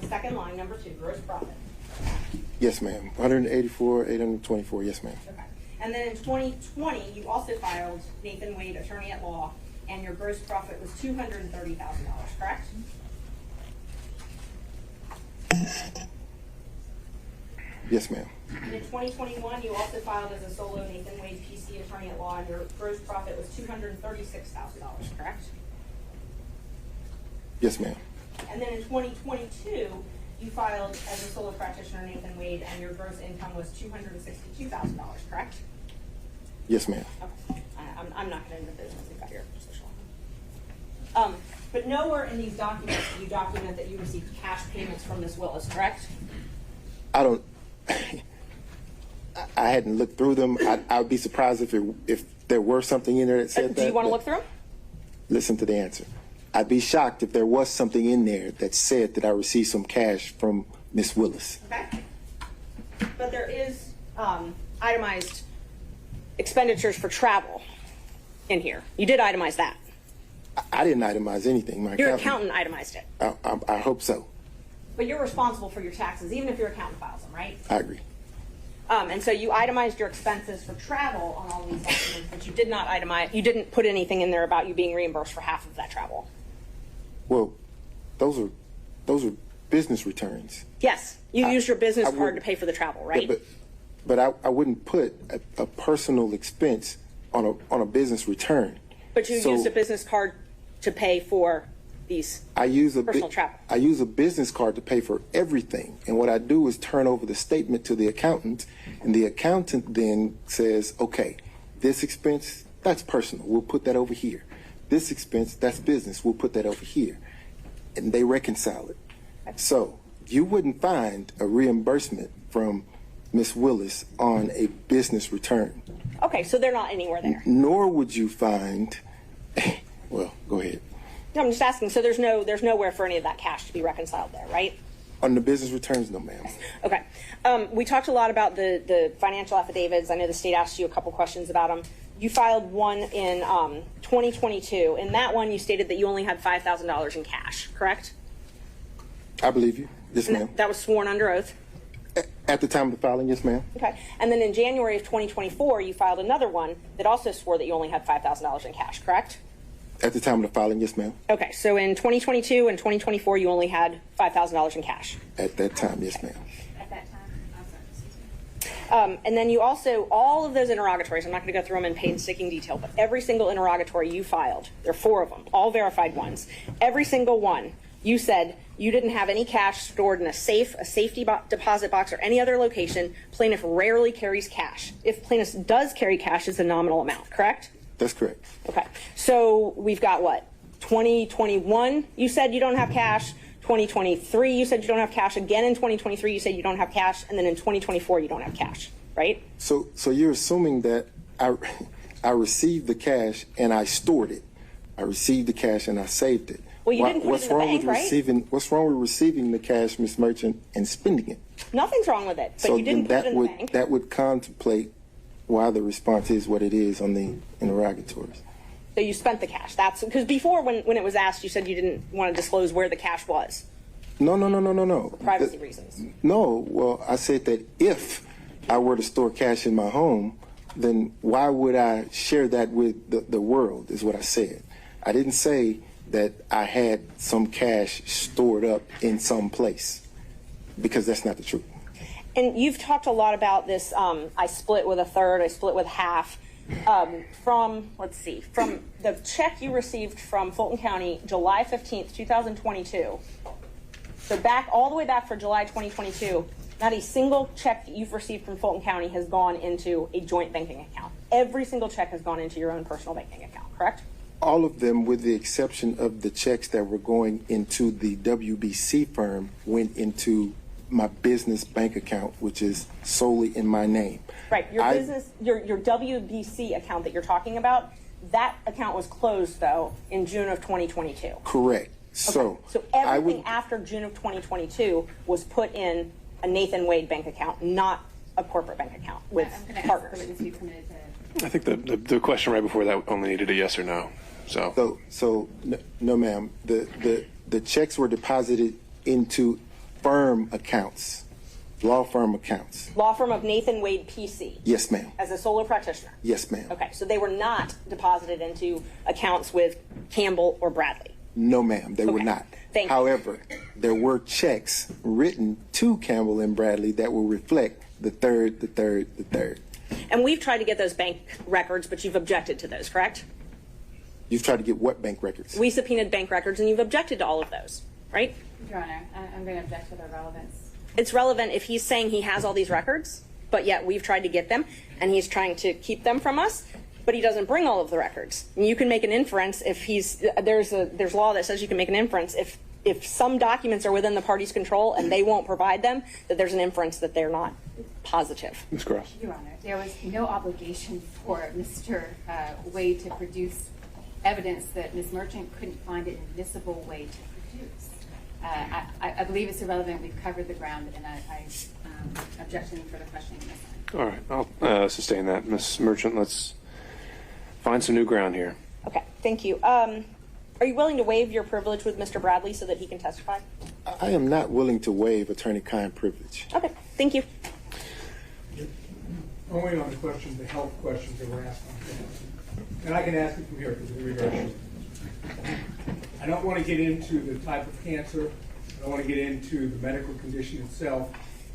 The second line, number 2, gross profit. Yes, ma'am. 184,824. Yes, ma'am. Okay. And then in 2020, you also filed Nathan Wade, attorney at law, and your gross profit was $230,000, correct? Yes, ma'am. And in 2021, you also filed as a solo Nathan Wade PC attorney at law, and your gross profit was $236,000, correct? Yes, ma'am. And then in 2022, you filed as a solo practitioner Nathan Wade, and your gross income was $262,000, correct? Yes, ma'am. Okay. I'm not going to end the business. You've got your social. But nowhere in these documents do you document that you received cash payments from Ms. Willis, correct? I hadn't looked through them. I would be surprised if there were something in there that said that. Do you want to look through them? Listen to the answer. I'd be shocked if there was something in there that said that I received some cash from Ms. Willis. Okay. But there is itemized expenditures for travel in here. You did itemize that. I didn't itemize anything. Your accountant itemized it. I hope so. But you're responsible for your taxes, even if your accountant files them, right? I agree. And so you itemized your expenses for travel on all these documents, but you did not itemize. You didn't put anything in there about you being reimbursed for half of that travel. Well, those are business returns. Yes, you used your business card to pay for the travel, right? Yeah, but I wouldn't put a personal expense on a business return. But you used a business card to pay for these personal travel. I use a business card to pay for everything. And what I do is turn over the statement to the accountant, and the accountant then says, okay, this expense, that's personal. We'll put that over here. This expense, that's business. We'll put that over here. and they reconcile it. So you wouldn't find a reimbursement from Ms. Willis on a business return. Okay, so they're not anywhere there. Nor would you find, well, go ahead. No, I'm just asking. So there's nowhere for any of that cash to be reconciled there, right? On the business returns, no, ma'am. Okay. We talked a lot about the financial affidavits. I know the state asked you a couple questions about them. You filed one in 2022. In that one, you stated that you only had $5,000 in cash, correct? I believe you. Yes, And ma'am. that was sworn under oath. At the time of the filing, yes, ma'am. Okay. And then in January of 2024, you filed another one that also swore that you only had $5,000 in cash, correct? At the time of the filing, yes, ma'am. Okay. So in 2022 and 2024, you only had $5,000 in cash. At that time, yes, ma'am. At that time, I'm sorry. And then you also, all of those interrogatories, I'm not going to go through them in painstaking detail, but every single interrogatory you filed, there are 4 of them, all verified ones. Every single one, you said you didn't have any cash stored in a safe, a safety deposit box, or any other location. Plaintiff rarely carries cash. If plaintiff does carry cash, it's a nominal amount, correct? That's correct. Okay. So we've got what? 2021, you said you don't have cash. 2023, you said you don't have cash. Again in 2023, you said you don't have cash. And then in 2024, you don't have cash, right? So you're assuming that I received the cash and I stored it. I received the cash and I saved it. Well, you didn't put it in the bank, right? What's wrong with receiving the cash, Ms. Merchant, and spending it? Nothing's wrong with it, but So you didn't then put it in the bank. that would contemplate why the response is what it is on the interrogatories. So you spent the cash. That's because before, when it was asked, you said you didn't want to disclose where the cash was. No. Privacy reasons. No, well, I said that if I were to store cash in my home, then why would I share that with the world, is what I said. I didn't say that I had some cash stored up in some place, because that's not the truth. And you've talked a lot about this, I split with a third, I split with half. From the check you received from Fulton County, July 15th, 2022. So all the way back for July 2022, not a single check that you've received from Fulton County has gone into a joint banking account. Every single check has gone into your own personal banking account, correct? All of them, with the exception of the checks that were going into the WBC firm, went into my business bank account, which is solely in my name. Right. Your WBC account that you're talking about, that account was closed, though, in June of 2022. Correct. Okay. So everything after June of 2022 was put in a Nathan Wade bank account, not a corporate bank account with partners. I think the question right before that only needed a yes or no. So no, ma'am. The checks were deposited into firm accounts, law firm accounts. Law firm of Nathan Wade PC. Yes, ma'am. As a solo practitioner. Yes, ma'am. Okay, so they were not deposited into accounts with Campbell or Bradley. No, ma'am, they were not. Thank you. However, there were checks written to Campbell and Bradley that will reflect the third. And we've tried to get those bank records, but you've objected to those, correct? You've tried to get what bank records? We subpoenaed bank records, and you've objected to all of those, right? Your Honor, I'm going to object to their relevance. It's relevant if he's saying he has all these records, but yet we've tried to get them, and he's trying to keep them from us, but he doesn't bring all of the records. And you can make an inference if there's law that says you can make an inference if some documents are within the party's control and they won't provide them, that there's an inference that they're not positive. Ms. Gross. Your Honor, there was no obligation for Mr. Wade to produce evidence that Ms. Merchant couldn't find an admissible way to produce. I believe it's irrelevant. We've covered the ground, and I object to any further questioning on this line. All right, I'll sustain that. Ms. Merchant, let's find some new ground here. Okay, thank you. Are you willing to waive your privilege with Mr. Bradley so that he can testify? I am not willing to waive attorney-client privilege. Okay, thank you. Only on the questions, the health questions that were asked on. And I can ask it from here because it's regression. I don't want to get into the type of cancer. I don't want to get into the medical condition itself.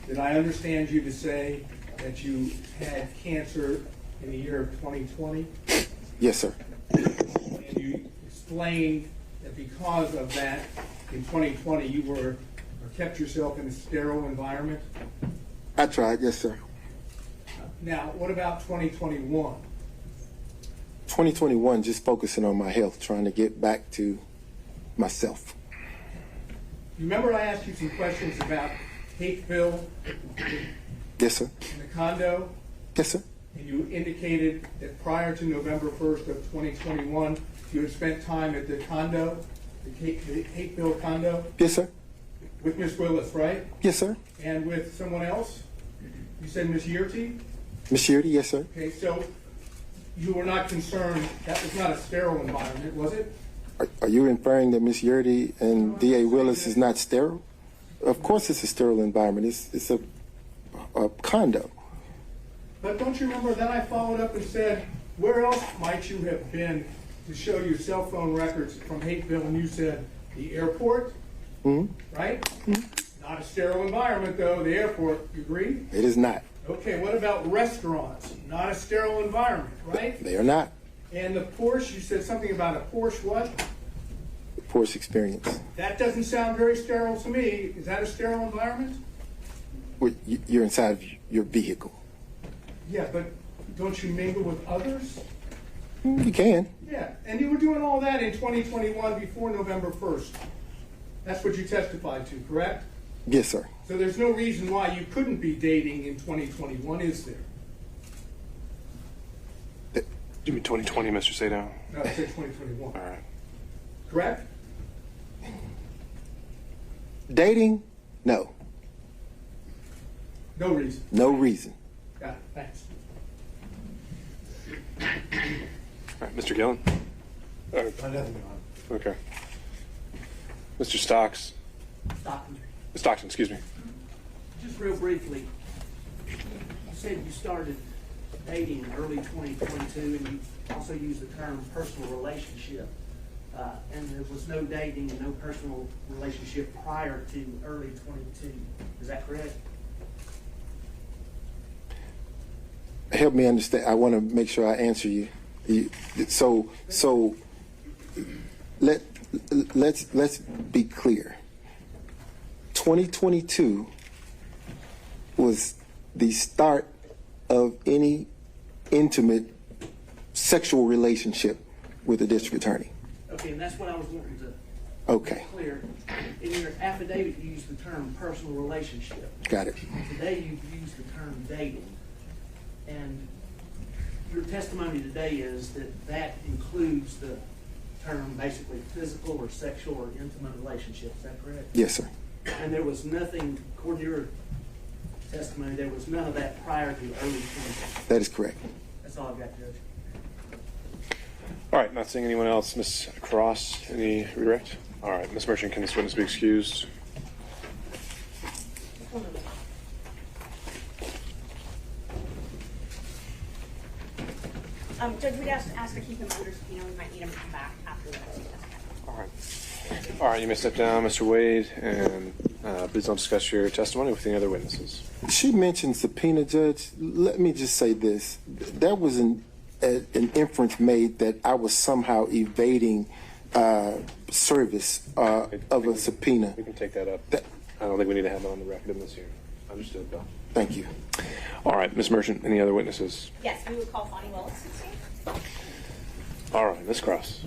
Did I understand you to say that you had cancer in the year of 2020? Yes, sir. And you explained that because of that, in 2020, you kept yourself in a sterile environment? I tried, yes, sir. Now, what about 2021? 2021, just focusing on my health, trying to get back to myself. You remember I asked you some questions about Hate Bill Yes, sir. and the condo? Yes, sir. And you indicated that prior to November 1st of 2021, you had spent time at the condo, the Hate Bill condo, Yes, sir. with Miss Willis, right? Yes, sir. And with someone else? You said Miss Yeartie? Miss Yeartie, yes, sir. Okay, so you were not concerned, that was not a sterile environment, was it? Are you inferring that Miss Yeartie and D.A. Willis is not sterile? Of course it's a sterile environment. It's a condo. But don't you remember, then I followed up and said, where else might you have been to show your cell phone records from Hate Bill? And you said, the airport, right? Not a sterile environment, though, the airport, you agree? It is not. Okay, what about restaurants? Not a sterile environment, right? They are not. And the Porsche, you said something about a Porsche what? Porsche experience. That doesn't sound very sterile to me. Is that a sterile environment? Well, you're inside of your vehicle. Yeah, but don't you mingle with others? You can. Yeah, and you were doing all that in 2021 before November 1st. That's what you testified to, correct? Yes, sir. So there's no reason why you couldn't be dating in 2021, is there? You mean 2020, Mr. Sadow? No, I said 2021. All right. Correct? Dating? No. No reason. No reason. Got it, thanks. All right, Mr. Gillen? Okay. Mr. Stockton, excuse me. Just real briefly, you said you started dating in early 2022, and you also used the term personal relationship. And there was no dating and no personal relationship prior to early 22. Is that correct? Help me understand. I want to make sure I answer you. So let's be clear. 2022 was the start of any intimate sexual relationship with the district attorney. Okay, and that's what I was wanting to Okay. make clear. In your affidavit, you used the term personal relationship. Got it. Today, you've used the term dating. And your testimony today is that that includes the term basically physical or sexual or intimate relationship. Is that correct? Yes, sir. And there was nothing, according to your testimony, there was none of that prior to early 20. That is correct. That's all I've got, Judge. All right, not seeing anyone else. Ms. Cross, any redirect? All right, Ms. Merchant, can this witness be excused? Judge, we'd ask to keep him under subpoena. We might need him to come back after the testimony. All right. All right, you may step down, Mr. Wade, and please don't discuss your testimony with any other witnesses. She mentioned subpoena, Judge. Let me just say this. There was an inference made that I was somehow evading service of a subpoena. We can take that up. I don't think we need to have it on the record in this hearing. Understood, Bill. Thank you. All right, Ms. Merchant, any other witnesses? Yes, we would call Fani Willis. All right, Ms. Cross.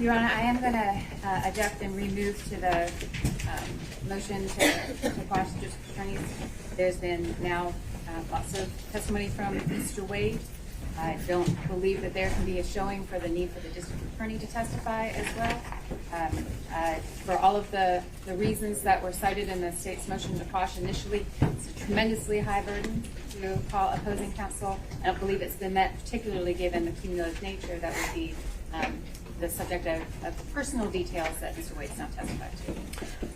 Your Honor, I am going to object and remove to the motion to quash the district attorneys. There's been now lots of testimony from Mr. Wade. I don't believe that there can be a showing for the need for the district attorney to testify as well. For all of the reasons that were cited in the state's motion to quash initially, it's a tremendously high burden to call opposing counsel. I don't believe it's been met, particularly given the cumulative nature that would be the subject of the personal details that Mr. Wade's not testified to.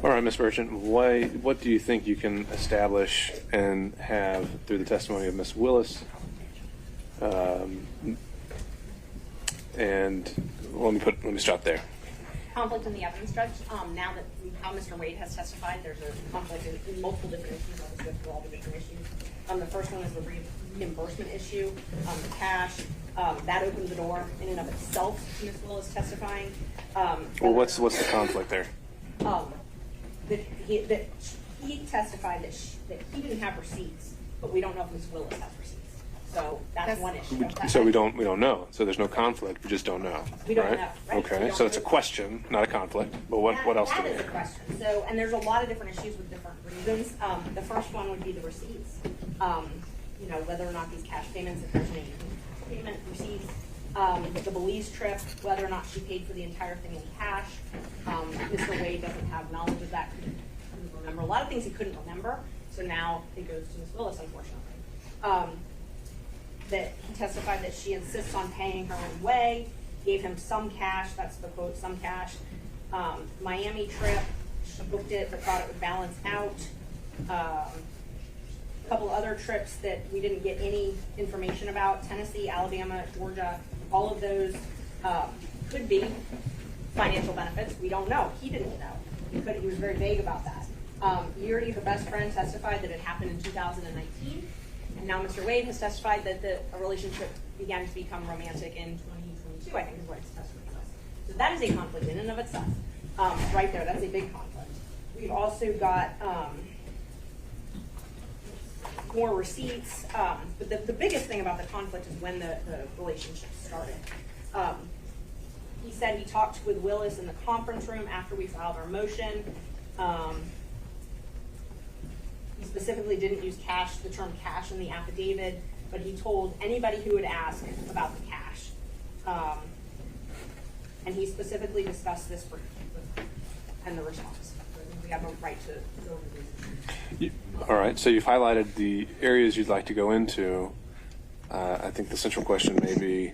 All right, Ms. Merchant, what do you think you can establish and have through the testimony of Ms. Willis? And let me stop there. Conflict in the evidence, Judge. Now that how Mr. Wade has testified, there's a conflict in multiple different issues. I'll just go through all the different issues. The first one is the reimbursement issue. The cash, that opened the door in and of itself to Ms. Willis testifying. Well, what's the conflict there? That he testified that he didn't have receipts, but we don't know if Ms. Willis has receipts. So that's one issue. So we don't know. So there's no conflict. We just don't know. We don't right? know, right? We Okay. don't So it's a know. question, not a conflict. But what else do That we is a question. So, and there's a lot of different issues with different reasons. The first one would be the receipts. Whether or not these cash payments, if there's any payment receipts. The Belize trip, whether or not she paid for the entire thing in cash. Mr. Wade doesn't have knowledge of that, couldn't remember. A lot of things he couldn't remember, so now it goes to Ms. Willis, unfortunately. That he testified that she insists on paying her own way, gave him some cash, that's the quote, some cash. Miami trip, she booked it but thought it would balance out. A couple other trips that we didn't get any information about, Tennessee, Alabama, Georgia, all of those could be financial benefits. We don't know. He didn't know. He was very vague about that. Yeartie, her best friend, testified that it happened in 2019. And now Mr. Wade has testified that a relationship began to become romantic in 2022, I think is what his testimony was. So that is a conflict in and of itself. Right there, that's a big conflict. We've also got more receipts. But the biggest thing about the conflict is when the relationship started. He said he talked with Willis in the conference room after we filed our motion. He specifically didn't use the term cash in the affidavit, but he told anybody who would ask about the cash. And he specifically discussed this and the response. So we have a right to go over these. All right. So you've highlighted the areas you'd like to go into. I think the central question may be,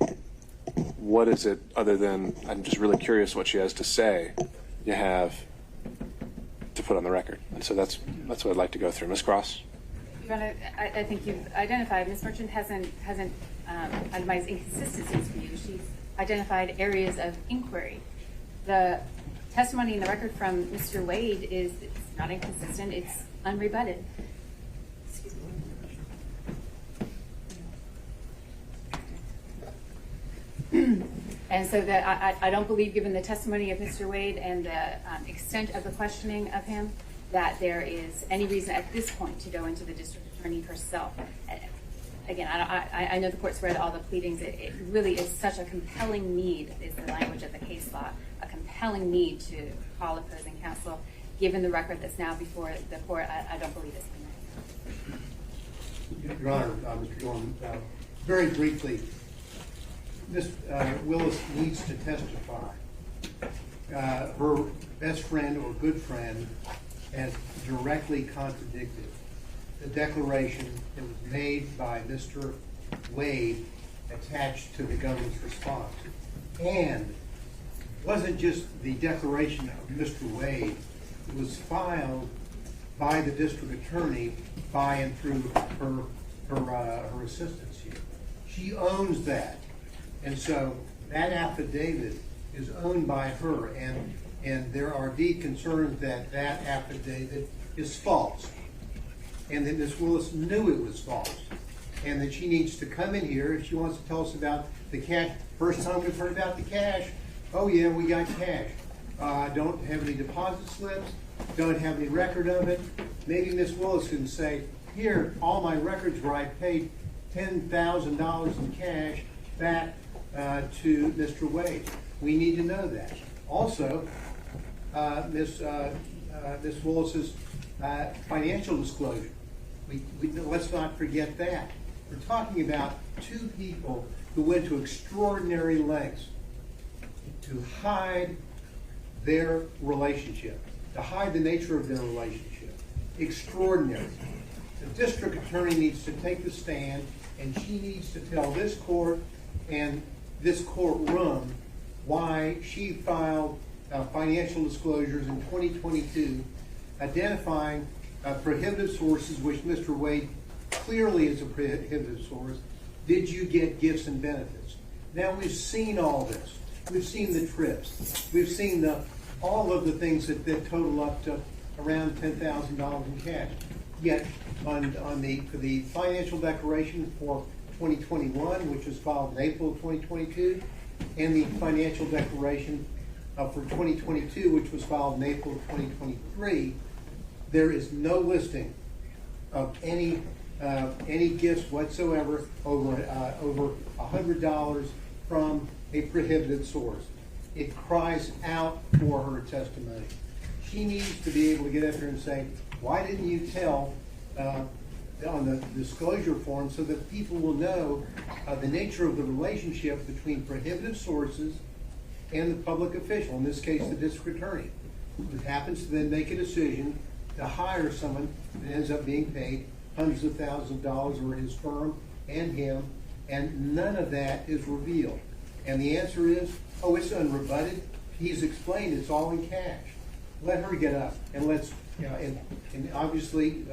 what is it other than, I'm just really curious what she has to say, you have to put on the record. And so that's what I'd like to go through. Ms. Cross? I think you've identified, Ms. Merchant hasn't itemized inconsistencies for you. She's identified areas of inquiry. The testimony in the record from Mr. Wade is it's not inconsistent, it's unrebutted. Excuse me. And so that I don't believe, given the testimony of Mr. Wade and the extent of the questioning of him, that there is any reason at this point to go into the district attorney herself. Again, I know the court's read all the pleadings. It really is such a compelling need, is the language of the case law, a compelling need to call opposing counsel. Given the record that's now before the court, I don't believe it's been. Your Honor, Mr. Dorman, very briefly, Ms. Willis needs to testify. Her best friend or good friend has directly contradicted the declaration that was made by Mr. Wade attached to the government's response. And it wasn't just the declaration of Mr. Wade, it was filed by the district attorney by and through her assistants here. She owns that. And so that affidavit is owned by her, and there are deep concerns that that affidavit is false, and that Ms. Willis knew it was false, and that she needs to come in here if she wants to tell us about the cash. First time we've heard about the cash, oh yeah, we got cash. Don't have any deposit slips, don't have any record of it. Maybe Ms. Willis can say, here, all my records where I paid $10,000 in cash back to Mr. Wade. We need to know that. Also, Ms. Willis's financial disclosure. Let's not forget that. We're talking about two people who went to extraordinary lengths to hide their relationship, to hide the nature of their relationship. Extraordinary. The district attorney needs to take the stand, and she needs to tell this court and this courtroom why she filed financial disclosures in 2022 identifying prohibitive sources, which Mr. Wade clearly is a prohibitive source. Did you get gifts and benefits? Now we've seen all this. We've seen the trips. We've seen all of the things that total up to around $10,000 in cash. Yet for the financial declaration for 2021, which was filed in April of 2022, and the financial declaration for 2022, which was filed in April of 2023, there is no listing of any any gifts whatsoever over $100 from a prohibited source. It cries out for her testimony. She needs to be able to get up here and say, why didn't you tell on the disclosure form, so that people will know the nature of the relationship between prohibitive sources and the public official, in this case the district attorney, who happens to then make a decision to hire someone that ends up being paid hundreds of thousands of dollars, or his firm and him, and none of that is revealed. And the answer is, oh, it's unrebutted. He's explained it's all in cash. Let her get up and let's, and obviously,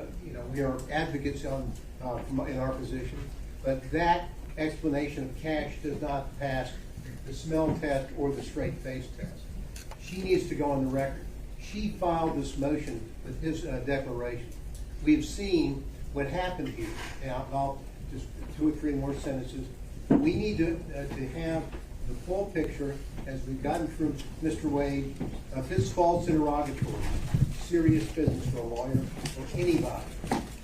we are advocates in our position, but that explanation of cash does not pass the smell test or the straight face test. She needs to go on the record. She filed this motion with his declaration. We've seen what happened here. Now, I'll just 2 or 3 more sentences. We need to have the full picture, as we've gotten from Mr. Wade, of his false interrogatory. Serious business for a lawyer or anybody.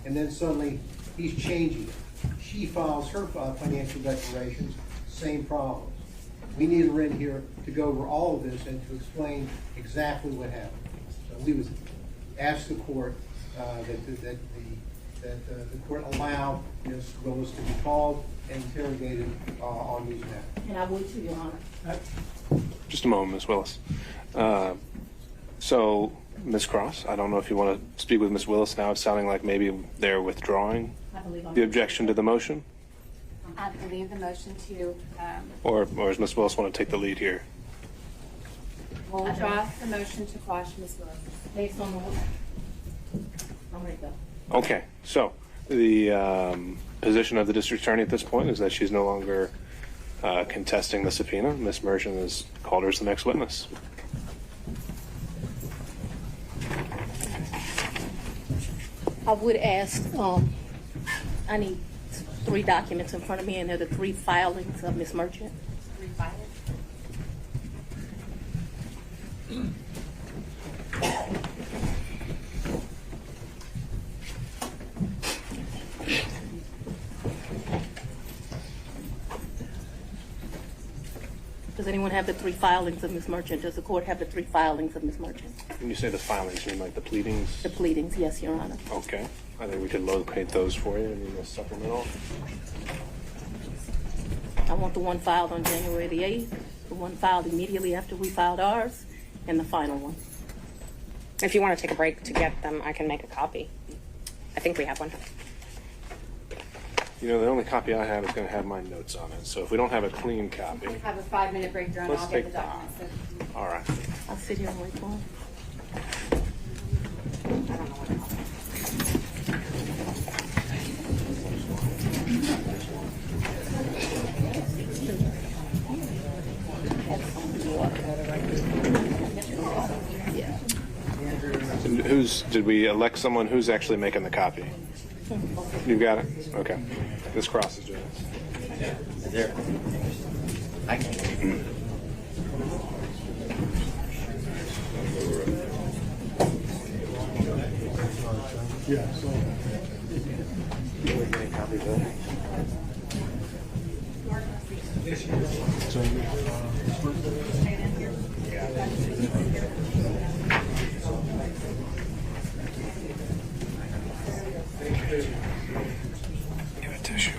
And then suddenly he's changing it. She files her financial declarations, same problems. We need her in here to go over all of this and to explain exactly what happened. So we would ask the court that the court allow Ms. Willis to be called and interrogated on these matters. And I would too, Your Honor. Just a moment, Ms. Willis. So, Ms. Cross, I don't know if you want to speak with Ms. Willis now. It's sounding like maybe they're withdrawing the objection to the motion. I believe the motion to, Or does Ms. Willis want to take the lead here? we'll withdraw the motion to quash Ms. Willis. Based on the, I'm ready to go. Okay, so the position of the district attorney at this point is that she's no longer contesting the subpoena. Ms. Merchant has called her as the next witness. I would ask, I need 3 documents in front of me, and they're the 3 filings of Ms. Merchant. 3 filings. Does anyone have the 3 filings of Ms. Merchant? Does the court have the 3 filings of Ms. Merchant? When you say the filings, you mean like the pleadings? The pleadings, yes, Your Honor. Okay. I think we could locate those for you in the supplemental. I want the one filed on January the 8th, the one filed immediately after we filed ours, and the final one. If you want to take a break to get them, I can make a copy. I think we have one. You know, the only copy I have is going to have my notes on it. So if we don't have a clean copy, We have a 5-minute break, Your Honor. Let's I'll get take the documents. all right. I'll sit here and wait for him. Did we elect someone who's actually making the copy? You got it? Okay. Ms. Cross is doing it. Is there? I can. Yeah, so. Give a tissue.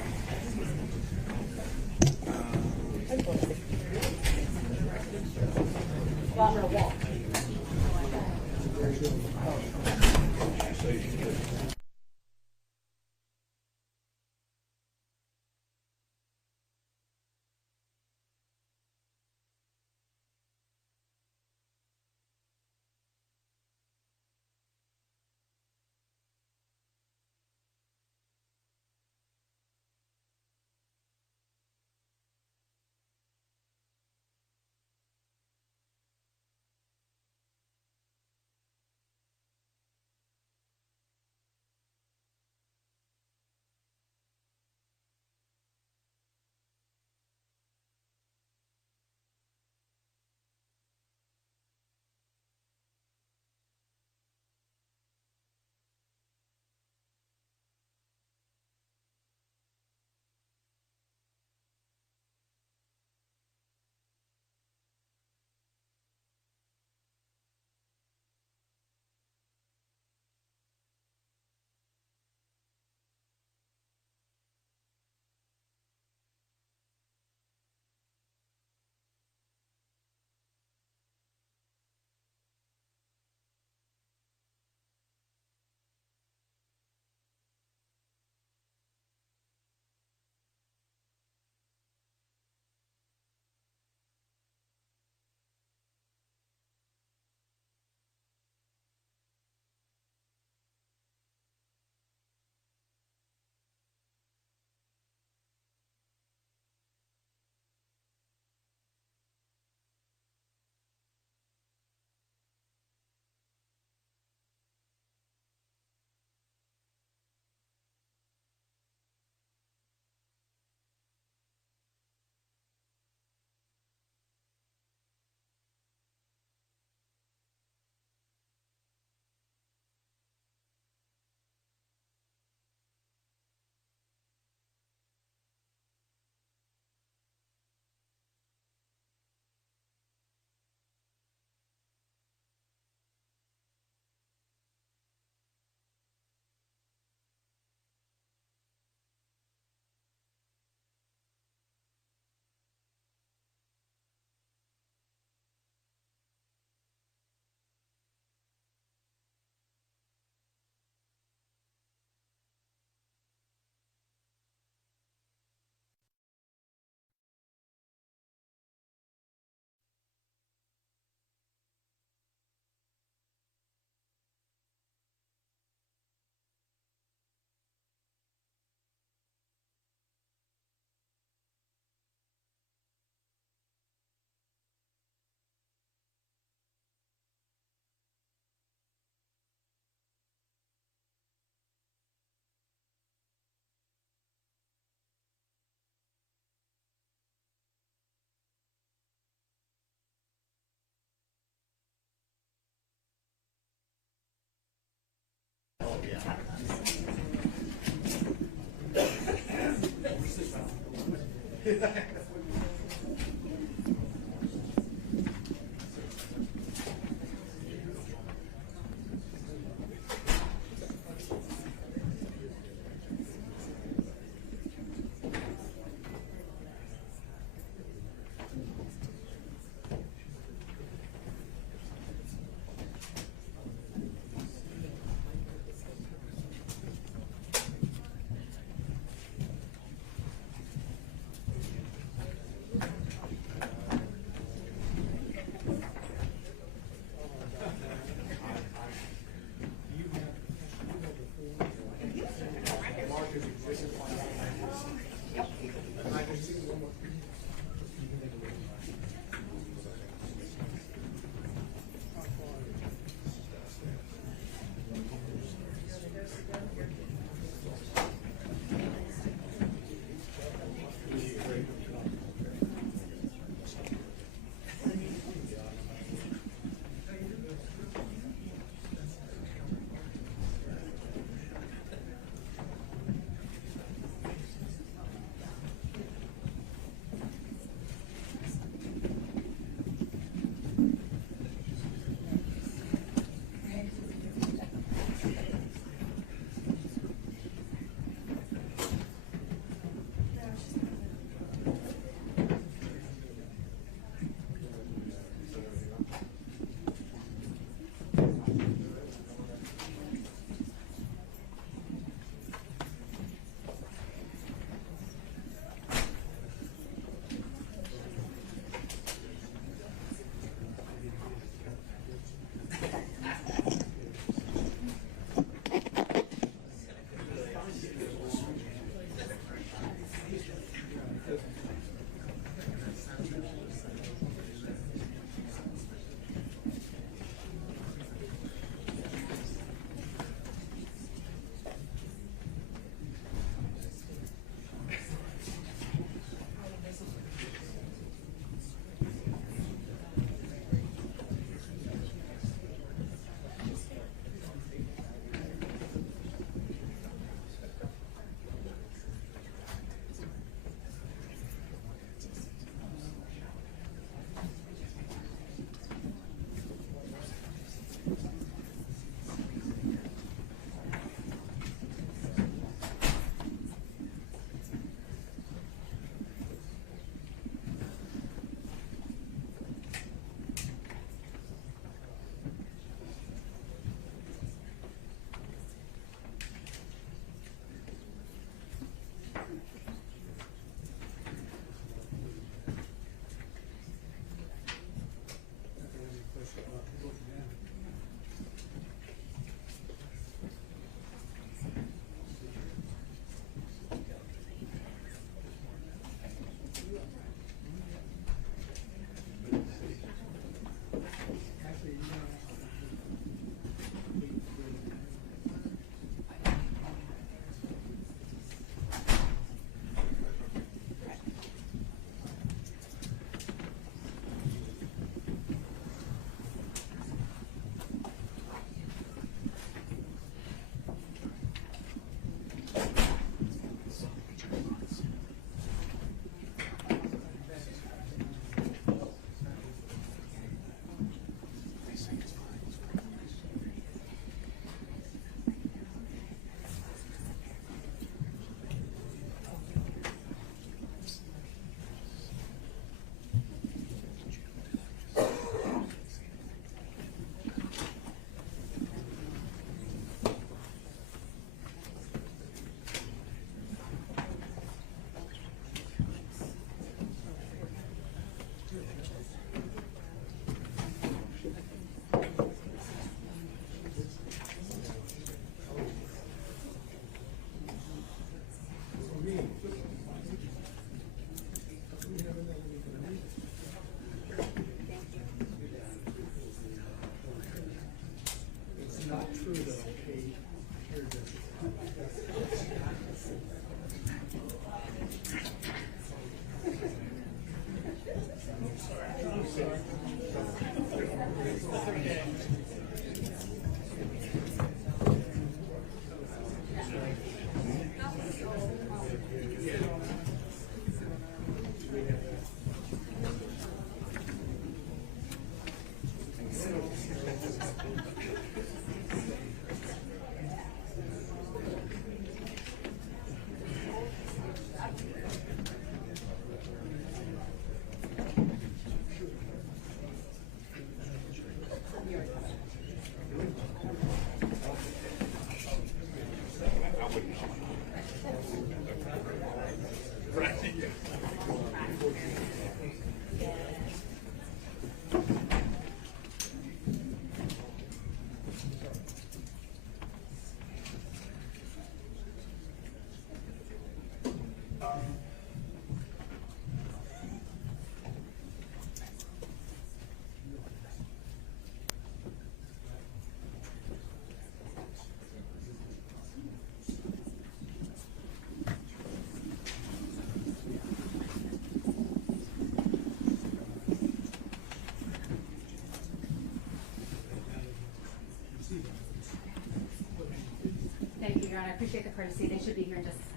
Thank you, Your Honor. I appreciate the courtesy. They should be here in just a second.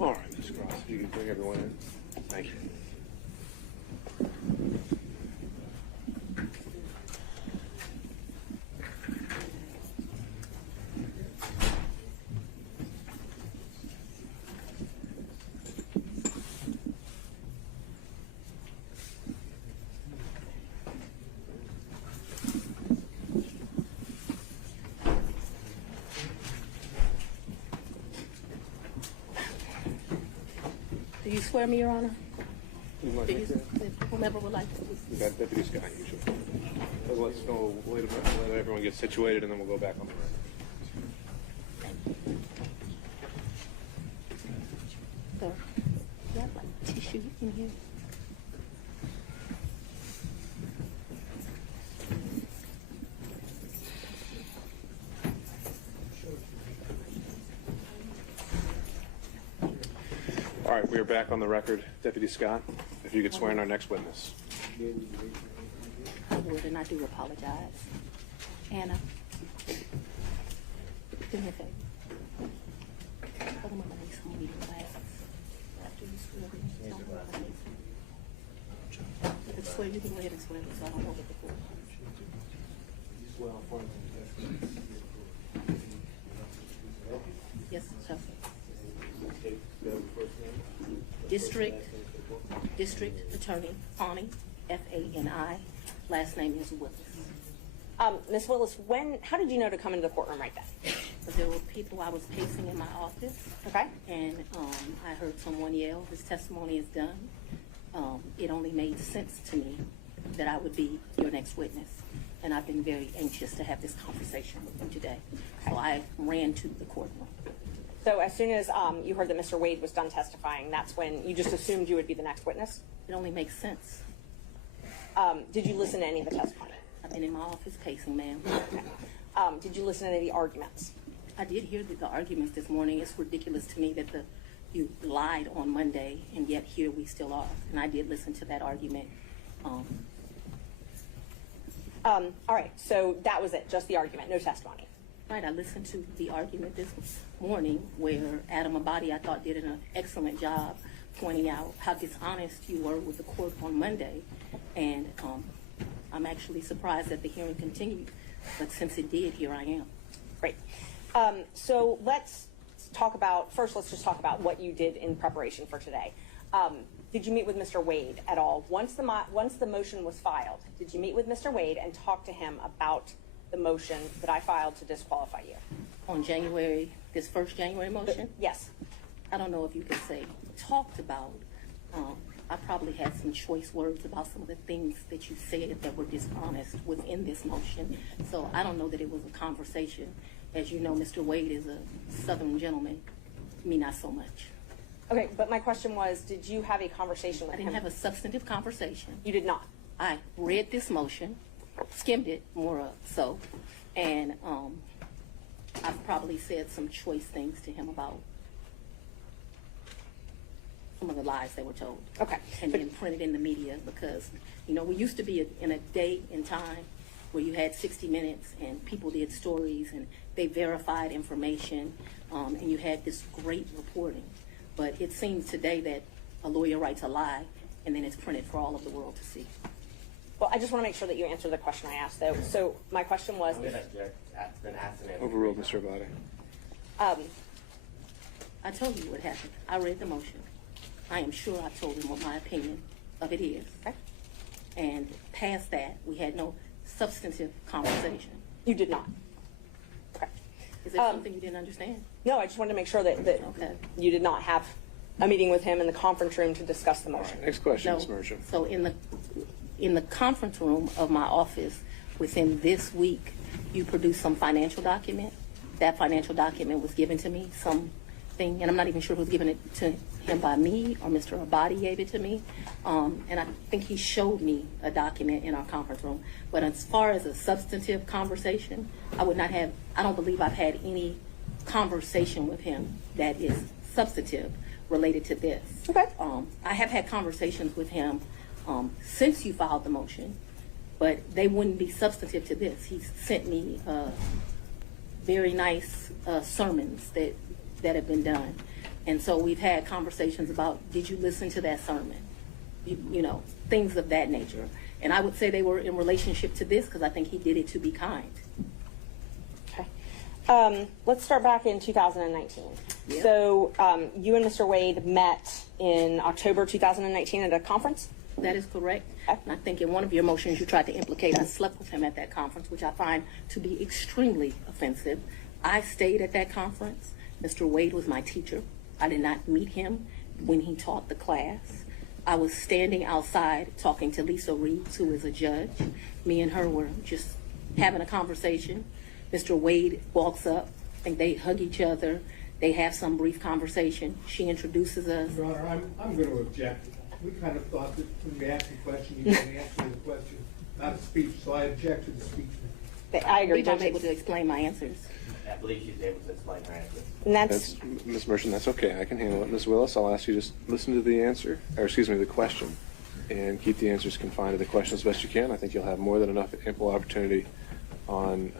All right, Mr. Cross, if you can bring everyone in. Thank you. Do you swear me, Your Honor? You want Do to you, take that? whomever would like to. We got Deputy Scott usually. So let's go, wait a minute, let everyone get situated and then we'll go back on the record. Sir, you have like tissue in here? All right, we are back on the record. Deputy Scott, if you could swear in our next witness. I would, and I do apologize. Anna, do me a favor. Put them on my face, hold me the glasses. After you swear me, don't put my face. If it's swear, you can go ahead and swear me, so I don't hold it before. You swear on front Yes, sir. Okay, first name? District Attorney Fani, F-A-N-I. Last name is Willis. Ms. Willis, how did you know to come into the courtroom right then? There were people, I was pacing in my office. Okay. And I heard someone yell, his testimony is done. It only made sense to me that I would be your next witness. And I've been very anxious to have this conversation with you today. So I ran to the courtroom. So as soon as you heard that Mr. Wade was done testifying, that's when you just assumed you would be the next witness? It only makes sense. Did you listen to any of the testimony? I've been in my office pacing, ma'am. Okay. Did you listen to any of the arguments? I did hear the arguments this morning. It's ridiculous to me that you lied on Monday, and yet here we still are. And I did listen to that argument. All right, so that was it, just the argument, no testimony. Right, I listened to the argument this morning where Adam Abadi, I thought, did an excellent job pointing out how dishonest you were with the court on Monday. And I'm actually surprised that the hearing continued. But since it did, here I am. Great. So let's just talk about what you did in preparation for today. Did you meet with Mr. Wade at all? Once the motion was filed, did you meet with Mr. Wade and talk to him about the motion that I filed to disqualify you? On this first January motion? Yes. I don't know if you could say talked about. I probably had some choice words about some of the things that you said that were dishonest within this motion. So I don't know that it was a conversation. As you know, Mr. Wade is a Southern gentleman. Me, not so much. Okay, but my question was, did you have a conversation with him? I didn't have a substantive conversation. You did not? I read this motion, skimmed it more so, and I've probably said some choice things to him about some of the lies they were told. Okay. And then printed in the media because, we used to be in a day and time where you had 60 Minutes and people did stories and they verified information and you had this great reporting. But it seems today that a lawyer writes a lie and then it's printed for all of the world to see. Well, I just want to make sure that you answer the question I asked, though. So my question was... I'm going to object. Been asked and answered. Overruled, Mr. Abadi. I told you what happened. I read the motion. I am sure I told him what my opinion of it is. Okay. And past that, we had no substantive conversation. You did not? Okay. Is there something you didn't understand? No, I just wanted to make sure that Okay. you did not have a meeting with him in the conference room to discuss the motion. Next question, No. Ms. Merchant. So in the conference room of my office, within this week, you produced some financial document. That financial document was given to me, something, and I'm not even sure who was given it to him by me or Mr. Abadi gave it to me. And I think he showed me a document in our conference room. But as far as a substantive conversation, I don't believe I've had any conversation with him that is substantive related to this. Okay. I have had conversations with him since you filed the motion, but they wouldn't be substantive to this. He sent me very nice sermons that have been done. And so we've had conversations about, did you listen to that sermon? You know, things of that nature. And I would say they were in relationship to this because I think he did it to be kind. Okay. Let's start back in 2019. Yeah. So you and Mr. Wade met in October 2019 at a conference? That is correct. And I think in one of your motions you tried to implicate I slept with him at that conference, which I find to be extremely offensive. I stayed at that conference. Mr. Wade was my teacher. I did not meet him when he taught the class. I was standing outside talking to Lisa Reeves, who is a judge. Me and her were just having a conversation. Mr. Wade walks up. I think they hug each other. They have some brief conversation. She introduces us. Your Honor, I'm going to object. We kind of thought that when we asked the question, you didn't answer the question, not a speech, so I object to the speech. I agree. I'm able to explain my answers. I believe she's able to explain her answer. And that's Ms. Merchant, that's okay. I can handle it. Ms. Willis, I'll ask you to just listen to the answer, or excuse me, the question, and keep the answers confined to the question as best you can. I think you'll have more than enough ample opportunity on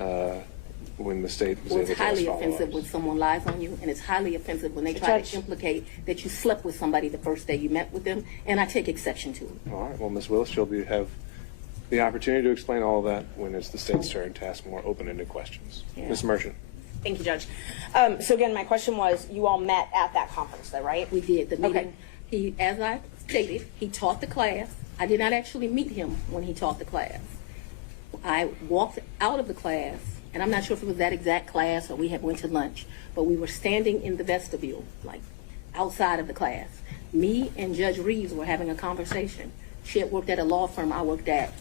when the state was Well, able it's to ask highly follow-ups. offensive when someone lies on you, and it's highly offensive when they try to implicate that you slept with somebody the first day you met with them, and I take exception to it. All right. Well, Ms. Willis, she'll have the opportunity to explain all of that when it's the state's turn to ask more open-ended questions. Yeah. Ms. Merchant. Thank you, Judge. So again, my question was, you all met at that conference, though, right? We did. The meeting, Okay. he, as I stated, he taught the class. I did not actually meet him when he taught the class. I walked out of the class, and I'm not sure if it was that exact class or we had went to lunch, but we were standing in the vestibule, like outside of the class. Me and Judge Reeves were having a conversation. She had worked at a law firm I worked at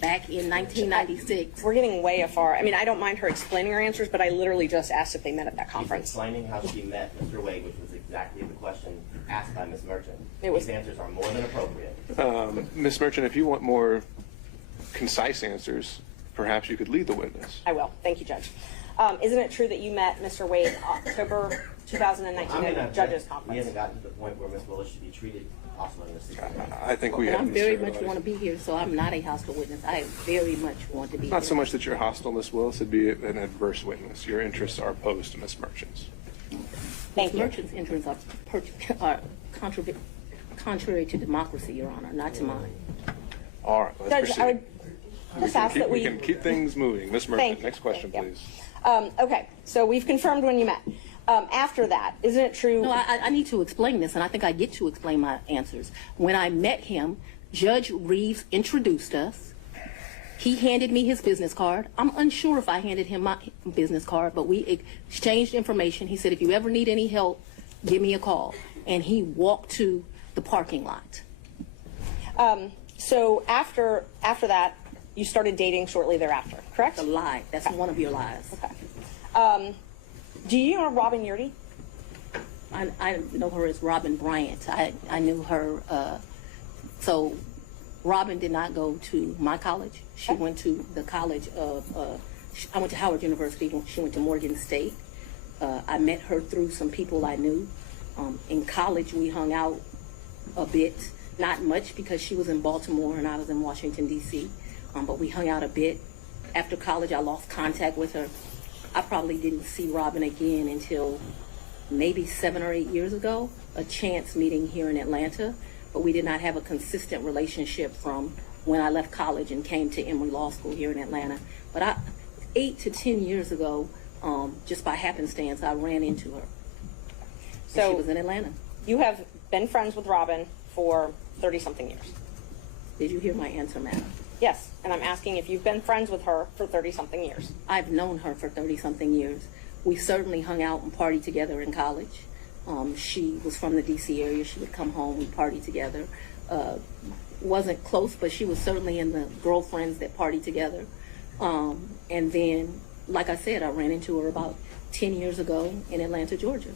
back in 1996. We're getting way afar. I mean, I don't mind her explaining her answers, but I literally just asked if they met at that She's conference. explaining how she met Mr. Wade, which was exactly the question asked by Ms. Merchant. These answers are more than appropriate. Ms. Merchant, if you want more concise answers, perhaps you could lead the witness. I will. Thank you, Judge. Isn't it true that you met Mr. Wade October 2019 at a judges We conference? haven't gotten to the point where Ms. Willis should be treated hostile in this situation. I think we And have. I'm very much want to be here, so I'm not a hostile witness. I very much want to be It's here. not so much that you're hostile, Ms. Willis, it'd be an adverse witness. Your interests are opposed to Ms. Merchant's. Thank you. Merchants' interests are contrary to democracy, Your Honor, not to mine. All right, let's Judge, proceed. I would just ask that we can keep things moving. Ms. Thank Merchant, you. next question, Thank you. please. Okay, so we've confirmed when you met. After that, isn't it true? No, I need to explain this, and I think I get to explain my answers. When I met him, Judge Reeves introduced us. He handed me his business card. I'm unsure if I handed him my business card, but we exchanged information. He said, if you ever need any help, give me a call. And he walked to the parking lot. So after that, you started dating shortly thereafter, correct? A lie. That's one of your lies. Okay. Do you know Robin Yeartie? I know her as Robin Bryant. I knew her. So Robin did not go to my college. She went to the college of, I went to Howard University. She went to Morgan State. I met her through some people I knew. In college, we hung out a bit. Not much because she was in Baltimore and I was in Washington, D.C. But we hung out a bit. After college, I lost contact with her. I probably didn't see Robin again until maybe 7 or 8 years ago, a chance meeting here in Atlanta, but we did not have a consistent relationship from when I left college and came to Emory Law School here in Atlanta. But 8 to 10 years ago, just by happenstance, I ran into her. So she was in Atlanta. You have been friends with Robin for 30-something years. Did you hear my answer, ma'am? Yes, and I'm asking if you've been friends with her for 30-something years. I've known her for 30-something years. We certainly hung out and partied together in college. She was from the D.C. area. She would come home, we party together. Wasn't close, but she was certainly in the girlfriends that party together. And then, like I said, I ran into her about 10 years ago in Atlanta, Georgia.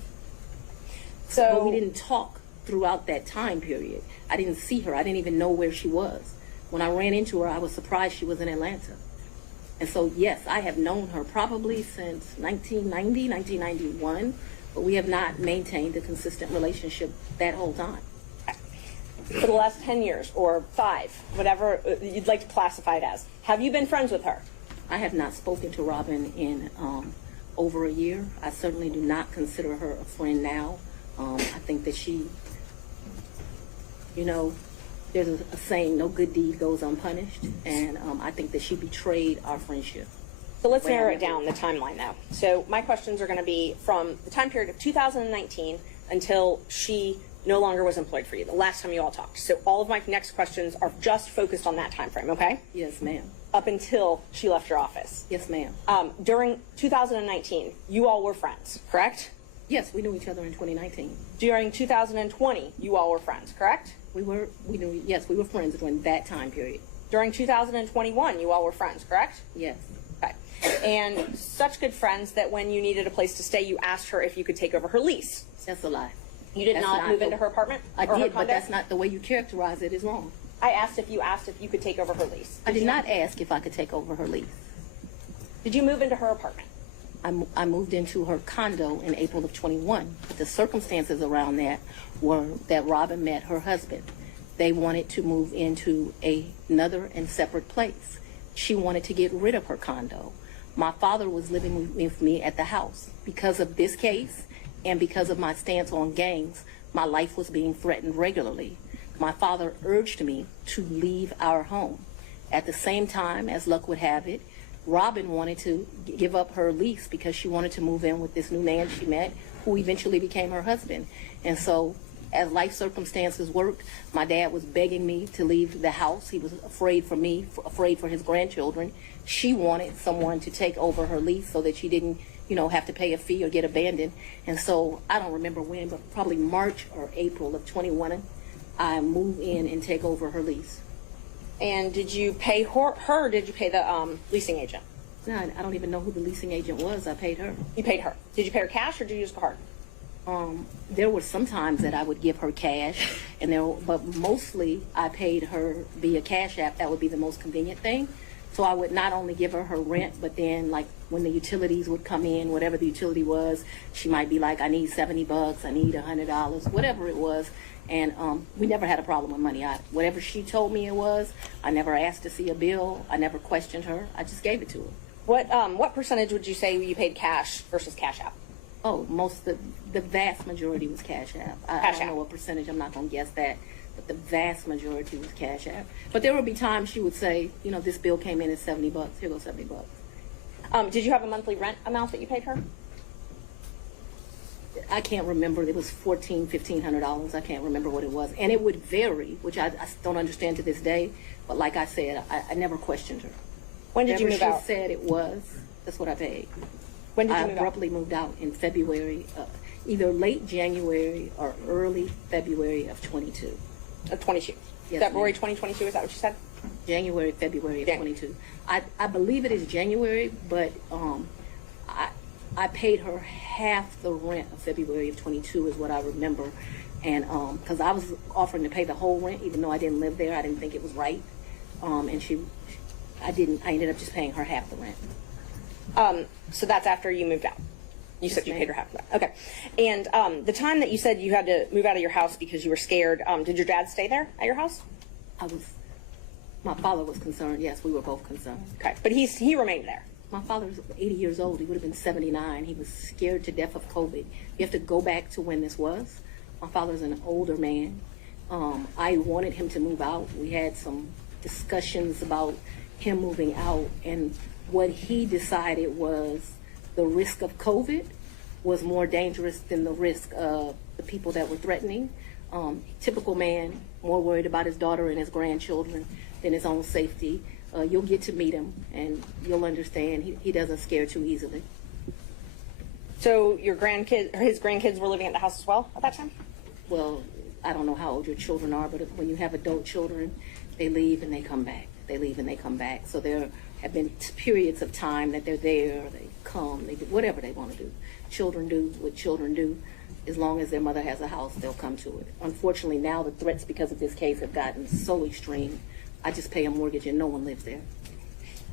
But we didn't talk throughout that time period. I didn't see her. I didn't even know where she was. When I ran into her, I was surprised she was in Atlanta. And so, yes, I have known her probably since 1990, 1991, but we have not maintained a consistent relationship that whole time. For the last 10 years or 5, whatever you'd like to classify it as, have you been friends with her? I have not spoken to Robin in over a year. I certainly do not consider her a friend now. I think that she, you know, there's a saying, no good deed goes unpunished, and I think that she betrayed our friendship. So let's narrow it down, the timeline now. So my questions are going to be from the time period of 2019 until she no longer was employed for you, the last time you all talked. So all of my next questions are just focused on that time frame, okay? Yes, ma'am. Up until she left your office. Yes, ma'am. During 2019, you all were friends, correct? Yes, we knew each other in 2019. During 2020, you all were friends, correct? Yes, we were friends during that time period. During 2021, you all were friends, correct? Yes. Okay. And such good friends that when you needed a place to stay, you asked her if you could take over her lease. That's a lie. You did not move into her apartment? I or her did, but condo? that's not the way you characterize it is wrong. I asked if you could take over her lease. I did not ask if I could take over her lease. Did you move into her apartment? I moved into her condo in April of 21. The circumstances around that were that Robin met her husband. They wanted to move into another and separate place. She wanted to get rid of her condo. My father was living with me at the house. Because of this case and because of my stance on gangs, my life was being threatened regularly. My father urged me to leave our home. At the same time, as luck would have it, Robin wanted to give up her lease because she wanted to move in with this new man she met, who eventually became her husband. And so, as life circumstances worked, my dad was begging me to leave the house. He was afraid for me, afraid for his grandchildren. She wanted someone to take over her lease so that she didn't, have to pay a fee or get abandoned. And so, I don't remember when, but probably March or April of 21, I moved in and take over her lease. And did you pay her or did you pay the leasing agent? No, I don't even know who the leasing agent was. I paid her. You paid her. Did you pay her cash or did you use a card? There were some times that I would give her cash, but mostly I paid her via Cash App. That would be the most convenient thing. So I would not only give her rent, but then like when the utilities would come in, whatever the utility was, she might be like, I need $70, I need $100, whatever it was. And we never had a problem with money. Whatever she told me it was, I never asked to see a bill. I never questioned her. I just gave it to her. What percentage would you say you paid cash versus Cash App? Oh, the vast majority was Cash App. I don't know what percentage. I'm not going to guess that. But the vast majority was Cash App. But there would be times she would say, this bill came in at $70. Here goes $70. Did you have a monthly rent amount that you paid her? I can't remember. It was $1,500. I can't remember what it was. And it would vary, which I don't understand to this day. But like I said, I never questioned her. When did you move out? She said it was, that's what I paid. When did you I move out? abruptly moved out in February, either late January or early February of 22. Of 22? Yes, February ma'am. 2022, is that what you said? February of 22. I believe it is January, but I paid her half the rent of February of 22 is what I remember. And because I was offering to pay the whole rent, even though I didn't live there, I didn't think it was right. And I ended up just paying her half the rent. So that's after you moved out. You said you paid her half of that. Okay. And the time that you said you had to move out of your house because you were scared, did your dad stay there at your house? My father was concerned. Yes, we were both concerned. Okay. But he remained there. My father's 80 years old. He would have been 79. He was scared to death of COVID. You have to go back to when this was. My father's an older man. I wanted him to move out. We had some discussions about him moving out, and what he decided was the risk of COVID was more dangerous than the risk of the people that were threatening. Typical man, more worried about his daughter and his grandchildren than his own safety. You'll get to meet him, and you'll understand he doesn't scare too easily. So your his grandkids were living at the house as well at that time? Well, I don't know how old your children are, but when you have adult children, they leave and they come back. They leave and they come back. So there have been periods of time that they're there, they come, they do whatever they want to do. Children do what children do. As long as their mother has a house, they'll come to it. Unfortunately, now the threats because of this case have gotten so extreme. I just pay a mortgage and no one lives there.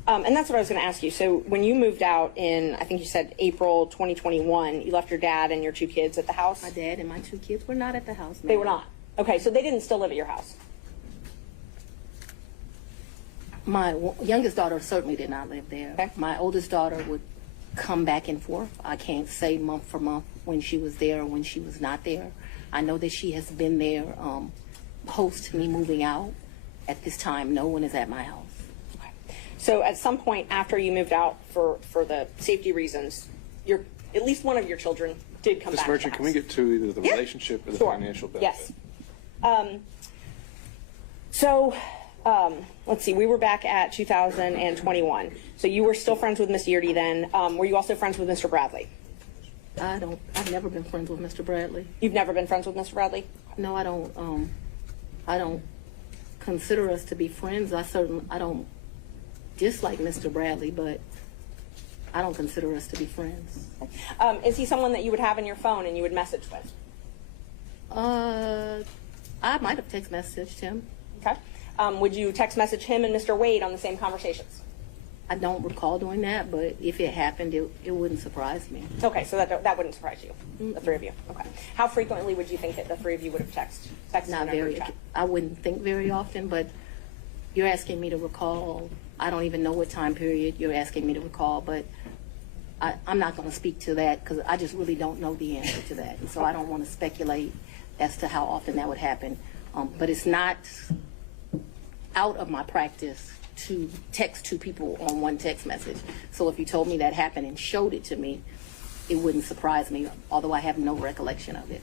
And that's what I was going to ask you. So when you moved out in, I think you said April 2021, you left your dad and your 2 kids at the house? My dad and my 2 kids were not at the house. They were not? Okay, so they didn't still live at your house? My youngest daughter certainly did not live there. Okay. My oldest daughter would come back and forth. I can't say month for month when she was there or when she was not there. I know that she has been there post me moving out. At this time, no one is at my house. So at some point after you moved out for the safety reasons, at least one of your children did come Ms. back. Merchant, can we get to either the relationship or the financial benefit? Yes. Let's see, we were back at 2021. So you were still friends with Miss Yeartie then. Were you also friends with Mr. Bradley? I've never been friends with Mr. Bradley. You've never been friends with Mr. Bradley? No, I don't consider us to be friends. I don't dislike Mr. Bradley, but I don't consider us to be friends. Is he someone that you would have in your phone and you would message with? I might have text messaged him. Okay. Would you text message him and Mr. Wade on the same conversations? I don't recall doing that, but if it happened, it wouldn't surprise me. Okay, so that wouldn't surprise you, the 3 of you. Okay. How frequently would you think that the 3 of you would have texted? Not very. I wouldn't think very often, but you're asking me to recall. I don't even know what time period you're asking me to recall, but I'm not going to speak to that because I just really don't know the answer to that. And so I don't want to speculate as to how often that would happen. But it's not out of my practice to text 2 people on one text message. So if you told me that happened and showed it to me, it wouldn't surprise me, although I have no recollection of it.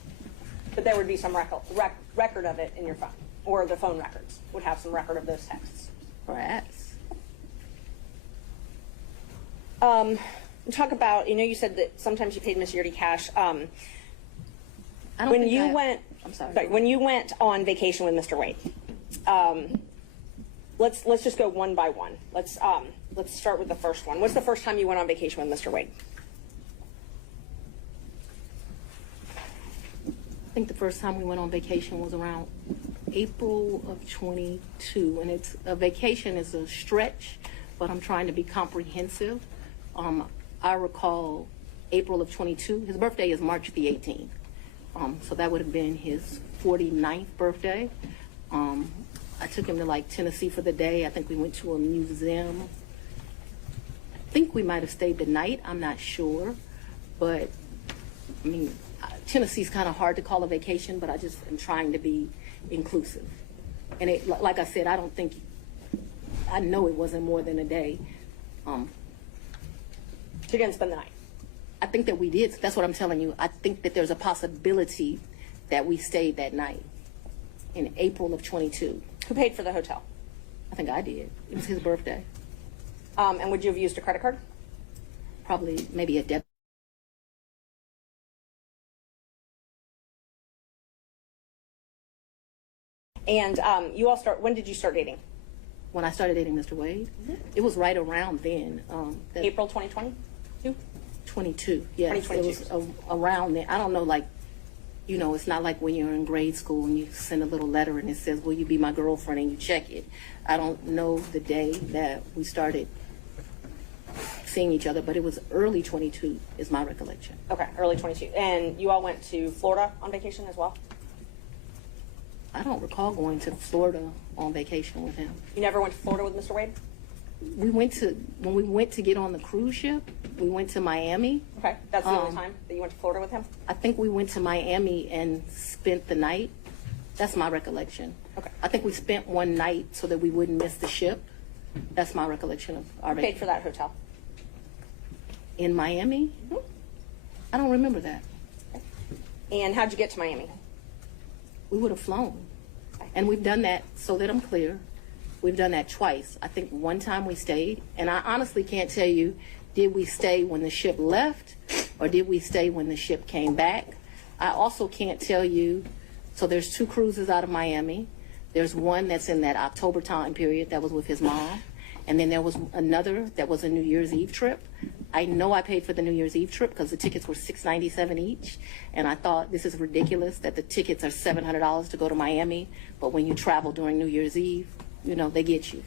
But there would be some record of it in your phone, or the phone records would have some record of those texts. Perhaps. Talk about, you said that sometimes you paid Miss Yeartie cash. I'm sorry. When you went on vacation with Mr. Wade, let's just go one by one. Let's start with the first one. What's the first time you went on vacation with Mr. Wade? I think the first time we went on vacation was around April of 22, and it's a vacation is a stretch, but I'm trying to be comprehensive. I recall April of 22. His birthday is March the 18th, so that would have been his 49th birthday. I took him to Tennessee for the day. I think we went to a museum. I think we might have stayed the night. I'm not sure, but I mean, Tennessee's kind of hard to call a vacation, but I just am trying to be inclusive. And like I said, I know it wasn't more than a day. You didn't spend the night? I think that we did. That's what I'm telling you. I think that there's a possibility that we stayed that night in April of 22. Who paid for the hotel? I think I did. It was his birthday. And would you have used a credit card? Probably, maybe a debit. And when did you start dating? When I started dating Mr. Wade? It was right around then. April 2022? 22, yes. 2022. It was around then. I don't know, it's not like when you're in grade school and you send a little letter and it says, will you be my girlfriend, and you check it. I don't know the day that we started seeing each other, but it was early 22 is my recollection. Okay, early 22. And you all went to Florida on vacation as well? I don't recall going to Florida on vacation with him. You never went to Florida with Mr. Wade? When we went to get on the cruise ship, we went to Miami. Okay, that's the only time that you went to Florida with him? I think we went to Miami and spent the night. That's my recollection. Okay. I think we spent one night so that we wouldn't miss the ship. That's my recollection of our vacation. Paid for that hotel? In Miami? Mm-hmm. I don't remember that. Okay. And how'd you get to Miami? We would have flown. Okay. And we've done that, so that I'm clear, we've done that twice. I think one time we stayed, and I honestly can't tell you, did we stay when the ship left, or did we stay when the ship came back? I also can't tell you. So there's 2 cruises out of Miami. There's one that's in that October time period that was with his mom. And then there was another that was a New Year's Eve trip. I know I paid for the New Year's Eve trip because the tickets were $697 each. And I thought this is ridiculous that the tickets are $700 to go to Miami. But when you travel during New Year's Eve, you know, they get you.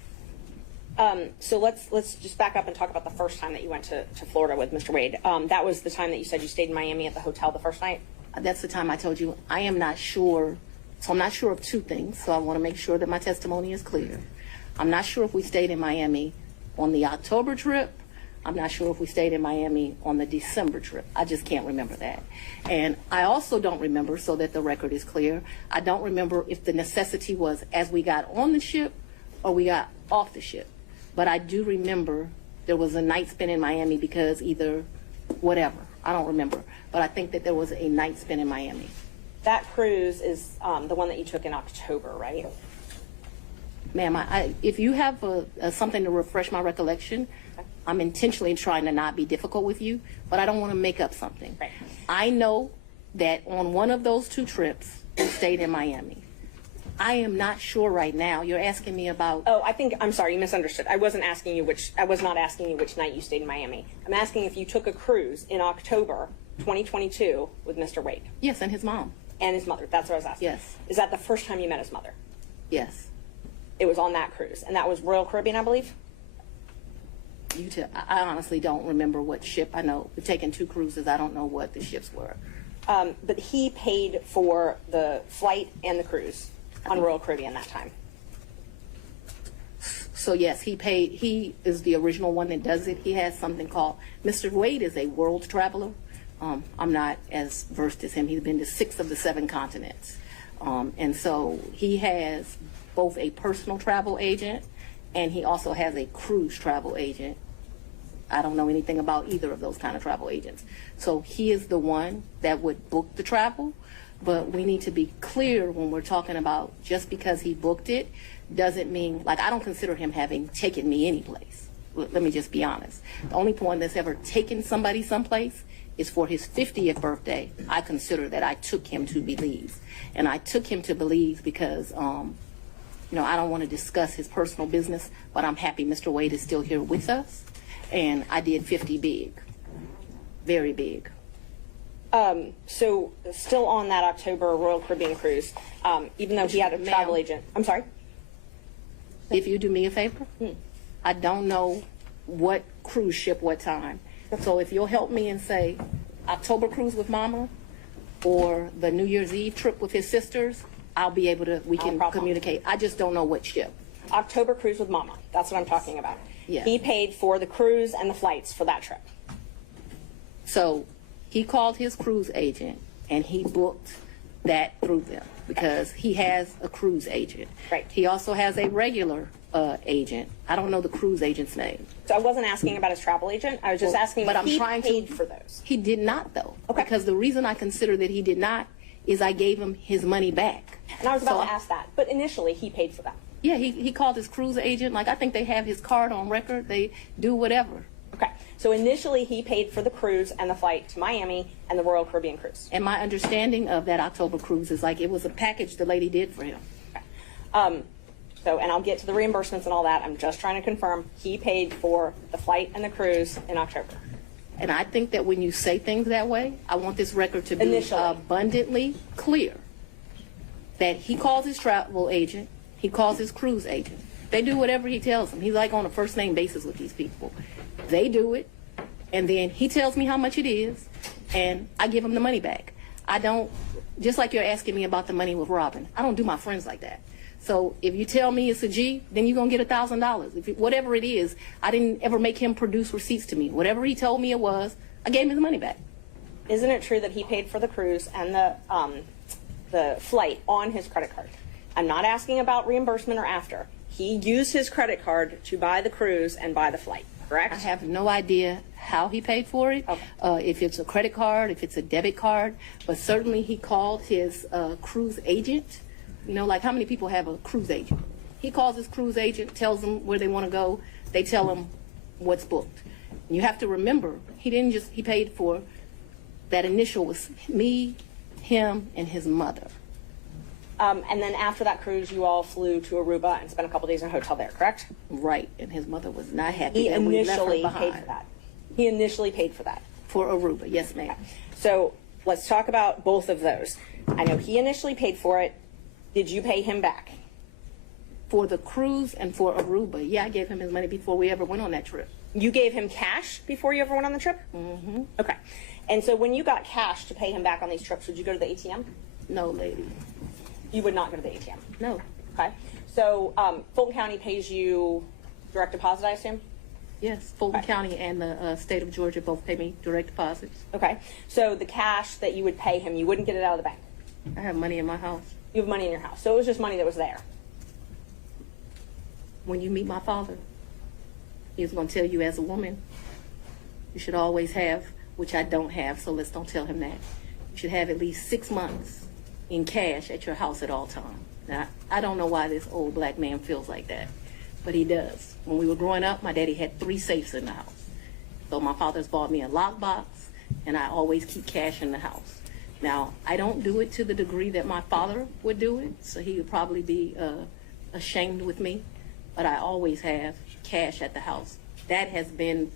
So let's just back up and talk about the first time that you went to Florida with Mr. Wade. That was the time that you said you stayed in Miami at the hotel the first night? That's the time I told you I am not sure. So I'm not sure of 2 things. So I want to make sure that my testimony is clear. I'm not sure if we stayed in Miami on the October trip. I'm not sure if we stayed in Miami on the December trip. I just can't remember that. And I also don't remember, so that the record is clear, I don't remember if the necessity was as we got on the ship or we got off the ship. But I do remember there was a night spent in Miami because either whatever. I don't remember. But I think that there was a night spent in Miami. That cruise is the one that you took in October, right? Ma'am, if you have something to refresh my recollection, I'm intentionally trying to not be difficult with you, but I don't want to make up something. Right. I know that on one of those 2 trips, we stayed in Miami. I am not sure right now. You're asking me about. Oh, I'm sorry, you misunderstood. I was not asking you which night you stayed in Miami. I'm asking if you took a cruise in October 2022 with Mr. Wade. Yes, and his mom. And his mother. That's what I was asking. Yes. Is that the first time you met his mother? Yes. It was on that cruise, and that was Royal Caribbean, I believe? I honestly don't remember what ship. I know we've taken 2 cruises. I don't know what the ships were. But he paid for the flight and the cruise on Royal Caribbean that time. So yes, he paid. He is the original one that does it. He has something called, Mr. Wade is a world traveler. I'm not as versed as him. He's been to 6 of the 7 continents. And so he has both a personal travel agent and he also has a cruise travel agent. I don't know anything about either of those kind of travel agents. So he is the one that would book the travel, but we need to be clear when we're talking about just because he booked it doesn't mean, like, I don't consider him having taken me anyplace. Let me just be honest. The only one that's ever taken somebody someplace is for his 50th birthday. I consider that I took him to Belize. And I took him to Belize because, I don't want to discuss his personal business, but I'm happy Mr. Wade is still here with us. And I did 50 big, very big. So still on that October Royal Caribbean cruise, even though he had a travel agent. I'm sorry? If you do me a favor, I don't know what cruise ship, what time. So if you'll help me and say October cruise with Mama or the New Year's Eve trip with his sisters, I'll be able to, we can communicate. I just don't know what ship. October cruise with Mama. That's what I'm talking about. Yeah. He paid for the cruise and the flights for that trip. So he called his cruise agent and he booked that through them because he has a cruise agent. Right. He also has a regular agent. I don't know the cruise agent's name. So I wasn't asking about his travel agent. I was just asking if he paid for those. He did not, though. Okay. Because the reason I consider that he did not is I gave him his money back. And I was about to ask that. But initially, he paid for that. Yeah, he called his cruise agent. Like, I think they have his card on record. They do whatever. Okay. So initially, he paid for the cruise and the flight to Miami and the Royal Caribbean cruise. And my understanding of that October cruise is like it was a package the lady did for him. Okay. And I'll get to the reimbursements and all that. I'm just trying to confirm he paid for the flight and the cruise in October. And I think that when you say things that way, I want this record to be abundantly clear that he calls his travel agent, he calls his cruise agent. They do whatever he tells them. He's like on a first name basis with these people. They do it, and then he tells me how much it is, and I give him the money back. I don't, just like you're asking me about the money with Robin, I don't do my friends like that. So if you tell me it's a G, then you're going to get $1,000. Whatever it is, I didn't ever make him produce receipts to me. Whatever he told me it was, I gave him his money back. Isn't it true that he paid for the cruise and the flight on his credit card? I'm not asking about reimbursement or after. He used his credit card to buy the cruise and buy the flight, correct? I have no idea how he paid for it, if it's a credit card, if it's a debit card, but certainly he called his cruise agent. You know, like how many people have a cruise agent? He calls his cruise agent, tells them where they want to go. They tell him what's booked. And you have to remember, he paid for That initial was me, him, and his mother. And then after that cruise, you all flew to Aruba and spent a couple days in a hotel there, correct? Right, and his mother was not happy He that we left her initially behind. paid for that. He initially paid for that. For Aruba, yes, ma'am. So let's talk about both of those. I know he initially paid for it. Did you pay him back? For the cruise and for Aruba, yeah, I gave him his money before we ever went on that trip. You gave him cash before you ever went on the trip? Mm-hmm. Okay. And so when you got cash to pay him back on these trips, would you go to the ATM? No, lady. You would not go to the ATM? No. Okay. So Fulton County pays you direct deposit, I assume? Yes, Fulton County and the state of Georgia both pay me direct deposits. Okay. So the cash that you would pay him, you wouldn't get it out of the bank? I have money in my house. You have money in your house. So it was just money that was there? When you meet my father, he's going to tell you as a woman, you should always have, which I don't have, so let's don't tell him that. You should have at least 6 months in cash at your house at all times. Now, I don't know why this old black man feels like that, but he does. When we were growing up, my daddy had 3 safes in the house. So my father's bought me a lockbox, and I always keep cash in the house. Now, I don't do it to the degree that my father would do it, so he would probably be ashamed with me, but I always have cash at the house. That has been,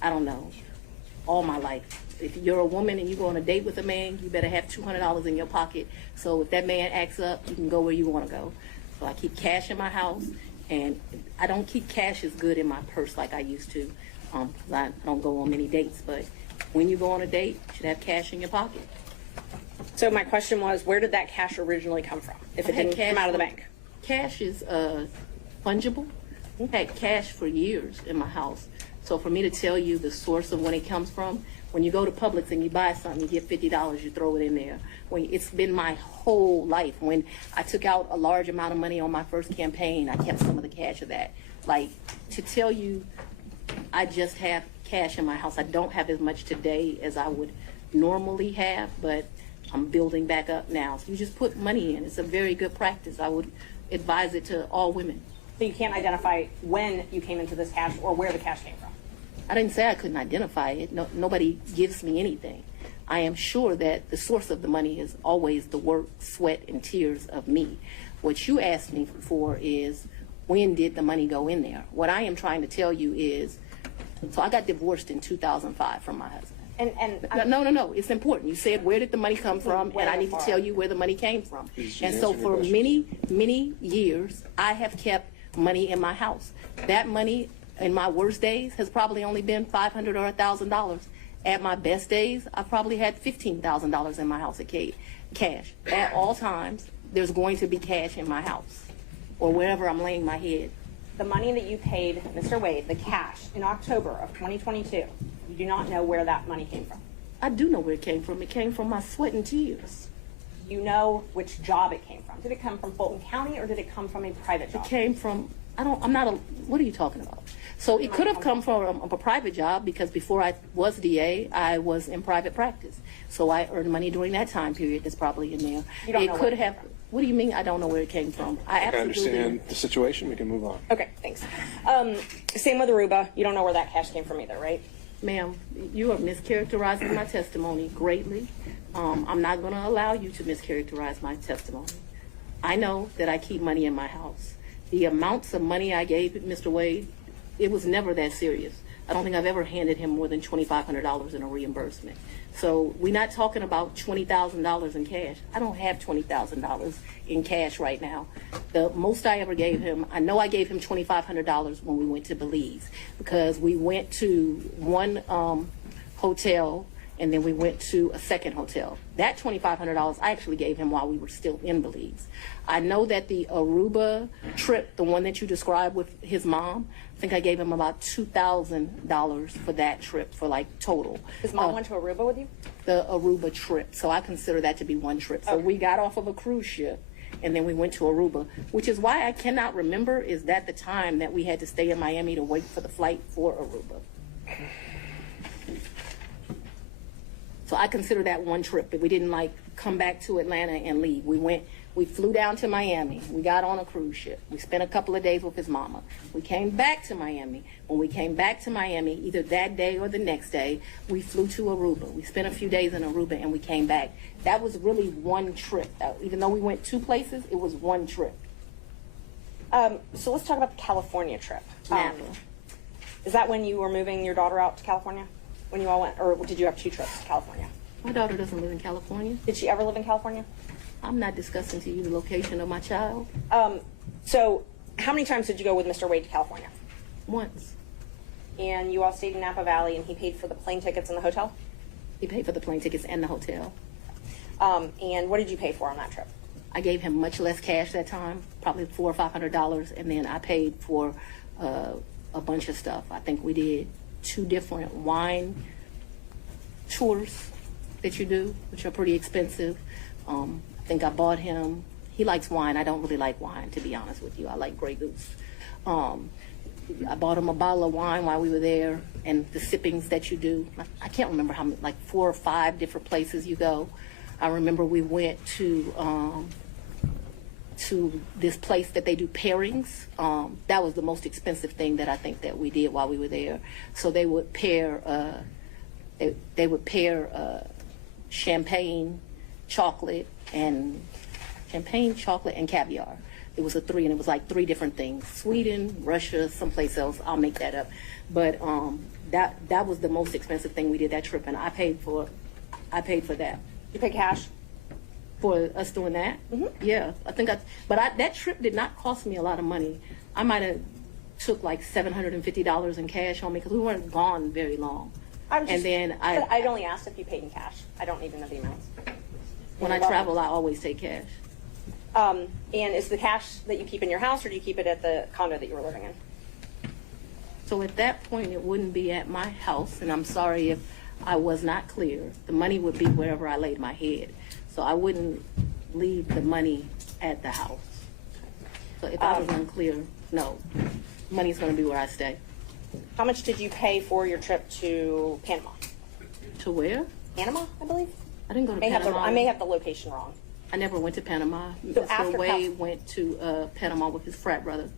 I don't know, all my life. If you're a woman and you go on a date with a man, you better have $200 in your pocket. So if that man acts up, you can go where you want to go. So I keep cash in my house, and I don't keep cash as good in my purse like I used to, because I don't go on many dates. But when you go on a date, you should have cash in your pocket. So my question was, where did that cash originally come from, if it didn't come out of the bank? Cash is fungible. I've had cash for years in my house. So for me to tell you the source of when it comes from, when you go to Publix and you buy something, you get $50, you throw it in there. It's been my whole life. When I took out a large amount of money on my first campaign, I kept some of the cash of that. Like, to tell you I just have cash in my house, I don't have as much today as I would normally have, but I'm building back up now. So you just put money in. It's a very good practice. I would advise it to all women. So you can't identify when you came into this cash or where the cash came from? I didn't say I couldn't identify it. No, nobody gives me anything. I am sure that the source of the money is always the work, sweat, and tears of me. What you asked me for is, when did the money go in there? What I am trying to tell you is, so I got divorced in 2005 from my husband. No, it's important. You said, where did the money come from? And I need to tell you where the money came from. And so for many, many years, I have kept money in my house. That money in my worst days has probably only been $500 or $1,000. At my best days, I probably had $15,000 in my house at cash. At all times, there's going to be cash in my house or wherever I'm laying my head. The money that you paid Mr. Wade, the cash, in October of 2022, you do not know where that money came from? I do know where it came from. It came from my sweat and tears. You know which job it came from. Did it come from Fulton County or did it come from a private job? It came from, what are you talking about? So it could have come from a private job because before I was DA, I was in private practice. So I earned money during that time period that's probably in there. You don't know could have, what do you mean I don't know where it came from? I understand the situation. We can move on. Okay, thanks. Same with Aruba. You don't know where that cash came from either, right? Ma'am, you are mischaracterizing my testimony greatly. I'm not going to allow you to mischaracterize my testimony. I know that I keep money in my house. The amounts of money I gave Mr. Wade, it was never that serious. I don't think I've ever handed him more than $2,500 in a reimbursement. So we're not talking about $20,000 in cash. I don't have $20,000 in cash right now. The most I ever gave him, I know I gave him $2,500 when we went to Belize because we went to one hotel and then we went to a second hotel. That $2,500 I actually gave him while we were still in Belize. I know that the Aruba trip, the one that you described with his mom, I think I gave him about $2,000 for that trip for like total. His mom went to Aruba with you? The Aruba trip. So I consider that to be one trip. So we got off of a cruise ship and then we went to Aruba, which is why I cannot remember is that the time that we had to stay in Miami to wait for the flight for Aruba. So I consider that one trip, but we didn't like come back to Atlanta and leave. We We flew down to Miami. We got on a cruise ship. We spent a couple of days with his mama. We came back to Miami. When we came back to Miami, either that day or the next day, we flew to Aruba. We spent a few days in Aruba and we came back. That was really one trip. Even though we went 2 places, it was one trip. So let's talk about the California trip. Napa. Is that when you were moving your daughter out to California? When you all went, or did you have 2 trips to California? My daughter doesn't live in California. Did she ever live in California? I'm not discussing to you the location of my child. So how many times did you go with Mr. Wade to California? Once. And you all stayed in Napa Valley and he paid for the plane tickets and the hotel? He paid for the plane tickets and the hotel. And what did you pay for on that trip? I gave him much less cash that time, probably $400 or $500, and then I paid for a bunch of stuff. I think we did 2 different wine tours that you do, which are pretty expensive. I think I bought him, he likes wine. I don't really like wine, to be honest with you. I like Grey Goose. I bought him a bottle of wine while we were there, and the sippings that you do. I can't remember how many, like 4 or 5 different places you go. I remember we went to this place that they do pairings. That was the most expensive thing that I think that we did while we were there. So they would pair, champagne, chocolate, and caviar. It was a 3, and it was like 3 different things: Sweden, Russia, someplace else. I'll make that up, but that was the most expensive thing we did that trip, and I paid for that. You pay cash for us doing that? Mm-hmm. Yeah, I think that trip did not cost me a lot of money. I might have took like $750 in cash on me because we weren't gone very long. I'd only asked if you paid in cash. I don't even know the amounts. When I travel, I always take cash. And is the cash that you keep in your house, or do you keep it at the condo that you were living in? So at that point, it wouldn't be at my house, and I'm sorry if I was not clear. The money would be wherever I laid my head. So I wouldn't leave the money at the house. So if I was unclear, no. Money's going to be where I stay. How much did you pay for your trip to Panama? To where? Panama, I believe. I didn't go to Panama. I may have the location wrong. I never went to Panama. So Mr. Wade went to Panama with his frat brother.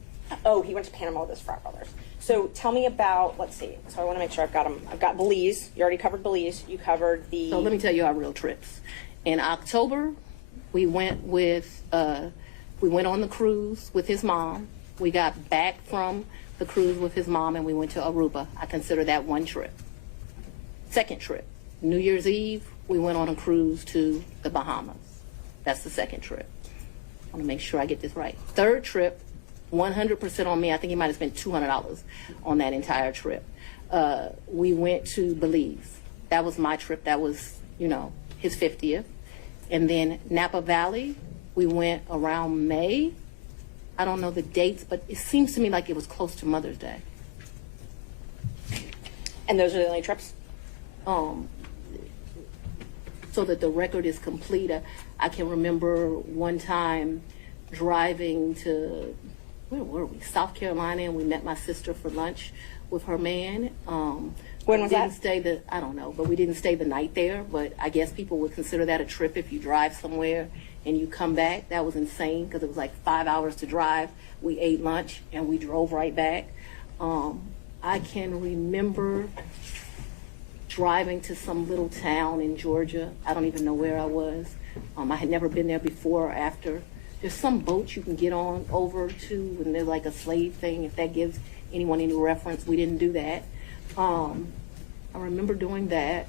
Oh, he went to Panama with his frat brothers. So tell me about, let's see. So I want to make sure I've got them. I've got Belize. You already covered Belize. You covered the... So let me tell you our real trips. In October, we went on the cruise with his mom. We got back from the cruise with his mom and we went to Aruba. I consider that one trip. Second trip, New Year's Eve, we went on a cruise to the Bahamas. That's the second trip. I want to make sure I get this right. Third trip, 100% on me. I think he might have spent $200 on that entire trip. We went to Belize. That was my trip. That was, his 50th. And then Napa Valley, we went around May. I don't know the dates, but it seems to me like it was close to Mother's Day. And those are the only trips? So that the record is complete, I can remember one time driving to, where were we? South Carolina, and we met my sister for lunch with her man. When was that? I don't know, but we didn't stay the night there. But I guess people would consider that a trip if you drive somewhere and you come back. That was insane because it was like 5 hours to drive. We ate lunch and we drove right back. I can remember driving to some little town in Georgia. I don't even know where I was. I had never been there before or after. There's some boat you can get on over to, and there's like a slave thing, if that gives anyone any reference. We didn't do that. I remember doing that.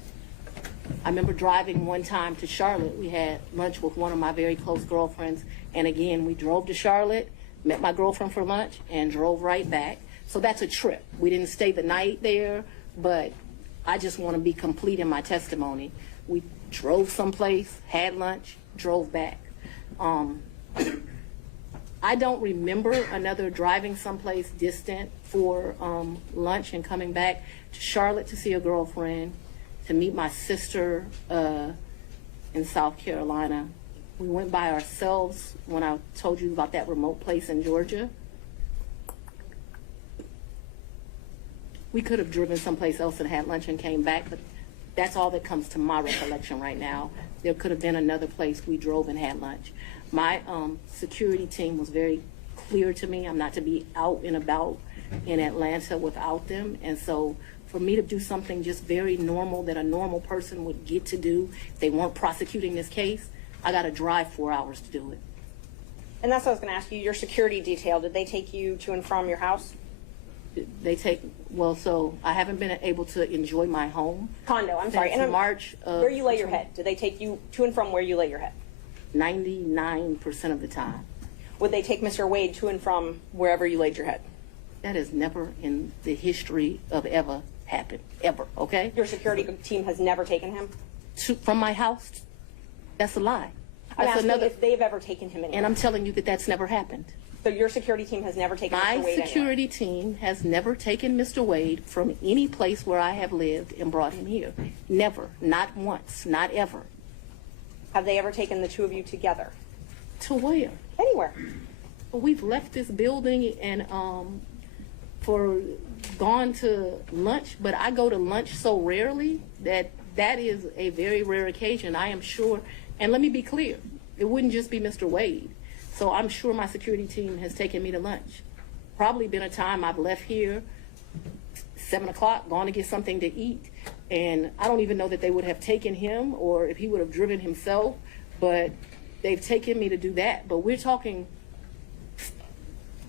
I remember driving one time to Charlotte. We had lunch with one of my very close girlfriends, and again, we drove to Charlotte, met my girlfriend for lunch, and drove right back. So that's a trip. We didn't stay the night there, but I just want to be complete in my testimony. We drove someplace, had lunch, drove back. I don't remember another driving someplace distant for lunch and coming back to Charlotte to see a girlfriend, to meet my sister in South Carolina. We went by ourselves when I told you about that remote place in Georgia. We could have driven someplace else and had lunch and came back, but that's all that comes to my recollection right now. There could have been another place we drove and had lunch. My security team was very clear to me. I'm not to be out and about in Atlanta without them. And so for me to do something just very normal that a normal person would get to do if they weren't prosecuting this case, I got to drive 4 hours to do it. And that's what I was going to ask you. Your security detail, did they take you to and from your house? They take, well, so I haven't been able to enjoy my home. Condo, I'm sorry. Since March of where you lay your head. Did they take you to and from where you lay your head? 99% of the time. Would they take Mr. Wade to and from wherever you laid your head? That has never in the history of ever happened, ever, okay? Your security team has never taken him? From my house? That's a lie. I'm That's asking another, if they've ever taken him anywhere. and I'm telling you that that's never happened. So your security team has never taken Mr. Wade My anywhere? security team has never taken Mr. Wade from any place where I have lived and brought him here. Never. Not once. Not ever. Have they ever taken the two of you together? To where? Anywhere. Well, we've left this building and gone to lunch, but I go to lunch so rarely that that is a very rare occasion. I am sure, and let me be clear, it wouldn't just be Mr. Wade. So I'm sure my security team has taken me to lunch. Probably been a time I've left here 7 o'clock, gone to get something to eat, and I don't even know that they would have taken him or if he would have driven himself, but they've taken me to do that. But we're talking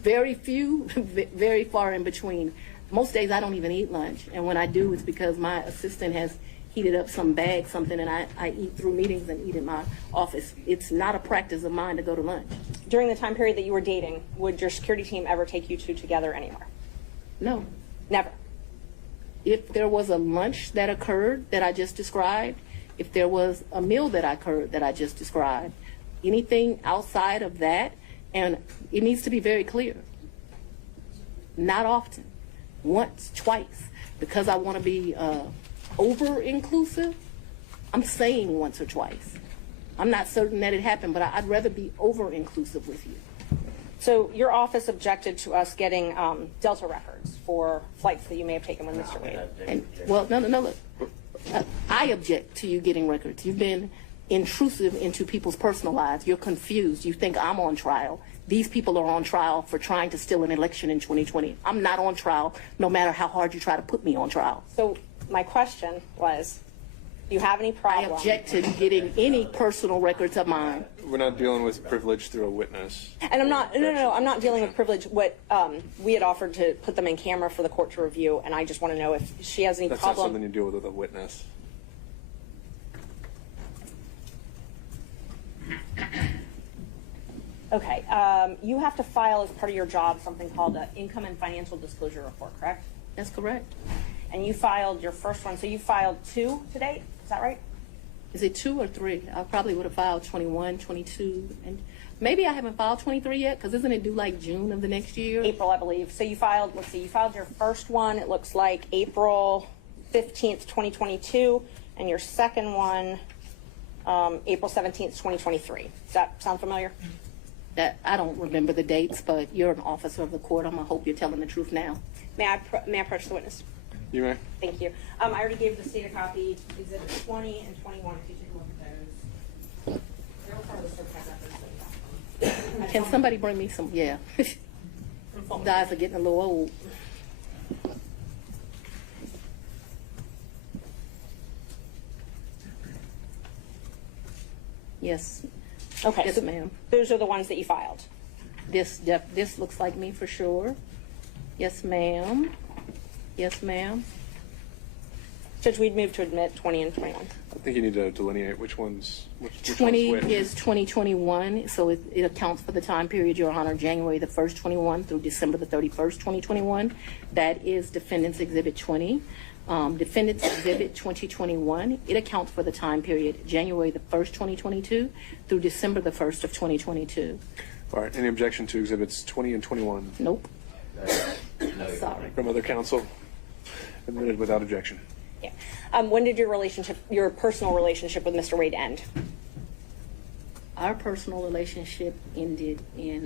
very few, very far in between. Most days I don't even eat lunch, and when I do, it's because my assistant has heated up some bag, something, and I eat through meetings and eat in my office. It's not a practice of mine to go to lunch. During the time period that you were dating, would your security team ever take you two together anywhere? No. Never? If there was a lunch that occurred that I just described, if there was a meal that occurred that I just described, anything outside of that, and it needs to be very clear, not often, once, twice, because I want to be over-inclusive, I'm saying once or twice. I'm not certain that it happened, but I'd rather be over-inclusive with you. So your office objected to us getting Delta records for flights that you may have taken with Mr. Wade. And, well, no, look. I object to you getting records. You've been intrusive into people's personal lives. You're confused. You think I'm on trial. These people are on trial for trying to steal an election in 2020. I'm not on trial, no matter how hard you try to put me on trial. So my question was, do you have any problem? I object to getting any personal records of mine. We're not dealing with privilege through a witness. And I'm not, no, I'm not dealing with privilege. What we had offered to put them in camera for the court to review, and I just want to know if she has any That's problem. not something you deal with a witness. Okay, you have to file as part of your job something called an income and financial disclosure report, correct? That's correct. And you filed your first one, so you filed 2 to date, is that right? Is it 2 or 3? I probably would have filed 21, 22, and maybe I haven't filed 23 yet, because isn't it due like June of the next year? April, I believe. So you filed, let's see, you filed your first one, it looks like April 15th, 2022, and your second one, April 17th, 2023. Does that sound familiar? That I don't remember the dates, but you're an officer of the court. I'm gonna hope you're telling the truth now. May I approach the witness? You may. Thank you. I already gave the state a copy, exhibits 20 and 21, if you take a look at those. They're all part of the certified records. Can somebody bring me some? Yeah. These guys are getting a little old. Yes. Okay. Yes, so ma'am. Those are the ones that you filed. This looks like me for sure. Yes, ma'am. Yes, ma'am. Judge, we'd move to admit 20 and 21. I think you need to delineate which one's which 20 one's which. is 2021, so it accounts for the time period, Your Honor, January the 1st, 21 through December the 31st, 2021. That is Defendant's Exhibit 20. Defendant's Exhibit 2021, it accounts for the time period January the 1st, 2022 through December the 1st of 2022. All right. Any objection to Exhibits 20 and 21? Nope. Sorry. From other counsel? Admitted without objection. Yeah. When did your personal relationship with Mr. Wade end? Our personal relationship ended in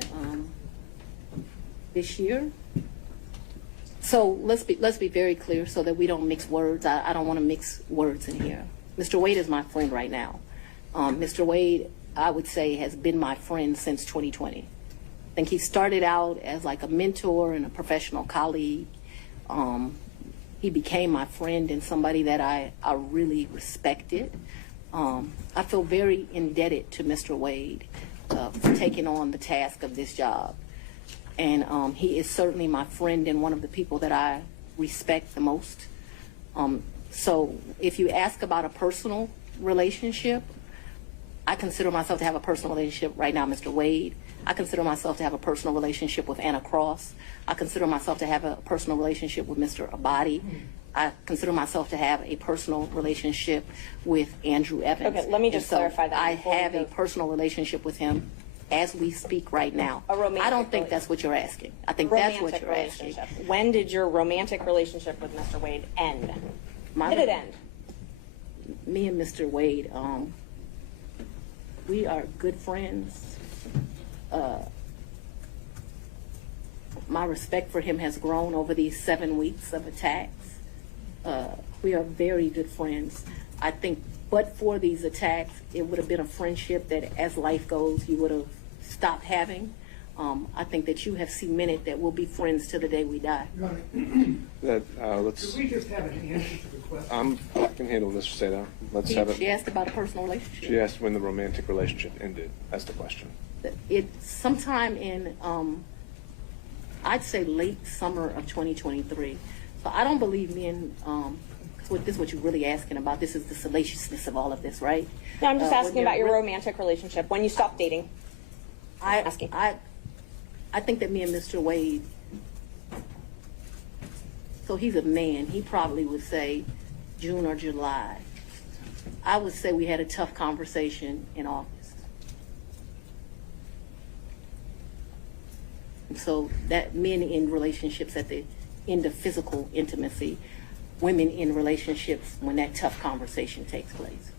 this year. So let's be very clear so that we don't mix words. I don't want to mix words in here. Mr. Wade is my friend right now. Mr. Wade, I would say, has been my friend since 2020. I think he started out as like a mentor and a professional colleague. He became my friend and somebody that I really respected. I feel very indebted to Mr. Wade for taking on the task of this job. And he is certainly my friend and one of the people that I respect the most. So if you ask about a personal relationship, I consider myself to have a personal relationship right now, Mr. Wade. I consider myself to have a personal relationship with Anna Cross. I consider myself to have a personal relationship with Mr. Abadi. I consider myself to have a personal relationship with Andrew Evans. Okay, let me just clarify that I before we have go. a personal relationship with him as we speak right now. A romantic I don't think that's what you're asking. I think that's what you're asking. relationship. When did your romantic relationship with Mr. Wade end? My- Did it end? Me and Mr. Wade, we are good friends. My respect for him has grown over these 7 weeks of attacks. We are very good friends. I think, but for these attacks, it would have been a friendship that, as life goes, you would have stopped having. I think that you have cemented that we'll be friends till the day we die. Let's. Could we just have an answer to the question? I can handle Mr. Seda. Let's have She it. asked about a personal relationship. She asked when the romantic relationship ended. That's the question. Sometime in, I'd say late summer of 2023. So I don't believe me and, this is what you're really asking about. This is the salaciousness of all of this, right? No, I'm just When asking you're about your re- romantic relationship. When you stopped dating. I think that me and Mr. Wade, so he's a man, he probably would say June or July. I would say we had a tough conversation in August. And so that men in relationships at the end of physical intimacy, women in relationships when that tough conversation takes place.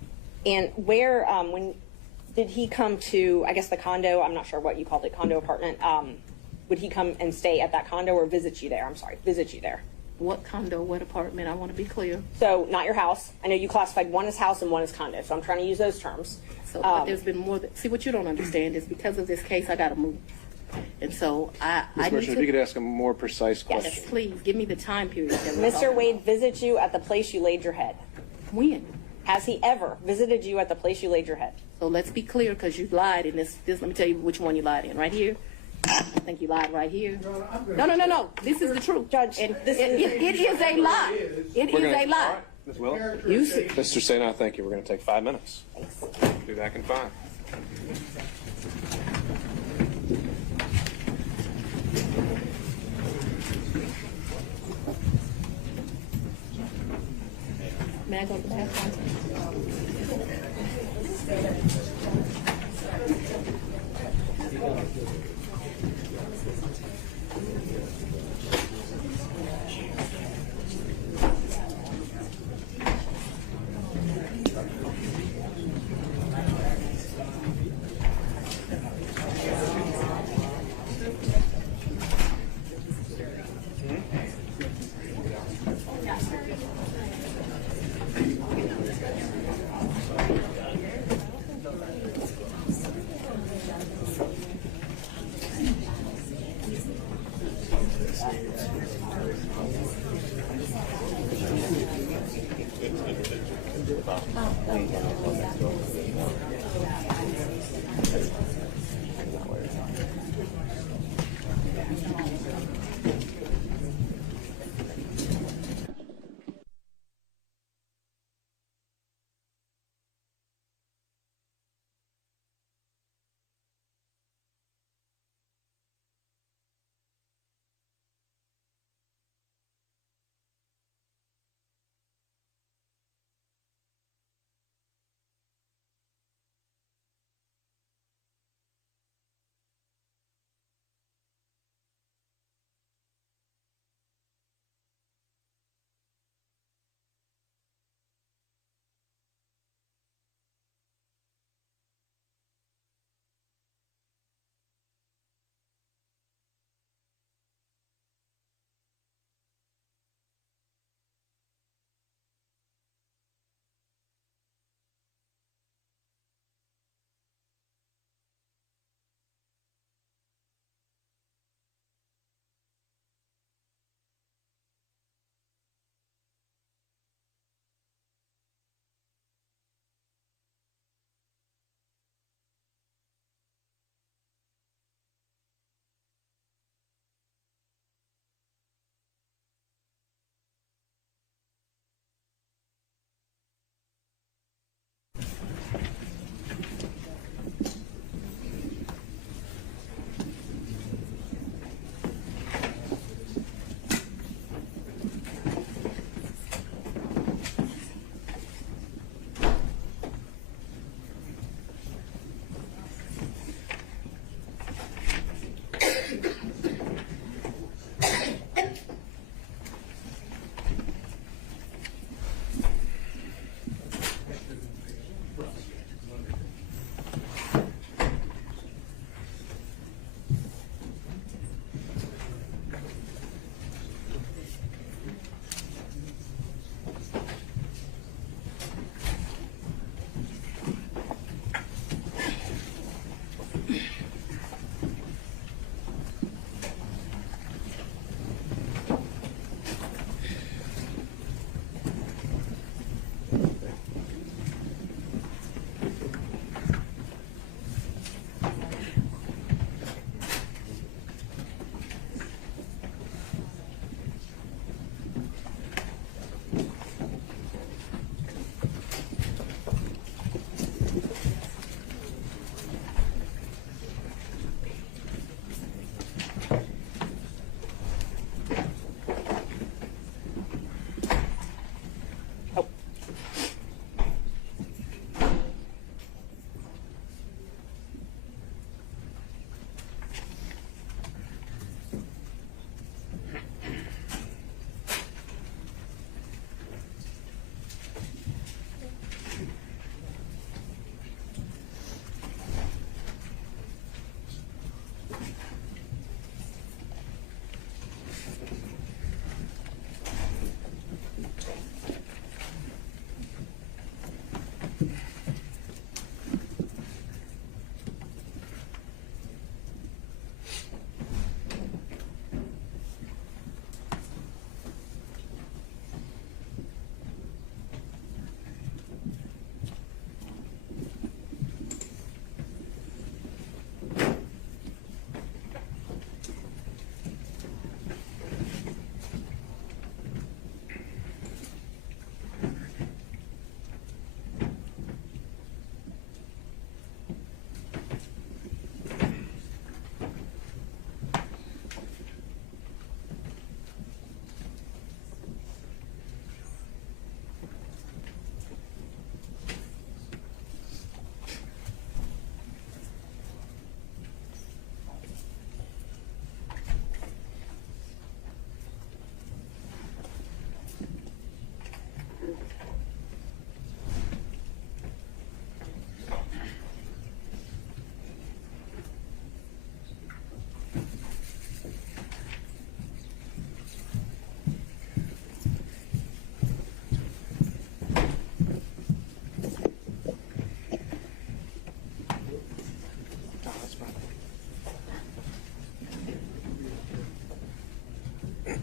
And where, when did he come to, I guess the condo, I'm not sure what you called it, condo apartment, would he come and stay at that condo or visit you there? I'm sorry, visit you there. What condo, what apartment? I want to be clear. So not your house. I know you classified one as house and one as condo, so I'm trying to use those terms. So, but there's been more. See, what you don't understand is because of this case, I got to move, and so I Ms. need Merchant, to. if you could ask a more precise question. Yes, please give me the time period. that we're Mr. talking Wade visit you at the place you laid your head. When? Has he ever visited you at the place you laid your head? So let's be clear, because you lied in this. Let me tell you which one you lied in. Right here. I think you lied right here. No. This is the truth, Judge. And This it is a lie. It is a lie. Ms. Willis? You see. Mr. Sena, thank you. We're going to take 5 minutes. Be back in 5. May I go to the bathroom?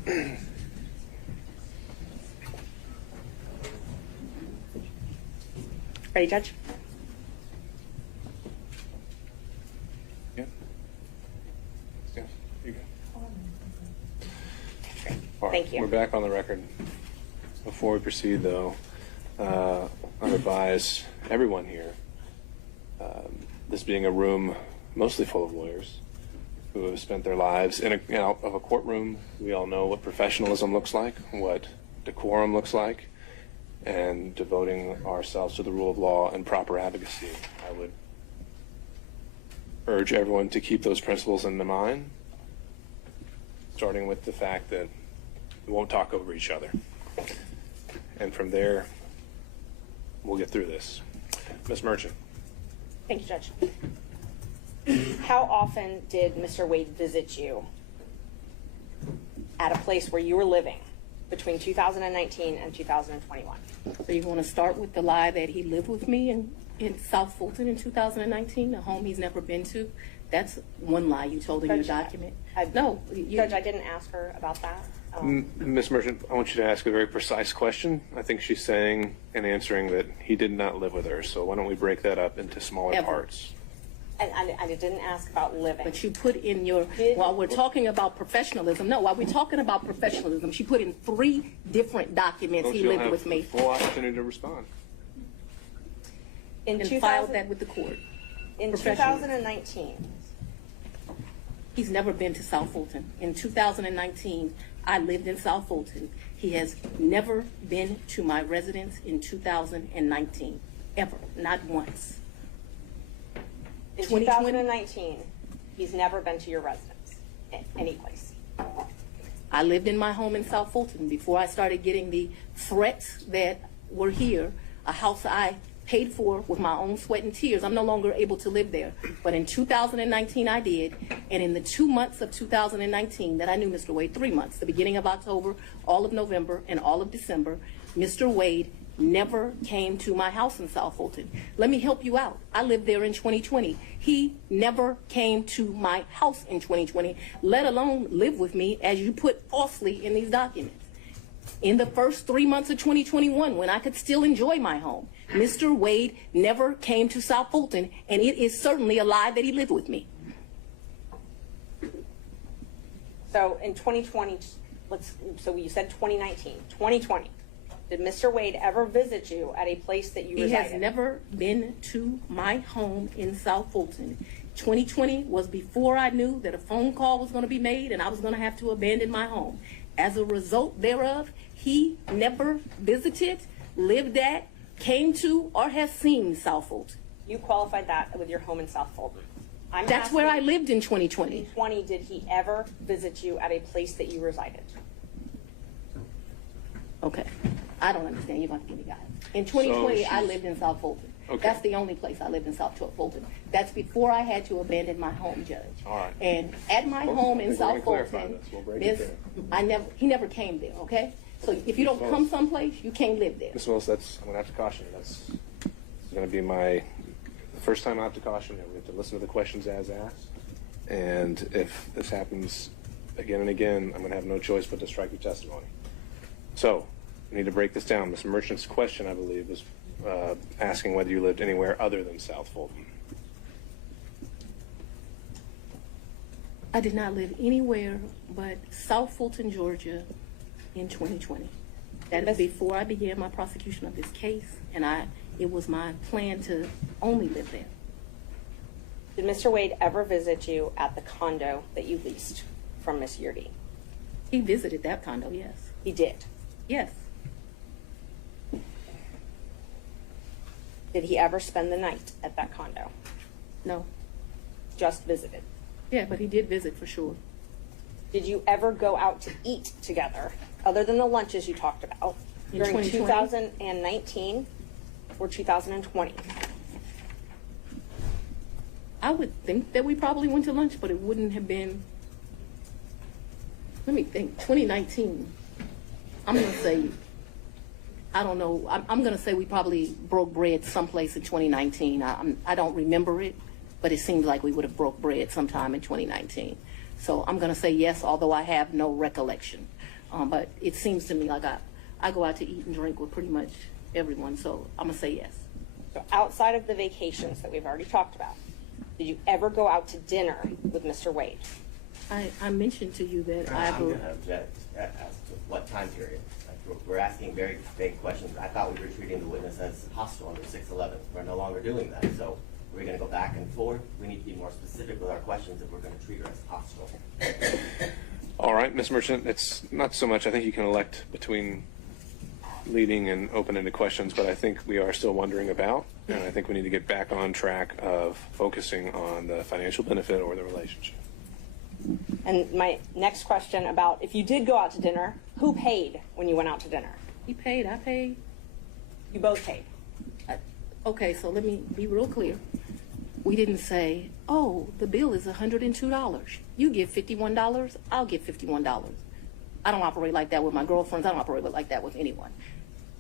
Ready, Judge? Yeah. Yeah, you go. All right, Thank you. We're back on the record. Before we proceed, though, I advise everyone here, this being a room mostly full of lawyers who have spent their lives in a courtroom. We all know what professionalism looks like, what decorum looks like, and devoting ourselves to the rule of law and proper advocacy. I would urge everyone to keep those principles in mind, starting with the fact that we won't talk over each other. And from there, we'll get through this. Ms. Merchant. Thank you, Judge. How often did Mr. Wade visit you at a place where you were living between 2019 and 2021? So you want to start with the lie that he lived with me in South Fulton in 2019, a home he's never been to? That's one lie you told in your document. No. Judge, I didn't ask her about that. Ms. Merchant, I want you to ask a very precise question. I think she's saying and answering that he did not live with her. So why don't we break that up into smaller parts? And I didn't ask about living. But you put in your, while we're talking about professionalism, while we're talking about professionalism, she put in 3 different documents he lived with me. Full opportunity to respond. And filed that with the court. In 2019. He's never been to South Fulton. In 2019, I lived in South Fulton. He has never been to my residence in 2019, ever, not once. In 2019, he's never been to your residence, any place. I lived in my home in South Fulton before I started getting the threats that were here, a house I paid for with my own sweat and tears. I'm no longer able to live there. But in 2019, I did. And in the 2 months of 2019 that I knew Mr. Wade, 3 months, the beginning of October, all of November, and all of December, Mr. Wade never came to my house in South Fulton. Let me help you out. I lived there in 2020. He never came to my house in 2020, let alone live with me, as you put falsely in these documents. In the first 3 months of 2021, when I could still enjoy my home, Mr. Wade never came to South Fulton, and it is certainly a lie that he lived with me. So in 2020, so you said 2019, 2020. Did Mr. Wade ever visit you at a place that you resided? He has never been to my home in South Fulton. 2020 was before I knew that a phone call was going to be made and I was going to have to abandon my home. As a result thereof, he never visited, lived at, came to, or has seen South Fulton. You qualified that with your home in South Fulton. That's where I lived in 2020. 2020, did he ever visit you at a place that you resided? Okay. I don't understand. You're going to give me guidance. In 2020, I lived in South Fulton. Okay. That's the only place I lived in South Fulton. That's before I had to abandon my home, Judge. All right. And at my home in South Fulton, We'll he never came there, okay? So if you don't come someplace, you can't live there. Ms. Willis, I'm going to have to caution you. This is going to be the first time I have to caution you. We have to listen to the questions as asked. And if this happens again and again, I'm going to have no choice but to strike your testimony. So, we need to break this down. Ms. Merchant's question, I believe, was asking whether you lived anywhere other than South Fulton. I did not live anywhere but South Fulton, Georgia in 2020. That is before I began my prosecution of this case, and it was my plan to only live there. Did Mr. Wade ever visit you at the condo that you leased from Miss Yeartie? He visited that condo, yes. He did? Yes. Did he ever spend the night at that condo? No. Just visited? Yeah, but he did visit for sure. Did you ever go out to eat together, other than the lunches you talked about, during 2019 or 2020? I would think that we probably went to lunch, but it wouldn't have been, let me think, 2019. I'm going to say, I don't know, I'm going to say we probably broke bread someplace in 2019. I don't remember it, but it seems like we would have broke bread sometime in 2019. So I'm going to say yes, although I have no recollection. But it seems to me like I go out to eat and drink with pretty much everyone, so I'm gonna say yes. So outside of the vacations that we've already talked about, did you ever go out to dinner with Mr. Wade? I mentioned to you that I'm going to object as to what time period. Like, we're asking very vague questions. I thought we were treating the witness as hostile under 611. We're no longer doing that. So we're going to go back and forth. We need to be more specific with our questions if we're going to treat her as hostile. All right, Ms. Merchant, it's not so much. I think you can elect between leading and open-ended questions, but I think we are still wondering about, and I think we need to get back on track of focusing on the financial benefit or the relationship. And my next question about if you did go out to dinner, who paid when you went out to dinner? He paid, I paid. You both paid. Okay, so let me be real clear. We didn't say, oh, the bill is $102. You give $51, I'll give $51. I don't operate like that with my girlfriends. I don't operate like that with anyone.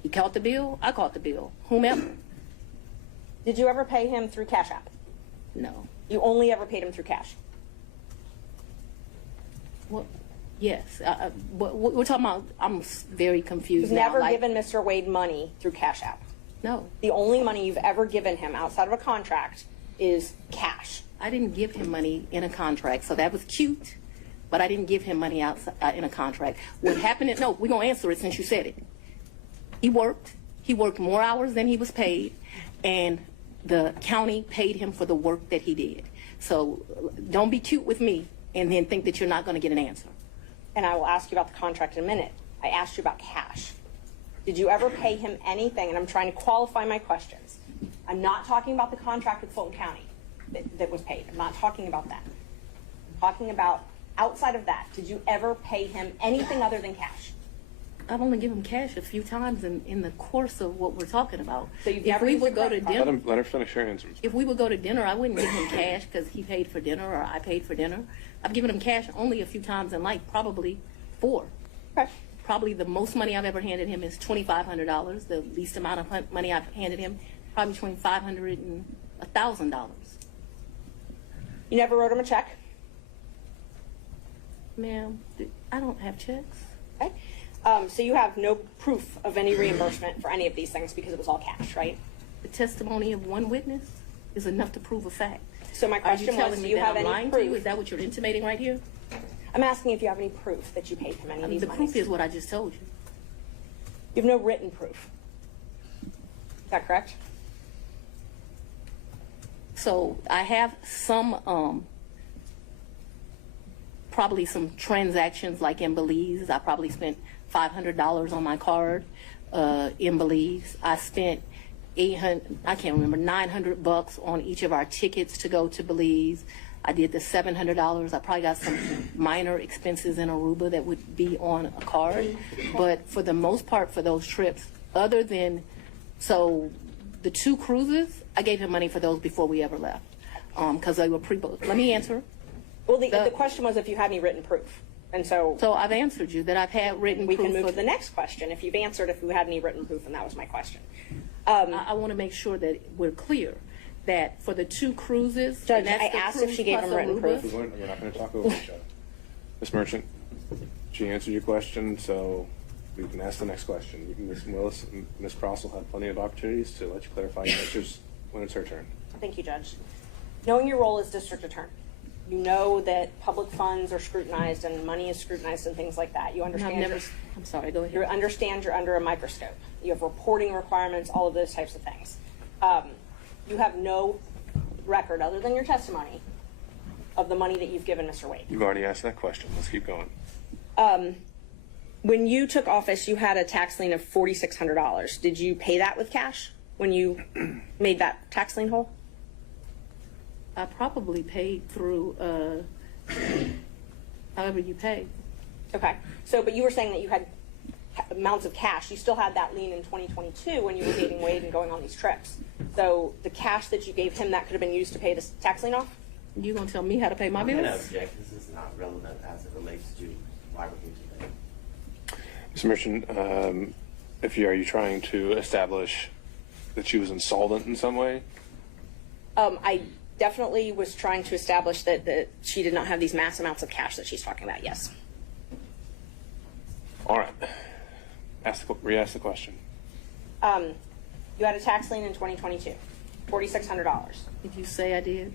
He caught the bill, I caught the bill, whomever. Did you ever pay him through Cash App? No. You only ever paid him through cash? Well, yes. We're talking about, I'm very confused You've now. never given Mr. Wade money through Cash App? No. The only money you've ever given him outside of a contract is cash. I didn't give him money in a contract, so that was cute, but I didn't give him money outside in a contract. What happened is, no, we're going to answer it since you said it. He worked more hours than he was paid, and the county paid him for the work that he did. So don't be cute with me and then think that you're not going to get an answer. And I will ask you about the contract in a minute. I asked you about cash. Did you ever pay him anything? And I'm trying to qualify my questions. I'm not talking about the contract with Fulton County that was paid. I'm not talking about that. I'm talking about outside of that. Did you ever pay him anything other than cash? I've only given him cash a few times in the course of what we're talking about. So you've if never we used would a go to credit card? dinner, Let her finish her answer. if we would go to dinner, I wouldn't give him cash because he paid for dinner or I paid for dinner. I've given him cash only a few times in life, probably 4. Okay. Probably the most money I've ever handed him is $2,500. The least amount of money I've handed him, probably between $500 and $1,000. You never wrote him a check? Ma'am, I don't have checks. Okay. So you have no proof of any reimbursement for any of these things because it was all cash, right? The testimony of one witness is enough to prove a fact. So my question Are you telling was, do me you that have I'm any lying proof? to you? Is that what you're intimating right here? I'm asking if you have any proof that you paid him any of these The monies. proof is what I just told you. You have no written proof. Is that correct? So I have some, probably some transactions like in Belize. I probably spent $500 on my card in Belize. I spent $900 on each of our tickets to go to Belize. I did the $700. I probably got some minor expenses in Aruba that would be on a card. But for the most part, for those trips, other than, so the 2 cruises, I gave him money for those before we ever left because they were pre-booked. Let me answer. Well, the question was if you had any written proof. And so I've answered you that I've had written we proof. can move to the next question if you've answered if you had any written proof, and that was my question. I want to make sure that we're clear that for the 2 cruises, Judge, and that's I the asked if cruise she gave plus him written Aruba. proof. We're not going to talk over each other. Ms. Merchant, she answered your question, so we can ask the next question. Ms. Willis and Ms. Cross will have plenty of opportunities to let you clarify your answers when it's her turn. Thank you, Judge. Knowing your role as district attorney, you know that public funds are scrutinized and money is scrutinized and things like that. You understand. I'm sorry, go ahead. You understand you're under a microscope. You have reporting requirements, all of those types of things. You have no record other than your testimony of the money that you've given Mr. Wade. You've already asked that question. Let's keep going. When you took office, you had a tax lien of $4,600. Did you pay that with cash when you made that tax lien whole? I probably paid through however you pay. Okay. So, but you were saying that you had amounts of cash. You still had that lien in 2022 when you were dating Wade and going on these trips. So the cash that you gave him, that could have been used to pay the tax lien off? You gonna tell me how to pay my bills? I'm going to object. This is not relevant as it relates to why we're here today. Ms. Merchant, are you trying to establish that she was insolvent in some way? I definitely was trying to establish that she did not have these mass amounts of cash that she's talking about, yes. All right. Re-ask the question. You had a tax lien in 2022, $4,600. Did you say I did?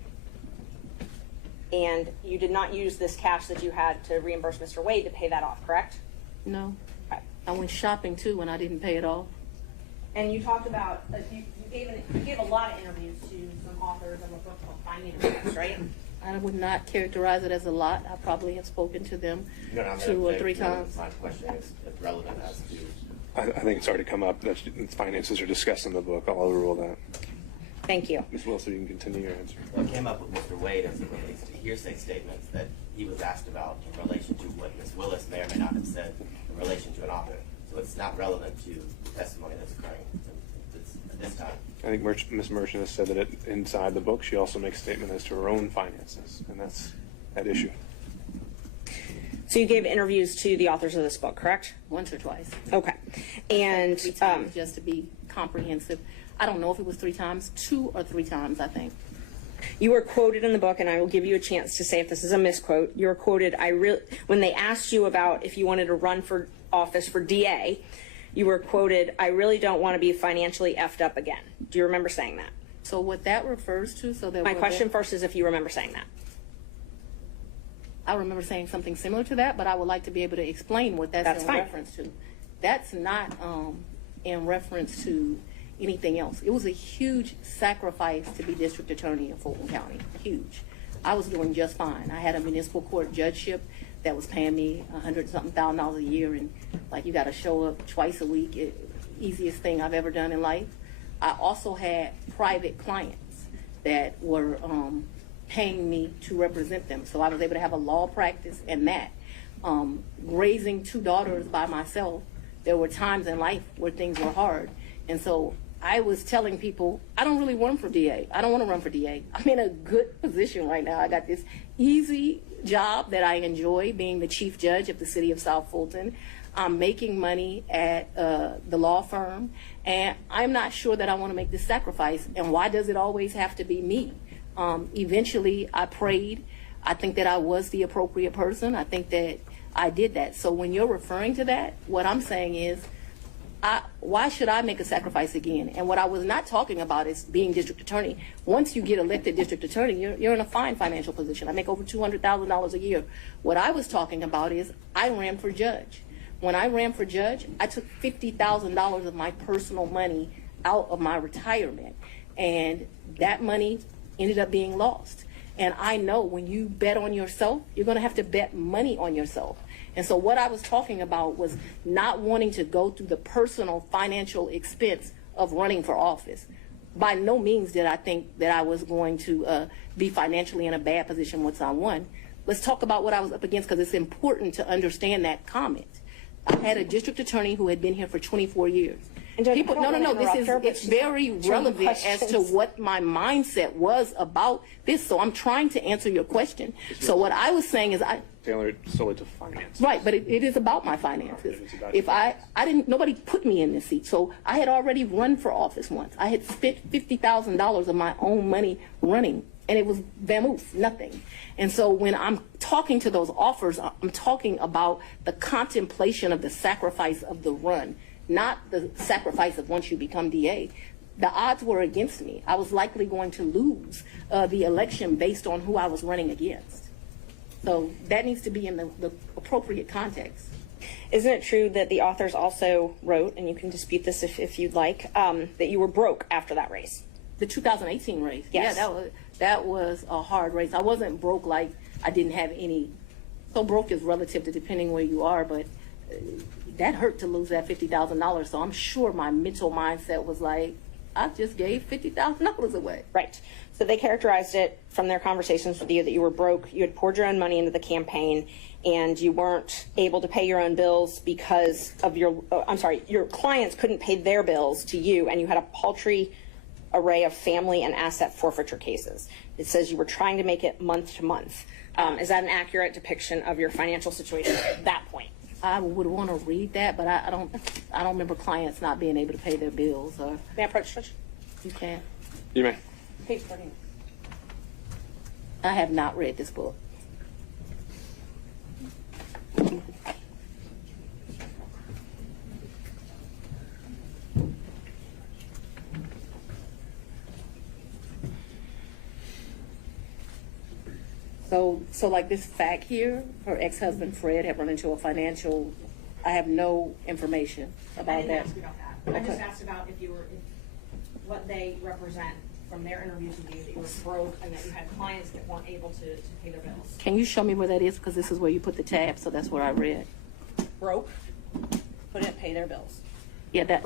And you did not use this cash that you had to reimburse Mr. Wade to pay that off, correct? No. Okay. I went shopping too and I didn't pay it off. And you talked about, you gave a lot of interviews to some authors of a book called Fani Willis, right? I would not characterize it as a lot. I probably have spoken to them No, I'm 2 or 3 times. My question is relevant as to. I think it's already come up that finances are discussed in the book. I'll overrule that. Thank you. Ms. Wilson, you can continue your answer. What came up with Mr. Wade as it relates to hearsay statements that he was asked about in relation to what Ms. Willis may or may not have said in relation to an author. So it's not relevant to the testimony that's occurring at this time. I think Ms. Merchant has said that inside the book, she also makes a statement as to her own finances, and that's at issue. So you gave interviews to the authors of this book, correct? Once or twice. Okay. And 3 times, just to be comprehensive. I don't know if it was 3 times, 2 or 3 times, I think. you were quoted in the book, and I will give you a chance to say if this is a misquote. You were quoted, when they asked you about if you wanted to run for office for DA, you were quoted, "I really don't want to be financially effed up again." Do you remember saying that? So what that refers to, My question first is if you remember saying that. I remember saying something similar to that, but I would like to be able to explain what that's in fine. reference to. That's not in reference to anything else. It was a huge sacrifice to be district attorney in Fulton County. Huge. I was doing just fine. I had a municipal court judgeship that was paying me $100-something thousand a year, and like you got to show up twice a week. Easiest thing I've ever done in life. I also had private clients that were paying me to represent them, so I was able to have a law practice and that. Raising 2 daughters by myself, there were times in life where things were hard, and so I was telling people, I don't really run for DA. I don't want to run for DA. I'm in a good position right now. I got this easy job that I enjoy, being the chief judge of the city of South Fulton. I'm making money at the law firm, and I'm not sure that I want to make this sacrifice. And why does it always have to be me? Eventually, I prayed. I think that I was the appropriate person. I think that I did that. So when you're referring to that, what I'm saying is, why should I make a sacrifice again? And what I was not talking about is being district attorney. Once you get elected district attorney, you're in a fine financial position. I make over $200,000 a year. What I was talking about is I ran for judge. When I ran for judge, I took $50,000 of my personal money out of my retirement, and that money ended up being lost. And I know when you bet on yourself, you're going to have to bet money on yourself. And so what I was talking about was not wanting to go through the personal financial expense of running for office. By no means did I think that I was going to be financially in a bad position once I won. Let's talk about what I was up against, because it's important to understand that comment. I had a district attorney who had been here for 24 years. People, no, it's very relevant as to what my mindset was about this. So I'm trying to answer your question. So what I was saying is Tailored solely to finance. Right, but it is about my finances. If I didn't, nobody put me in this seat. So I had already run for office once. I had spent $50,000 of my own money running, and it was vamoose, nothing. And so when I'm talking to those offers, I'm talking about the contemplation of the sacrifice of the run, not the sacrifice of once you become DA. The odds were against me. I was likely going to lose the election based on who I was running against. So that needs to be in the appropriate context. Isn't it true that the authors also wrote, and you can dispute this if you'd like, that you were broke after that race? The 2018 race? Yes. Yeah, that was a hard race. I wasn't broke like I didn't have any. So broke is relative to depending where you are, but that hurt to lose that $50,000. So I'm sure my mental mindset was like, I just gave $50,000 away. Right. So they characterized it from their conversations with you that you were broke, you had poured your own money into the campaign, and you weren't able to pay your own bills because of your clients couldn't pay their bills to you, and you had a paltry array of family and asset forfeiture cases. It says you were trying to make it month to month. Is that an accurate depiction of your financial situation at that point? I would want to read that, but I don't remember clients not being able to pay their bills. Or may I approach, Judge? You can. You may. Page 13. I have not read this book. So like this fact here, her ex-husband Fred had run into a financial, I have no information I about didn't that. ask you about that. I just Okay. asked about if what they represent from their interviews with you, that you were broke and that you had clients that weren't able to pay their bills. Can you show me where that is? Because this is where you put the tab, so that's where I read. Broke, couldn't pay their bills. Yeah,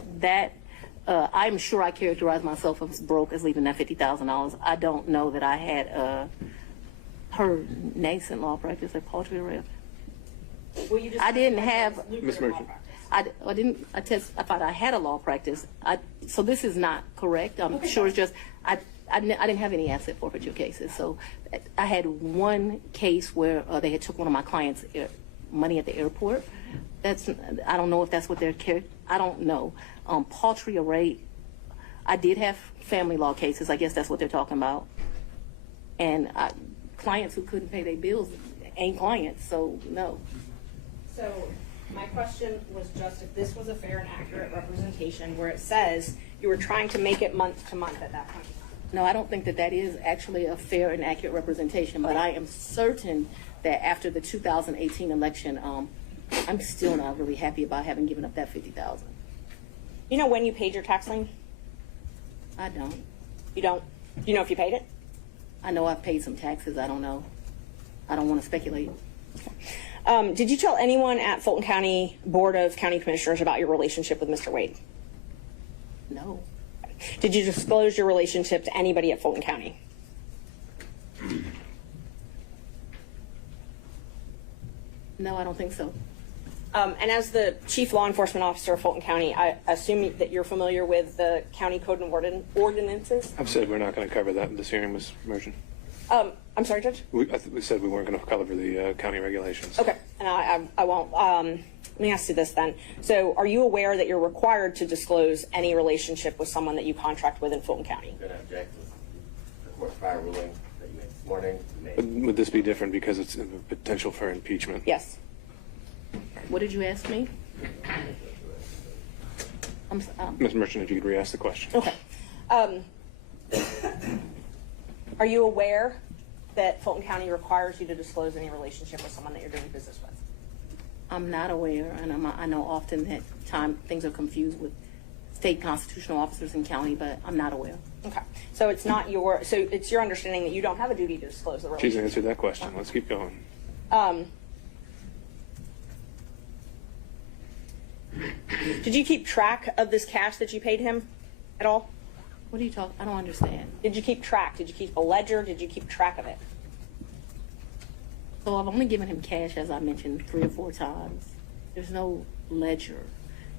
I'm sure I characterized myself as broke as leaving that $50,000. I don't know that I had her nascent law practice at poultry rep. Well, you just I didn't have. Ms. Merchant. I didn't. I thought I had a law practice. So this is not correct. I'm sure it's just I didn't have any asset forfeiture cases. So I had one case where they had took one of my clients' money at the airport. I don't know if that's what they're. I don't know. Poultry array. I did have family law cases. I guess that's what they're talking about. And clients who couldn't pay their bills ain't clients. So no. So my question was just if this was a fair and accurate representation where it says you were trying to make it month to month at that point. No, I don't think that is actually a fair and accurate representation, but I am certain that after the 2018 election, I'm still not really happy about having given up that $50,000. You know when you paid your tax lien? I don't. You don't? Do you know if you paid it? I know I've paid some taxes. I don't know. I don't want to speculate. Did you tell anyone at Fulton County Board of County Commissioners about your relationship with Mr. Wade? No. Did you disclose your relationship to anybody at Fulton County? No, I don't think so. And as the Chief Law Enforcement Officer of Fulton County, I assume that you're familiar with the county code and ordinances? I've said we're not going to cover that in this hearing, Ms. Merchant. I'm sorry, Judge? We said we weren't going to cover the county regulations. Okay, and I won't. Let me ask you this then. So are you aware that you're required to disclose any relationship with someone that you contract with in Fulton County? I'm going to object to the court's prior ruling that you made this morning. Would this be different because it's a potential for impeachment? Yes. What did you ask me? Ms. Merchant, if you could re-ask the question. Okay. Are you aware that Fulton County requires you to disclose any relationship with someone that you're doing business with? I'm not aware, and I know often that things are confused with state constitutional officers in county, but I'm not aware. Okay. So it's your understanding that you don't have a duty to disclose the relationship? She's answered that question. Let's keep going. Did you keep track of this cash that you paid him at all? What are you talking? I don't understand. Did you keep track? Did you keep a ledger? Did you keep track of it? So I've only given him cash, as I mentioned, 3 or 4 times. There's no ledger.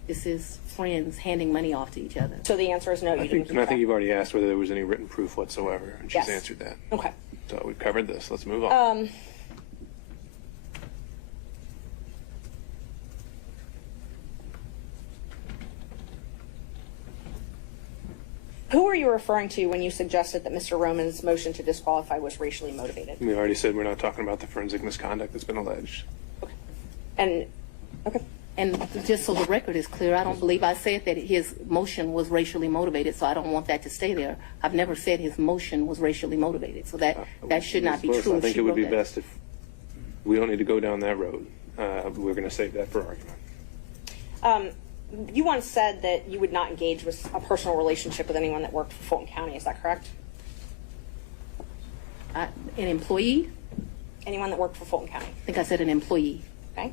This is friends handing money off to each other. So the answer is no, you didn't keep And I track. think you've already asked whether there was any written proof whatsoever, and she's Yes. answered that. Okay. So we've covered this. Let's move on. Who were you referring to when you suggested that Mr. Roman's motion to disqualify was racially motivated? We already said we're not talking about the forensic misconduct that's been alleged. And just so the record is clear, I don't believe I said that his motion was racially motivated, so I don't want that to stay there. I've never said his motion was racially motivated, so that should not be Ms. true. I if think she it would wrote be that. best if we don't need to go down that road. We're going to save that for argument. You once said that you would not engage with a personal relationship with anyone that worked for Fulton County. Is that correct? An employee? Anyone that worked for Fulton County. I think I said an employee. Okay.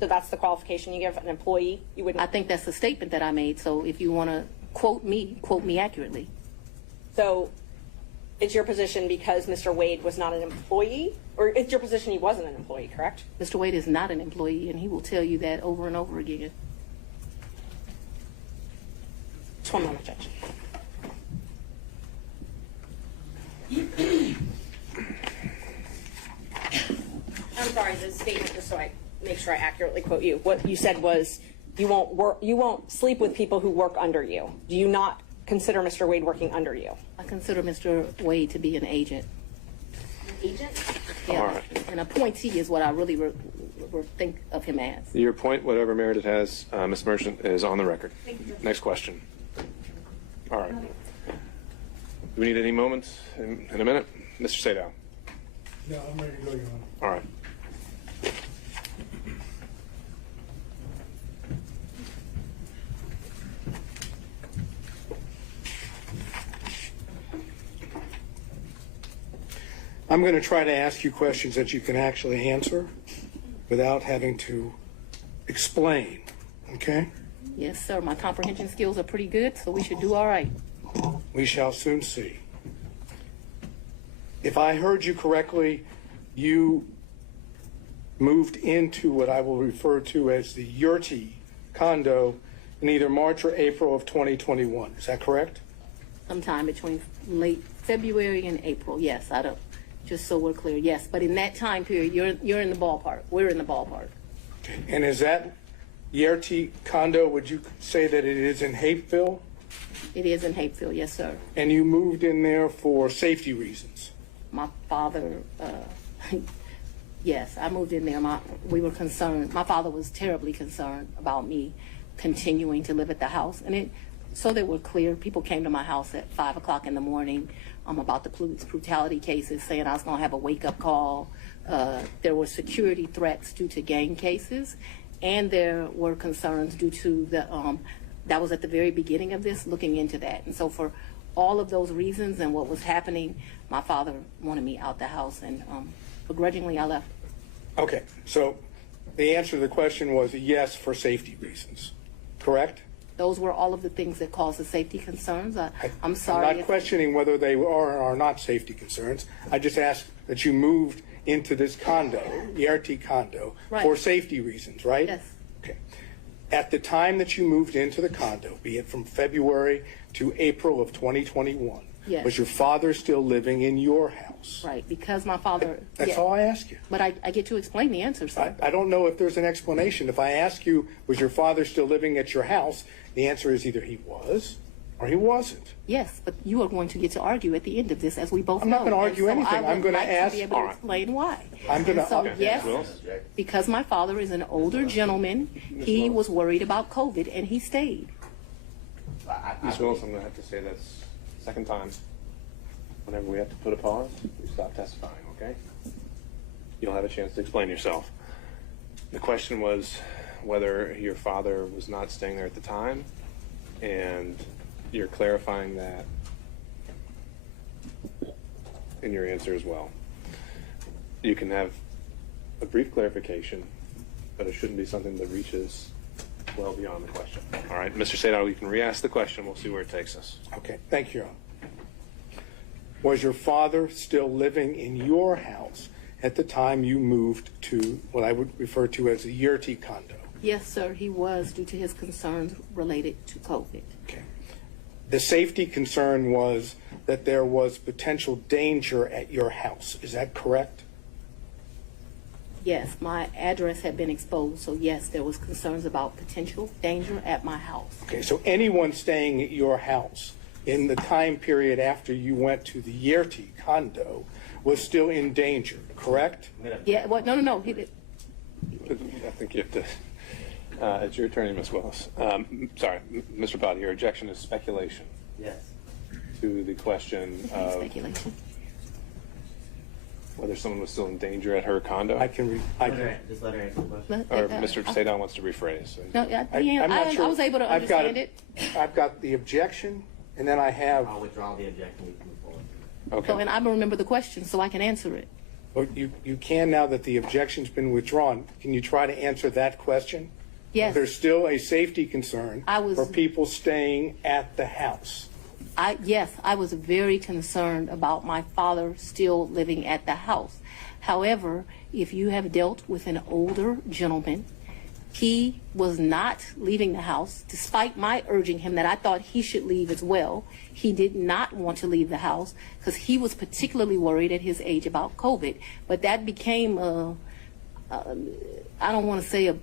So that's the qualification you give an employee? You wouldn't. I think that's the statement that I made, so if you want to quote me accurately. So it's your position because Mr. Wade was not an employee? Or it's your position he wasn't an employee, correct? Mr. Wade is not an employee, and he will tell you that over and over again. Just one moment, Judge. I'm sorry, the statement, just so I make sure I accurately quote you. What you said was you won't sleep with people who work under you. Do you not consider Mr. Wade working under you? I consider Mr. Wade to be an agent. Agent? Yeah, All right. an appointee is what I really think of him as. Your point, whatever merit it has, Ms. Merchant, is on the record. Thank you, Judge. Next question. All right. Do we need any moments in a minute? Mr. Sadow. No, I'm ready to go, Your Honor. All right. I'm going to try to ask you questions that you can actually answer without having to explain, okay? Yes, sir. My comprehension skills are pretty good, so we should do all right. We shall soon see. If I heard you correctly, you moved into what I will refer to as the Yeartie condo in either March or April of 2021. Is that correct? Sometime between late February and April. Yes, I don't. Just so we're clear, yes. But in that time period, you're in the ballpark. We're in the ballpark. Okay. And is that Yeartie condo, would you say that it is in Hapeville? It is in Hapeville, yes, sir. And you moved in there for safety reasons? My father, yes, I moved in there. We were concerned. My father was terribly concerned about me continuing to live at the house. And so they were clear. People came to my house at 5 o'clock in the morning about the police brutality cases, saying I was going to have a wake-up call. There were security threats due to gang cases, and there were concerns due to that was at the very beginning of this, looking into that. And so for all of those reasons and what was happening, my father wanted me out the house, and begrudgingly I left. Okay, so the answer to the question was yes for safety reasons, correct? Those were all of the things that caused the safety concerns. I'm sorry. I'm not questioning whether they are or are not safety concerns. I just asked that you moved into this condo, Yeartie condo, Right. for safety reasons, right? Yes. Okay. At the time that you moved into the condo, be it from February to April of 2021, Yes. was your father still living in your house? Right, because my father. That's yeah. all I ask you. But I get to explain the answer, sir. I don't know if there's an explanation. If I ask you, was your father still living at your house, the answer is either he was or he wasn't. Yes, but you are going to get to argue at the end of this, as we both I'm know. not gonna argue And so anything. I I'm would gonna like ask- to be able to All right. explain why. I'm gonna- And so, okay. yes, Wills? because my father is an older gentleman, he was worried about COVID, and he stayed. Ms. Willis, I'm going to have to say that's second time. Whenever we have to put a pause, we stop testifying, okay? You'll have a chance to explain yourself. The question was whether your father was not staying there at the time, and you're clarifying that in your answer as well. You can have a brief clarification, but it shouldn't be something that reaches well beyond the question. All right, Mr. Sadao, you can re-ask the question. We'll see where it takes us. Okay, thank you. Was your father still living in your house at the time you moved to what I would refer to as a Yeartie condo? Yes, sir, he was, due to his concerns related to COVID. Okay. The safety concern was that there was potential danger at your house. Is that correct? Yes, my address had been exposed, so yes, there was concerns about potential danger at my house. Okay, so anyone staying at your house in the time period after you went to the Yeartie condo was still in danger, correct? Yeah, well, no, he did. I think you have to. It's your attorney, Ms. Willis. Sorry, Mr. Bott, your objection is speculation. Yes. To the question of Speculation. whether someone was still in danger at her condo. I can. Just let her answer the question. Or Mr. Sadon wants to rephrase. No, I was able to understand it. I've got the objection, and then I have. I'll withdraw the objection. We can move forward. Okay. So, and I remember the question, so I can answer it. Well, you can now that the objection's been withdrawn. Can you try to answer that question? Yes. There's still a safety concern for people staying at the house. Yes, I was very concerned about my father still living at the house. However, if you have dealt with an older gentleman, he was not leaving the house, despite my urging him that I thought he should leave as well. He did not want to leave the house because he was particularly worried at his age about COVID. But that became, I don't want to say,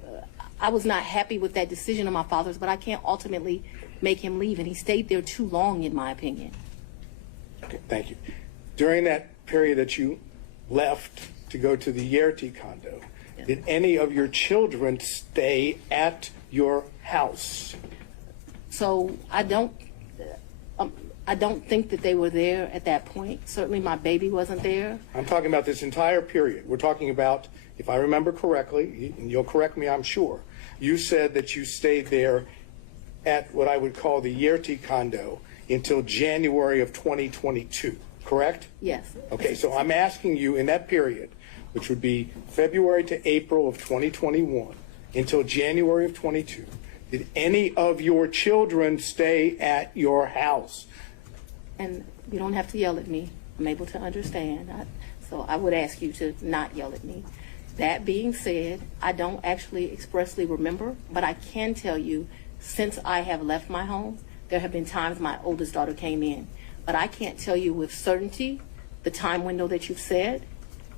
I was not happy with that decision of my father's, but I can't ultimately make him leave, and he stayed there too long, in my opinion. Okay, thank you. During that period that you left to go to the Yeartie condo, did any of your children stay at your house? So I don't, I don't think that they were there at that point. Certainly my baby wasn't there. I'm talking about this entire period. We're talking about, if I remember correctly, and you'll correct me, I'm sure, you said that you stayed there at what I would call the Yeartie condo until January of 2022, correct? Yes. Okay, so I'm asking you in that period, which would be February to April of 2021 until January of 22, did any of your children stay at your house? And you don't have to yell at me. I'm able to understand. So I would ask you to not yell at me. That being said, I don't actually expressly remember, but I can tell you since I have left my home, there have been times my oldest daughter came in. But I can't tell you with certainty the time window that you've said,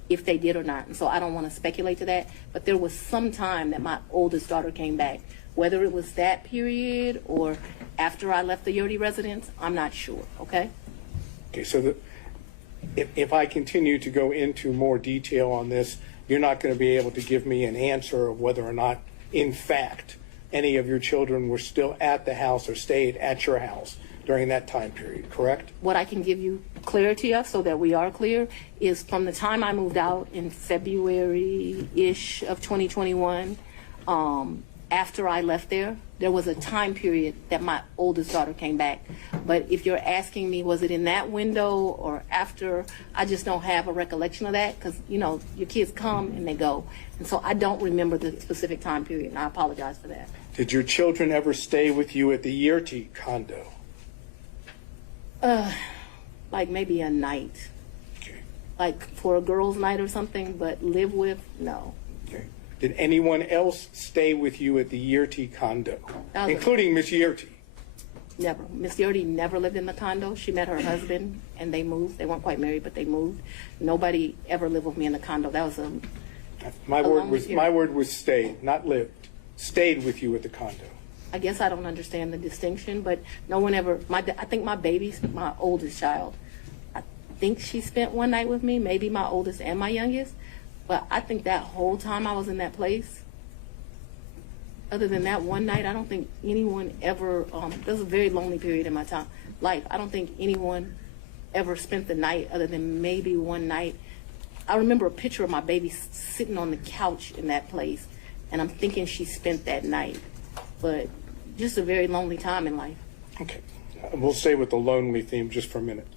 if they did or not. And so I don't want to speculate to that. But there was some time that my oldest daughter came back. Whether it was that period or after I left the Yeartie residence, I'm not sure, okay? Okay, so if I continue to go into more detail on this, you're not going to be able to give me an answer of whether or not, in fact, any of your children were still at the house or stayed at your house during that time period, correct? What I can give you clarity of, so that we are clear, is from the time I moved out in February-ish of 2021, after I left there, there was a time period that my oldest daughter came back. But if you're asking me, was it in that window or after, I just don't have a recollection of that because, you know, your kids come and they go. And so I don't remember the specific time period, and I apologize for that. Did your children ever stay with you at the Yeartie condo? Like maybe a night. Okay. Like for a girls' night or something, but live with, no. Okay. Did anyone else stay with you at the Yeartie condo, Okay. including Miss Yeartie? Never. Miss Yeartie never lived in the condo. She met her husband and they moved. They weren't quite married, but they moved. Nobody ever lived with me in the condo. That was My word was stayed, not lived. Stayed with you at the condo. I guess I don't understand the distinction, but no one ever, I think my baby's my oldest child. I think she spent one night with me, maybe my oldest and my youngest, but I think that whole time I was in that place, other than that one night, I don't think anyone ever, there was a very lonely period in my life. I don't think anyone ever spent the night other than maybe one night. I remember a picture of my baby sitting on the couch in that place, and I'm thinking she spent that night. But just a very lonely time in life. Okay. We'll stay with the lonely theme just for a minute.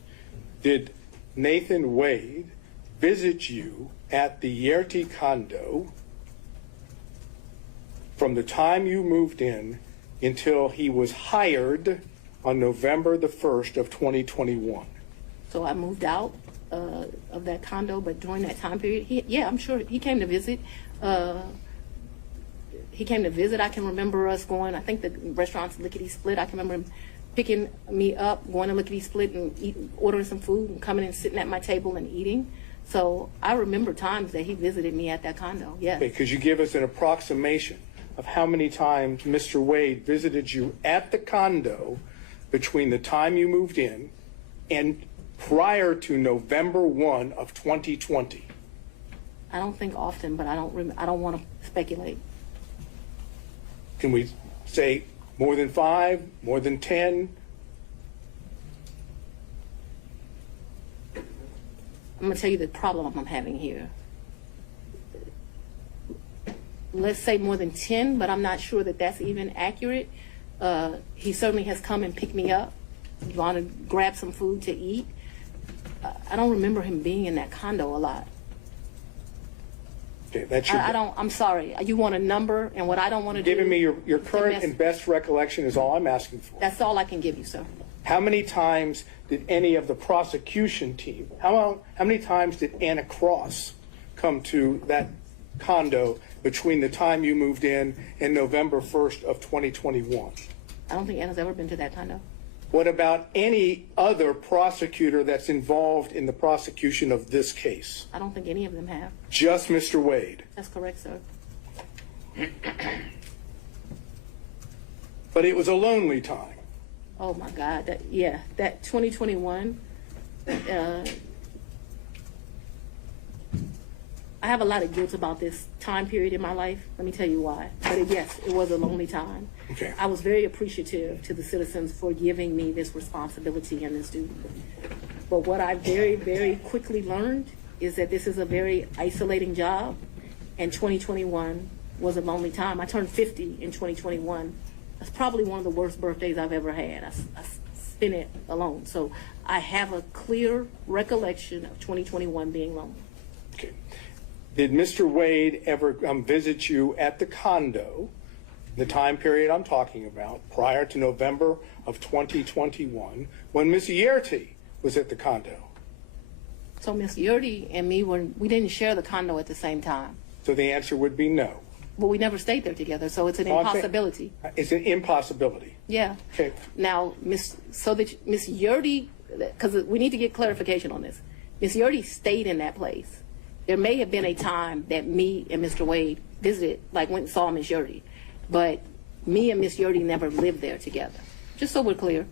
Did Nathan Wade visit you at the Yeartie condo from the time you moved in until he was hired on November the 1st of 2021? So I moved out of that condo, but during that time period, yeah, I'm sure he came to visit. He came to visit. I can remember us going, I think the restaurant's Lickety Split. I can remember him picking me up, going to Lickety Split and ordering some food and coming and sitting at my table and eating. So I remember times that he visited me at that condo, yes. Okay, could you give us an approximation of how many times Mr. Wade visited you at the condo between the time you moved in and prior to November 1 of 2020? I don't think often, but I don't want to speculate. Can we say more than 5, more than 10? I'm going to tell you the problem I'm having here. Let's say more than 10, but I'm not sure that that's even accurate. He certainly has come and picked me up, gone to grab some food to eat. I don't remember him being in that condo a lot. Okay, that's I'm sorry. You want a number, and what I don't want to do. Giving me your current and best recollection is all I'm asking for. That's all I can give you, sir. How many times did any of the prosecution team, how many times did Anna Cross come to that condo between the time you moved in and November 1st of 2021? I don't think Anna's ever been to that condo. What about any other prosecutor that's involved in the prosecution of this case? I don't think any of them have. Just Mr. Wade? That's correct, sir. But it was a lonely time. Oh my God, that 2021, I have a lot of guilt about this time period in my life. Let me tell you why. But yes, it was a lonely time. Okay. I was very appreciative to the citizens for giving me this responsibility and this duty. But what I very, very quickly learned is that this is a very isolating job, and 2021 was a lonely time. I turned 50 in 2021. That's probably one of the worst birthdays I've ever had. I spent it alone. So I have a clear recollection of 2021 being lonely. Okay. Did Mr. Wade ever visit you at the condo, the time period I'm talking about, prior to November of 2021, when Ms. Yeartie was at the condo? So Miss Yeartie and me, we didn't share the condo at the same time. So the answer would be no. But we never stayed there together, so it's an impossibility. It's an impossibility. Yeah. Okay. Now, Miss Yeartie, because we need to get clarification on this. Miss Yeartie stayed in that place. There may have been a time that me and Mr. Wade visited, like went and saw Miss Yeartie, but me and Miss Yeartie never lived there together. Just so we're clear.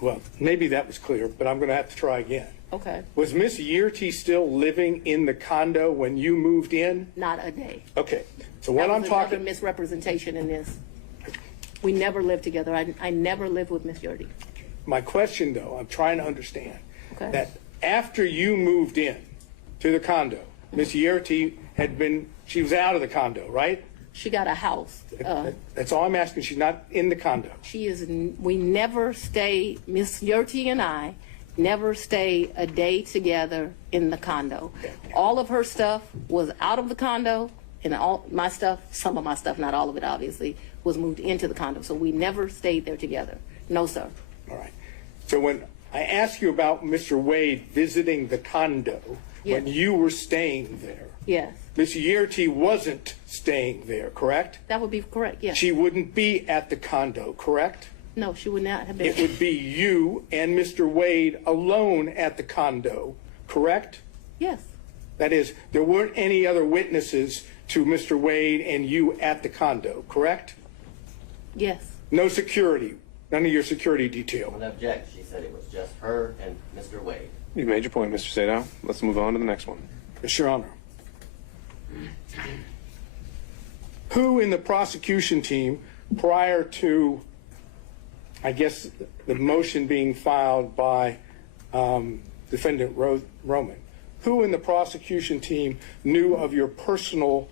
Well, maybe that was clear, but I'm going to have to try again. Okay. Was Miss Yeartie still living in the condo when you moved in? Not a day. Okay. So what I'm That was talking... another misrepresentation in this. We never lived together. I never lived with Miss Yeartie. My question, though, I'm trying to understand Okay. that after you moved in to the condo, Miss Yeartie she was out of the condo, right? She got a house. That's all I'm asking. She's not in the condo. We never stay, Miss Yeartie and I never stay a day together in the condo. All of her stuff was out of the condo, and all my stuff, some of my stuff, not all of it obviously, was moved into the condo. So we never stayed there together. No, sir. All right. So when I asked you about Mr. Wade visiting the condo when you were staying there, Yes. Miss Yeartie wasn't staying there, correct? That would be correct, yes. She wouldn't be at the condo, correct? No, she would not have been. It would be you and Mr. Wade alone at the condo, correct? Yes. That is, there weren't any other witnesses to Mr. Wade and you at the condo, correct? Yes. No security, none of your security detail. Would object. She said it was just her and Mr. Wade. You made your point, Mr. Sadow. Let's move on to the next one. Yes, Your Honor. Who in the prosecution team, prior to, I guess, the motion being filed by Defendant Roman, who in the prosecution team knew of your personal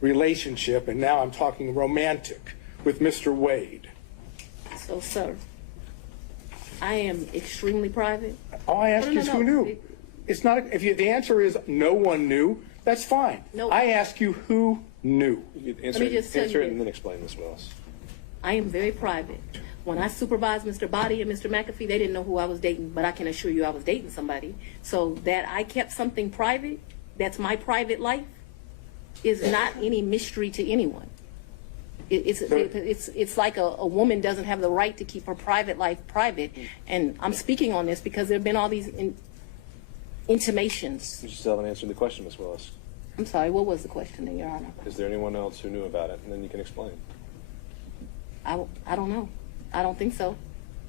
relationship, and now I'm talking romantic, with Mr. Wade? So, sir, I am extremely private. All I ask is who knew. It's not, the answer is no one knew, that's fine. No. I ask you who knew. Answer me just tell it you and then explain, Ms. Willis. I am very private. When I supervised Mr. Body and Mr. McAfee, they didn't know who I was dating, but I can assure you I was dating somebody. So that I kept something private, that's my private life, is not any mystery to anyone. It's like a woman doesn't have the right to keep her private life private. And I'm speaking on this because there have been all these intimations. You still haven't answered the question, Ms. Willis. I'm sorry, what was the question, Your Honor? Is there anyone else who knew about it? And then you can explain. I don't know. I don't think so.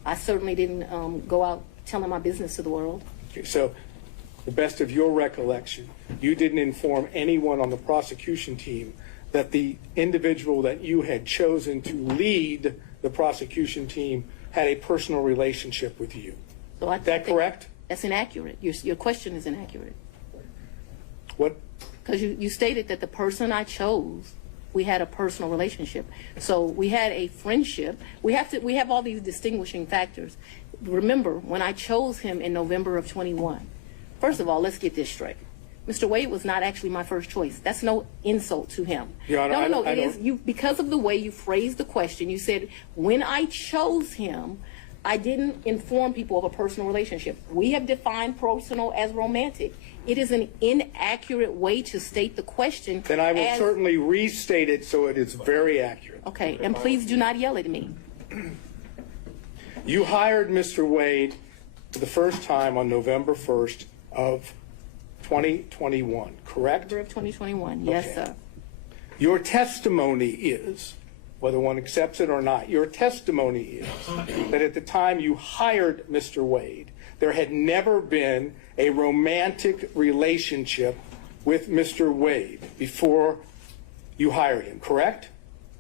I certainly didn't go out telling my business to the world. Okay, so, the best of your recollection, you didn't inform anyone on the prosecution team that the individual that you had chosen to lead the prosecution team had a personal relationship with you. So is that correct? That's inaccurate. Your question is inaccurate. What? Because you stated that the person I chose, we had a personal relationship. So we had a friendship. We have all these distinguishing factors. Remember, when I chose him in November of 21, first of all, let's get this straight. Mr. Wade was not actually my first choice. That's no insult to him. Your Honor, No, it is you, because of the way you phrased the question. You said, when I chose him, I didn't inform people of a personal relationship. We have defined personal as romantic. It is an inaccurate way to state the question. Then I will certainly restate it so it is very accurate. Okay, and please do not yell at me. You hired Mr. Wade for the first time on November 1st of 2021, correct? November of 2021, yes, Okay. sir. Your testimony is, whether one accepts it or not, your testimony is that at the time you hired Mr. Wade, there had never been a romantic relationship with Mr. Wade before you hired him, correct?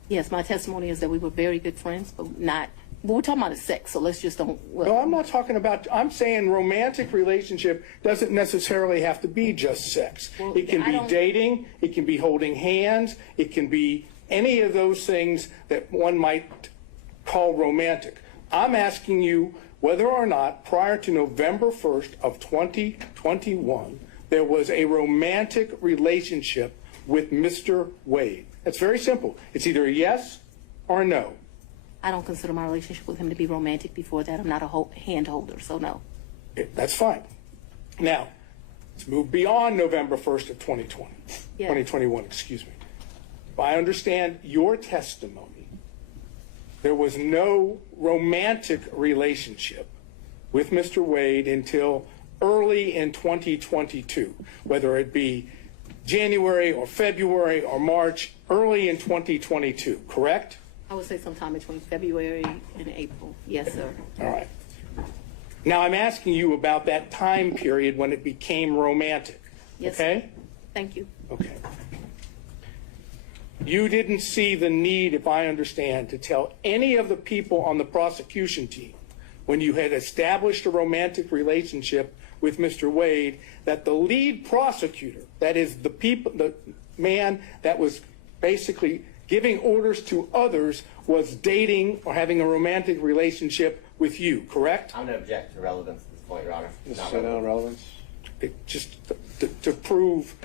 Yes, my testimony is that we were very good friends, but not. But we're talking about the sex, so let's just don't. Well, No, I'm not talking about, I'm saying romantic relationship doesn't necessarily have to be just sex. Well, It can I be don't- dating, it can be holding hands, it can be any of those things that one might call romantic. I'm asking you whether or not prior to November 1st of 2021, there was a romantic relationship with Mr. Wade. That's very simple. It's either a yes or a no. I don't consider my relationship with him to be romantic before that. I'm not a hand holder, so no. That's fine. Now, let's move beyond November 1st of 2021, excuse me. If I understand your testimony, there was no romantic relationship with Mr. Wade until early in 2022, whether it be January or February or March, early in 2022, correct? I would say sometime between February and April. Yes, sir. All right. Now I'm asking you about that time period when it became romantic. Yes. Okay? Thank you. Okay. You didn't see the need, if I understand, to tell any of the people on the prosecution team when you had established a romantic relationship with Mr. Wade that the lead prosecutor, that is the man that was basically giving orders to others, was dating or having a romantic relationship with you, correct? I'm going to object to relevance at this point, Your Honor. Mr. Sedano, relevance? Just to prove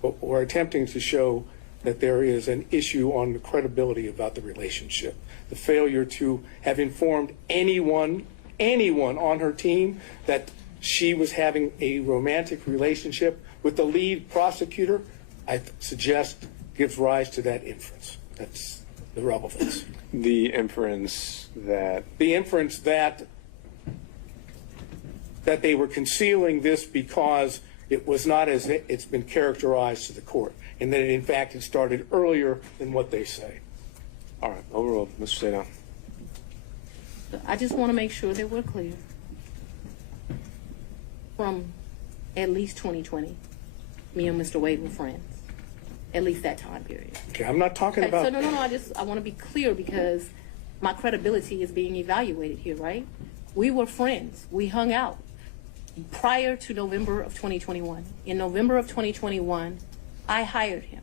what we're attempting to show that there is an issue on the credibility about the relationship. The failure to have informed anyone on her team that she was having a romantic relationship with the lead prosecutor, I suggest gives rise to that inference. That's the relevance. The inference that that they were concealing this because it was not as it's been characterized to the court, and that in fact it started earlier than what they say. All right, overruled. Mr. Sedano. I just want to make sure that we're clear. From at least 2020, me and Mr. Wade were friends. At least that time period. Okay, I'm not talking about. So no. I want to be clear because my credibility is being evaluated here, right? We were friends. We hung out prior to November of 2021. In November of 2021, I hired him.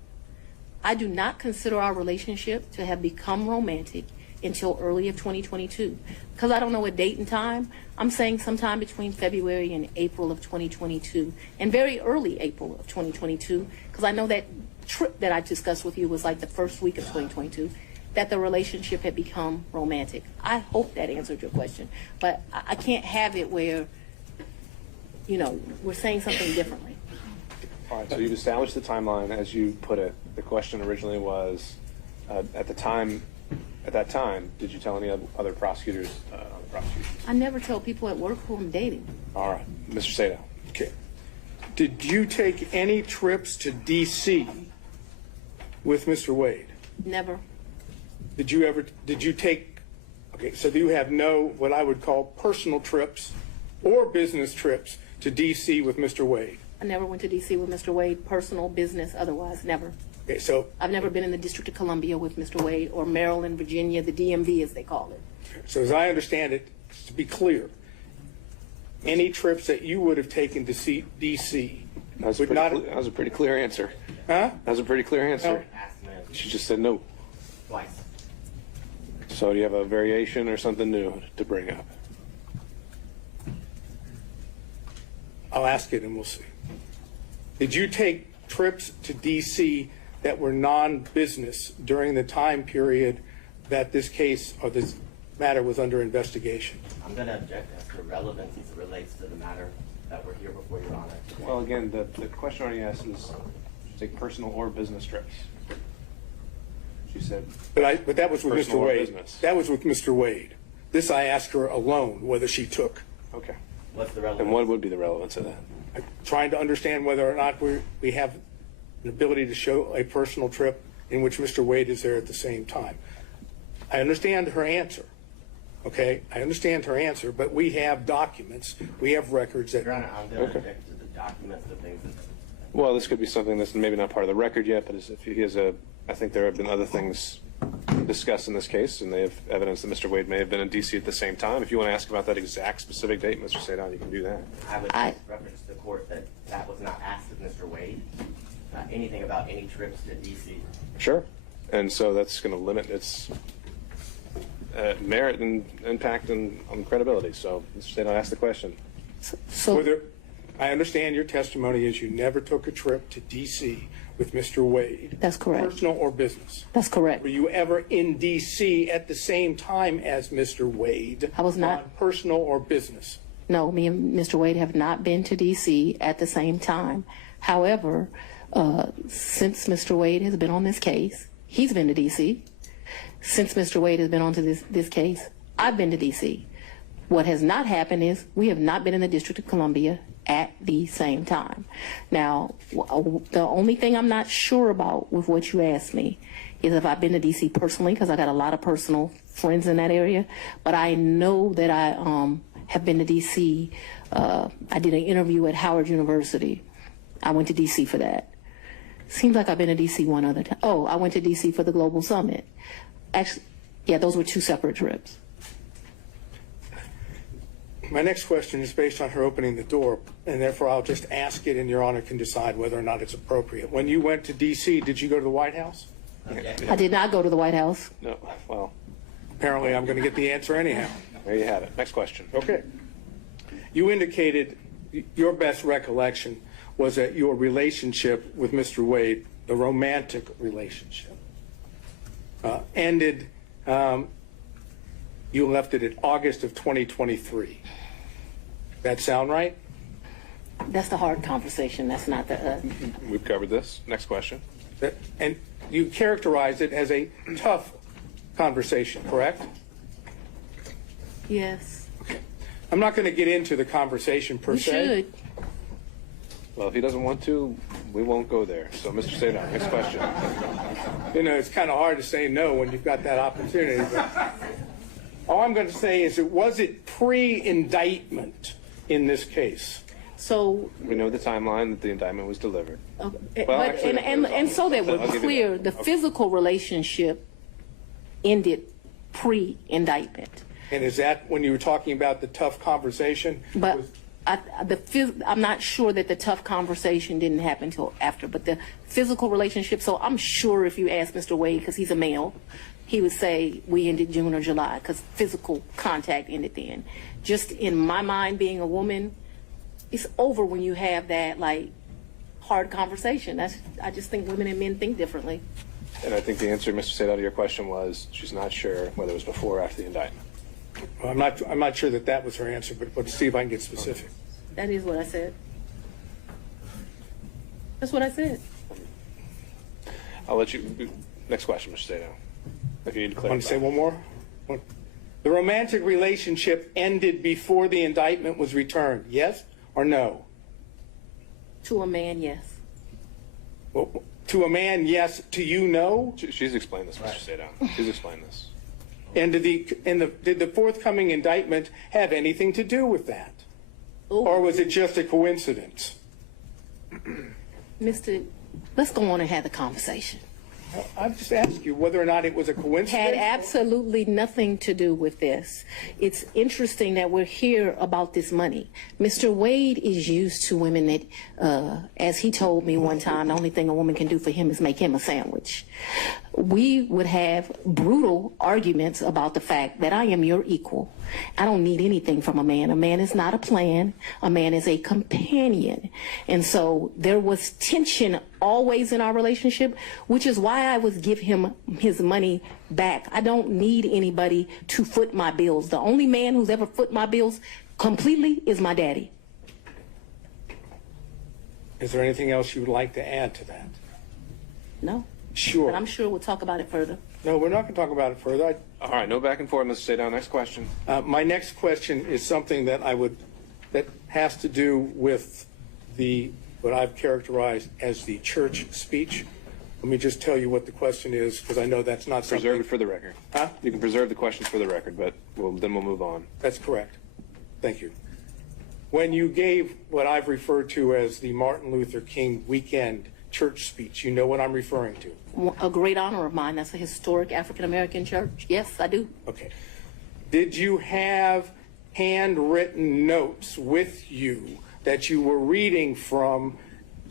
I do not consider our relationship to have become romantic until early of 2022. Because I don't know a date and time, I'm saying sometime between February and April of 2022, and very early April of 2022, because I know that trip that I discussed with you was like the first week of 2022, that the relationship had become romantic. I hope that answered your question, but I can't have it where, we're saying something differently. All right, so you've established the timeline as you put it. The question originally was, at that time, did you tell any other prosecutors on the prosecution? I never tell people at work who I'm dating. All right, Mr. Sedano. Okay. Did you take any trips to D.C. with Mr. Wade? Never. Did you take, okay, so do you have no, what I would call personal trips or business trips to D.C. with Mr. Wade? I never went to D.C. with Mr. Wade, personal, business, otherwise, never. Okay, so. I've never been in the District of Columbia with Mr. Wade, or Maryland, Virginia, the DMV as they call it. So as I understand it, to be clear, any trips that you would have taken to see D.C. That was a pretty clear answer. Huh? That was a pretty clear answer. She just said no. Twice. So do you have a variation or something new to bring up? I'll ask it and we'll see. Did you take trips to D.C. that were non-business during the time period that this case or this matter was under investigation? I'm going to object as to relevance as it relates to the matter that we're here before Your Honor. Well, again, the question already asked is, take personal or business trips. She said. But that was with Mr. personal or Wade. business. That was with Mr. Wade. This I asked her alone whether she took. Okay. What's the relevance? And what would be the relevance of that? I'm trying to understand whether or not we have an ability to show a personal trip in which Mr. Wade is there at the same time. I understand her answer. Okay, I understand her answer, but we have documents, we have records that. Your Honor, I'm going to object to the documents, the things that Well, this could be something that's maybe not part of the record yet, but if he has I think there have been other things discussed in this case, and they have evidence that Mr. Wade may have been in D.C. at the same time. If you want to ask about that exact specific date, Mr. Sadon, you can do that. I would reference to the court that that was not asked of Mr. Wade. Anything about any trips to D.C. Sure. And so that's going to limit its merit and impact on credibility. So, Mr. Sadon, ask the question. I understand your testimony is you never took a trip to D.C. with Mr. Wade. That's correct. Personal or business? That's correct. Were you ever in D.C. at the same time as Mr. Wade? I was not. On personal or business? No, me and Mr. Wade have not been to D.C. at the same time. However, since Mr. Wade has been on this case, he's been to D.C. Since Mr. Wade has been on to this case, I've been to D.C. What has not happened is we have not been in the District of Columbia at the same time. Now, the only thing I'm not sure about with what you asked me is if I've been to D.C. personally, because I got a lot of personal friends in that area, but I know that I have been to D.C. I did an interview at Howard University. I went to D.C. for that. Seems like I've been to D.C. one other time. Oh, I went to D.C. for the Global Summit. Actually, yeah, those were 2 separate trips. My next question is based on her opening the door, and therefore I'll just ask it, and Your Honor can decide whether or not it's appropriate. When you went to D.C., did you go to the White House? I did not go to the White House. No. Well, apparently I'm going to get the answer anyhow. There you have it. Next question. Okay. You indicated your best recollection was that your relationship with Mr. Wade, the romantic relationship, ended, you left it in August of 2023. That sound right? That's the hard conversation. That's not the... We've covered this. Next question. And you characterized it as a tough conversation, correct? Yes. Okay. I'm not going to get into the conversation per se. You should. Well, if he doesn't want to, we won't go there. So, Mr. Sadon, next question. You know, it's kind of hard to say no when you've got that opportunity. But all I'm going to say is, was it pre-indictment in this case? So we know the timeline that the indictment was delivered. Well, but actually, and so that we're clear, the physical relationship ended pre-indictment. And is that when you were talking about the tough conversation? But I'm not sure that the tough conversation didn't happen until after, but the physical relationship, so I'm sure if you ask Mr. Wade, because he's a male, he would say we ended June or July, because physical contact ended then. Just in my mind, being a woman, it's over when you have that, like, hard conversation. I just think women and men think differently. And I think the answer, Mr. Sadon, to your question was she's not sure whether it was before or after the indictment. Well, I'm not sure that was her answer, but let's see if I can get specific. That is what I said. That's what I said. I'll let you. Next question, Mr. Sadon. If you need to clarify. Want to say one more? The romantic relationship ended before the indictment was returned. Yes or no? To a man, yes. Well, to a man, yes. To you, no? She's explained this, Mr. Sadon. She's explained this. And did the forthcoming indictment have anything to do with that? Ooh. Or was it just a coincidence? Let's go on and have the conversation. I'm just asking you whether or not it was a coincidence. Had absolutely nothing to do with this. It's interesting that we're here about this money. Mr. Wade is used to women that, as he told me one time, the only thing a woman can do for him is make him a sandwich. We would have brutal arguments about the fact that I am your equal. I don't need anything from a man. A man is not a plan. A man is a companion. And so there was tension always in our relationship, which is why I would give him his money back. I don't need anybody to foot my bills. The only man who's ever foot my bills completely is my daddy. Is there anything else you would like to add to that? No. Sure. But I'm sure we'll talk about it further. No, we're not going to talk about it further. All right, no back and forth, Mr. Sadon. Next question. My next question is something that that has to do with what I've characterized as the church speech. Let me just tell you what the question is, because I know that's not something. Preserve it for the record. Huh? You can preserve the questions for the record, but then we'll move on. That's correct. Thank you. when you gave what I've referred to as the Martin Luther King weekend church speech, you know what I'm referring to? A great honor of mine. That's a historic African-American church. Yes, I do. Okay. Did you have handwritten notes with you that you were reading from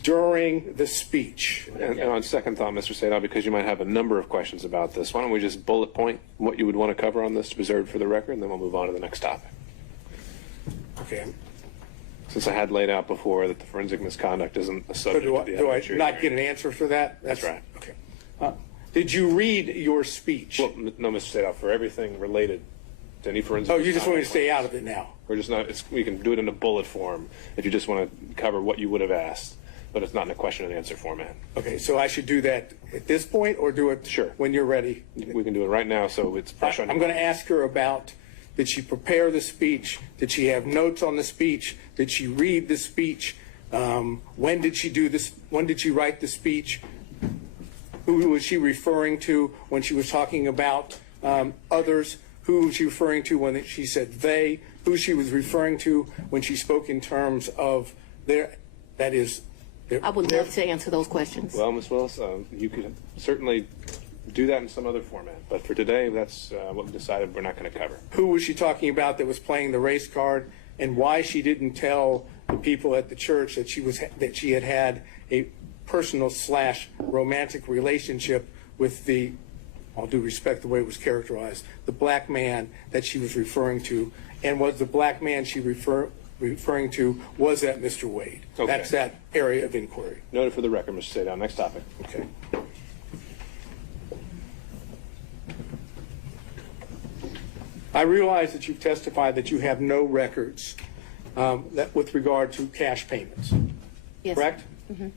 during the speech? And on second thought, Mr. Sadov, because you might have a number of questions about this, why don't we just bullet point what you would want to cover on this to preserve for the record, and then we'll move on to the next topic. Okay. Since I had laid out before that the forensic misconduct isn't a So subject do of the I evidentiary not hearing. get an answer for that? That's right. Okay. Did you read your speech? Well, no, Mr. Sadov, for everything related to any forensic. Oh, you just want me to misconduct, stay out of it now? We're just not. We can do it in a bullet form if you just want to cover what you would have asked, but it's not in a question and answer format. Okay, so I should do that at this point, or do it when you're ready? We can do it right now, so it's fresh on. I'm going to ask her about, did she prepare the speech? Did she have notes on the speech? Did she read the speech? When did she do this? When did she write the speech? Who was she referring to when she was talking about others? Who was she referring to when she said they? Who she was referring to when she spoke in terms of their, that is, their, I would love to answer those questions. Well, Ms. Willis, you could certainly do that in some other format, but for today, that's what we decided we're not going to cover. Who was she talking about that was playing the race card, and why she didn't tell the people at the church that she had had a personal / romantic relationship with the, all due respect the way it was characterized, the black man that she was referring to, and was the black man she referring to, was that Mr. Wade? Okay. That's that area of inquiry. Noted for the record, Mr. Sadov. Next topic. Okay. I realize that you've testified that you have no records that with regard to cash payments. Yes. Correct? Mm-hmm.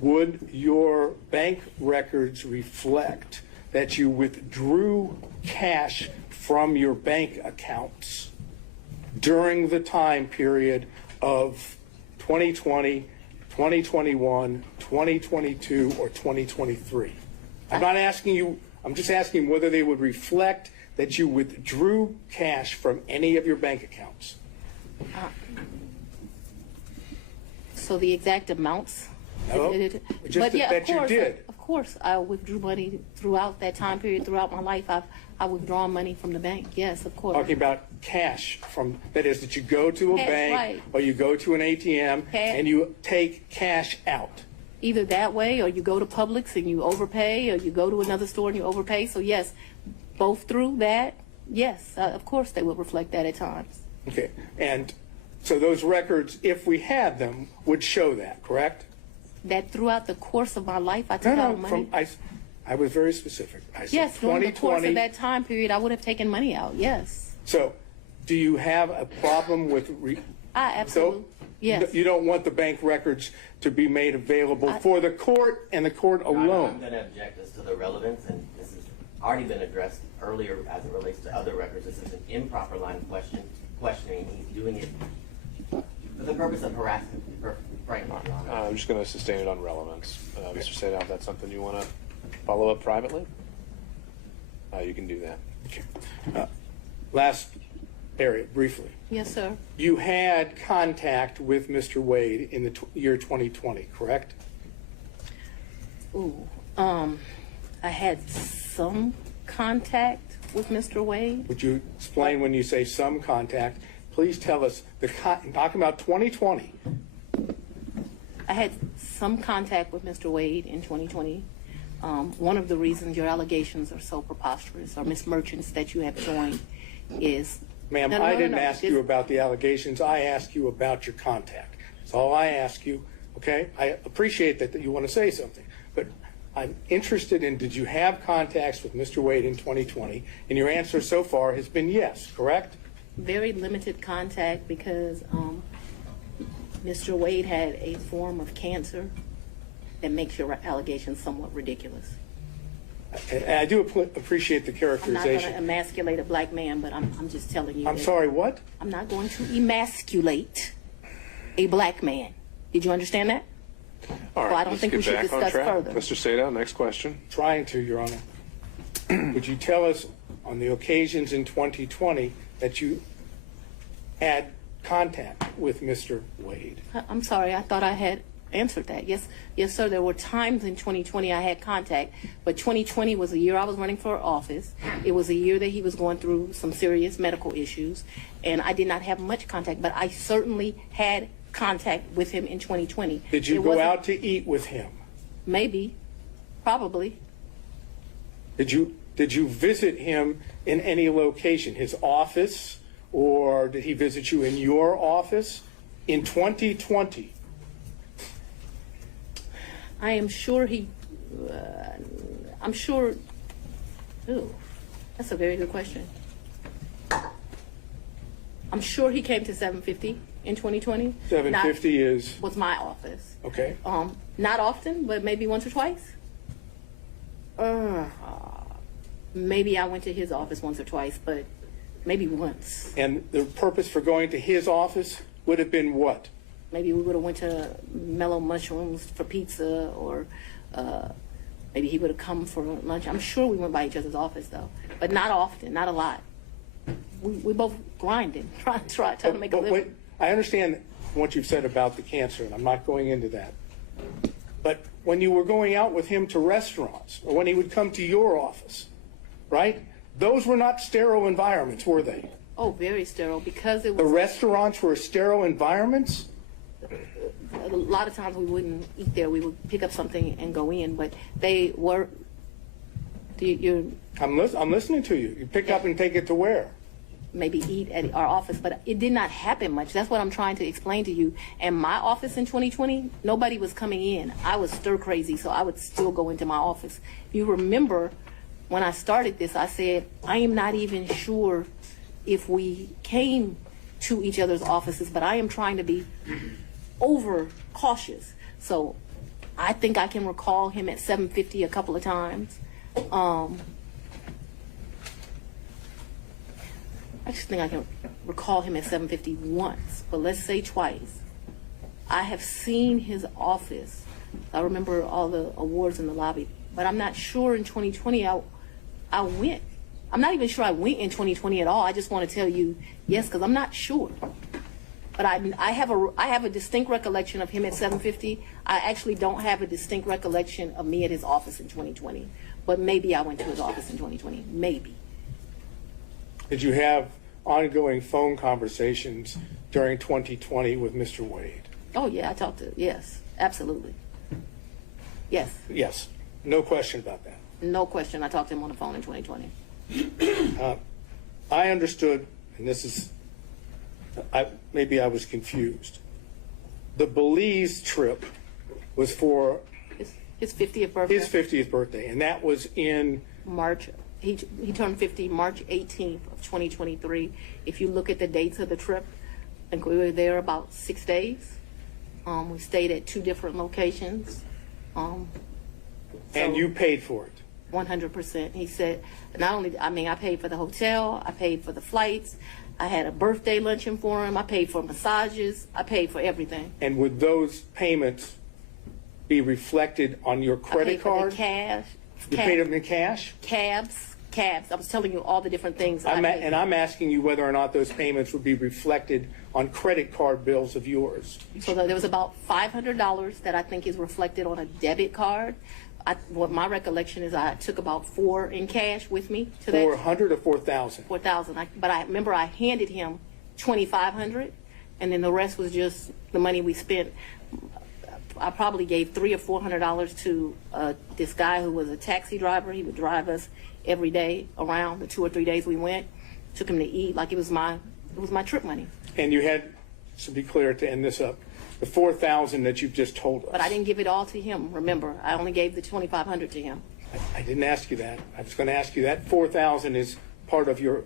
Would your bank records reflect that you withdrew cash from your bank accounts during the time period of 2020, 2021, 2022, or 2023? I'm not asking you, I'm just asking whether they would reflect that you withdrew cash from any of your bank accounts. So the exact amounts? No, just that you did. Of course, I withdrew money throughout that time period, throughout my life. I've withdrawn money from the bank. Yes, of course. Talking about cash from, that is, that you go to a Cash, bank right. or you go to an ATM and you take cash out. Either that way, or you go to Publix and you overpay, or you go to another store and you overpay. So yes, both through that, yes, of course they would reflect that at times. Okay, and so those records, if we had them, would show that, correct? That throughout the course of my life, I took out money. I was very specific. I said Yes, during the course 2020. of that time period, I would have taken money out. Yes. So, do you have a problem with? Absolutely. Yes. You don't want the bank records to be made available for the court and the court alone. I'm going to object as to the relevance, and this has already been addressed earlier as it relates to other records. This is an improper line of questioning. He's doing it for the purpose of harassment. Frankly, Your Honor. I'm just going to sustain it on relevance. Mr. Sadov, if that's something you want to follow up privately, you can do that. Okay. Last area, briefly. Yes, sir. You had contact with Mr. Wade in the year 2020, correct? Ooh, I had some contact with Mr. Wade. Would you explain when you say some contact? Please tell us, talking about 2020. I had some contact with Mr. Wade in 2020. One of the reasons your allegations are so preposterous, or Ms. Merchants that you have joined, is... Ma'am, I didn't ask you about the allegations. I asked you about your contact. That's all I ask you, okay? I appreciate that you want to say something, but I'm interested in, did you have contacts with Mr. Wade in 2020? And your answer so far has been yes, correct? Very limited contact because Mr. Wade had a form of cancer that makes your allegations somewhat ridiculous. And I do appreciate the I'm not characterization. going to emasculate a black man, but I'm just telling you. I'm sorry, what? I'm not going to emasculate a black man. Did you understand that? All right, Well, I don't let's think we get should back on discuss track. further. Mr. Sadov, next question. Trying to, Your Honor. Would you tell us on the occasions in 2020 that you had contact with Mr. Wade? I'm sorry, I thought I had answered that. Yes, sir, there were times in 2020 I had contact, but 2020 was a year I was running for office. It was a year that he was going through some serious medical issues, and I did not have much contact, but I certainly had contact with him in 2020. Did you go out to eat with him? Maybe, probably. Did you visit him in any location, his office, or did he visit you in your office in 2020? I am sure I'm sure, ooh, that's a very good question. I'm sure he came to 750 in 2020. 750 was my office. Okay. Not often, but maybe once or twice. Maybe I went to his office once or twice, but maybe once. And the purpose for going to his office would have been what? Maybe we would have went to Mellow Mushrooms for pizza, or maybe he would have come for lunch. I'm sure we went by each other's office though, but not often, not a lot. We both grinding, trying to make a living. I understand what you've said about the cancer, and I'm not going into that. But when you were going out with him to restaurants, or when he would come to your office, right? Those were not sterile environments, were they? Oh, very sterile, because it was. The restaurants were sterile environments? A lot of times we wouldn't eat there. We would pick up something and go in, but they were. I'm listening to you. You pick up and take it to where? Maybe eat at our office, but it did not happen much. That's what I'm trying to explain to you. And my office in 2020, nobody was coming in. I was stir crazy, so I would still go into my office. If you remember, when I started this, I said, I am not even sure if we came to each other's offices, but I am trying to be over cautious. So I think I can recall him at 750 a couple of times. I just think I can recall him at 750 once, but let's say twice. I have seen his office. I remember all the awards in the lobby, but I'm not sure in 2020 I went. I'm not even sure I went in 2020 at all. I just want to tell you yes, because I'm not sure. But I have a distinct recollection of him at 750. I actually don't have a distinct recollection of me at his office in 2020. But maybe I went to his office in 2020. Maybe. Did you have ongoing phone conversations during 2020 with Mr. Wade? Oh, yeah, I talked to, yes, absolutely. Yes. Yes, no question about that. No question, I talked to him on the phone in 2020. I understood, and this is, maybe I was confused. The Belize trip was for his 50th birthday. His 50th birthday, and that was in March. He turned 50 March 18th of 2023. If you look at the dates of the trip, I think we were there about 6 days. We stayed at 2 different locations. And you paid for it? 100%. He said, not only, I paid for the hotel, I paid for the flights, I had a birthday luncheon for him, I paid for massages, I paid for everything. And would those payments be reflected on your credit card? I paid for the cash. You paid them in cash? Cabs. I was telling you all the different things. I'm asking you whether or not those payments would be reflected on credit card bills of yours. So there was about $500 that I think is reflected on a debit card. What my recollection is, I took about $4 in cash with me to that. 400 or 4,000? 4,000. But I remember I handed him $2,500, and then the rest was just the money we spent. I probably gave $300 or $400 to this guy who was a taxi driver. He would drive us every day around the 2 or 3 days we went. Took him to eat like it was my trip money. And you had, to be clear, to end this up, the 4,000 that you've just told us. But I didn't give it all to him. Remember, I only gave the $2,500 to him. I didn't ask you that. I was going to ask you that 4,000 is part of your,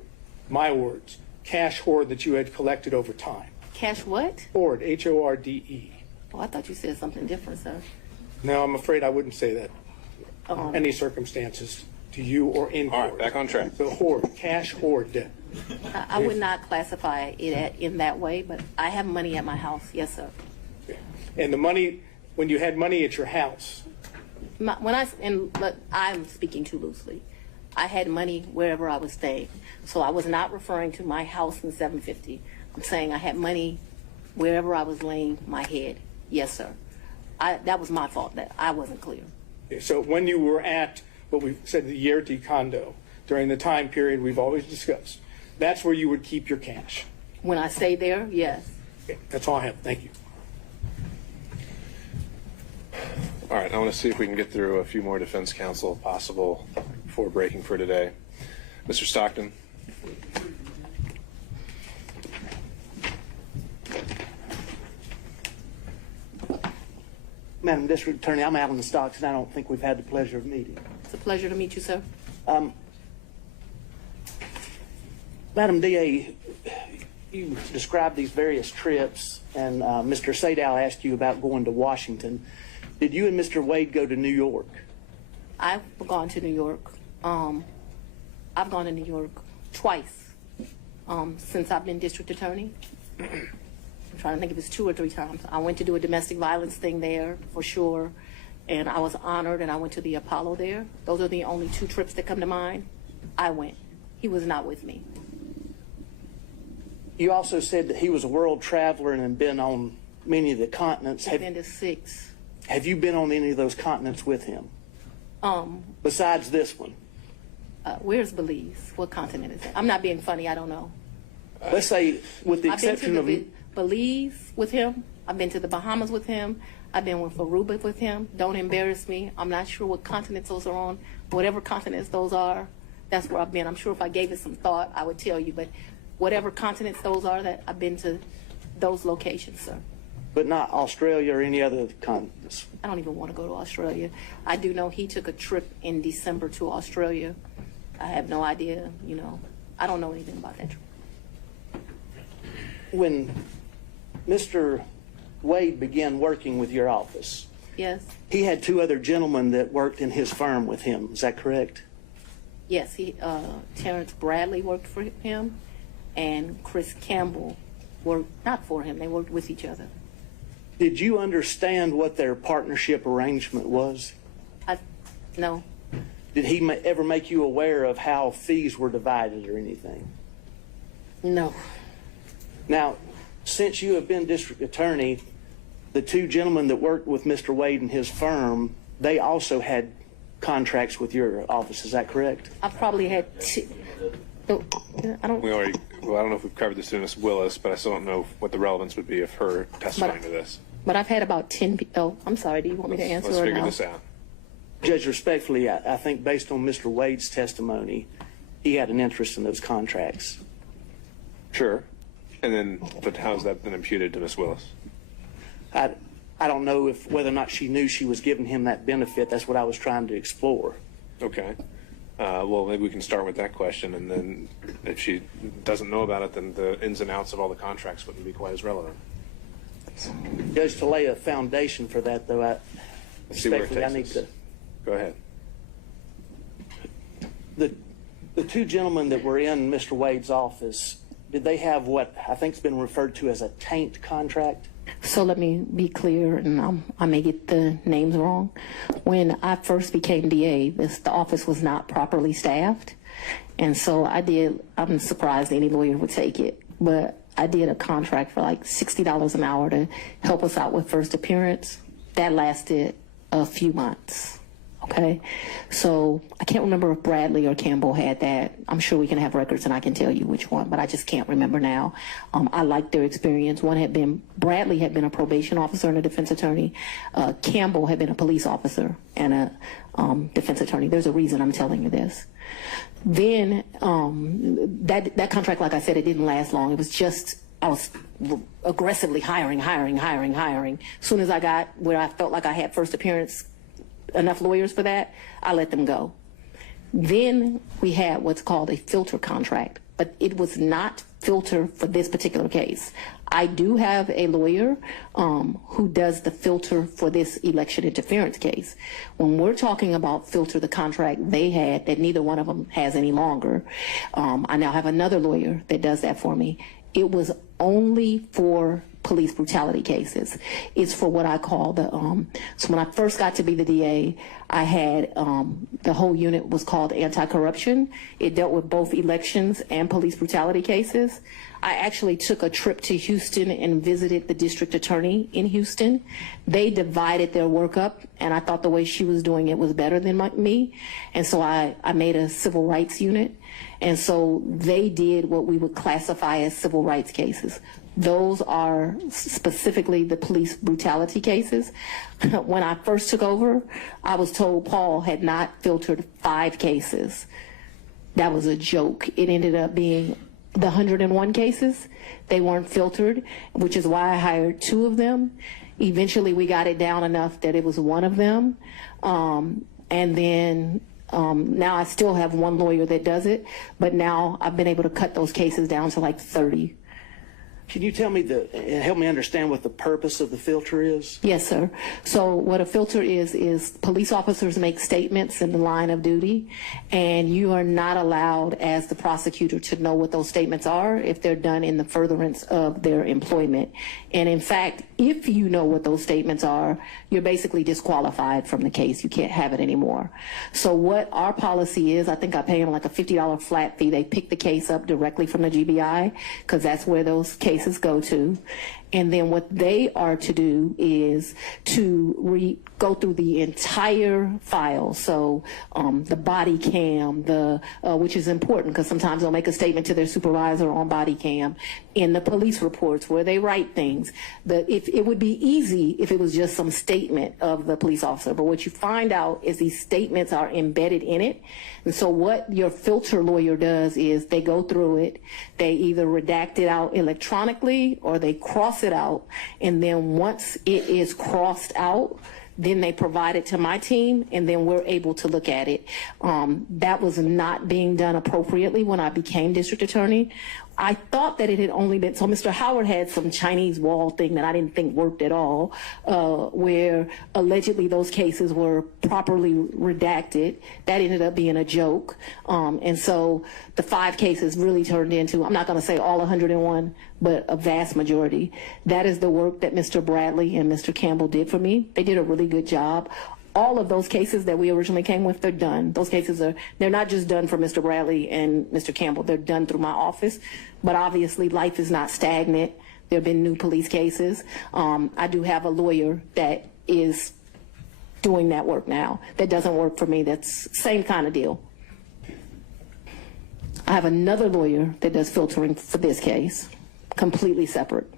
my words, cash hoard that you had collected over time. Cash what? Hoard, H-O-R-D-E. Oh, I thought you said something different, sir. No, I'm afraid I wouldn't say that. Any circumstances to you or in All right, back on track. The hoard, cash hoard debt. I would not classify it in that way, but I have money at my house. Yes, sir. And the money, when you had money at your house? I'm speaking too loosely. I had money wherever I was staying. So I was not referring to my house in 750. I'm saying I had money wherever I was laying my head. Yes, sir. That was my fault that I wasn't clear. So when you were at what we said the Yeartie condo during the time period we've always discussed, that's where you would keep your cash. When I stayed there, yes. Okay, that's all I have. Thank you. All right, I want to see if we can get through a few more defense counsel if possible before breaking for today. Mr. Stockton. Madam District Attorney, I'm Alan Stockton. I don't think we've had the pleasure of meeting. It's a pleasure to meet you, sir. Madam DA, you described these various trips, and Mr. Sadow asked you about going to Washington. Did you and Mr. Wade go to New York? I've gone to New York. I've gone to New York twice since I've been district attorney. I'm trying to think if it's 2 or 3 times. I went to do a domestic violence thing there for sure, and I was honored, and I went to the Apollo there. Those are the only 2 trips that come to mind. I went. He was not with me. You also said that he was a world traveler and had been on many of the continents. I've been to 6. Have you been on any of those continents with him? Besides this one? Where's Belize? What continent is it? I'm not being funny. I don't know. Let's say, with the exception of Belize with him. I've been to the Bahamas with him. I've been with Aruba with him. Don't embarrass me. I'm not sure what continents those are on. Whatever continents those are, that's where I've been. I'm sure if I gave it some thought, I would tell you. But whatever continents those are, that I've been to those locations, sir. But not Australia or any other continents? I don't even want to go to Australia. I do know he took a trip in December to Australia. I have no idea, you know. I don't know anything about that trip. When Mr. Wade began working with your office, yes, he had 2 other gentlemen that worked in his firm with him. Is that correct? Yes, Terrence Bradley worked for him, and Chris Campbell worked not for him. They worked with each other. Did you understand what their partnership arrangement was? No. Did he ever make you aware of how fees were divided or anything? No. Now, since you have been district attorney, the 2 gentlemen that worked with Mr. Wade and his firm, they also had contracts with your office. Is that correct? I've probably had 2. I don't know if we've covered this to Ms. Willis, but I still don't know what the relevance would be of her testifying to this. But I've had about 10 people. Oh, I'm sorry. Do you want me to answer Let's or figure no? this out. Judge, respectfully, I think based on Mr. Wade's testimony, he had an interest in those contracts. Sure. And then, but how's that been imputed to Ms. Willis? I don't know whether or not she knew she was giving him that benefit. That's what I was trying to explore. Okay. Well, maybe we can start with that question, and then if she doesn't know about it, then the ins and outs of all the contracts wouldn't be quite as relevant. Judge, to lay a foundation for that, though, Let's see where it respectfully, I takes need us. to. Go ahead. The 2 gentlemen that were in Mr. Wade's office, did they have what I think's been referred to as a taint contract? So let me be clear, and I may get the names wrong. When I first became DA, the office was not properly staffed. And so I'm surprised any lawyer would take it, but I did a contract for like $60 an hour to help us out with first appearance. That lasted a few months. Okay, so I can't remember if Bradley or Campbell had that. I'm sure we can have records and I can tell you which one, but I just can't remember now. I liked their experience. Bradley had been a probation officer and a defense attorney. Campbell had been a police officer and a defense attorney. There's a reason I'm telling you this. Then that contract, like I said, it didn't last long. It was just, I was aggressively hiring. As soon as I got where I felt like I had first appearance, enough lawyers for that, I let them go. Then we had what's called a filter contract, but it was not filter for this particular case. I do have a lawyer who does the filter for this election interference case. When we're talking about filter, the contract they had that neither one of them has any longer, I now have another lawyer that does that for me. It was only for police brutality cases. It's for what I call the, so when I first got to be the DA, I had, the whole unit was called anti-corruption. It dealt with both elections and police brutality cases. I actually took a trip to Houston and visited the district attorney in Houston. They divided their work up, and I thought the way she was doing it was better than me. And so I made a civil rights unit. And so they did what we would classify as civil rights cases. Those are specifically the police brutality cases. When I first took over, I was told Paul had not filtered 5 cases. That was a joke. It ended up being the 101 cases. They weren't filtered, which is why I hired 2 of them. Eventually, we got it down enough that it was 1 of them. And then now I still have 1 lawyer that does it, but now I've been able to cut those cases down to like 30. Can you tell me help me understand what the purpose of the filter is? Yes, sir. So what a filter is police officers make statements in the line of duty, and you are not allowed as the prosecutor to know what those statements are if they're done in the furtherance of their employment. And in fact, if you know what those statements are, you're basically disqualified from the case. You can't have it anymore. So what our policy is, I think I pay them like a $50 flat fee. They pick the case up directly from the GBI because that's where those cases go to. And then what they are to do is to go through the entire file. So the body cam, which is important because sometimes they'll make a statement to their supervisor on body cam, in the police reports where they write things. If it would be easy if it was just some statement of the police officer, but what you find out is these statements are embedded in it. And so what your filter lawyer does is they go through it, they either redact it out electronically or they cross it out, and then once it is crossed out, then they provide it to my team, and then we're able to look at it. That was not being done appropriately when I became district attorney. I thought that it had only been, so Mr. Howard had some Chinese wall thing that I didn't think worked at all, where allegedly those cases were properly redacted. That ended up being a joke. And so the 5 cases really turned into, I'm not going to say all 101, but a vast majority. That is the work that Mr. Bradley and Mr. Campbell did for me. They did a really good job. All of those cases that we originally came with, they're done. Those cases they're not just done for Mr. Bradley and Mr. Campbell, they're done through my office. But obviously life is not stagnant. There have been new police cases. I do have a lawyer that is doing that work now. That doesn't work for me. That's same kind of deal. I have another lawyer that does filtering for this case, completely separate.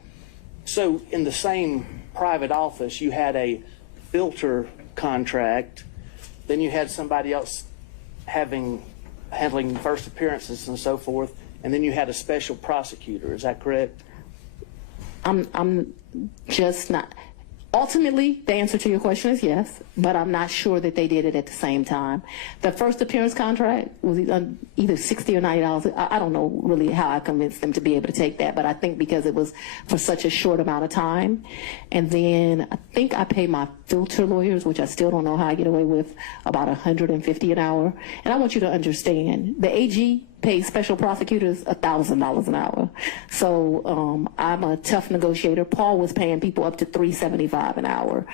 So in the same private office, you had a filter contract, then you had somebody else handling first appearances and so forth, and then you had a special prosecutor. Is that correct? I'm just not. Ultimately, the answer to your question is yes, but I'm not sure that they did it at the same time. The first appearance contract was either $60 or $90. I don't know really how I convinced them to be able to take that, but I think because it was for such a short amount of time. And then I think I pay my filter lawyers, which I still don't know how I get away with, about $150 an hour. And I want you to understand, the AG pays special prosecutors $1,000 an hour. So I'm a tough negotiator. Paul was paying people up to $375 an hour.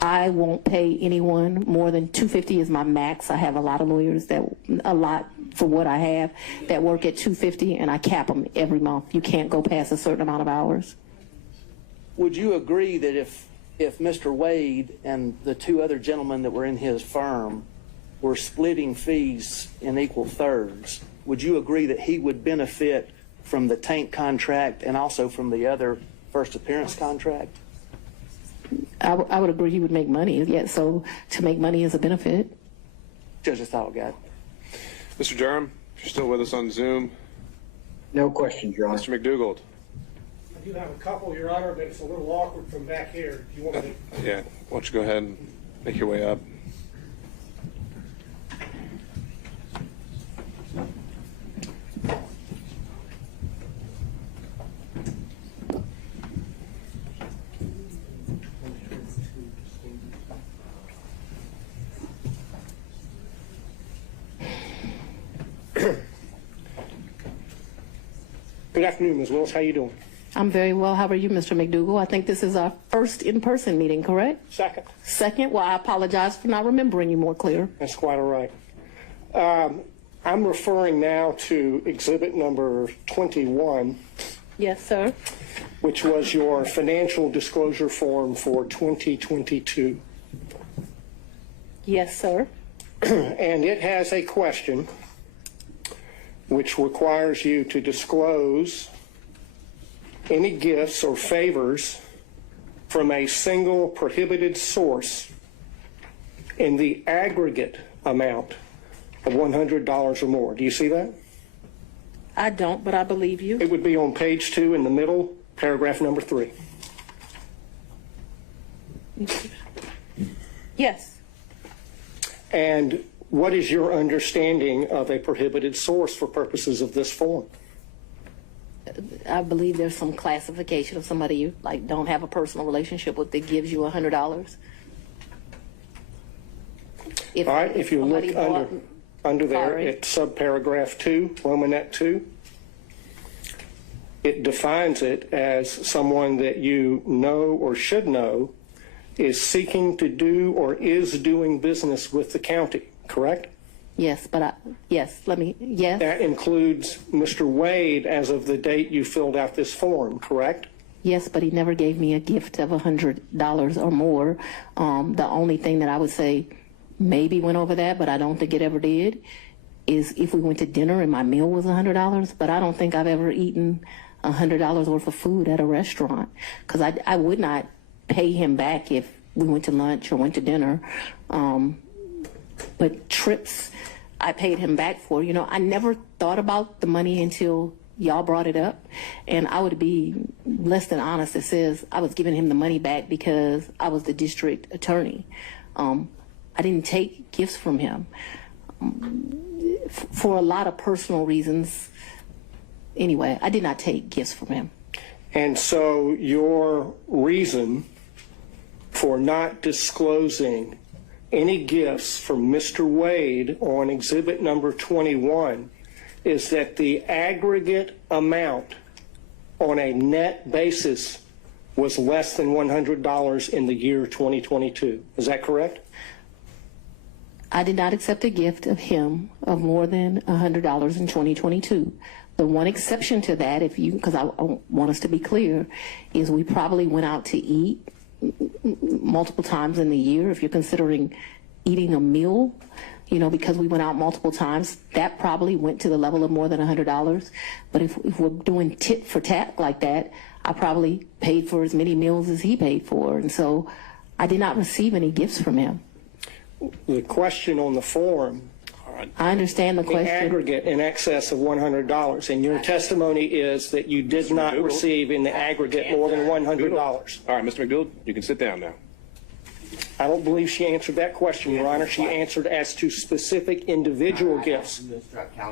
I won't pay anyone more than $250 is my max. I have a lot of lawyers a lot for what I have that work at $250, and I cap them every month. You can't go past a certain amount of hours. Would you agree that if Mr. Wade and the 2 other gentlemen that were in his firm were splitting fees in equal thirds, would you agree that he would benefit from the tank contract and also from the other first appearance contract? I would agree he would make money. Yeah, so to make money is a benefit. Judge, that's all I got. Mr. Durham, if you're still with us on Zoom. No questions, Your Honor. Mr. McDougald. I do have a couple, Your Honor, but it's a little awkward from back here. If you want me to... Yeah, why don't you go ahead and make your way up. Good afternoon, Ms. Willis. How you doing? I'm very well. How are you, Mr. McDougal? I think this is our first in-person meeting, correct? Second. Second? Well, I apologize for not remembering you more clear. That's quite all right. I'm referring now to exhibit number 21, Yes, sir. which was your financial disclosure form for 2022. Yes, sir. And it has a question which requires you to disclose any gifts or favors from a single prohibited source in the aggregate amount of $100 or more. Do you see that? I don't, but I believe you. It would be on page 2 in the middle, paragraph number 3. Yes. And what is your understanding of a prohibited source for purposes of this form? I believe there's some classification of somebody you like don't have a personal relationship with that gives you $100. All right, if you look under there Sorry. at subparagraph 2, Romanet 2, it defines it as someone that you know or should know is seeking to do or is doing business with the county, correct? Yes, but yes. That includes Mr. Wade as of the date you filled out this form, correct? Yes, but he never gave me a gift of $100 or more. The only thing that I would say maybe went over that, but I don't think it ever did, is if we went to dinner and my meal was $100, but I don't think I've ever eaten $100 worth of food at a restaurant, because I would not pay him back if we went to lunch or went to dinner. But trips, I paid him back for. You know, I never thought about the money until y'all brought it up, and I would be less than honest that says I was giving him the money back because I was the district attorney. I didn't take gifts from him for a lot of personal reasons. Anyway, I did not take gifts from him. And so your reason for not disclosing any gifts from Mr. Wade on exhibit number 21 is that the aggregate amount on a net basis was less than $100 in the year 2022. Is that correct? I did not accept a gift of him of more than $100 in 2022. The one exception to that, because I want us to be clear, is we probably went out to eat multiple times in the year. If you're considering eating a meal, you know, because we went out multiple times, that probably went to the level of more than $100. But if we're doing tit for tat like that, I probably paid for as many meals as he paid for. And so I did not receive any gifts from him. The question on the form, I understand the question. The aggregate in excess of $100, and your testimony is that you did not receive in the aggregate more than $100. All right, Mr. McDougal, you can sit down now. I don't believe she answered that question, Your Honor. She answered as to specific individual gifts.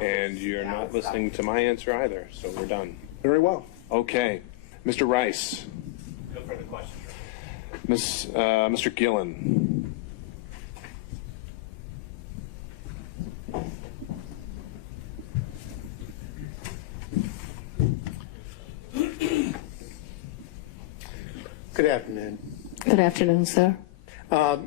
And you're not listening to my answer either, so we're done. Very well. Okay. Mr. Rice. No further questions. Mr. Gillen. Good afternoon. Good afternoon, sir. A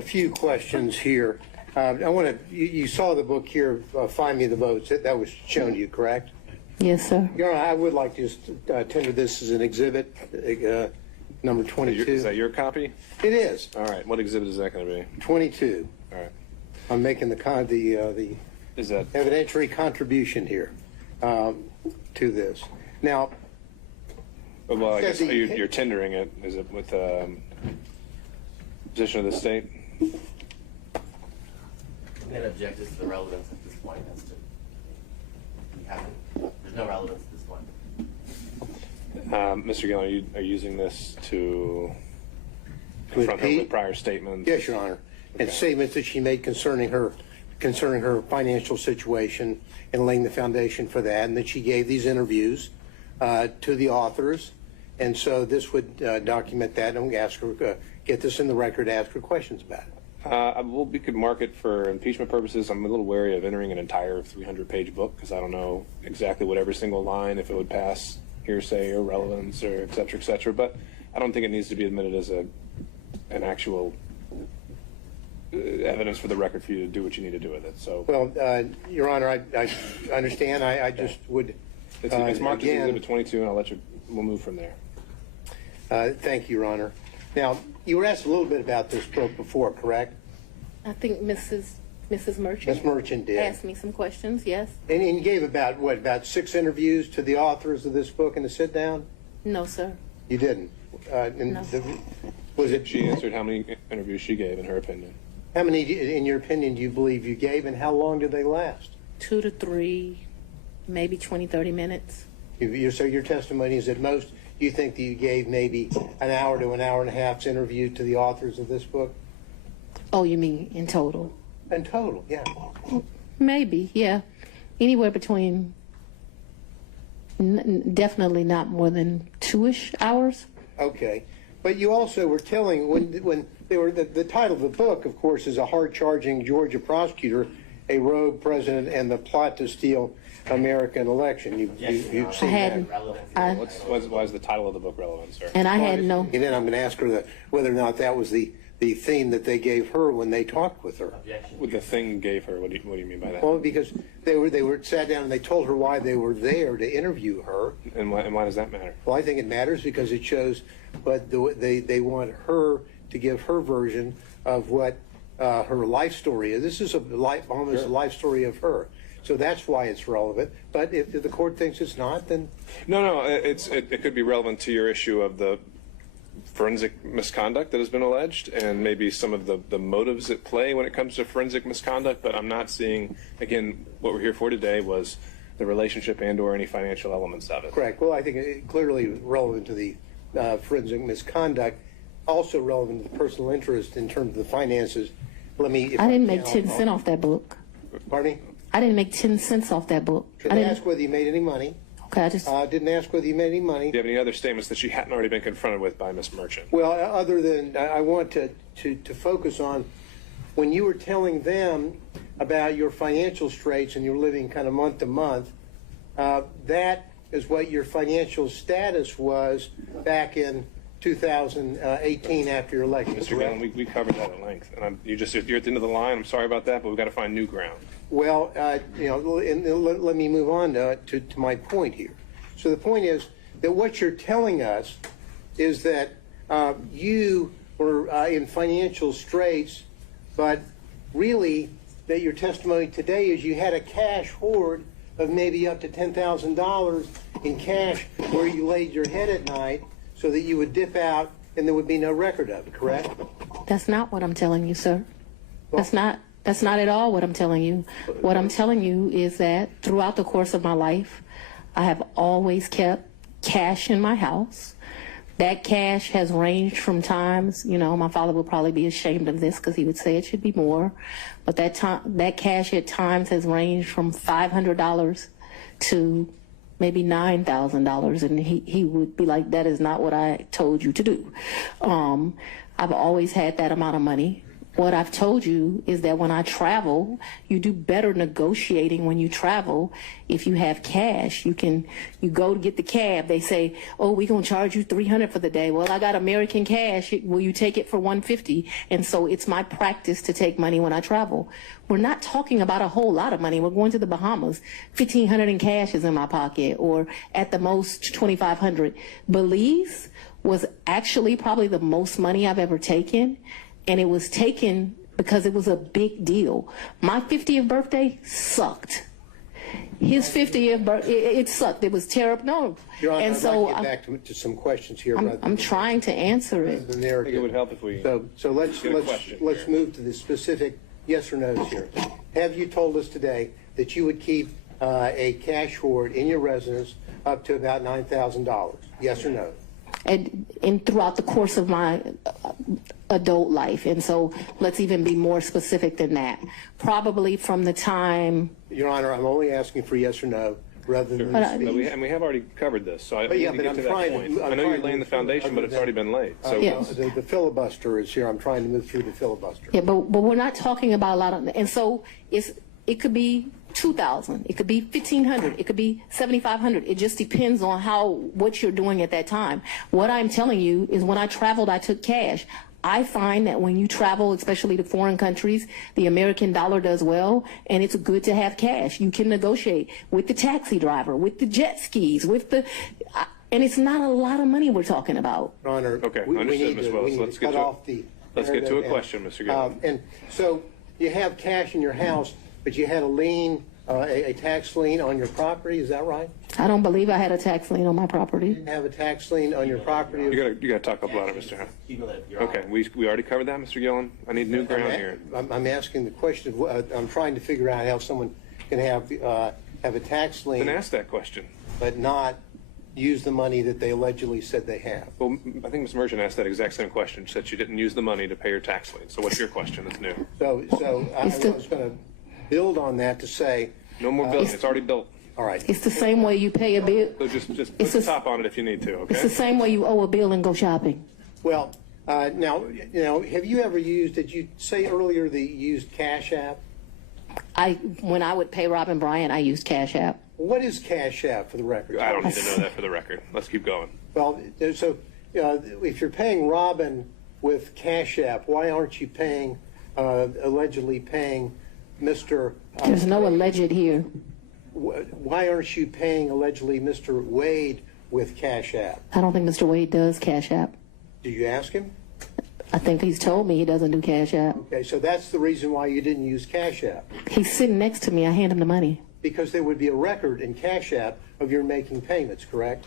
few questions here. I want to, you saw the book here, Find Me the Votes. That was shown to you, correct? Yes, sir. Your Honor, I would like to just tender this as an exhibit, number 22. Is that your copy? It is. All right. What exhibit is that going to be? 22. All right. I'm making the is that evidentiary contribution here to this. Now, well, I guess you're tendering it. Is it with position of the state? I'm going to object to the relevance at this point. There's no relevance at this point. Mr. Gillen, are you using this to confront her with prior statements? Yes, Your Honor. Okay. And statements that she made concerning her financial situation and laying the foundation for that, and that she gave these interviews to the authors. And so this would document that, and we ask her, get this in the record, ask her questions about it. Well, we could mark it for impeachment purposes. I'm a little wary of entering an entire 300-page book because I don't know exactly what every single line, if it would pass hearsay or relevance or et cetera, et cetera. But I don't think it needs to be admitted as an actual evidence for the record for you to do what you need to do with it. So, Well, Your Honor, I understand. I just would. It's marked as again, Exhibit 22, and we'll move from there. Thank you, Your Honor. Now, you were asked a little bit about this book before, correct? I think Mrs. Merchant. Ms. Merchant did. Asked me some questions, yes. And you gave about 6 interviews to the authors of this book in the sit down? No, sir. You didn't? No. Was it? She answered how many interviews she gave, in her opinion. How many, in your opinion, do you believe you gave, and how long did they last? 2 to 3, maybe 20, 30 minutes. So your testimony is at most, you think that you gave maybe an hour to an hour and a half's interview to the authors of this book? Oh, you mean in total? In total, yeah. Maybe, yeah. Anywhere between, definitely not more than 2-ish hours. Okay. But you also were telling, when they were, the title of the book, of course, is A Hard-Charging Georgia Prosecutor, a Rogue President, and the Plot to Steal American Election. You've seen that. Why is the title of the book relevant, sir? And I had no. And then I'm going to ask her whether or not that was the theme that they gave her when they talked with her. What the thing gave her? What do you mean by that? Well, because they were sat down and they told her why they were there to interview her. And why does that matter? Well, I think it matters because it shows what they want her to give her version of what her life story is. This is almost a life story of her. So that's why it's relevant. But if the court thinks it's not, then no. It could be relevant to your issue of the forensic misconduct that has been alleged, and maybe some of the motives at play when it comes to forensic misconduct. But I'm not seeing, again, what we're here for today was the relationship and/or any financial elements of it. Correct. Well, I think it clearly relevant to the forensic misconduct, also relevant to the personal interest in terms of the finances. I didn't make 10 cents off that book. Pardon me? I didn't make 10 cents off that book. Didn't ask whether you made any money. Okay, I just didn't ask whether you made any money. Do you have any other statements that she hadn't already been confronted with by Ms. Merchant? Well, other than I want to focus on when you were telling them about your financial straits and you're living kind of month to month, that is what your financial status was back in 2018 after your election. Mr. Gallon, we covered that at length, and you're at the end of the line. I'm sorry about that, but we've got to find new ground. Well, let me move on to my point here. So the point is that what you're telling us is that you were in financial straits, but really that your testimony today is you had a cash hoard of maybe up to $10,000 in cash where you laid your head at night so that you would dip out and there would be no record of it, correct? That's not what I'm telling you, sir. That's not at all what I'm telling you. What I'm telling you is that throughout the course of my life, I have always kept cash in my house. That cash has ranged from times, my father would probably be ashamed of this because he would say it should be more, but that cash at times has ranged from $500 to maybe $9,000, and he would be like, that is not what I told you to do. I've always had that amount of money. What I've told you is that when I travel, you do better negotiating when you travel. If you have cash, you go to get the cab. They say, oh, we're going to charge you $300 for the day. Well, I got American cash. Will you take it for $150? And so it's my practice to take money when I travel. We're not talking about a whole lot of money. We're going to the Bahamas. $1,500 in cash is in my pocket, or at the most $2,500. Belize was actually probably the most money I've ever taken. And it was taken because it was a big deal. My 50th birthday sucked. His 50th birthday, it sucked. It was terrible. No. Your Honor, and I'd so like to get back to some questions here. I'm trying to answer it. I think it would help if we So let's move to the specific yes or no's here. Have you told us today that you would keep a cash hoard in your residence up to about $9,000? Yes or no? And throughout the course of my adult life. And so let's even be more specific than that. Probably from the time... Your Honor, I'm only asking for yes or no. rather than But speech. we have already covered this, so I But need yeah, to but get I'm to that trying point. to. I know you're laying the foundation, but it's already been laid. So The filibuster is here. I'm trying to move through the filibuster. Yeah, but we're not talking about a lot of, and so it could be 2,000, it could be 1,500, it could be 7,500. It just depends on what you're doing at that time. What I'm telling you is when I traveled, I took cash. I find that when you travel, especially to foreign countries, the American dollar does well, and it's good to have cash. You can negotiate with the taxi driver, with the jet skis, and it's not a lot of money we're talking about. Your Honor, okay, we understood, need Ms. to, Willis. we need Let's to get cut off the. Let's get to a question, Mr. Gill. And so you have cash in your house, but you had a lien, a tax lien on your property. Is that right? I don't believe I had a tax lien on my property. You have a tax lien on your property. You gotta talk up louder, Mr. Hunt. Okay, we already covered that, Mr. Gillen. I need new ground here. I'm asking the question of, I'm trying to figure out how someone can have a tax lien. Then ask that question. But not use the money that they allegedly said they have. Well, I think Ms. Merchant asked that exact same question. She said she didn't use the money to pay her tax lien. So what's your question that's new? So I was going to build on that to say. No more building. It's already built. All right. It's the same way you pay a bill. So just put the top on it if you need to, okay? It's the same way you owe a bill and go shopping. Well, now, have you ever used, did you say earlier that you used Cash App? When I would pay Robin Bryant, I used Cash App. What is Cash App for the record? I don't need to know that for the record. Let's keep going. Well, so if you're paying Robin with Cash App, why aren't you paying, allegedly paying Mr. There's no alleged here. Why aren't you paying allegedly Mr. Wade with Cash App? I don't think Mr. Wade does Cash App. Do you ask him? I think he's told me he doesn't do Cash App. Okay, so that's the reason why you didn't use Cash App. He's sitting next to me. I hand him the money. Because there would be a record in Cash App of your making payments, correct?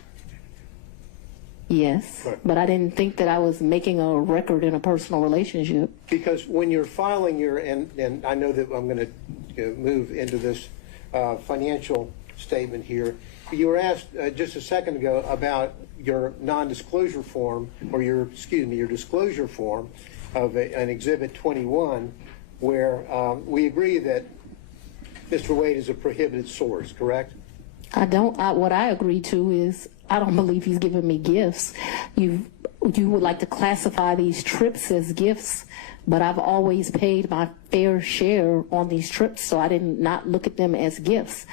Yes, but I didn't think that I was making a record in a personal relationship. Because when you're filing your, and I know that I'm going to move into this financial statement here, you were asked just a second ago about your non-disclosure form, or your disclosure form of an Exhibit 21, where we agree that Mr. Wade is a prohibited source, correct? What I agree to is I don't believe he's giving me gifts. You would like to classify these trips as gifts, but I've always paid my fair share on these trips, so I did not look at them as gifts.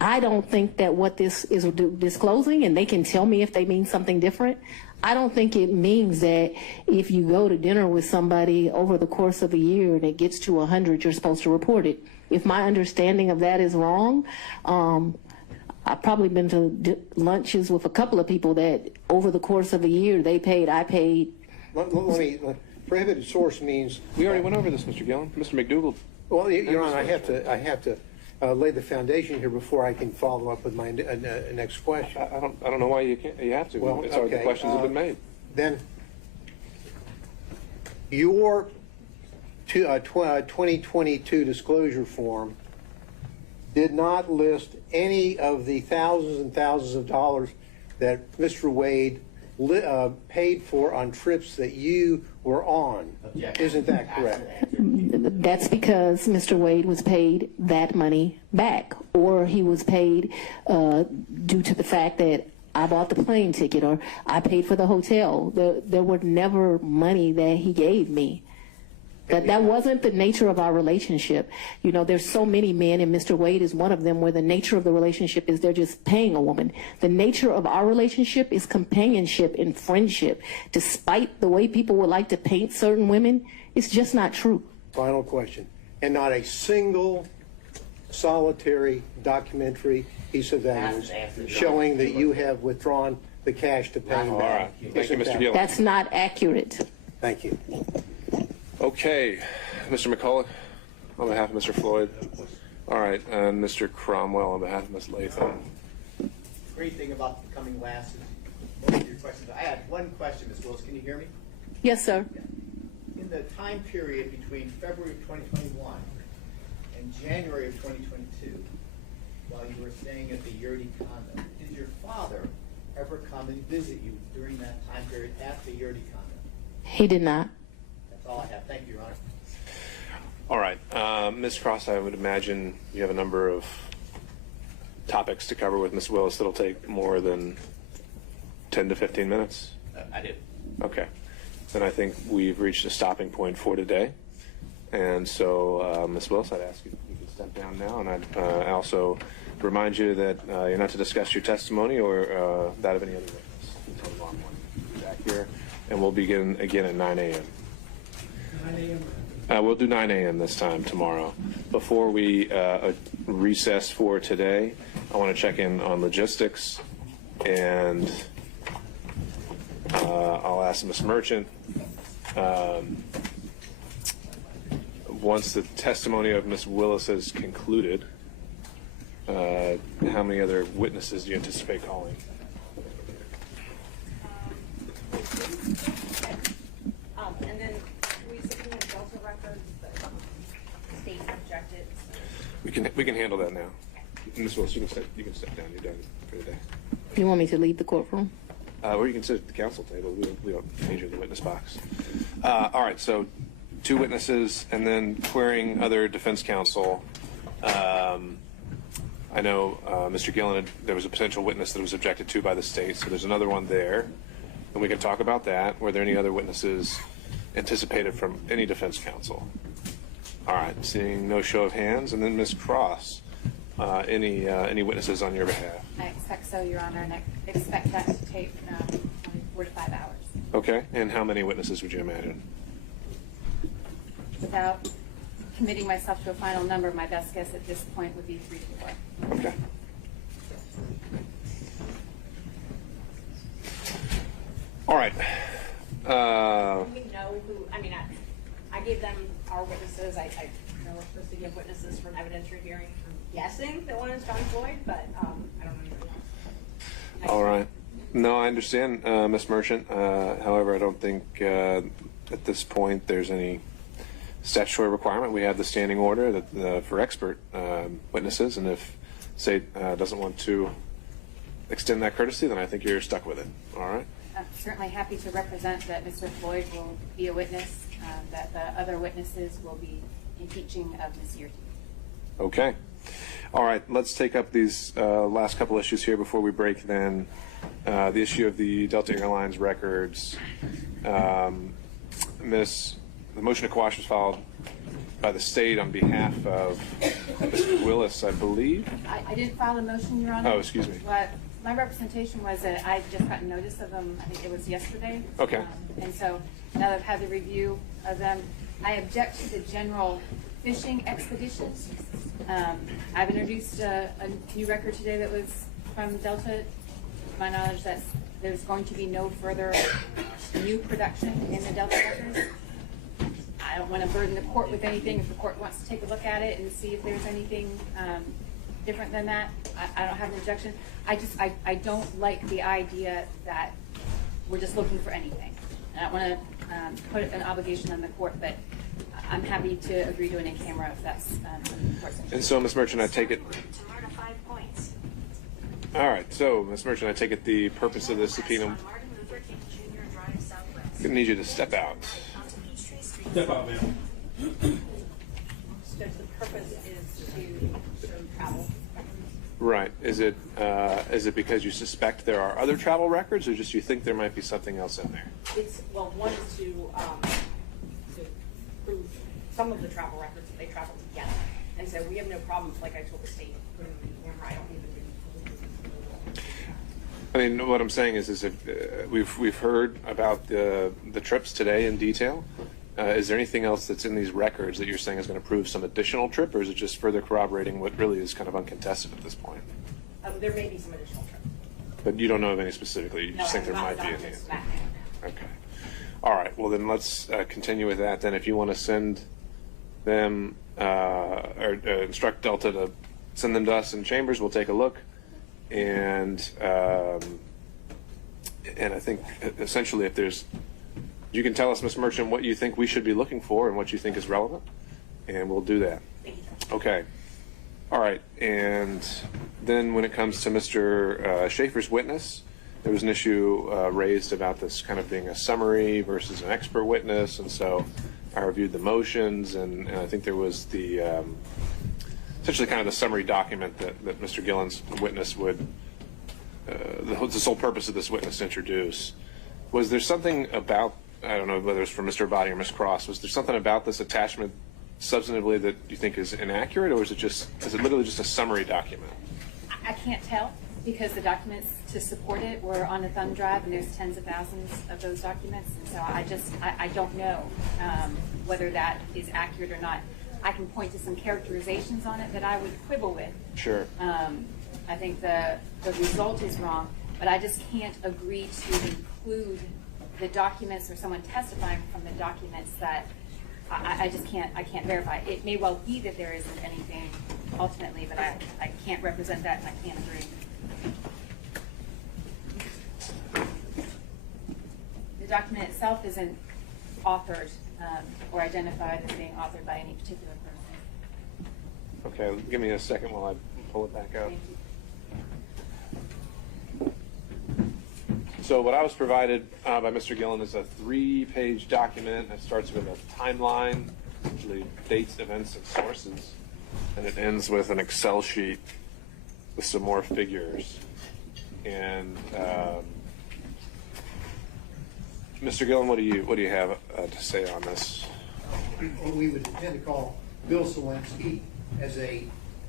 I don't think that what this is disclosing, and they can tell me if they mean something different, I don't think it means that if you go to dinner with somebody over the course of a year and it gets to 100, you're supposed to report it. If my understanding of that is wrong, I've probably been to lunches with a couple of people that over the course of a year I paid. Prohibited source means. We already went over this, Mr. Gillen. Mr. McDougall. Well, Your Honor, I have to lay the foundation here before I can follow up with my next question. I don't know why you can't. You have to. Well, it's already, the questions have been made. Then your 2022 disclosure form did not list any of the thousands and thousands of dollars that Mr. Wade paid for on trips that you were on. Isn't that correct? That's because Mr. Wade was paid that money back, or he was paid due to the fact that I bought the plane ticket or I paid for the hotel. There were never money that he gave me. That wasn't the nature of our relationship. You know, there's so many men, and Mr. Wade is one of them, where the nature of the relationship is they're just paying a woman. The nature of our relationship is companionship and friendship. Despite the way people would like to paint certain women, it's just not true. Final question. And not a single solitary documentary piece of evidence showing that you have withdrawn the cash to pay him back. Thank you, Mr. Gillen. That's not accurate. Thank you. Okay, Mr. McCullough, on behalf of Mr. Floyd. All right, and Mr. Cromwell on behalf of Ms. Latham. Great thing about becoming last is most of your questions. I had one question, Ms. Willis. Can you hear me? Yes, sir. In the time period between February of 2021 and January of 2022, while you were staying at the Yeartie condo, did your father ever come and visit you during that time period at the Yeartie condo? He did not. That's all I have. Thank you, Your Honor. All right, Ms. Cross, I would imagine you have a number of topics to cover with Ms. Willis that'll take more than 10 to 15 minutes? I do. Okay. Then I think we've reached a stopping point for today. And so, Ms. Willis, I'd ask you if you could step down now. And I'd also remind you that you're not to discuss your testimony or that of any other witness until tomorrow morning. Be back here, and we'll begin again at 9 a.m. 9 a.m. We'll do 9 a.m. this time tomorrow. Before we recess for today, I want to check in on logistics, and I'll ask Ms. Merchant, once the testimony of Ms. Willis is concluded, how many other witnesses do you anticipate calling? And then we subpoenaed Delta records, but the state objected. We can handle that now. Ms. Willis, you can step down. You're done for the day. You want me to leave the courtroom? Or you can sit at the council table. We don't need you in the witness box. All right, so 2 witnesses, and then querying other defense counsel. I know Mr. Gillen, there was a potential witness that was objected to by the state, so there's another one there, and we can talk about that. Were there any other witnesses anticipated from any defense counsel? All right, seeing no show of hands, and then Ms. Cross, any witnesses on your behalf? I expect so, Your Honor, and I expect that to take 4 to 5 hours. Okay, and how many witnesses would you imagine? Without committing myself to a final number, my best guess at this point would be 3 to 4. Okay. All right. Do we know who? I mean, I gave them our witnesses. I know we're supposed to give witnesses from evidentiary hearing. I'm guessing that one is John Floyd, but I don't know anybody else. All right. No, I understand, Ms. Merchant. However, I don't think at this point there's any statutory requirement. We have the standing order that for expert witnesses, and if state doesn't want to extend that courtesy, then I think you're stuck with it. All right. I'm certainly happy to represent that Mr. Floyd will be a witness, that the other witnesses will be impeaching of Ms. Yeartie. Okay. All right. Let's take up these last couple issues here before we break. Then the issue of the Delta Airlines records. The motion to quash was filed by the state on behalf of Mr. Willis, I believe. I didn't file a motion, Your Honor. Oh, excuse me. But my representation was that I just got notice of them, I think it was yesterday. Okay. And so now that I've had the review of them, I object to the general fishing expeditions. I've introduced a new record today that was from Delta. To my knowledge, that there's going to be no further new production in the Delta records. I don't want to burden the court with anything. If the court wants to take a look at it and see if there's anything different than that, I don't have an objection. I don't like the idea that we're just looking for anything. I don't want to put an obligation on the court, but I'm happy to agree to an in-camera if that's the court's interest. And so, Ms. Merchant, I take it. All right. So, Ms. Merchant, I take it the purpose of this subpoena. I'm going to need you to step out. Step out, ma'am. The purpose is to show travel. Right. Is it because you suspect there are other travel records, or just you think there might be something else in there? It's, well, one is to prove some of the travel records that they traveled together. And so we have no problem, like I told the state, putting the camera. I don't even do. I mean, what I'm saying is if we've heard about the trips today in detail. Is there anything else that's in these records that you're saying is going to prove some additional trip, or is it just further corroborating what really is kind of uncontested at this point? There may be some additional trips. But you don't know of any specifically. You just think there might be any. Okay. All right. Well, then let's continue with that. Then, if you want to send them or instruct Delta to send them to us in chambers, we'll take a look. And I think essentially, if there's, you can tell us, Ms. Merchant, what you think we should be looking for and what you think is relevant, and we'll do that. Okay. All right. And then when it comes to Mr. Schaefer's witness, there was an issue raised about this kind of being a summary versus an expert witness, and so I reviewed the motions, and I think there was essentially essentially kind of the summary document that Mr. Gillen's witness would, the sole purpose of this witness to introduce. Was there something about, I don't know whether it's from Mr. Abati or Ms. Cross, was there something about this attachment substantively that you think is inaccurate, or is it literally just a summary document? I can't tell, because the documents to support it were on a thumb drive, and there's tens of thousands of those documents, and so I don't know whether that is accurate or not. I can point to some characterizations on it that I would quibble with. Sure. I think the result is wrong, but I just can't agree to include the documents or someone testifying from the documents that I just can't verify. It may well be that there isn't anything ultimately, but I can't represent that, and I can't agree. The document itself isn't authored or identified as being authored by any particular person. Okay, give me a second while I pull it back up. So what I was provided by Mr. Gillen is a 3-page document. It starts with a timeline, usually dates, events, and sources, and it ends with an Excel sheet with some more figures. And Mr. Gillen, what do you have to say on this? What we would tend to call Bill Sawinski as a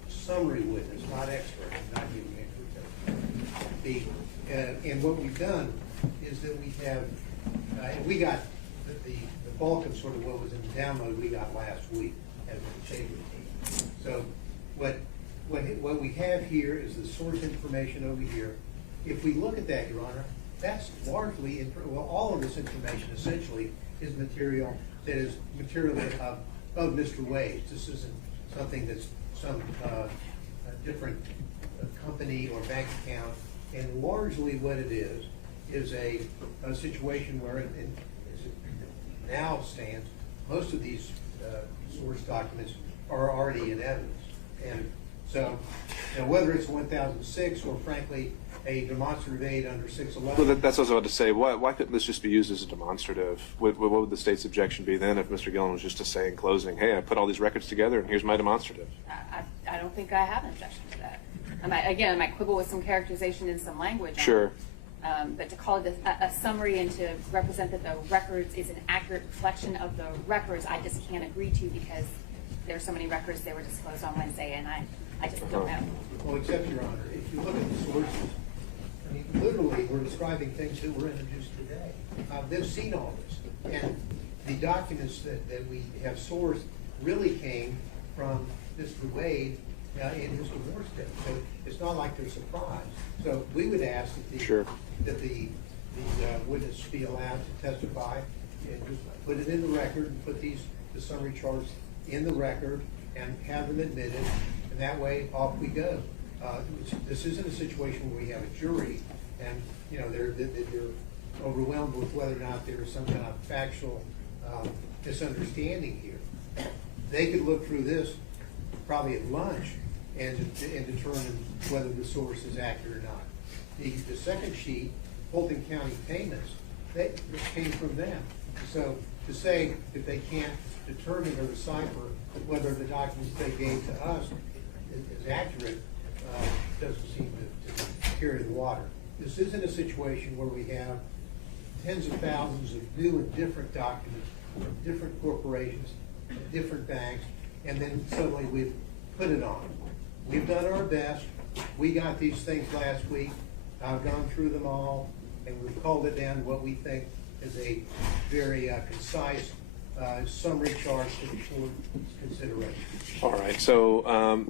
summary witness, not expert, not giving expert testimony. And what we've done is that we have, and we got the bulk of sort of what was in the download we got last week as a chamber team. So what we have here is the source information over here. If we look at that, Your Honor, that's largely, all of this information essentially is material that is material of Mr. Wade's. This isn't something that's some different company or bank account. And largely what it is a situation where, as it now stands, most of these source documents are already in evidence. And so, whether it's 1006 or frankly a demonstrative aid under 611. Well, that's what I was about to say. Why couldn't this just be used as a demonstrative? What would the state's objection be then if Mr. Gillen was just to say in closing, hey, I put all these records together and here's my demonstrative? I don't think I have an objection to that. I might quibble with some characterization in some language. Sure. But to call it a summary and to represent that the records is an accurate reflection of the records, I just can't agree to, because there are so many records that were disclosed on Wednesday, and I just don't know. Well, except, Your Honor, if you look at the sources, I mean, literally, we're describing things that were introduced today. They've seen all this. And the documents that we have sourced really came from Mr. Wade in his divorce case. So it's not like they're surprised. So we would ask that the witness be allowed to testify and just put it in the record and put the summary charts in the record and have them admitted, and that way off we go. This isn't a situation where we have a jury and they're overwhelmed with whether or not there is some kind of factual misunderstanding here. They could look through this probably at lunch and determine whether the source is accurate or not. The second sheet, Fulton County payments, this came from them. So to say that they can't determine or decipher whether the documents they gave to us is accurate doesn't seem to carry the water. This isn't a situation where we have tens of thousands of new and different documents from different corporations, different banks, and then suddenly we've put it on. We've done our best. We got these things last week. I've gone through them all, and we've called it down to what we think is a very concise summary chart for the court's consideration. All right. So,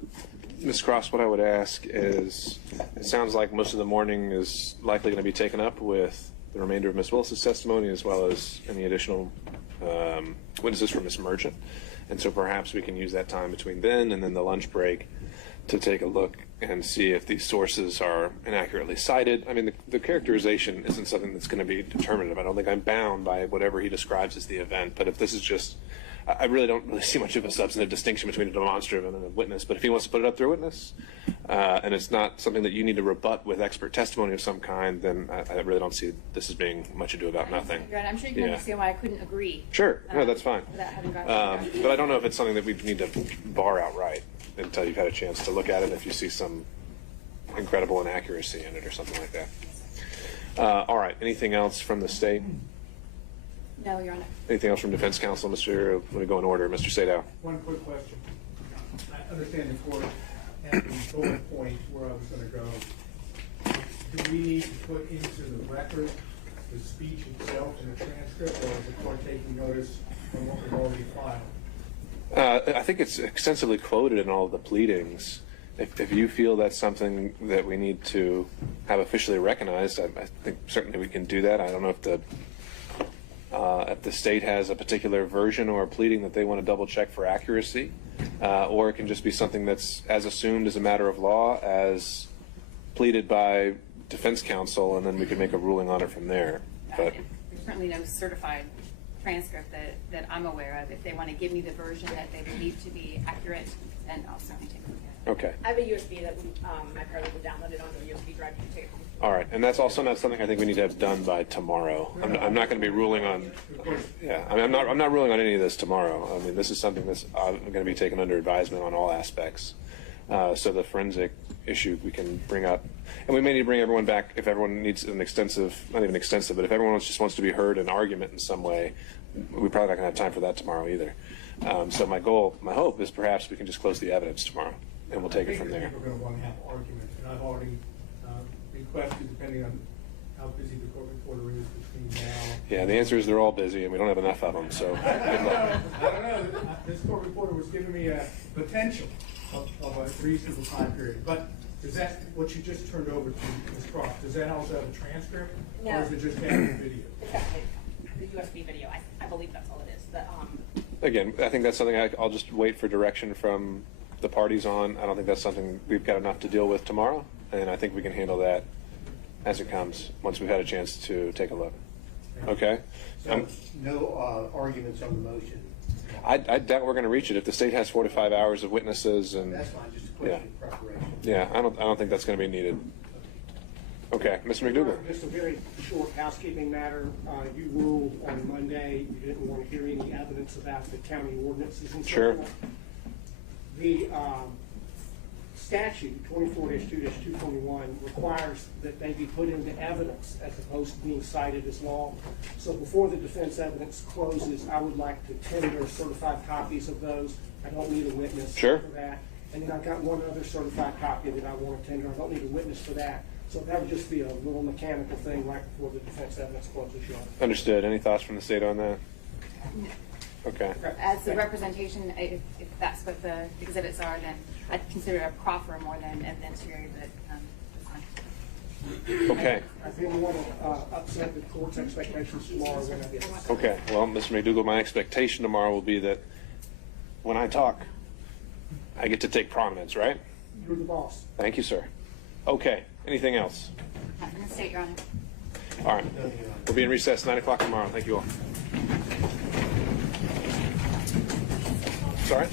Ms. Cross, what I would ask is, it sounds like most of the morning is likely going to be taken up with the remainder of Ms. Willis's testimony, as well as any additional witnesses from Ms. Merchant. And so perhaps we can use that time between then and then the lunch break to take a look and see if these sources are inaccurately cited. I mean, the characterization isn't something that's going to be determinative. I don't think I'm bound by whatever he describes as the event. But if this is just, I really don't see much of a substantive distinction between a demonstrative and a witness. But if he wants to put it up through a witness, and it's not something that you need to rebut with expert testimony of some kind, then I really don't see this as being much ado about nothing. I'm sure you can understand why I couldn't agree. Sure. No, that's fine. Without having gone but I don't know if it's something that we need to bar outright. until you've had a chance to look at it if you see some incredible inaccuracy in it or something like that. All right, anything else from the state? No, Your Honor. Anything else from defense counsel? Let me go in order. Mr. Sadow. One quick question. I understand the court had the bullet points where I was going to go. Do we need to put into the record the speech itself in the transcript, or is the court taking notice from what we've already filed? I think it's extensively quoted in all of the pleadings. If you feel that's something that we need to have officially recognized, I think certainly we can do that. I don't know if the state has a particular version or a pleading that they want to double check for accuracy, or it can just be something that's as assumed as a matter of law as pleaded by defense counsel, and then we can make a ruling on it from there. But There's certainly no certified transcript that I'm aware of. If they want to give me the version that they believe to be accurate, then I'll certainly take a look at it. okay. I have a USB that my paralegal downloaded onto a USB drive to take home. All right, and that's also not something I think we need to have done by tomorrow. I'm not going to be ruling on. Yeah, I mean, I'm not ruling on any of this tomorrow. I mean, this is something that's going to be taken under advisement on all aspects. So the forensic issue we can bring up, and we may need to bring everyone back if everyone needs an extensive, not even extensive, but if everyone just wants to be heard in argument in some way, we're probably not going to have time for that tomorrow either. So my hope is perhaps we can just close the evidence tomorrow, and we'll take it from there. We're going to want to have arguments, and I've already requested, depending on how busy the court reporter is between now. Yeah, the answer is they're all busy, and we don't have enough of them. So I don't know. This court reporter was giving me a potential of a reasonable time period. But is that what you just turned over to Ms. Cross? Does that also have a transcript? No. Or is it just having video? It's got the USB video. I believe that's all it is. again, I think that's something I'll just wait for direction from the parties on. I don't think that's something we've got enough to deal with tomorrow, and I think we can handle that as it comes once we've had a chance to take a look. Okay? So no arguments on the motion? I doubt we're going to reach it. If the state has 4 to 5 hours of witnesses, and that's fine, just a question of preparation. Yeah, I don't think that's going to be needed. Okay, Mr. McDougall. Just a very short housekeeping matter. You ruled on Monday you didn't want to hear any evidence about the county ordinances and so Sure. forth. The statute 24-2-221 requires that they be put into evidence as opposed to being cited as law. So before the defense evidence closes, I would like to tender certified copies of those. I don't need a witness Sure. for that. And then I've got one other certified copy that I want to tender. I don't need a witness for that. So that would just be a little mechanical thing right before the defense evidence closes, Your Honor. Understood. Any thoughts from the state on that? Okay. As the representation, if that's what the exhibits are, then I'd consider a proffer more than evidentiary, but that's fine. Okay. I didn't want to upset the court's expectations tomorrow when I get this. Okay. Well, Mr. McDougall, my expectation tomorrow will be that when I talk, I get to take prominence, right? You're the boss. Thank you, sir. Okay. Anything else? Not in the state, Your Honor. All right. We'll be in recess 9 o'clock tomorrow. Thank you all. Sorry?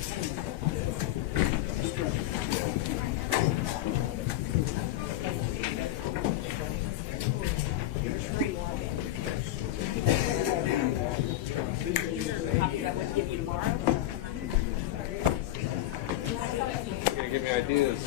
Copies I would give you tomorrow. You're going to give me ideas.